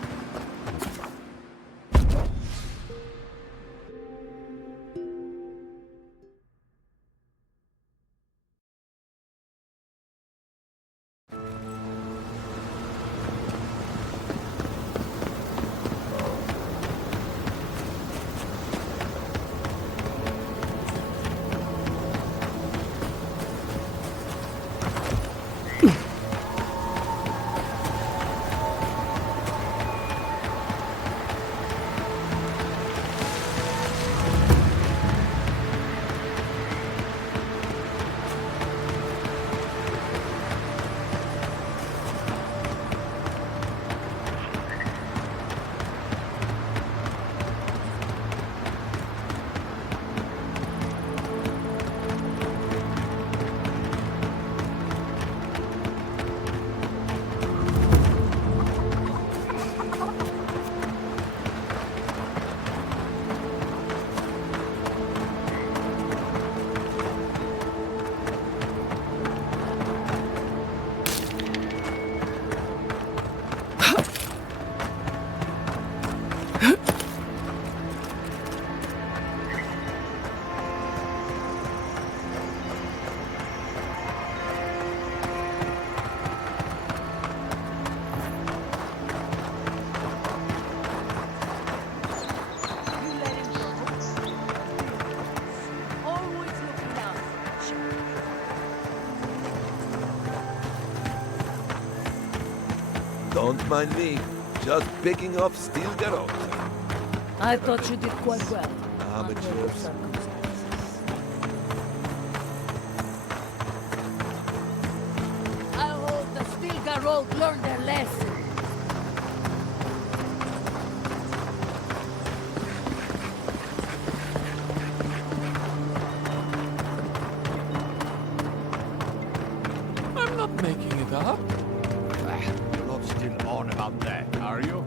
Don't mind me, just picking up steel garrote. I thought you did quite well. Amateurs. I hope the steel garrote learned their lesson. I'm not making it up. You're not still on about that, are you?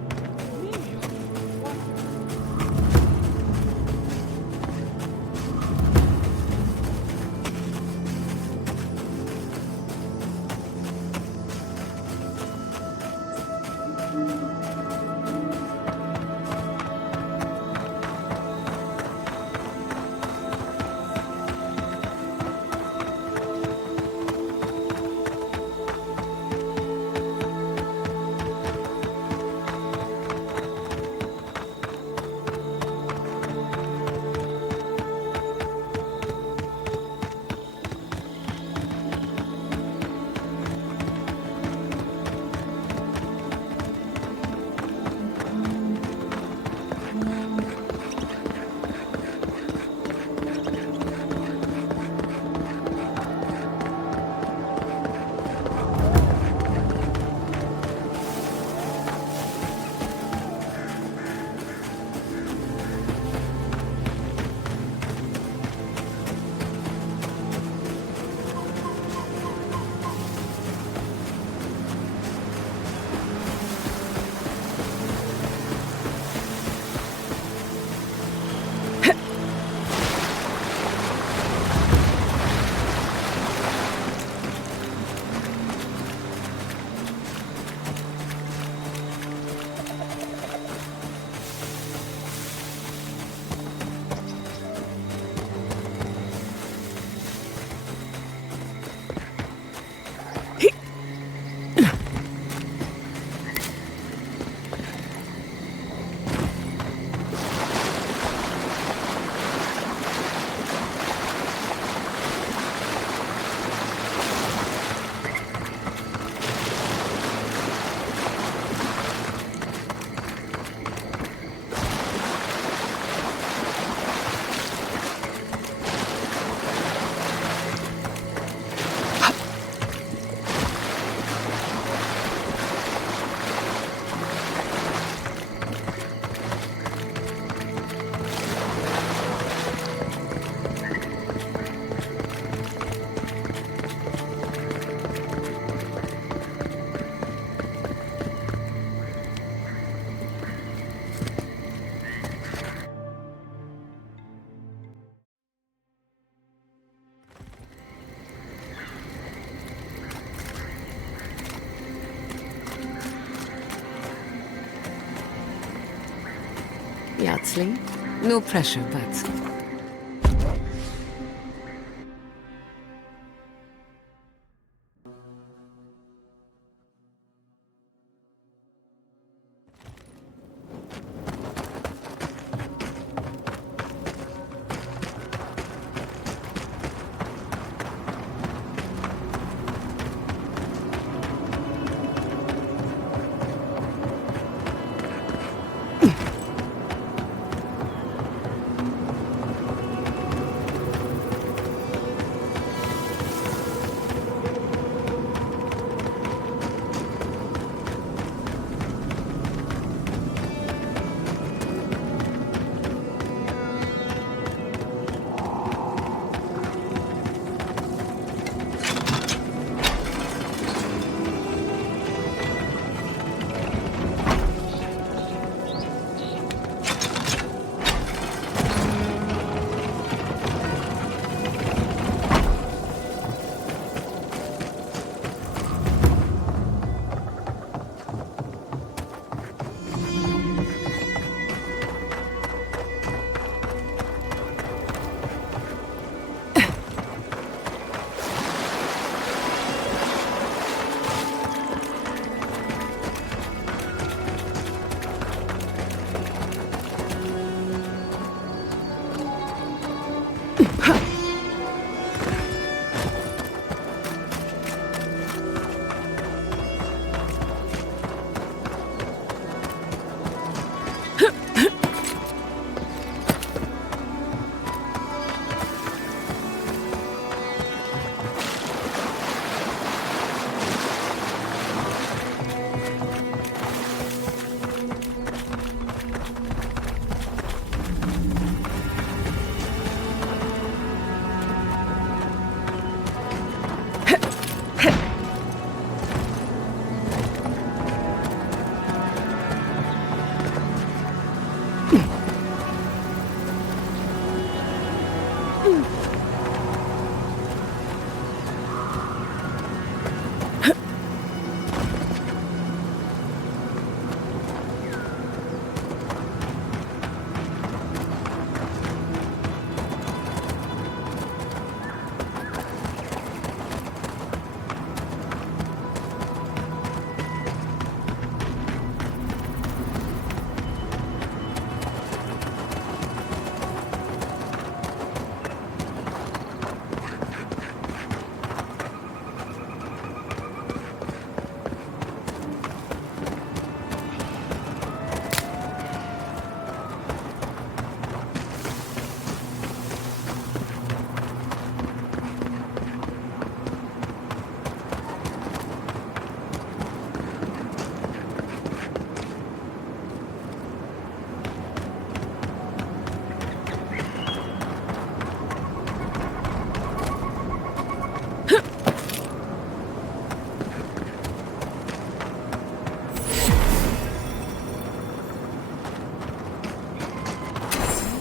honestly. No pressure, but...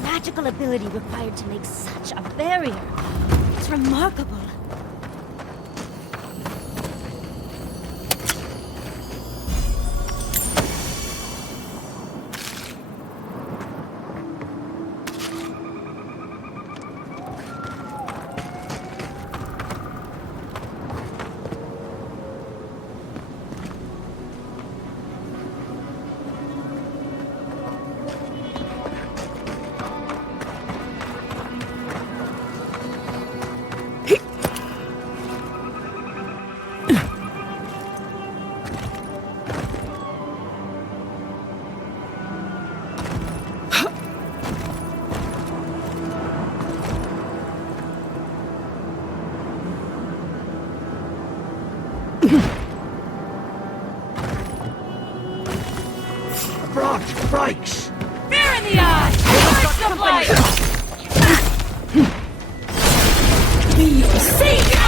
Magical ability required to make such a barrier. It's remarkable. Abroad strikes! Fear in the eye! Burst of light! Be your savior!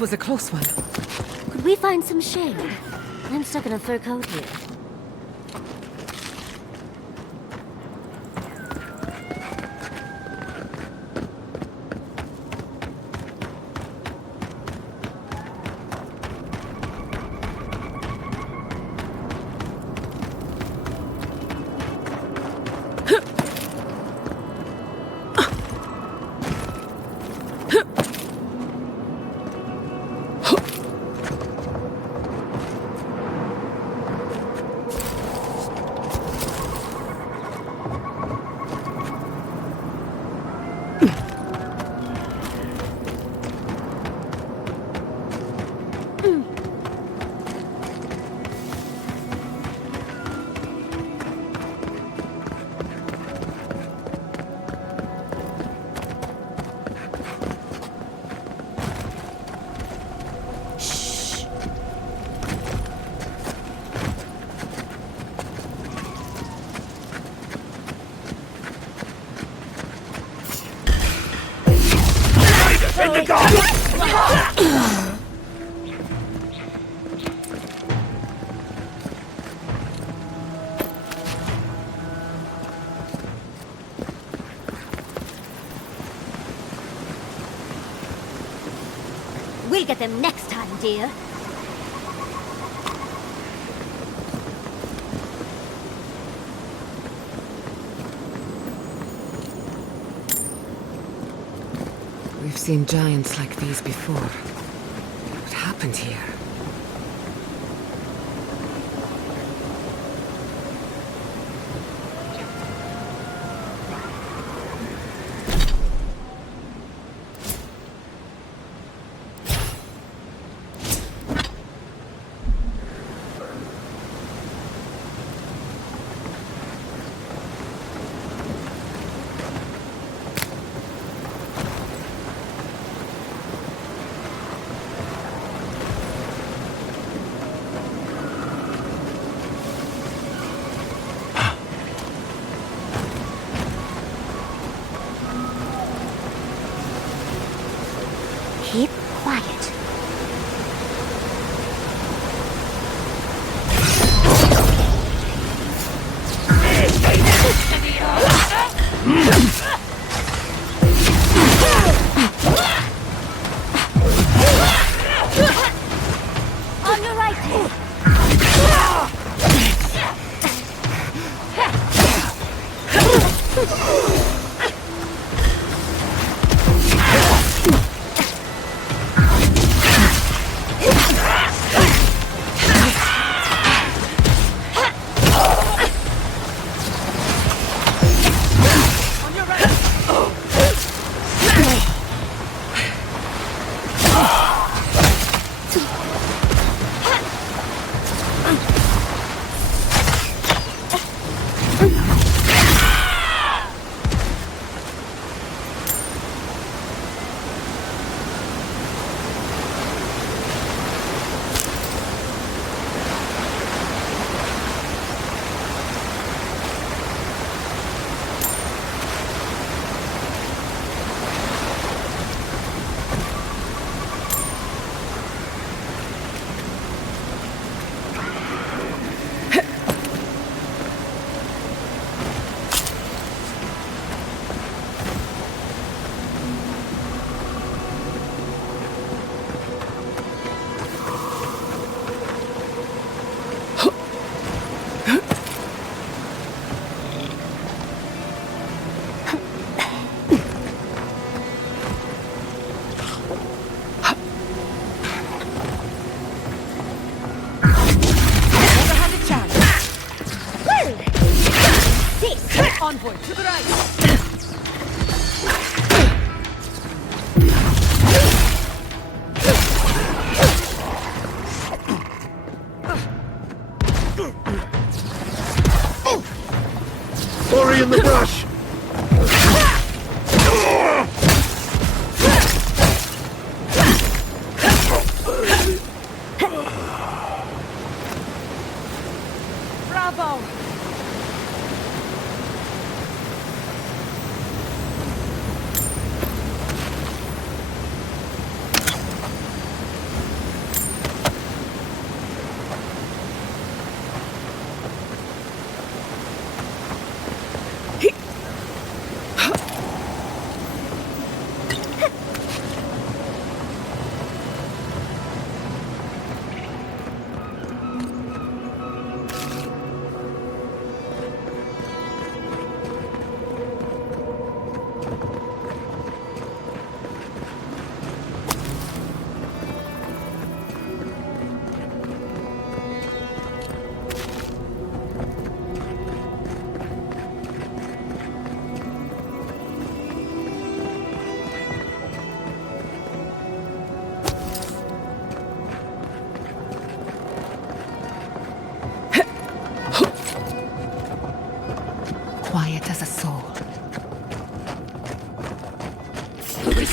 That was a close one. Could we find some shade? I'm stuck in a fur coat here. We'll get them next time, dear. We've seen giants like these before. What happened here? Keep quiet. On your right, dear. Envoy to the right! Ori in the brush! Bravo!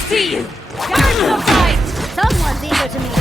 see you! Guard the fight! Someone's eager to meet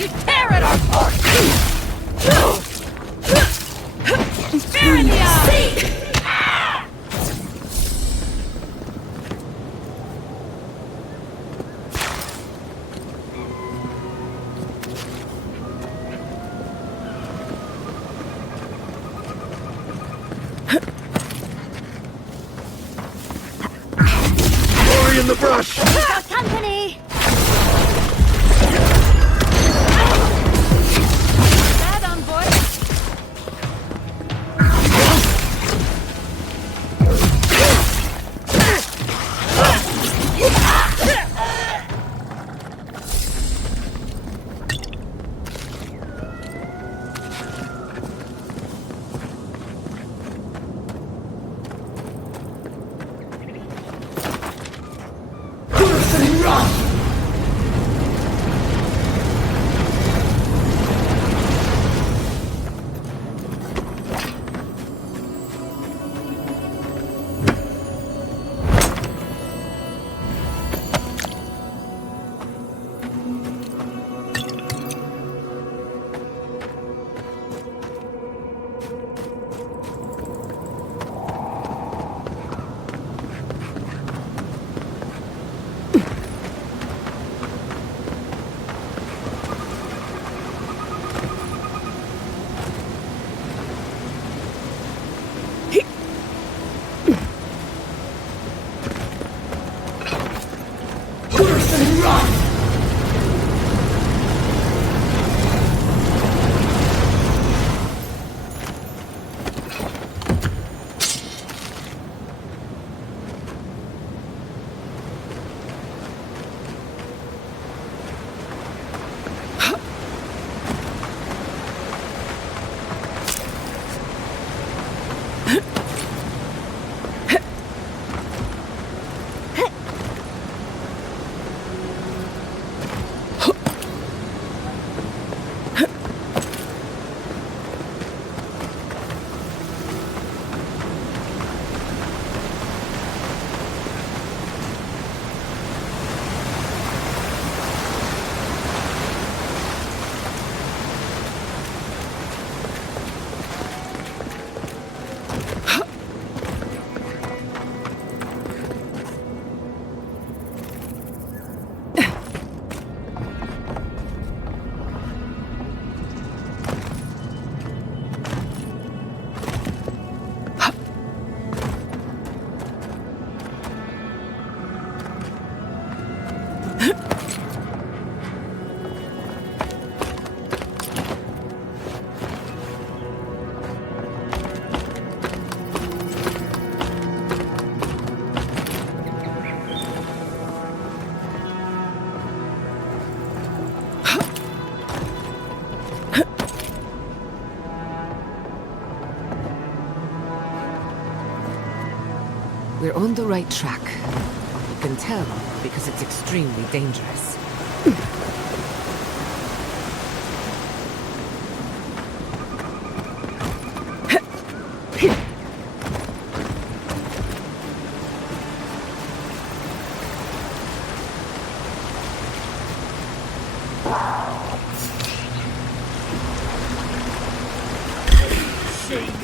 Tear it apart! Spear in the eye! Glory in the brush! We've got company! Dad on board. We're on the right track. You can tell because it's extremely dangerous.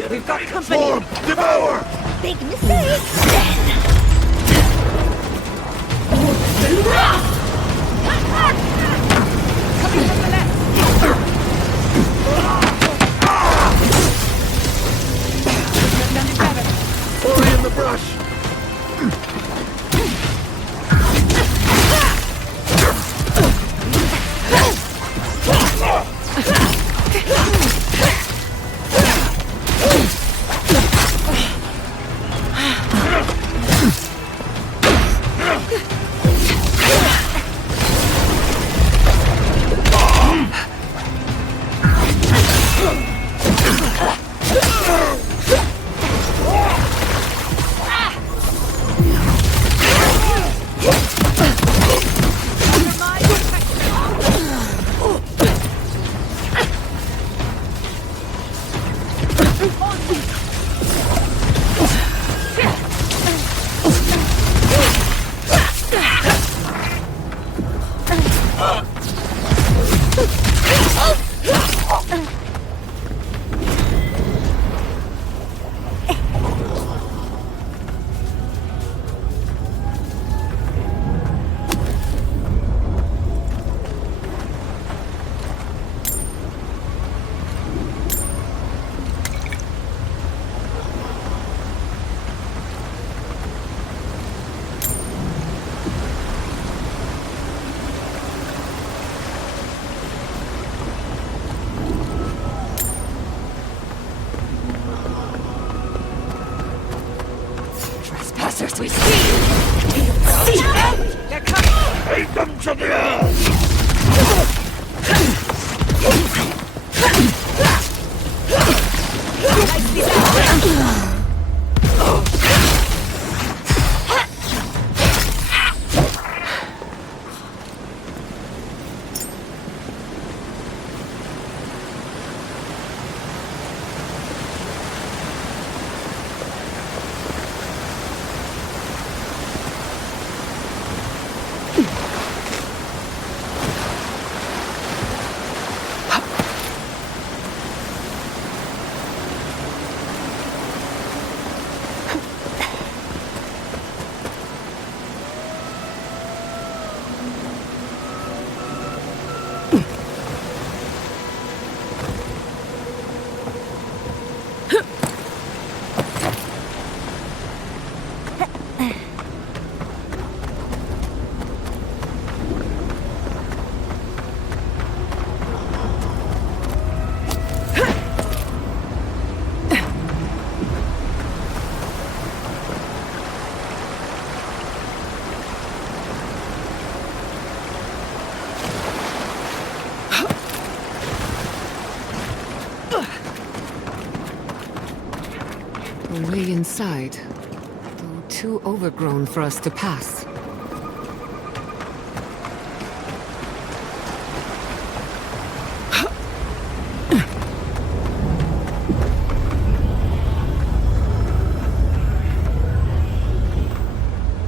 We've got company! Swarm! Devour! Big mistake! Sorry in the brush. Trespassers we see! They're coming! Take them to the earth! A way inside, though too overgrown for us to pass.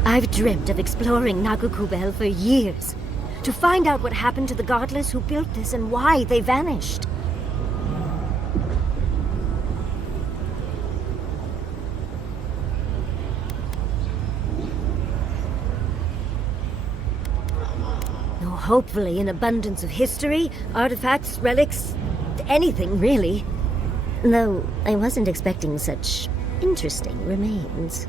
I've dreamt of exploring Nagukubel for years, to find out what happened to the godless who built this and why they vanished. Hopefully an abundance of history, artifacts, relics, anything really. Though I wasn't expecting such interesting remains.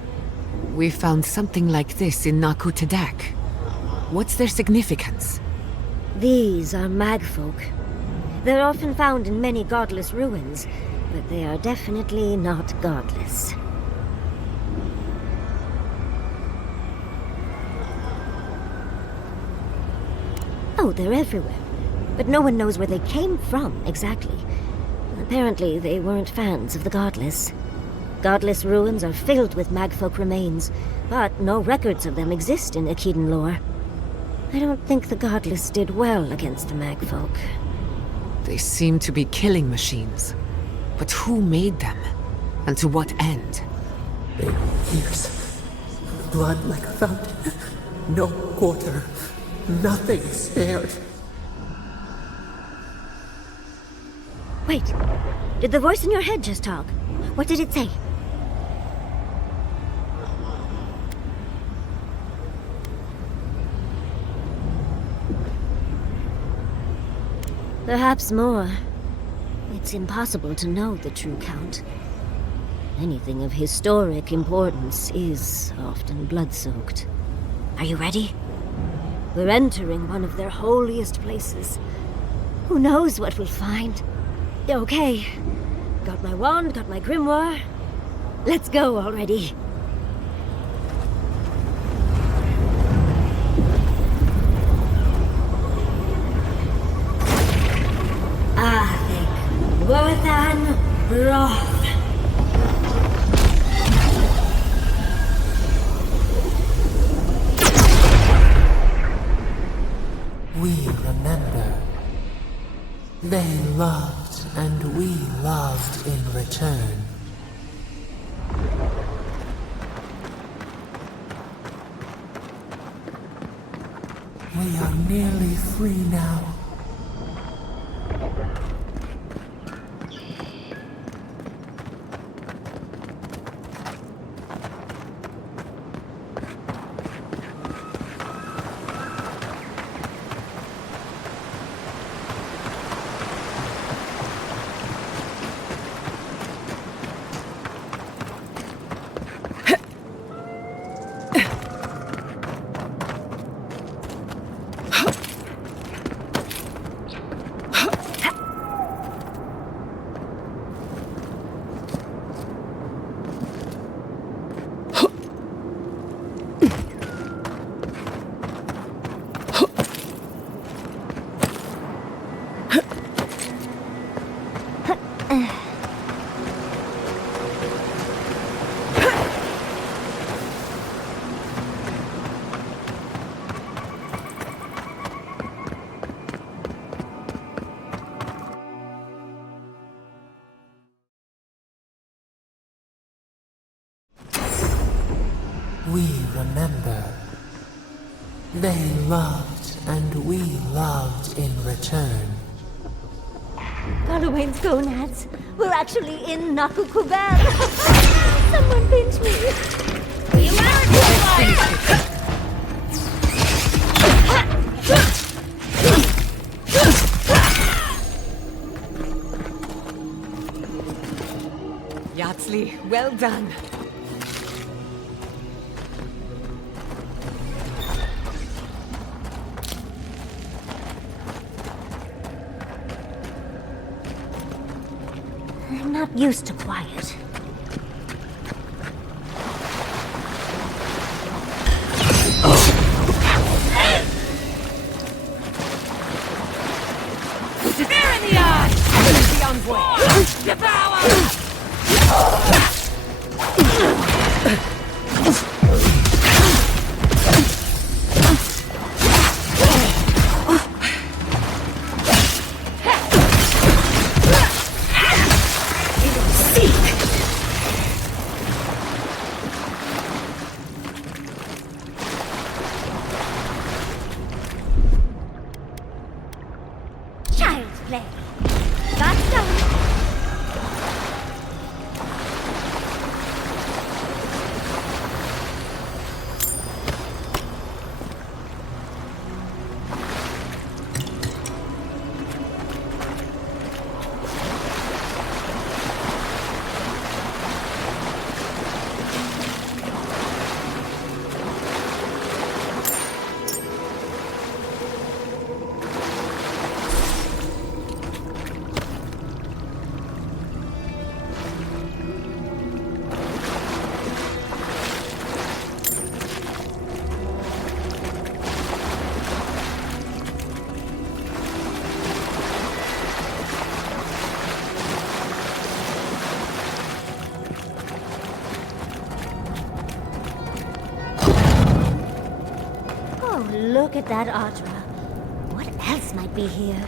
We found something like this in Naku-Tadak. What's their significance? These are magfolk. They're often found in many godless ruins, but they are definitely not godless. Oh, they're everywhere. But no one knows where they came from, exactly. Apparently, they weren't fans of the Godless. Godless ruins are filled with magfolk remains, but no records of them exist in Akhidan lore. I don't think the Godless did well against the magfolk. They seem to be killing machines. But who made them? And to what end? They pierce. Blood like a fountain. No quarter. Nothing spared. Wait. Did the voice in your head just talk? What did it say? Perhaps more. It's impossible to know the true count. Anything of historic importance is often blood-soaked. Are you ready? We're entering one of their holiest places. Who knows what we'll find? Okay. Got my wand, got my grimoire. Let's go already. Athik, Worthan, Roth. We remember. They loved, and we loved in return. We are nearly free now. We remember. They loved, and we loved in return. Halloween's gonads. We're actually in Nakukubel. Someone pinch me. The American Yatsli, well done. I'm not used to quiet. Spear in the eye! The envoy! Devour! Child's play. That's done. Look at that Audra. What else might be here?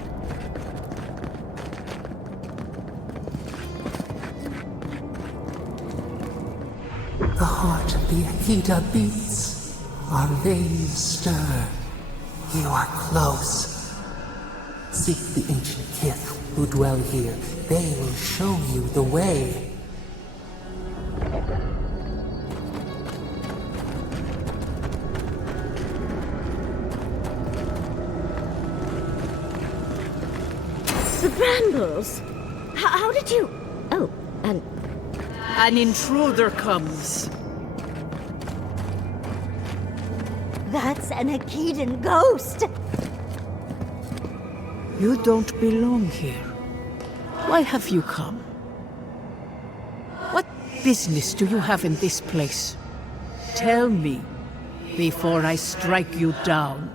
The heart of the Ita beats. Our veins stir. You are close. Seek the ancient kith who dwell here. They will show you the way. The brambles! How did you... Oh, and... An intruder comes. That's an Akedan ghost! You don't belong here. Why have you come? What business do you have in this place? Tell me, before I strike you down.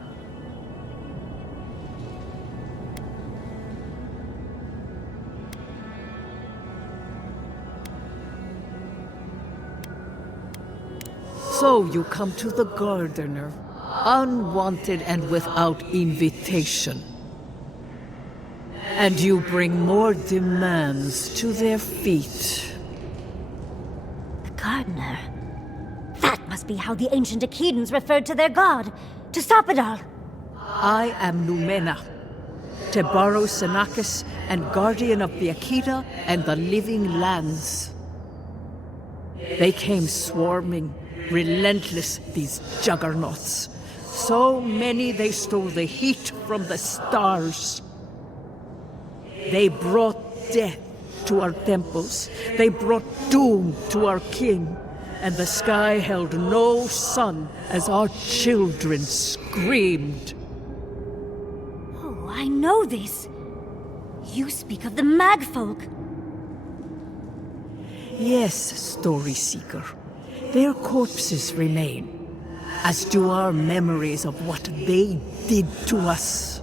So you come to the Gardener, unwanted and without invitation. And you bring more demands to their feet. The Gardener? That must be how the ancient Akedans referred to their god. To stop it all. I am Numena, Tebaro Senakis, and guardian of the Akita and the living lands. They came swarming, relentless, these juggernauts. So many they stole the heat from the stars. They brought death to our temples. They brought doom to our king. And the sky held no sun as our children screamed. Oh, I know this. You speak of the Magfolk. Yes, Story Seeker. Their corpses remain, as do our memories of what they did to us.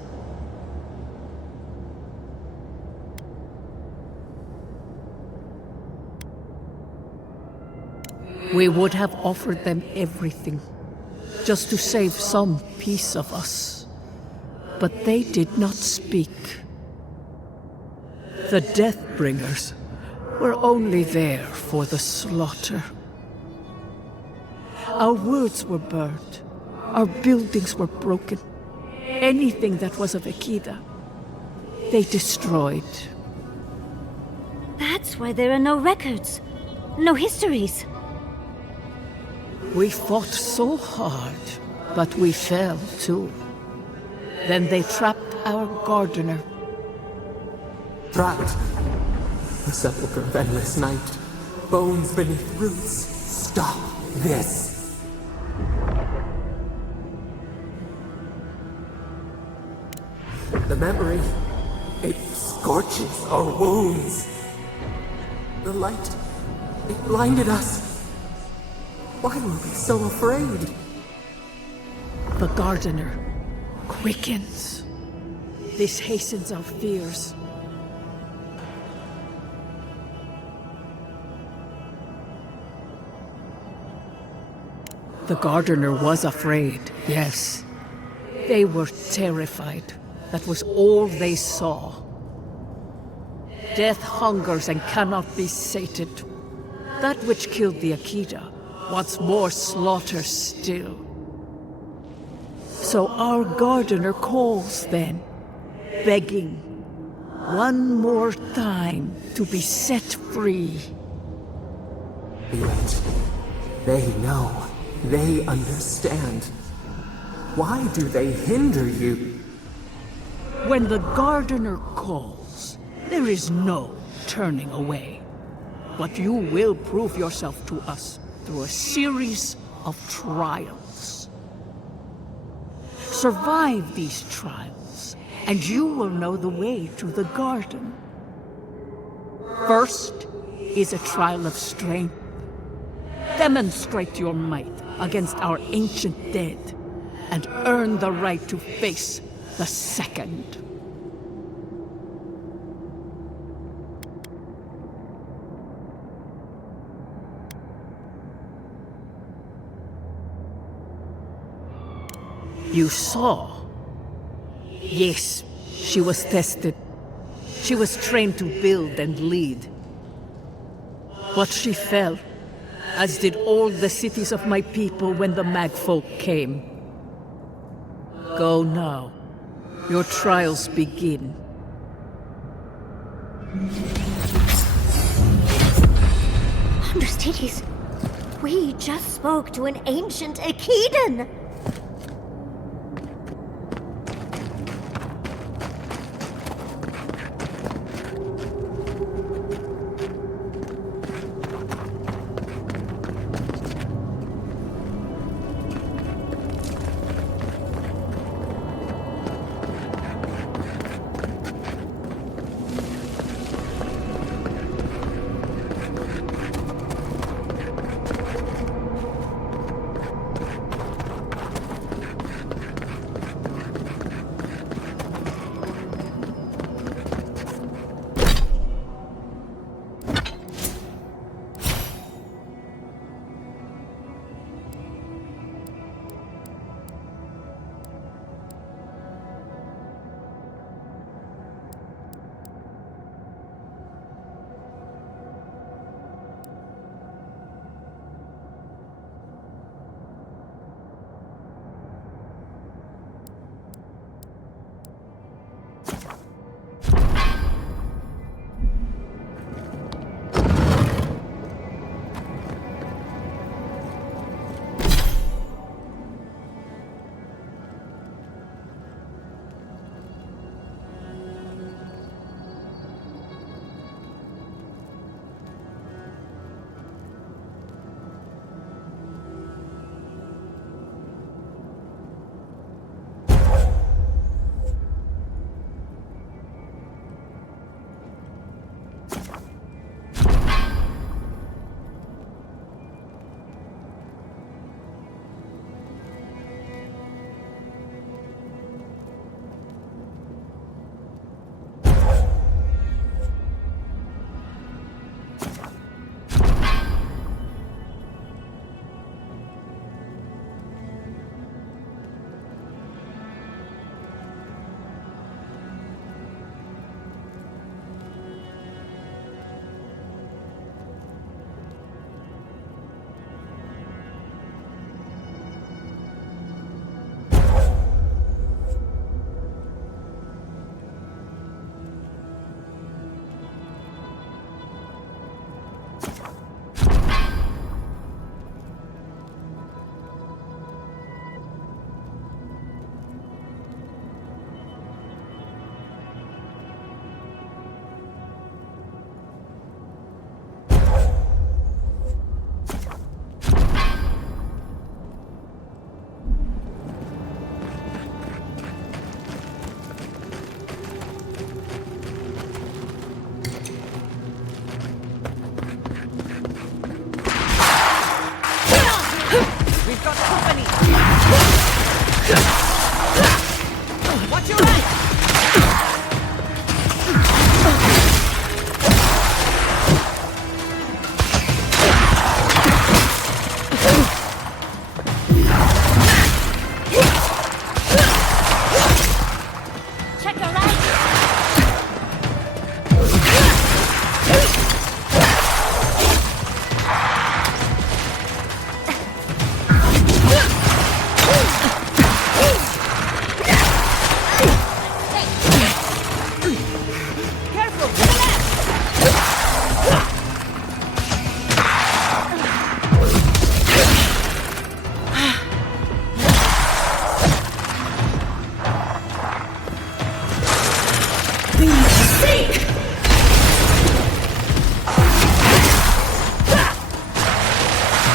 We would have offered them everything, just to save some piece of us. But they did not speak. The Deathbringers were only there for the slaughter. Our words were burned. Our buildings were broken. Anything that was of Akita, they destroyed. That's why there are no records, no histories. We fought so hard, but we fell too. Then they trapped our Gardener. Trapped. The sepulchre of endless night. Bones beneath roots. Stop this. The memory, it scorches our wounds. The light, it blinded us. Why were we so afraid? The Gardener quickens. This hastens our fears. The Gardener was afraid, yes. They were terrified. That was all they saw. Death hungers and cannot be sated. That which killed the Akita wants more slaughter still. So our Gardener calls then, begging one more time to be set free. Yet, they know, they understand. Why do they hinder you? When the Gardener calls, there is no turning away. But you will prove yourself to us through a series of trials. Survive these trials, and you will know the way to the garden. First is a trial of strength. Demonstrate your might against our ancient dead, and earn the right to face the second. You saw. Yes, she was tested. She was trained to build and lead. But she fell, as did all the cities of my people when the Magfolk came. Go now. Your trials begin. Understudies, we just spoke to an ancient Akedan!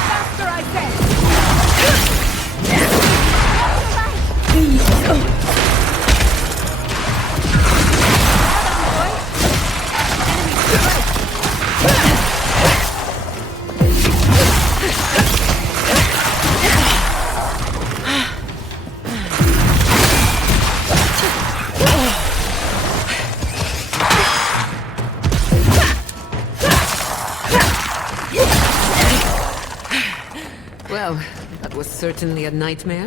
Faster, I say! Well, that was certainly a nightmare.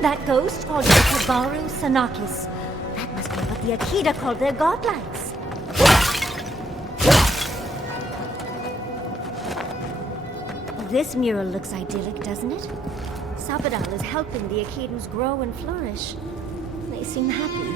That ghost called Kabaru Sanakis. That must be what the Akita called their godlights. This mural looks idyllic, doesn't it? Sabadal is helping the Akidans grow and flourish. They seem happy.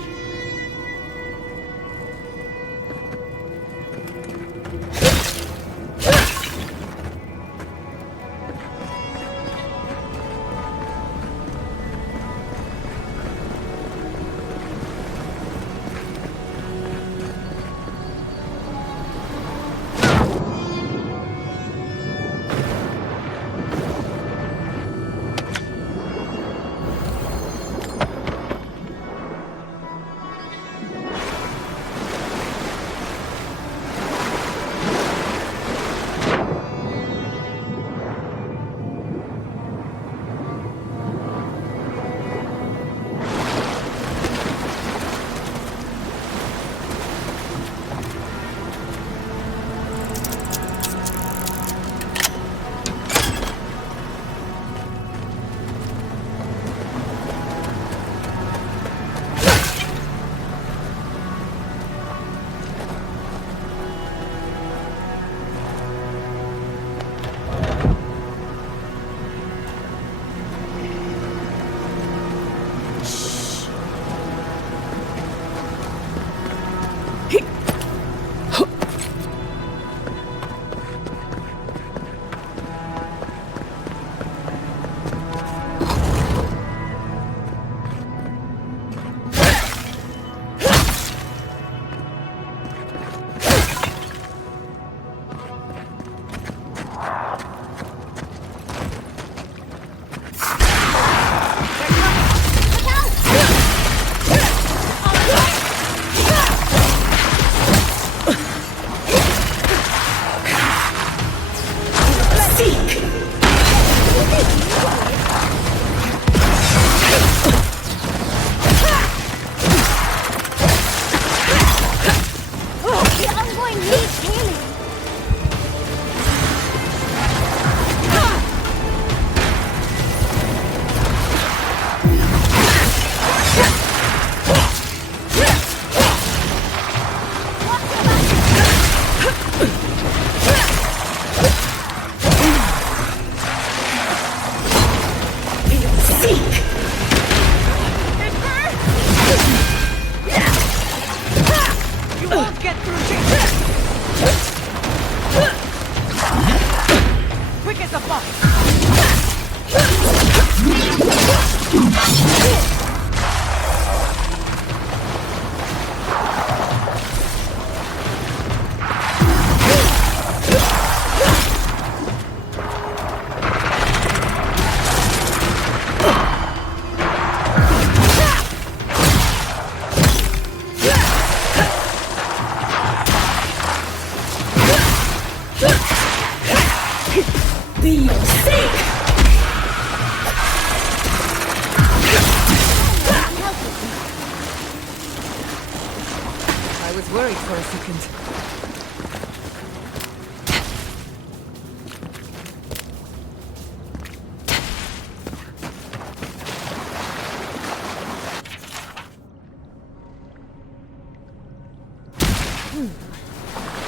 for a second.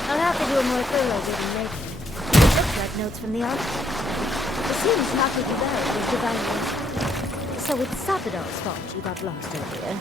I'll have to do a more thorough reading later. It looks like notes from the archive. It seems Nakuki Barrett was divinely inspired. So it's Sapador's fault you got lost earlier.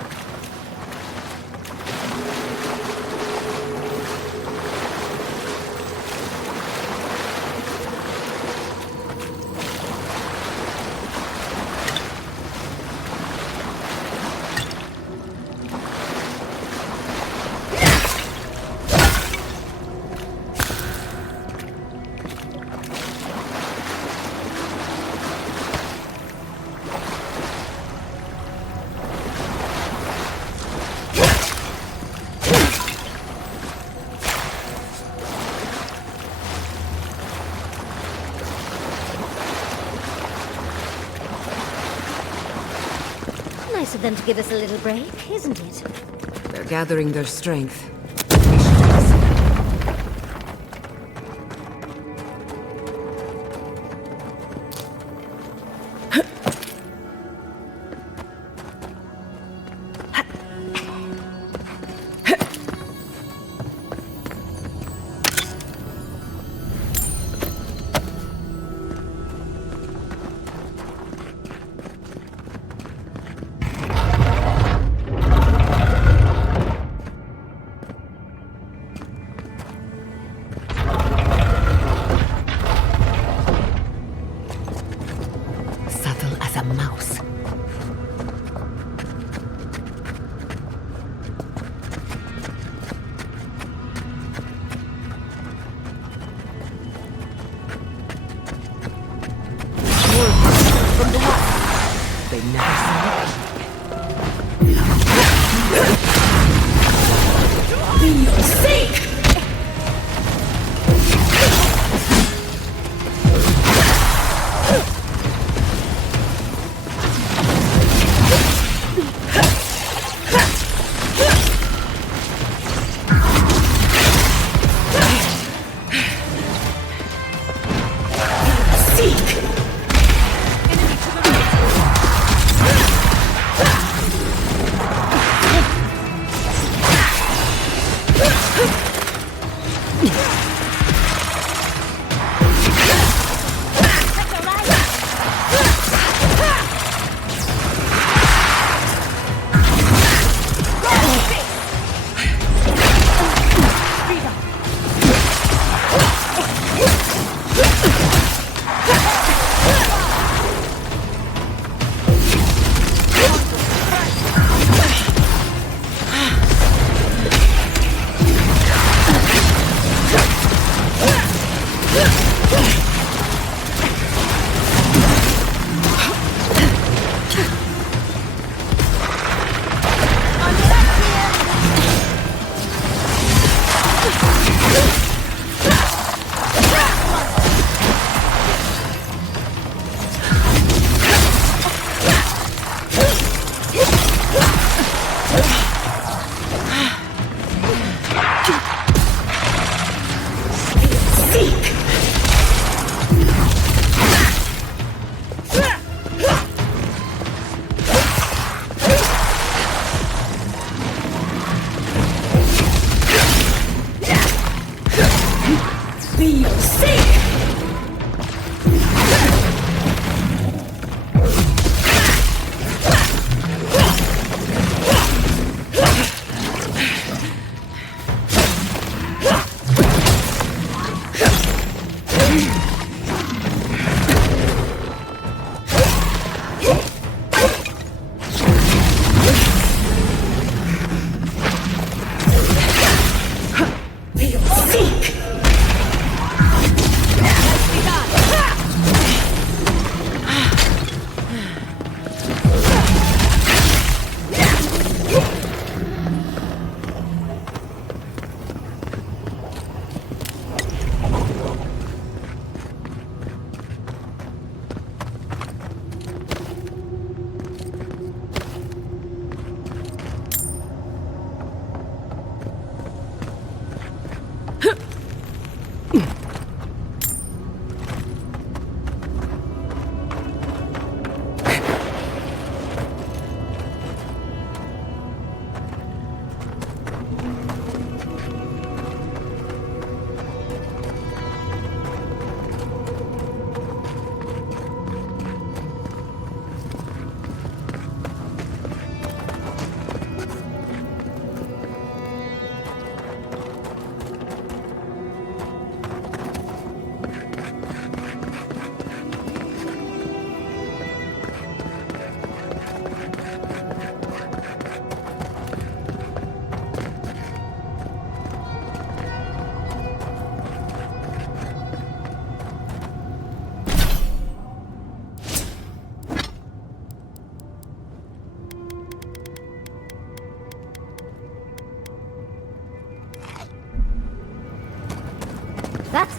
Nice of them to give us a little break, isn't it? They're gathering their strength. Subtle as a mouse. From the house. They never saw it. Seek! Seek!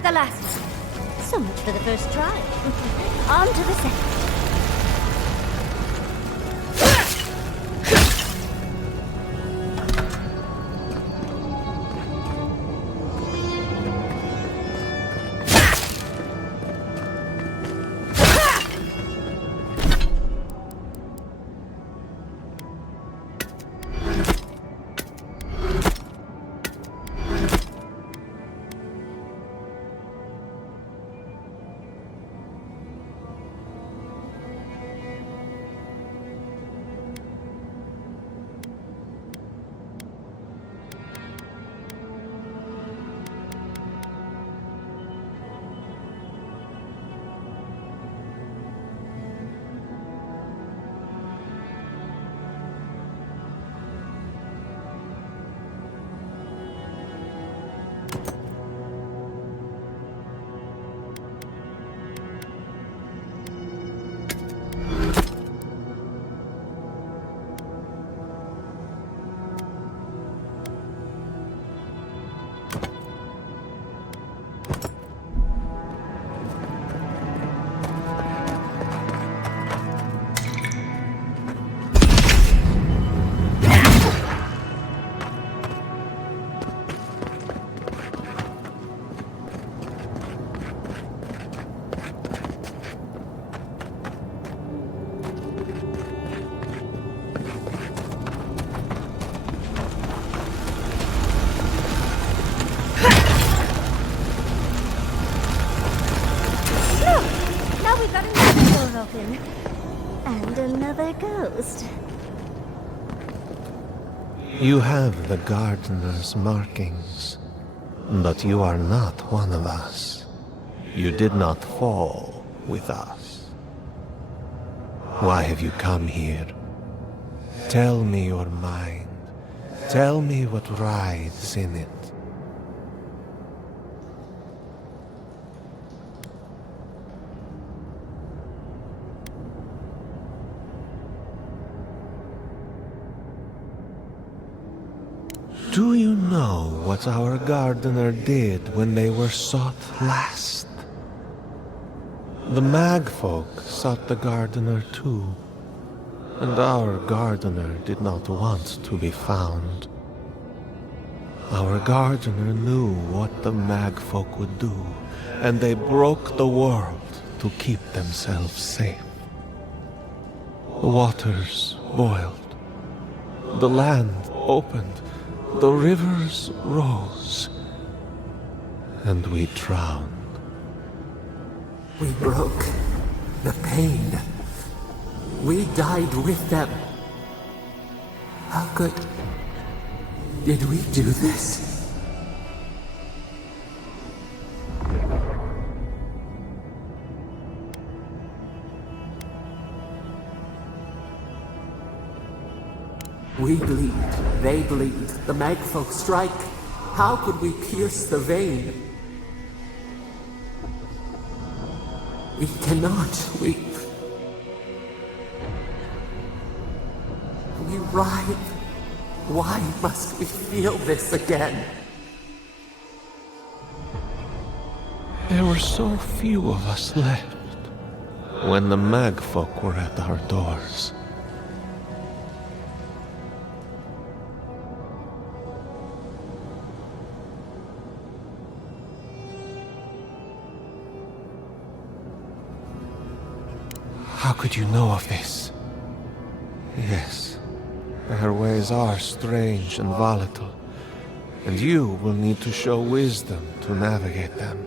the last one. So much for the first try. On to the second. And another ghost. You have the gardener's markings, but you are not one of us. You did not fall with us. Why have you come here? Tell me your mind. Tell me what rides in it. Do you know what our gardener did when they were sought last? The magfolk sought the gardener too, and our gardener did not want to be found. Our gardener knew what the magfolk would do, and they broke the world to keep themselves safe. The waters boiled, the land opened, the rivers rose, and we drowned. We broke the pain. We died with them. How did we do this? We bleed, they bleed, the magfolk strike. How could we pierce the vein? We cannot, we writhe. Why must we feel this again? There were so few of us left when the magfolk were at our doors. How could you know of this? Yes, their ways are strange and volatile, and you will need to show wisdom to navigate them.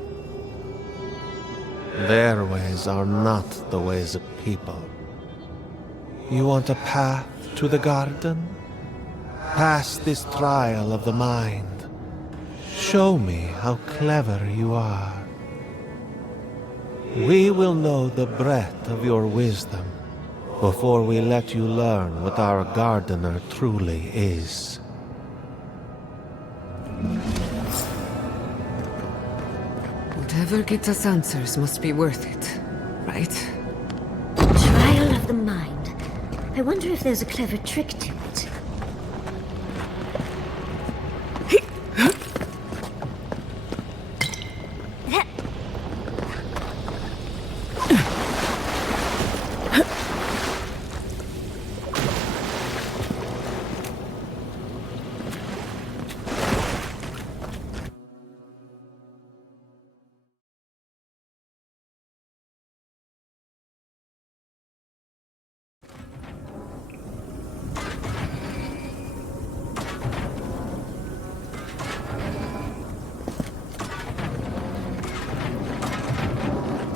Their ways are not the ways of people. You want a path to the garden? Pass this trial of the mind. Show me how clever you are. We will know the breadth of your wisdom before we let you learn what our gardener truly is. Whatever gets us answers must be worth it, right? Trial of the mind. I wonder if there's a clever trick to it.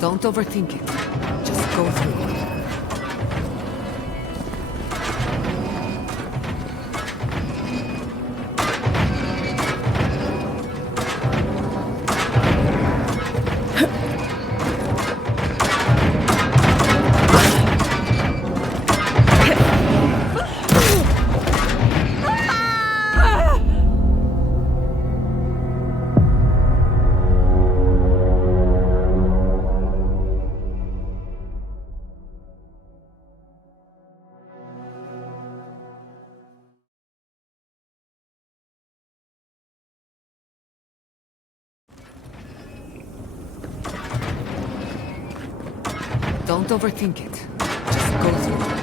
Don't overthink it. Just go through. Don't overthink it. Just go through.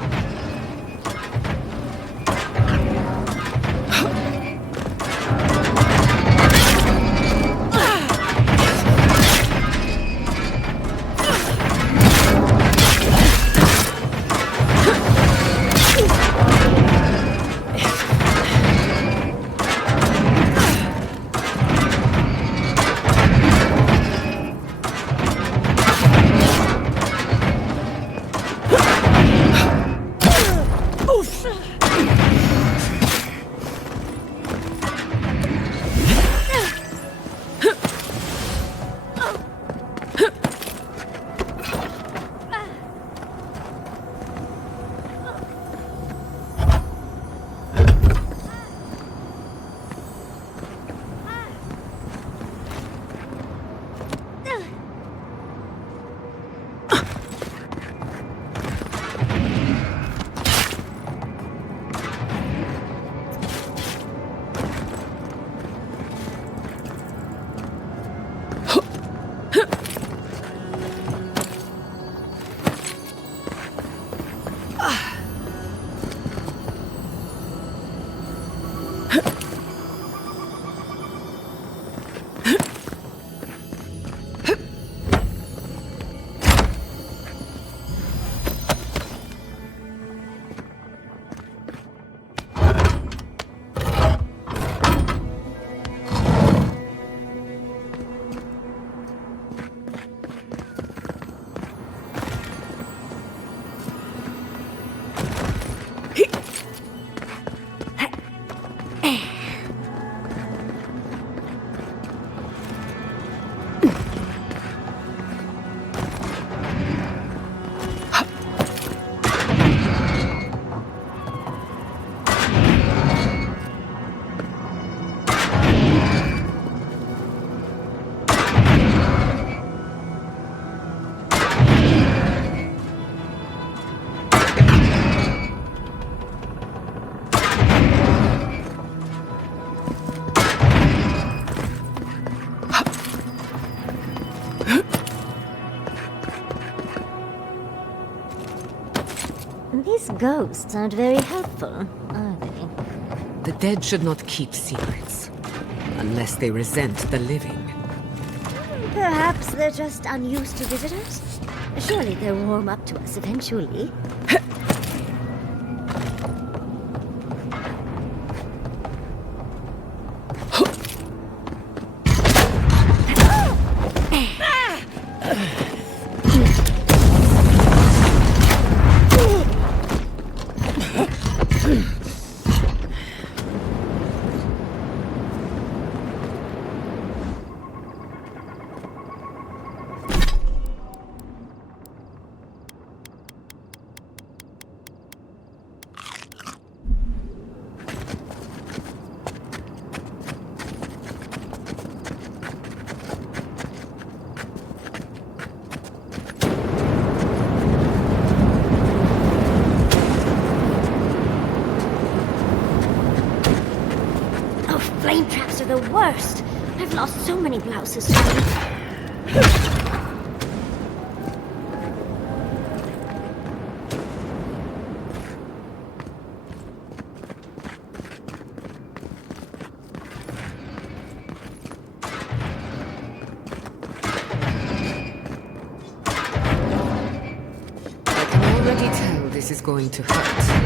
These ghosts aren't very helpful, are they? The dead should not keep secrets. Unless they resent the living. Perhaps they're just unused to visitors? Surely they'll warm up to us eventually. Flame traps are the worst. I've lost so many blouses to them. I can already tell this is going to hurt.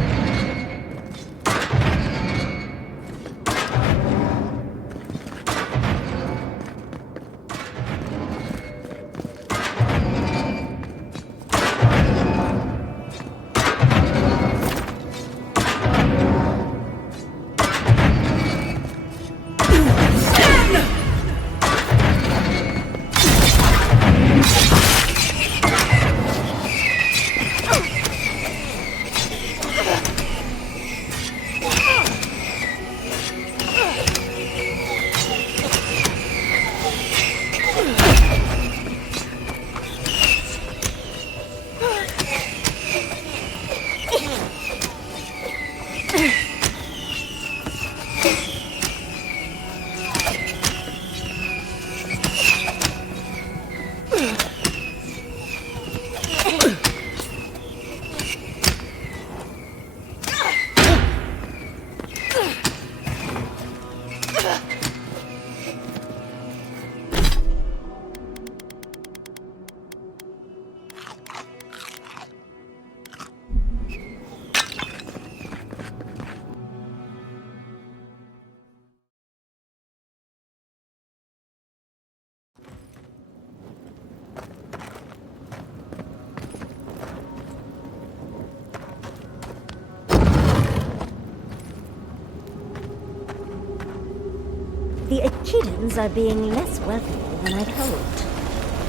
The Akitans are being less welcoming than I'd hoped.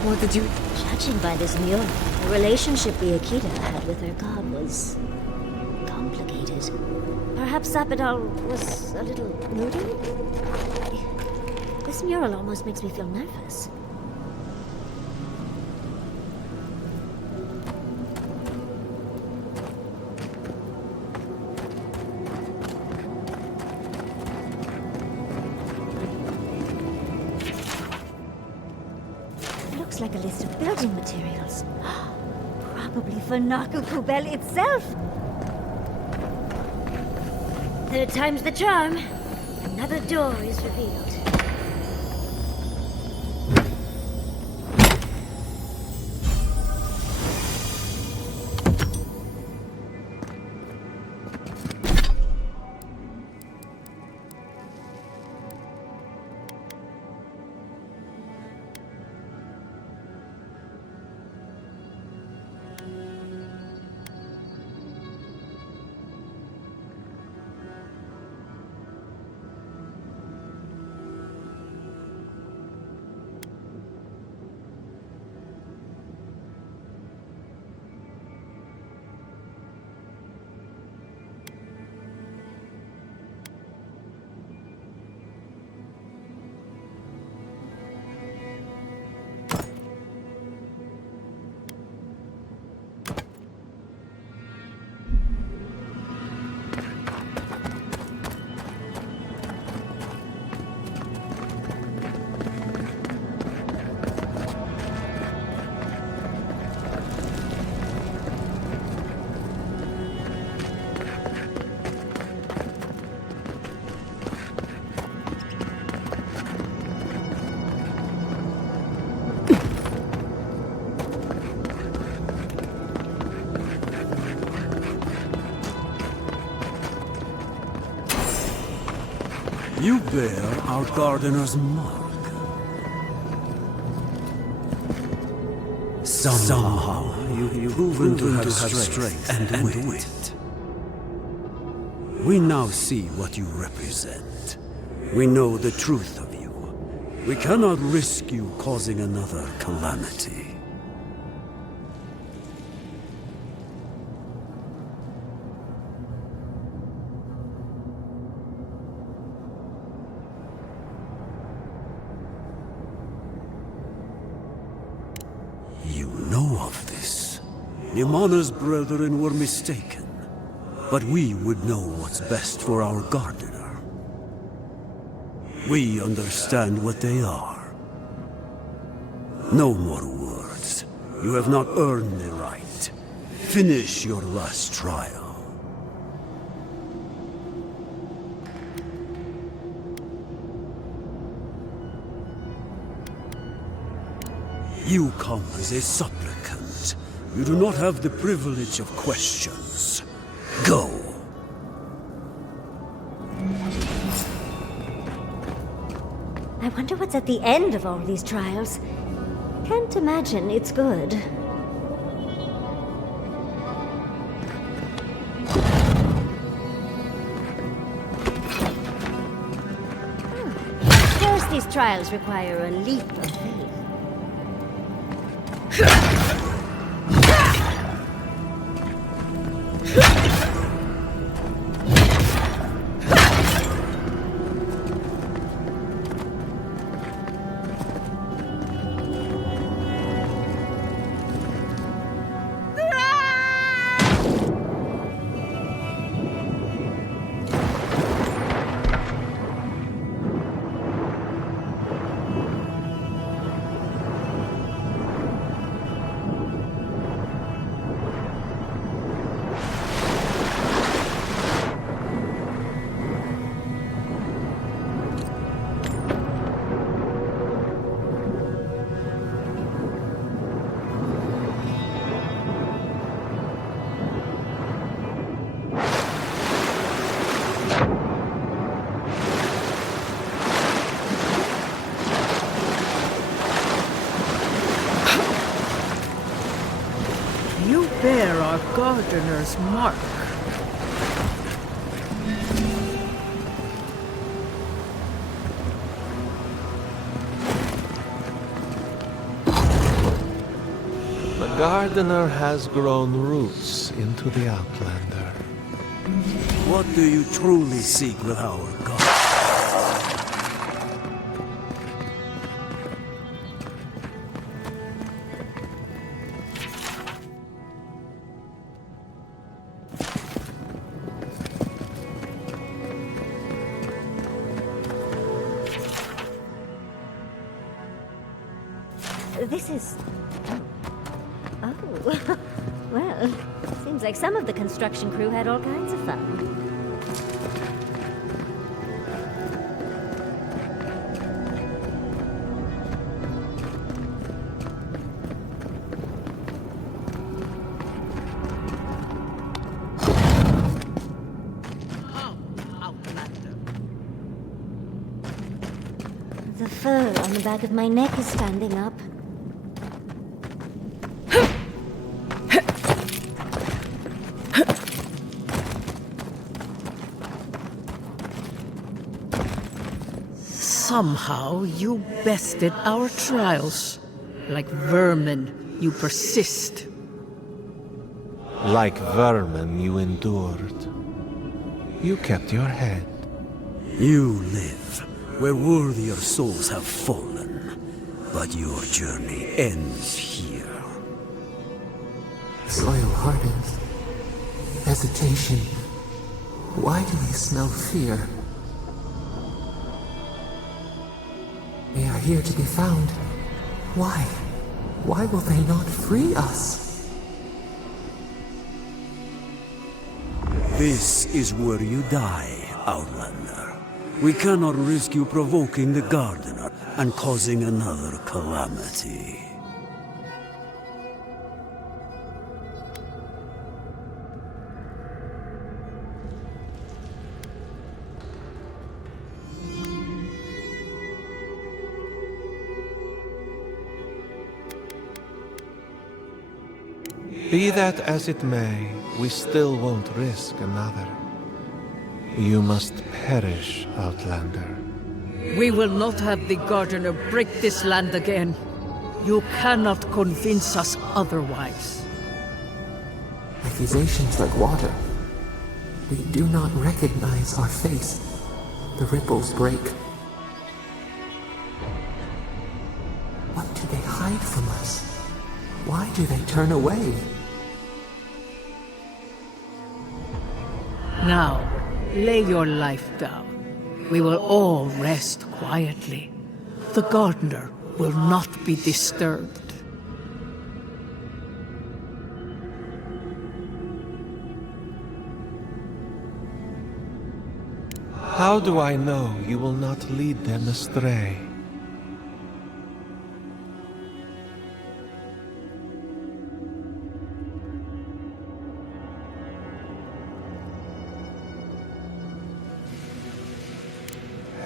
What did you... Judging by this mural, the relationship the Akita had with her god was... complicated. Perhaps Zappadal was a little moody? This mural almost makes me feel nervous. Looks like a list of building materials. Probably for Nakukubel itself. Third time's the charm. Another door is revealed. You bear our gardener's mark. Somehow you've proven to have strength and wit. We now see what you represent. We know the truth of you. We cannot risk you causing another calamity. Nimana's brethren were mistaken, but we would know what's best for our gardener. We understand what they are. No more words. You have not earned the right. Finish your last trial. You come as a supplicant. You do not have the privilege of questions. Go. I wonder what's at the end of all these trials. Can't imagine it's good. First, these trials require a leap of faith. Bear our gardener's mark. Gardener has grown roots into the Outlander. What do you truly seek with our God? This is... Oh. Well, seems like some of the construction crew had all kinds of fun. The fur on the back of my neck is standing up. Somehow you bested our trials. Like vermin, you persist. Like vermin, you endured. You kept your head. You live where worthier souls have fallen, but your journey ends here. Soil hardens. Hesitation. Why do they smell fear? They are here to be found. Why? Why will they not free us? This is where you die, Outlander. We cannot risk you provoking the Gardener and causing another calamity. Be that as it may, we still won't risk another. You must perish, Outlander. We will not have the Gardener break this land again. You cannot convince us otherwise. Accusations like water. We do not recognize our face. The ripples break. What do they hide from us? Why do they turn away? Now, lay your life down. We will all rest quietly. The Gardener will not be disturbed. How do I know you will not lead them astray?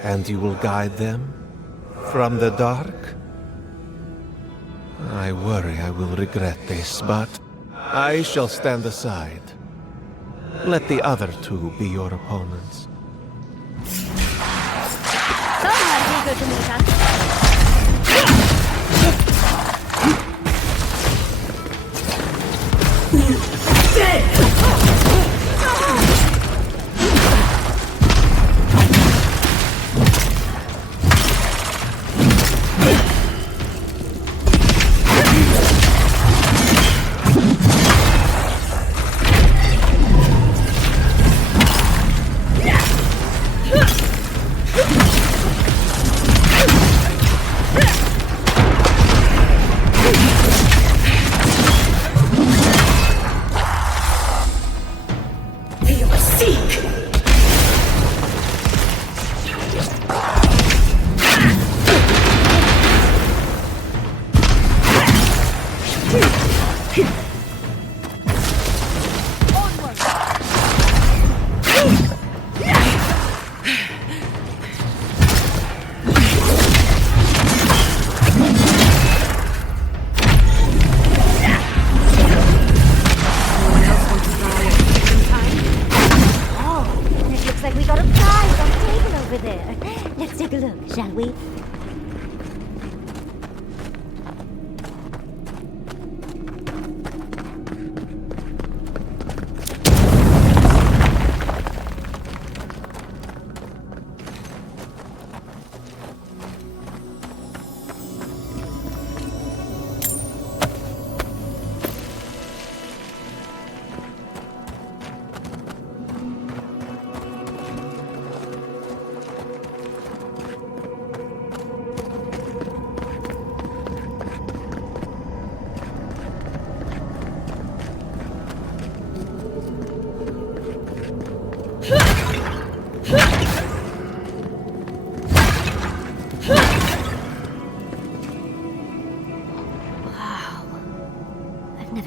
And you will guide them from the dark? I worry I will regret this, but I shall stand aside. Let the other two be your opponents. Shall we?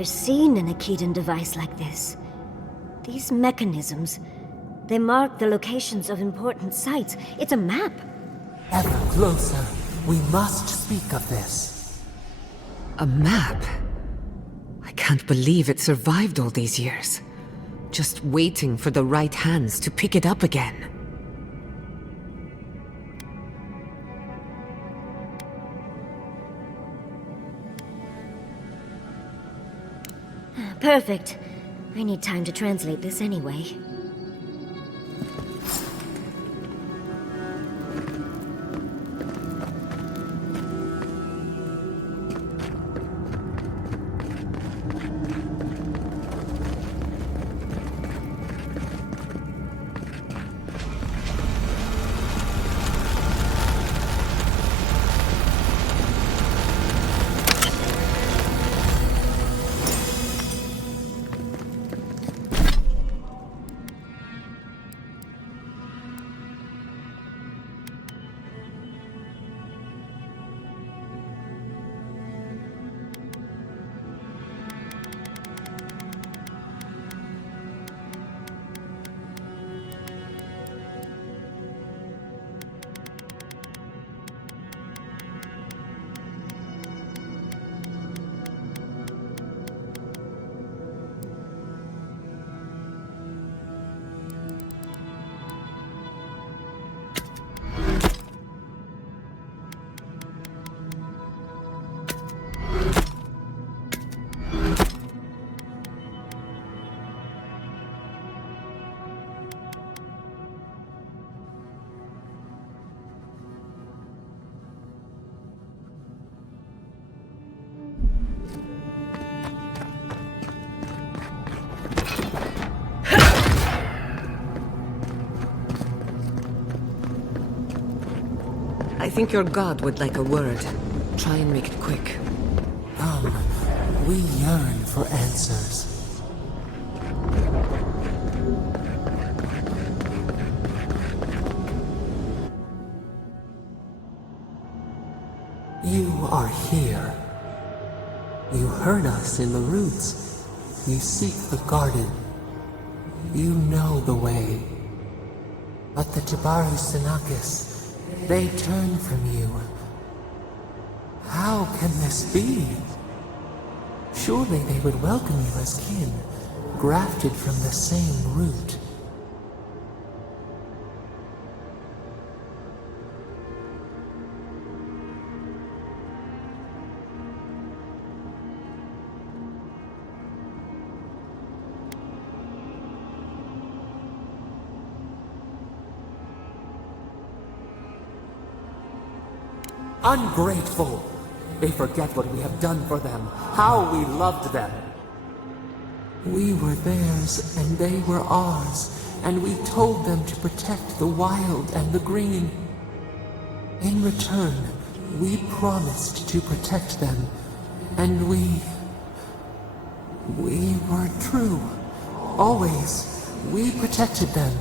never seen an Akitan device like this. These mechanisms, they mark the locations of important sites. It's a map. Ever closer. We must speak of this. A map? I can't believe it survived all these years. Just waiting for the right hands to pick it up again. Perfect. I need time to translate this anyway. I think your god would like a word. Try and make it quick. Come, we yearn for answers. You are here. You heard us in the roots. You seek the garden. You know the way. But the Jabaru Sinakis, they turn from you. How can this be? Surely they would welcome you as kin, grafted from the same root. Ungrateful! They forget what we have done for them, how we loved them. We were theirs, and they were ours, and we told them to protect the wild and the green. In return, we promised to protect them, and we were true. Always, we protected them.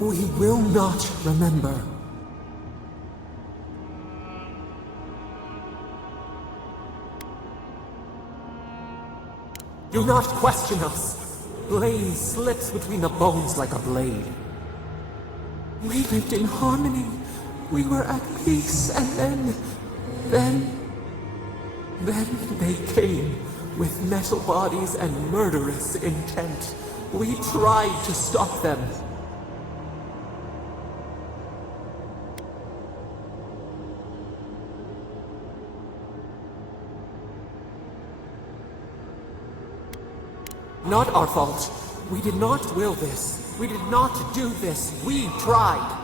We will not remember. Do not question us. Blame slips between the bones like a blade. We lived in harmony. We were at peace, and then they came with metal bodies and murderous intent. We tried to stop them. Not our fault. We did not will this. We did not do this. We tried.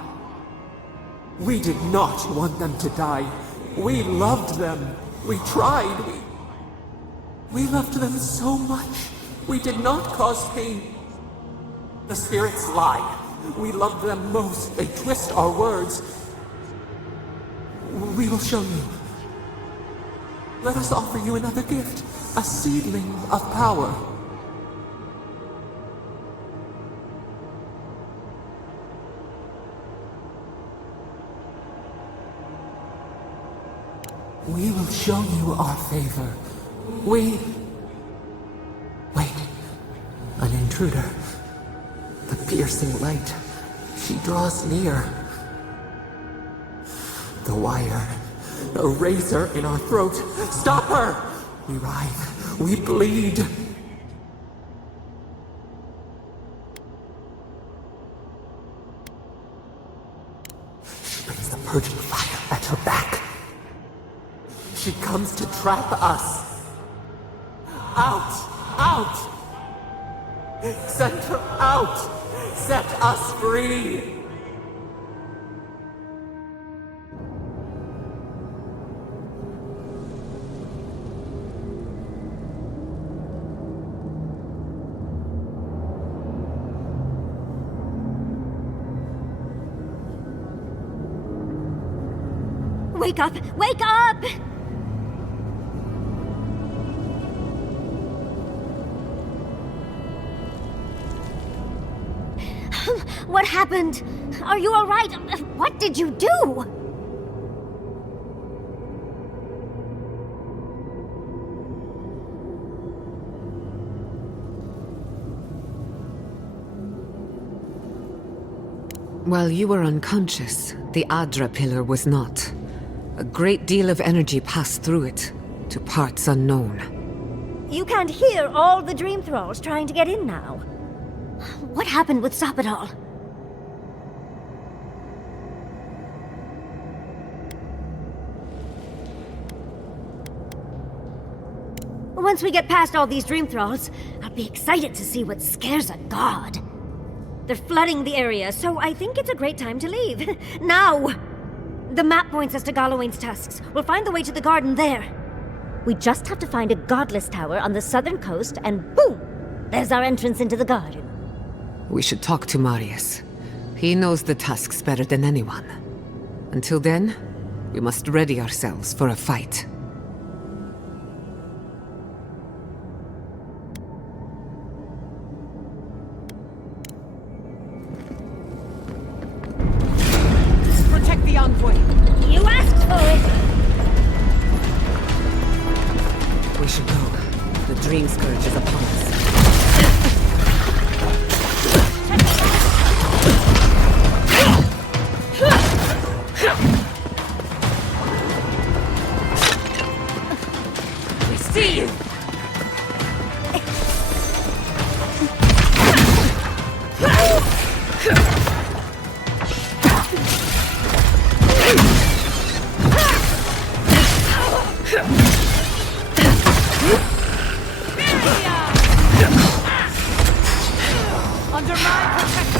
We did not want them to die. We loved them. We tried. We loved them so much. We did not cause pain. The spirits lie. We love them most. They twist our words. We will show you. Let us offer you another gift. A seedling of power. We will show you our favor. Wait. An intruder. The piercing light. She draws near. The wire. A razor in our throat. Stop her! We writhe. We bleed. She brings the purging fire at her back. She comes to trap us. Out! Send her out! Set us free! Wake up! Wake up! What happened? Are you all right? What did you do? While you were unconscious, the Adra pillar was not. A great deal of energy passed through it, to parts unknown. You can't hear all the dream thralls trying to get in now. What happened with Stop It All? Once we get past all these dream thralls, I'll be excited to see what scares a god. They're flooding the area, so I think it's a great time to leave. Now! The map points us to Galawain's tusks. We'll find the way to the garden there. We just have to find a godless tower on the southern coast, and boom! There's our entrance into the garden. We should talk to Marius. He knows the tusks better than anyone. Until then, we must ready ourselves for a fight. Protect the envoy. You asked for it! We should go. The Dream Scourge is upon us. We see you! Under my protection!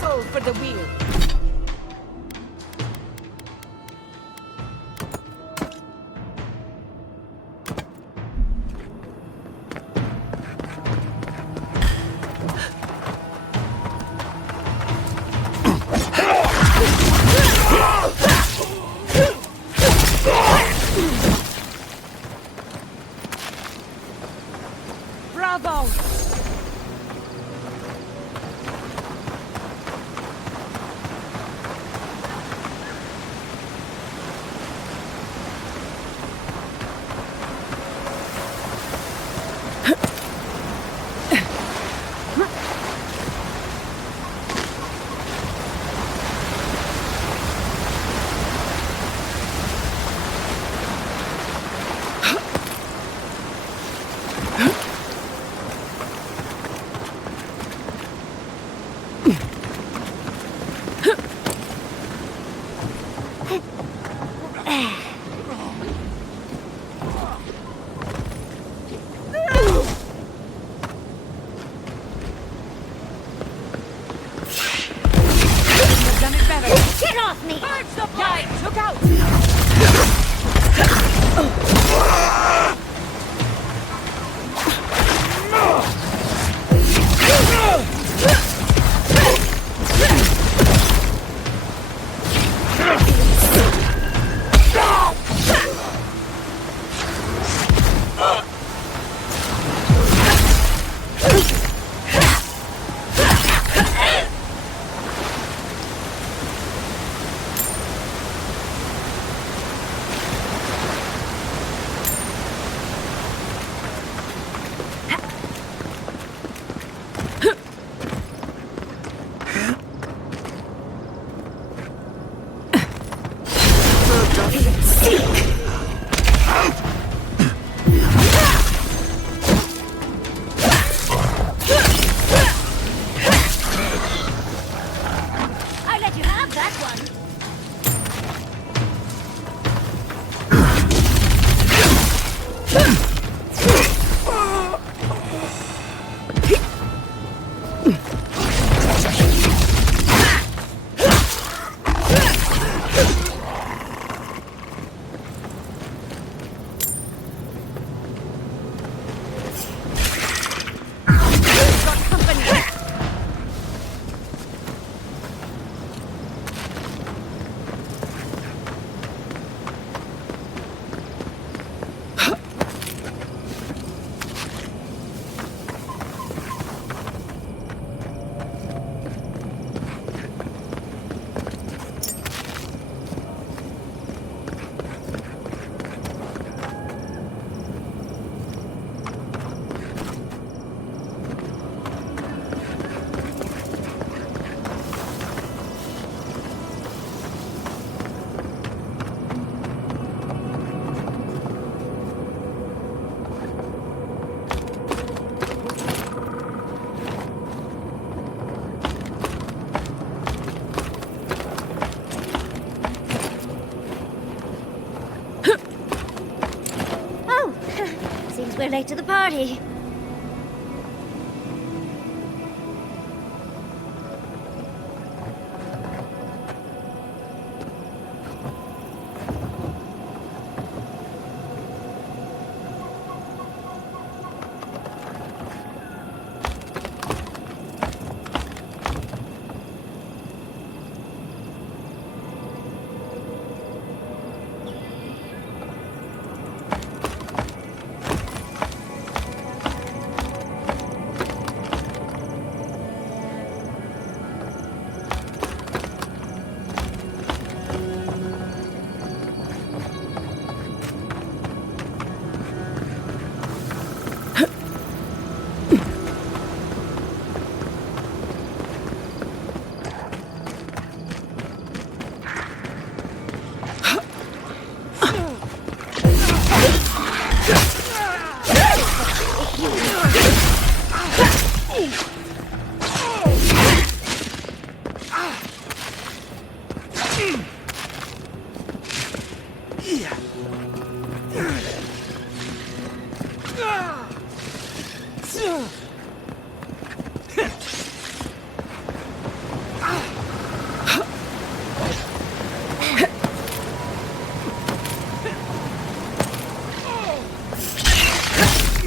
soul for the wheel. Bravo! Get off me! Bird supply! Took out! I let you have that one. Seems we're late to the party.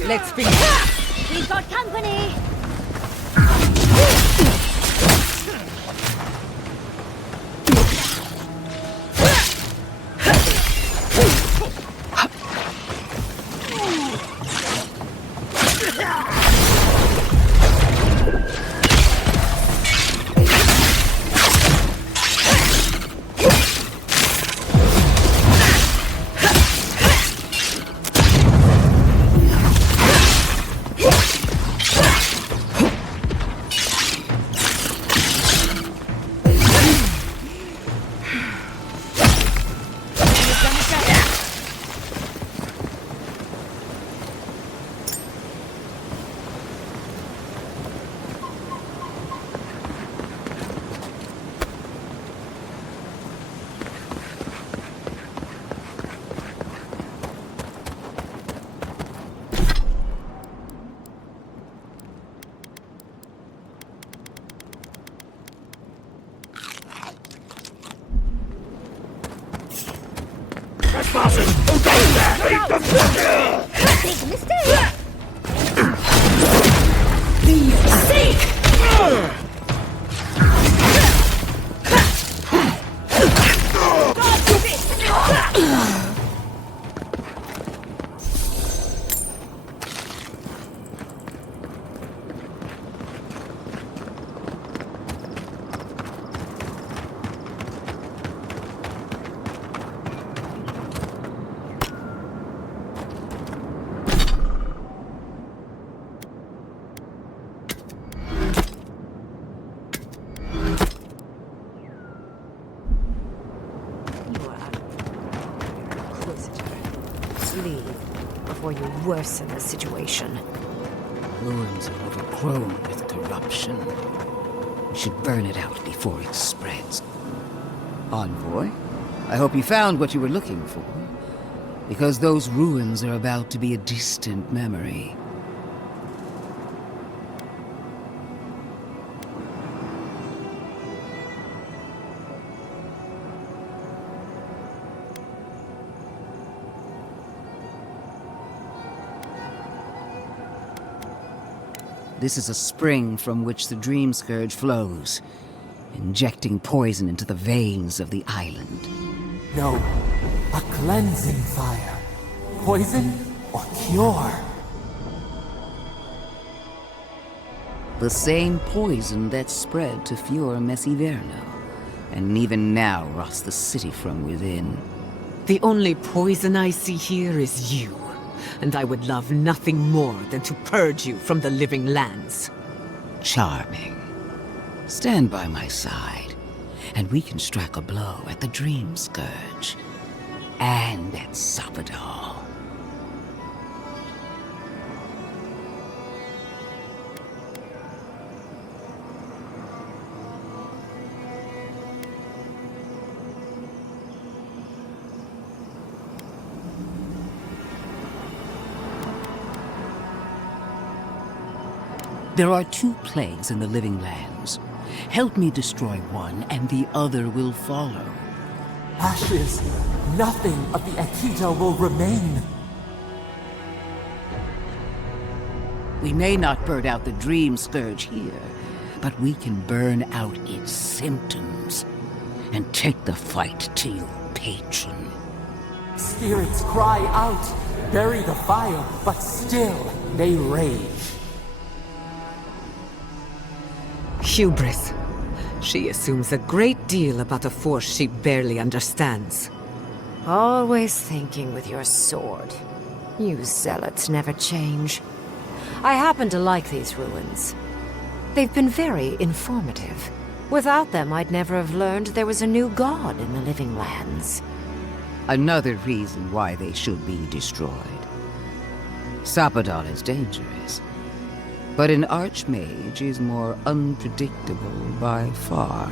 Let's begin. We've got company! Before you worsen the situation. Ruins are overgrown with corruption. We should burn it out before it spreads. Envoy, I hope you found what you were looking for. Because those ruins are about to be a distant memory. This is a spring from which the Dream Scourge flows, injecting poison into the veins of the island. No, a cleansing fire. Poison or cure? The same poison that spread to Fior Messiverno, and even now rots the city from within. The only poison I see here is you. And I would love nothing more than to purge you from the living lands. Charming. Stand by my side, and we can strike a blow at the Dream Scourge. And at Sapadal. There are 2 plagues in the living lands. Help me destroy one, and the other will follow. Ashes. Nothing of the Akita will remain. We may not burn out the Dream Scourge here, but we can burn out its symptoms and take the fight to your patron. Spirits cry out, bury the fire, but still they rage. Hubris. She assumes a great deal about a force she barely understands. Always thinking with your sword. You zealots never change. I happen to like these ruins. They've been very informative. Without them, I'd never have learned there was a new god in the living lands. Another reason why they should be destroyed. Sapadal is dangerous, but an archmage is more unpredictable by far.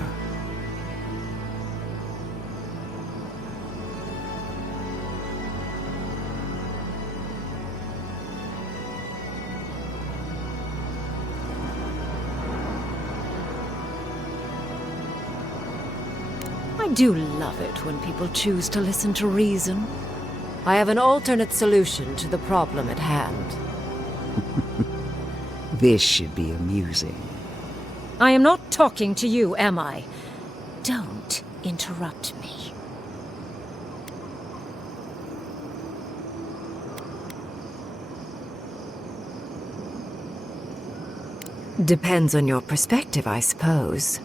I do love it when people choose to listen to reason. I have an alternate solution to the problem at hand. This should be amusing. I am not talking to you, am I? Don't interrupt me. Depends on your perspective, I suppose.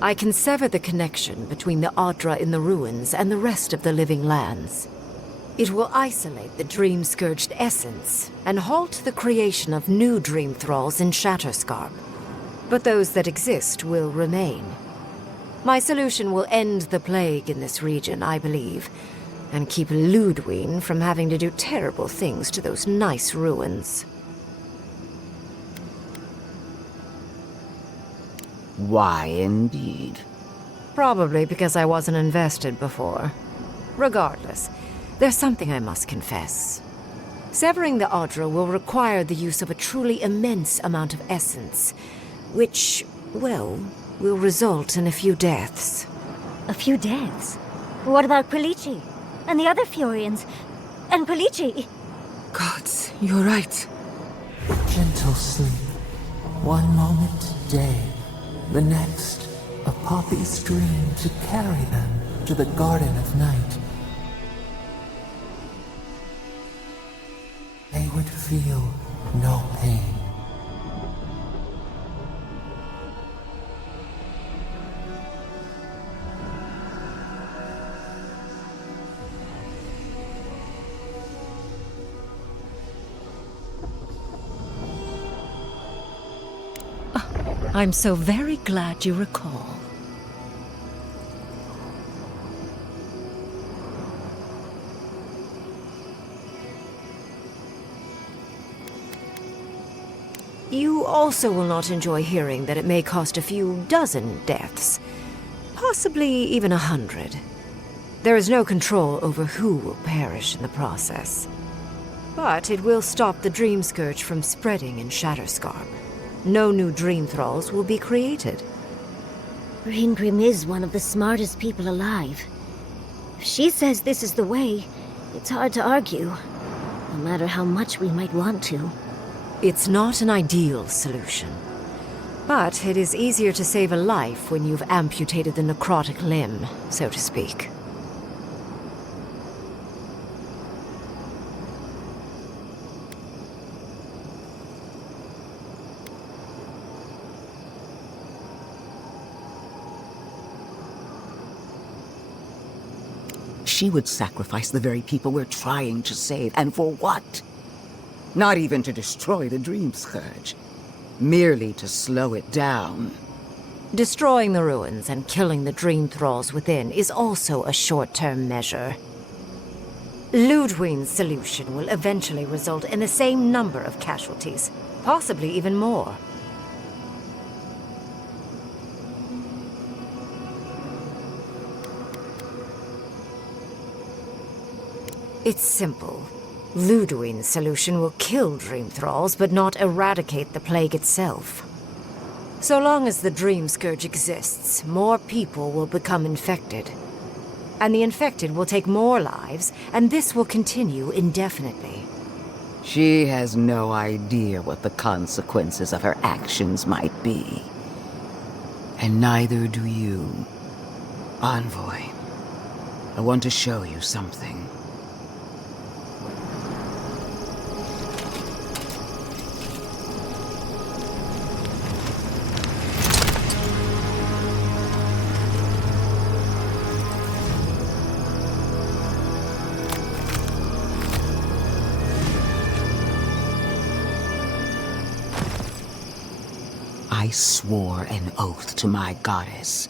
I can sever the connection between the Adra in the ruins and the rest of the living lands. It will isolate the dream-scourged essence and halt the creation of new dream thralls in Shatterscarp. But those that exist will remain. My solution will end the plague in this region, I believe, and keep Ludwig from having to do terrible things to those nice ruins. Why, indeed? Probably because I wasn't invested before. Regardless, there's something I must confess. Severing the Adra will require the use of a truly immense amount of essence, which, well, will result in a few deaths. A few deaths? What about Quilici? And the other Furians? And Quilici? Gods, you're right. Gentle sleep. One moment day, the next, a poppy's dream to carry them to the Garden of Night. They would feel no pain. I'm so very glad you recall. You also will not enjoy hearing that it may cost a few dozen deaths. Possibly even 100. There is no control over who will perish in the process. But it will stop the Dream Scourge from spreading in Shatterscarp. No new Dream Thralls will be created. Ringrim is one of the smartest people alive. If she says this is the way, it's hard to argue, no matter how much we might want to. It's not an ideal solution. But it is easier to save a life when you've amputated the necrotic limb, so to speak. She would sacrifice the very people we're trying to save, and for what? Not even to destroy the Dream Scourge. Merely to slow it down. Destroying the ruins and killing the Dream Thralls within is also a short-term measure. Ludwig's solution will eventually result in the same number of casualties, possibly even more. It's simple. Ludwig's solution will kill Dream Thralls, but not eradicate the plague itself. So long as the Dream Scourge exists, more people will become infected. And the infected will take more lives, and this will continue indefinitely. She has no idea what the consequences of her actions might be. And neither do you. Envoy, I want to show you something. I swore an oath to my goddess.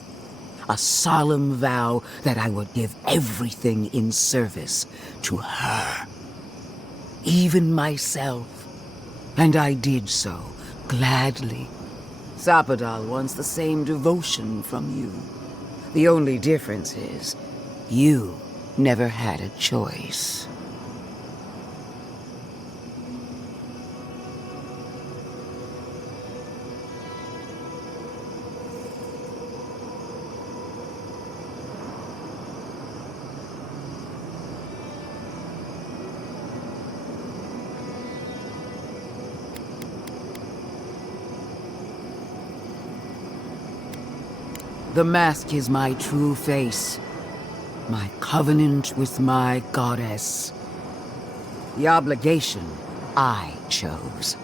A solemn vow that I would give everything in service to her. Even myself. And I did so, gladly. Sapadal wants the same devotion from you. The only difference is, you never had a choice. The mask is my true face. My covenant with my goddess. The obligation I chose.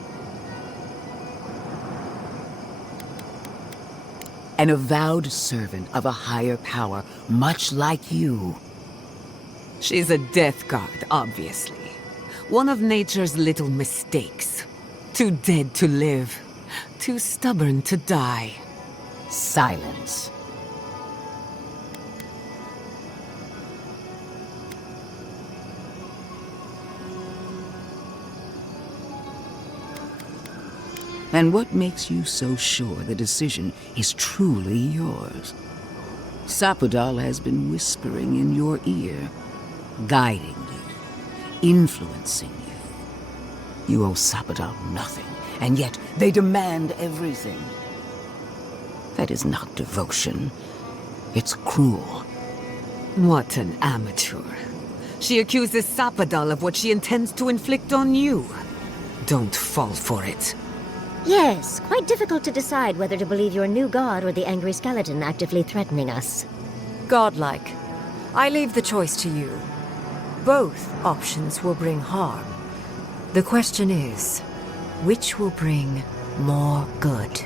An avowed servant of a higher power, much like you. She's a death guard, obviously. One of nature's little mistakes. Too dead to live. Too stubborn to die. Silence. And what makes you so sure the decision is truly yours? Sapodal has been whispering in your ear, guiding you, influencing you. You owe Sapodal nothing, and yet they demand everything. That is not devotion. It's cruel. What an amateur. She accuses Sapodal of what she intends to inflict on you. Don't fall for it. Yes, quite difficult to decide whether to believe your new god or the angry skeleton actively threatening us. Godlike. I leave the choice to you. Both options will bring harm. The question is, which will bring more good?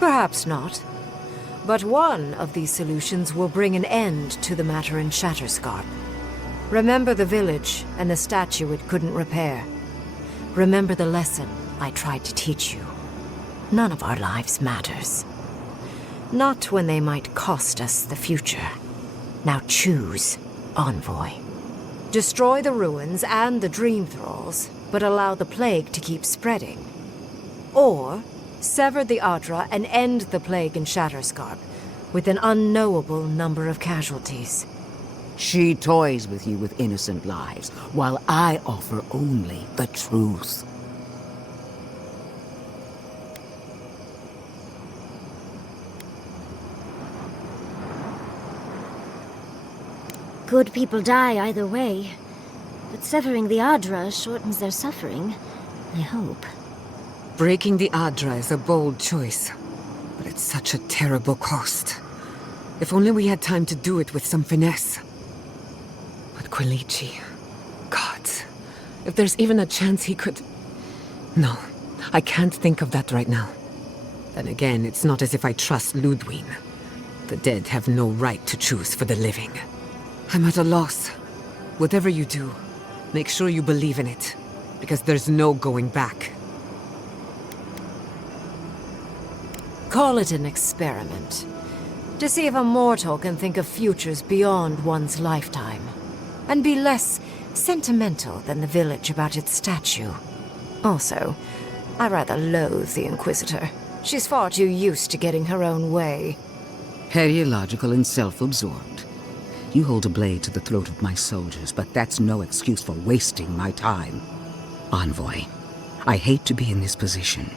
Perhaps not. But one of these solutions will bring an end to the matter in Shatterscarp. Remember the village and the statue it couldn't repair. Remember the lesson I tried to teach you. None of our lives matters. Not when they might cost us the future. Now choose, Envoy. Destroy the ruins and the Dream Thralls, but allow the plague to keep spreading. Or sever the Adra and end the plague in Shatterscarp, with an unknowable number of casualties. She toys with you with innocent lives, while I offer only the truth. Good people die either way, but severing the Adra shortens their suffering, I hope. Breaking the Adra is a bold choice, but it's such a terrible cost. If only we had time to do it with some finesse. But Quilici... Gods, if there's even a chance he could... No, I can't think of that right now. Then again, it's not as if I trust Ludwig. The dead have no right to choose for the living. I'm at a loss. Whatever you do, make sure you believe in it, because there's no going back. Call it an experiment. To see if a mortal can think of futures beyond one's lifetime. And be less sentimental than the village about its statue. Also, I rather loathe the Inquisitor. She's far too used to getting her own way. Teleological and self-absorbed. You hold a blade to the throat of my soldiers, but that's no excuse for wasting my time. Envoy, I hate to be in this position,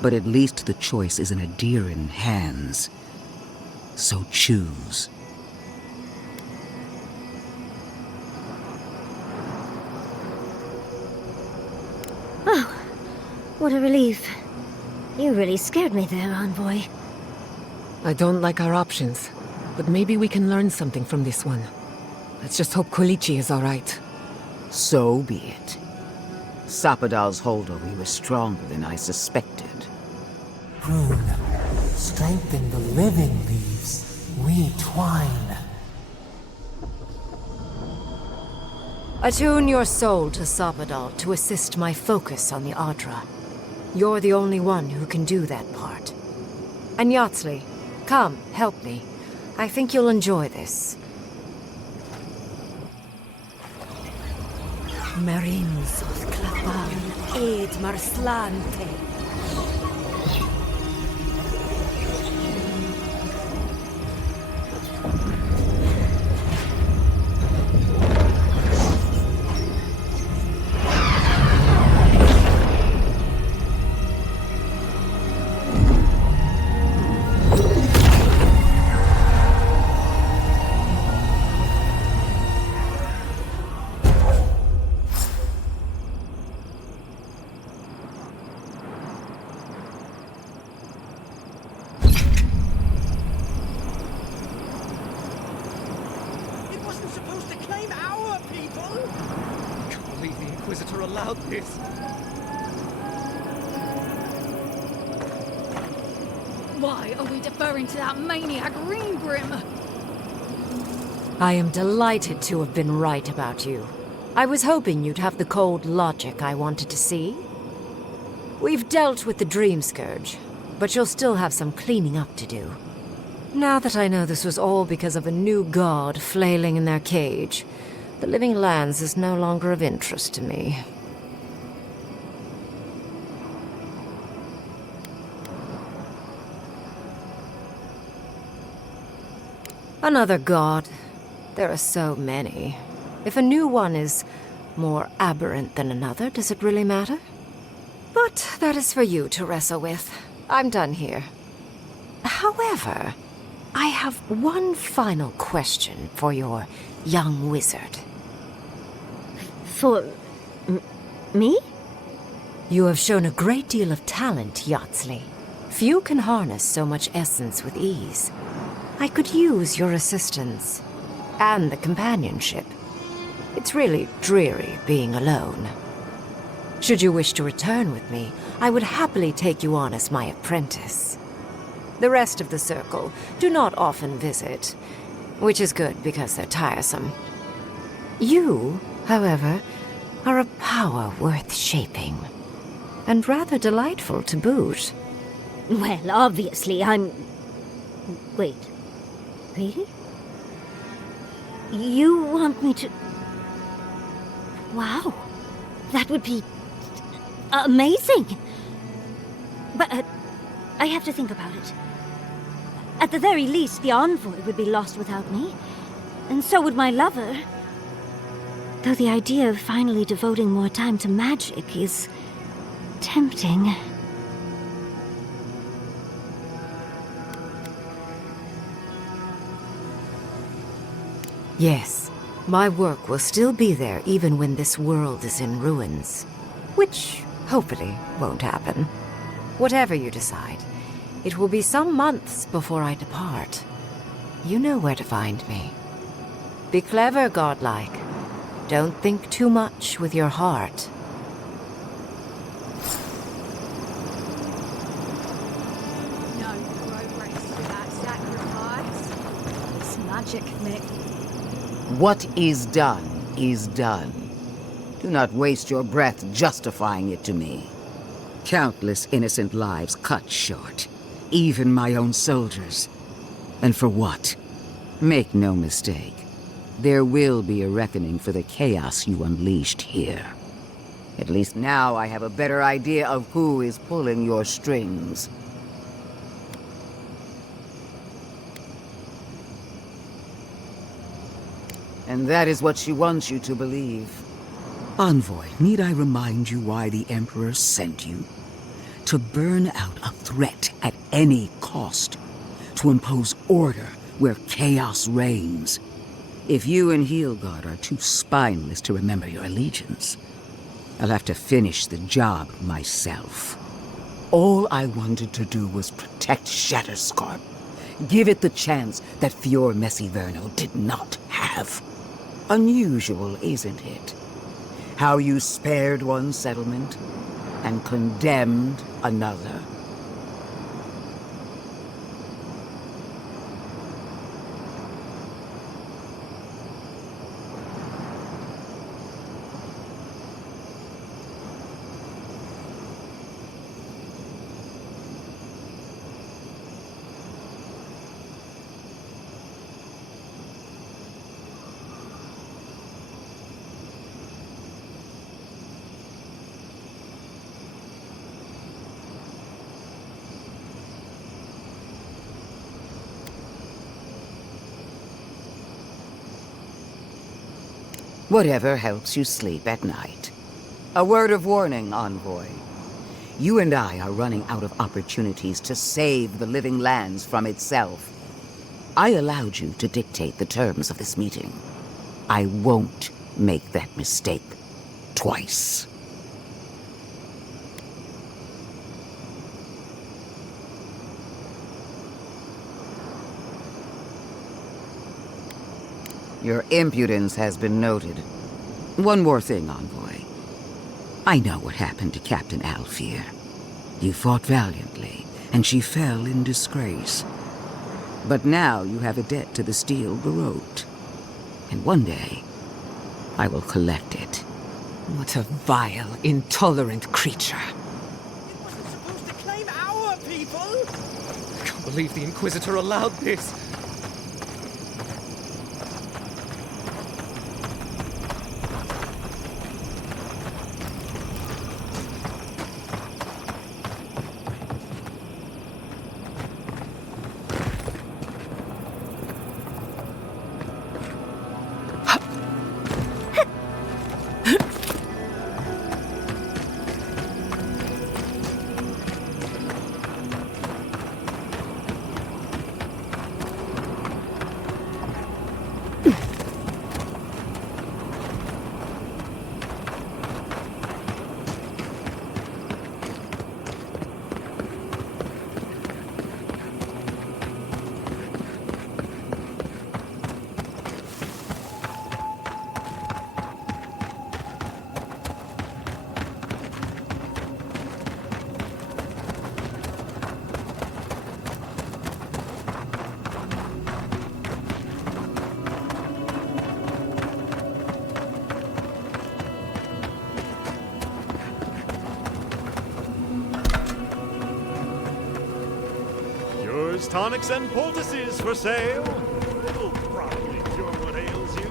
but at least the choice is in Adiran hands. So choose. Oh, what a relief. You really scared me there, Envoy. I don't like our options, but maybe we can learn something from this one. Let's just hope Quilici is all right. So be it. Sapodal's hold over you is stronger than I suspected. Rune, strengthen the living leaves. We twine. Attune your soul to Sapodal to assist my focus on the Adra. You're the only one who can do that part. And Yatsley, come, help me. I think you'll enjoy this. Marims of Klapan, Ed Marslante. Inquisitor allowed this. Why are we deferring to that maniac Ringgrim? I am delighted to have been right about you. I was hoping you'd have the cold logic I wanted to see. We've dealt with the Dream Scourge, but you'll still have some cleaning up to do. Now that I know this was all because of a new god flailing in their cage, the Living Lands is no longer of interest to me. Another god. There are so many. If a new one is more aberrant than another, does it really matter? But that is for you to wrestle with. I'm done here. However, I have one final question for your young wizard. For... me? You have shown a great deal of talent, Yatsley. Few can harness so much essence with ease. I could use your assistance. And the companionship. It's really dreary being alone. Should you wish to return with me, I would happily take you on as my apprentice. The rest of the circle do not often visit, which is good because they're tiresome. You, however, are a power worth shaping, and rather delightful to boot. Well, obviously, I'm... Wait. Really? You want me to... Wow. That would be... amazing! But, I have to think about it. At the very least, the envoy would be lost without me. And so would my lover. Though the idea of finally devoting more time to magic is... tempting. Yes, my work will still be there even when this world is in ruins. Which, hopefully, won't happen. Whatever you decide, it will be some months before I depart. You know where to find me. Be clever, godlike. Don't think too much with your heart. No progress without sacrifice. It's magic, Mick. What is done is done. Do not waste your breath justifying it to me. Countless innocent lives cut short. Even my own soldiers. And for what? Make no mistake. There will be a reckoning for the chaos you unleashed here. At least now I have a better idea of who is pulling your strings. And that is what she wants you to believe. Envoy, need I remind you why the Emperor sent you? To burn out a threat at any cost. To impose order where chaos reigns. If you and Heelgard are too spineless to remember your allegiance, I'll have to finish the job myself. All I wanted to do was protect Shatterscarp. Give it the chance that Fior Messiverno did not have. Unusual, isn't it? How you spared one settlement and condemned another. Whatever helps you sleep at night. A word of warning, Envoy. You and I are running out of opportunities to save the Living Lands from itself. I allowed you to dictate the terms of this meeting. I won't make that mistake twice. Your impudence has been noted. One more thing, Envoy. I know what happened to Captain Alfear. You fought valiantly, and she fell in disgrace. But now you have a debt to the Steel Baroque. And one day, I will collect it. What a vile, intolerant creature. Supposed to claim our people? I can't believe the Inquisitor allowed this. Tonics and poultices for sale. It'll probably cure what ails you.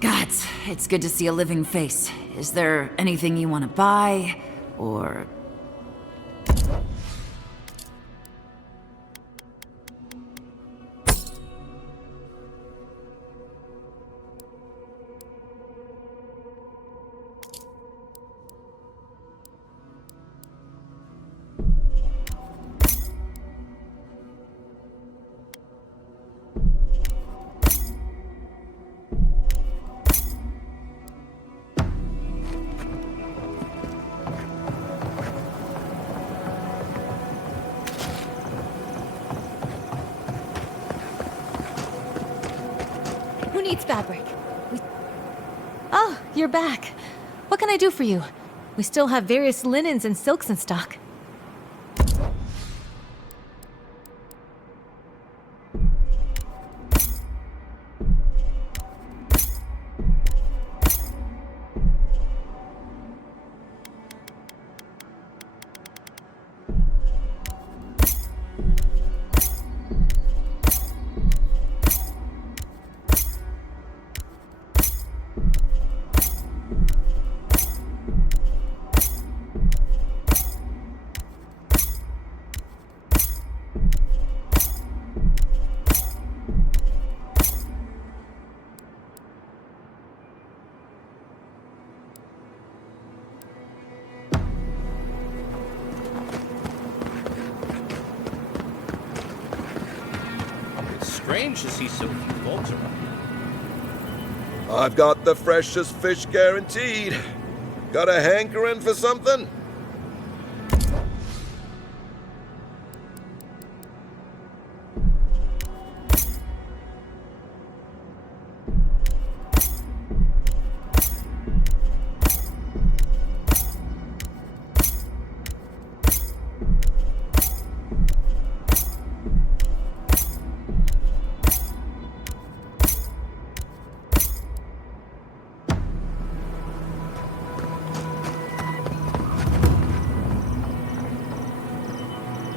Gods, it's good to see a living face. Is there anything you want to buy, or... Who needs fabric? Oh, you're back. What can I do for you? We still have various linens and silks in stock. Strange to see so few folks around. I've got the freshest fish guaranteed. Got a hankering for something?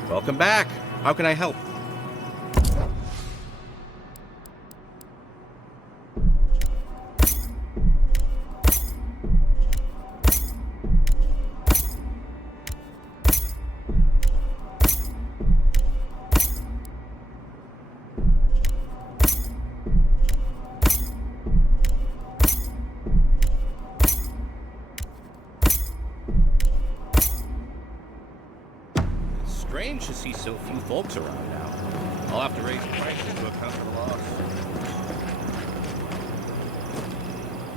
Welcome back. How can I help? Strange to see so few folks around now. I'll have to raise prices to account for the loss.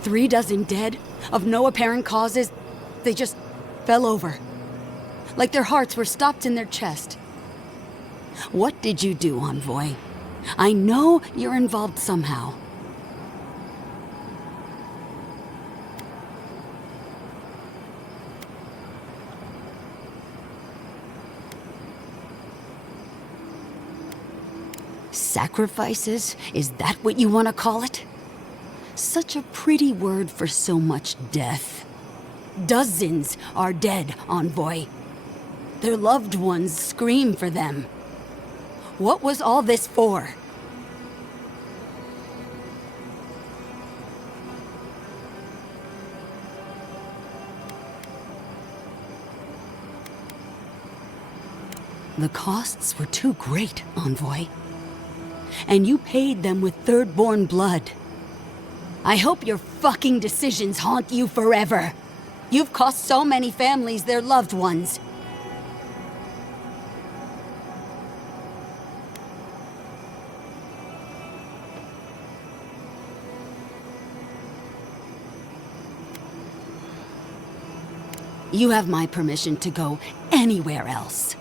3 dozen dead, of no apparent causes. They just fell over. Like their hearts were stopped in their chest. What did you do, Envoy? I know you're involved somehow. Sacrifices? Is that what you want to call it? Such a pretty word for so much death. Dozens are dead, Envoy. Their loved ones scream for them. What was all this for? The costs were too great, Envoy. And you paid them with third-born blood. I hope your fucking decisions haunt you forever. You've cost so many families their loved ones. You have my permission to go anywhere else.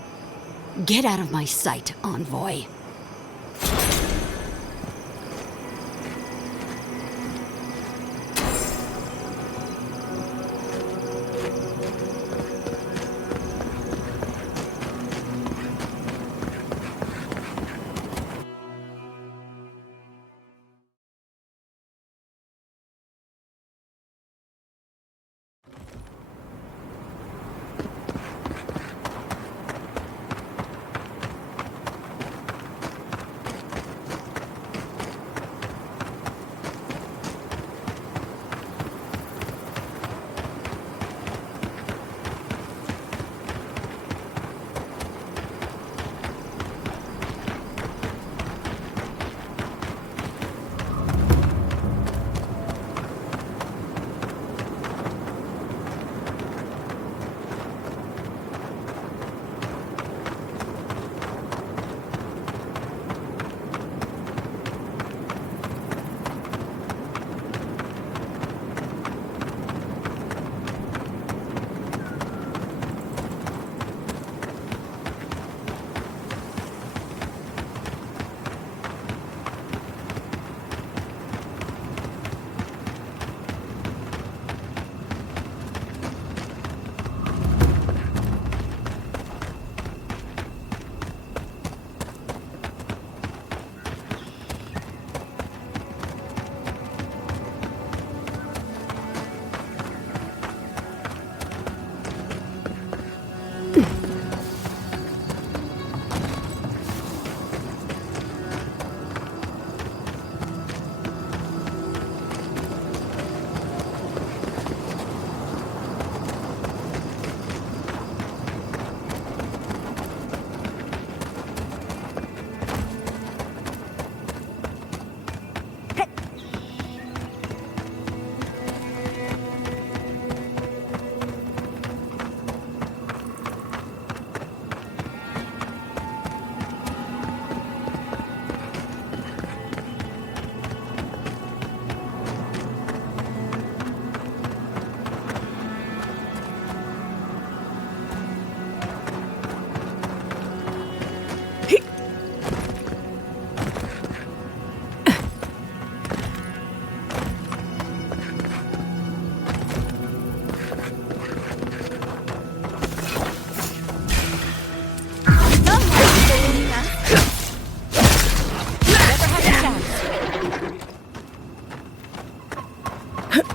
Get out of my sight, Envoy.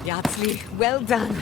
Yatsli, well done.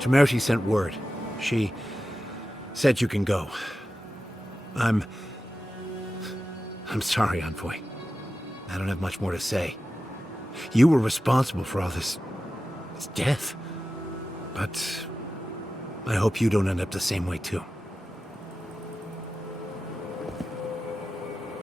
Temerity sent word. She said you can go. I'm sorry, Envoy. I don't have much more to say. You were responsible for all this death. But I hope you don't end up the same way, too.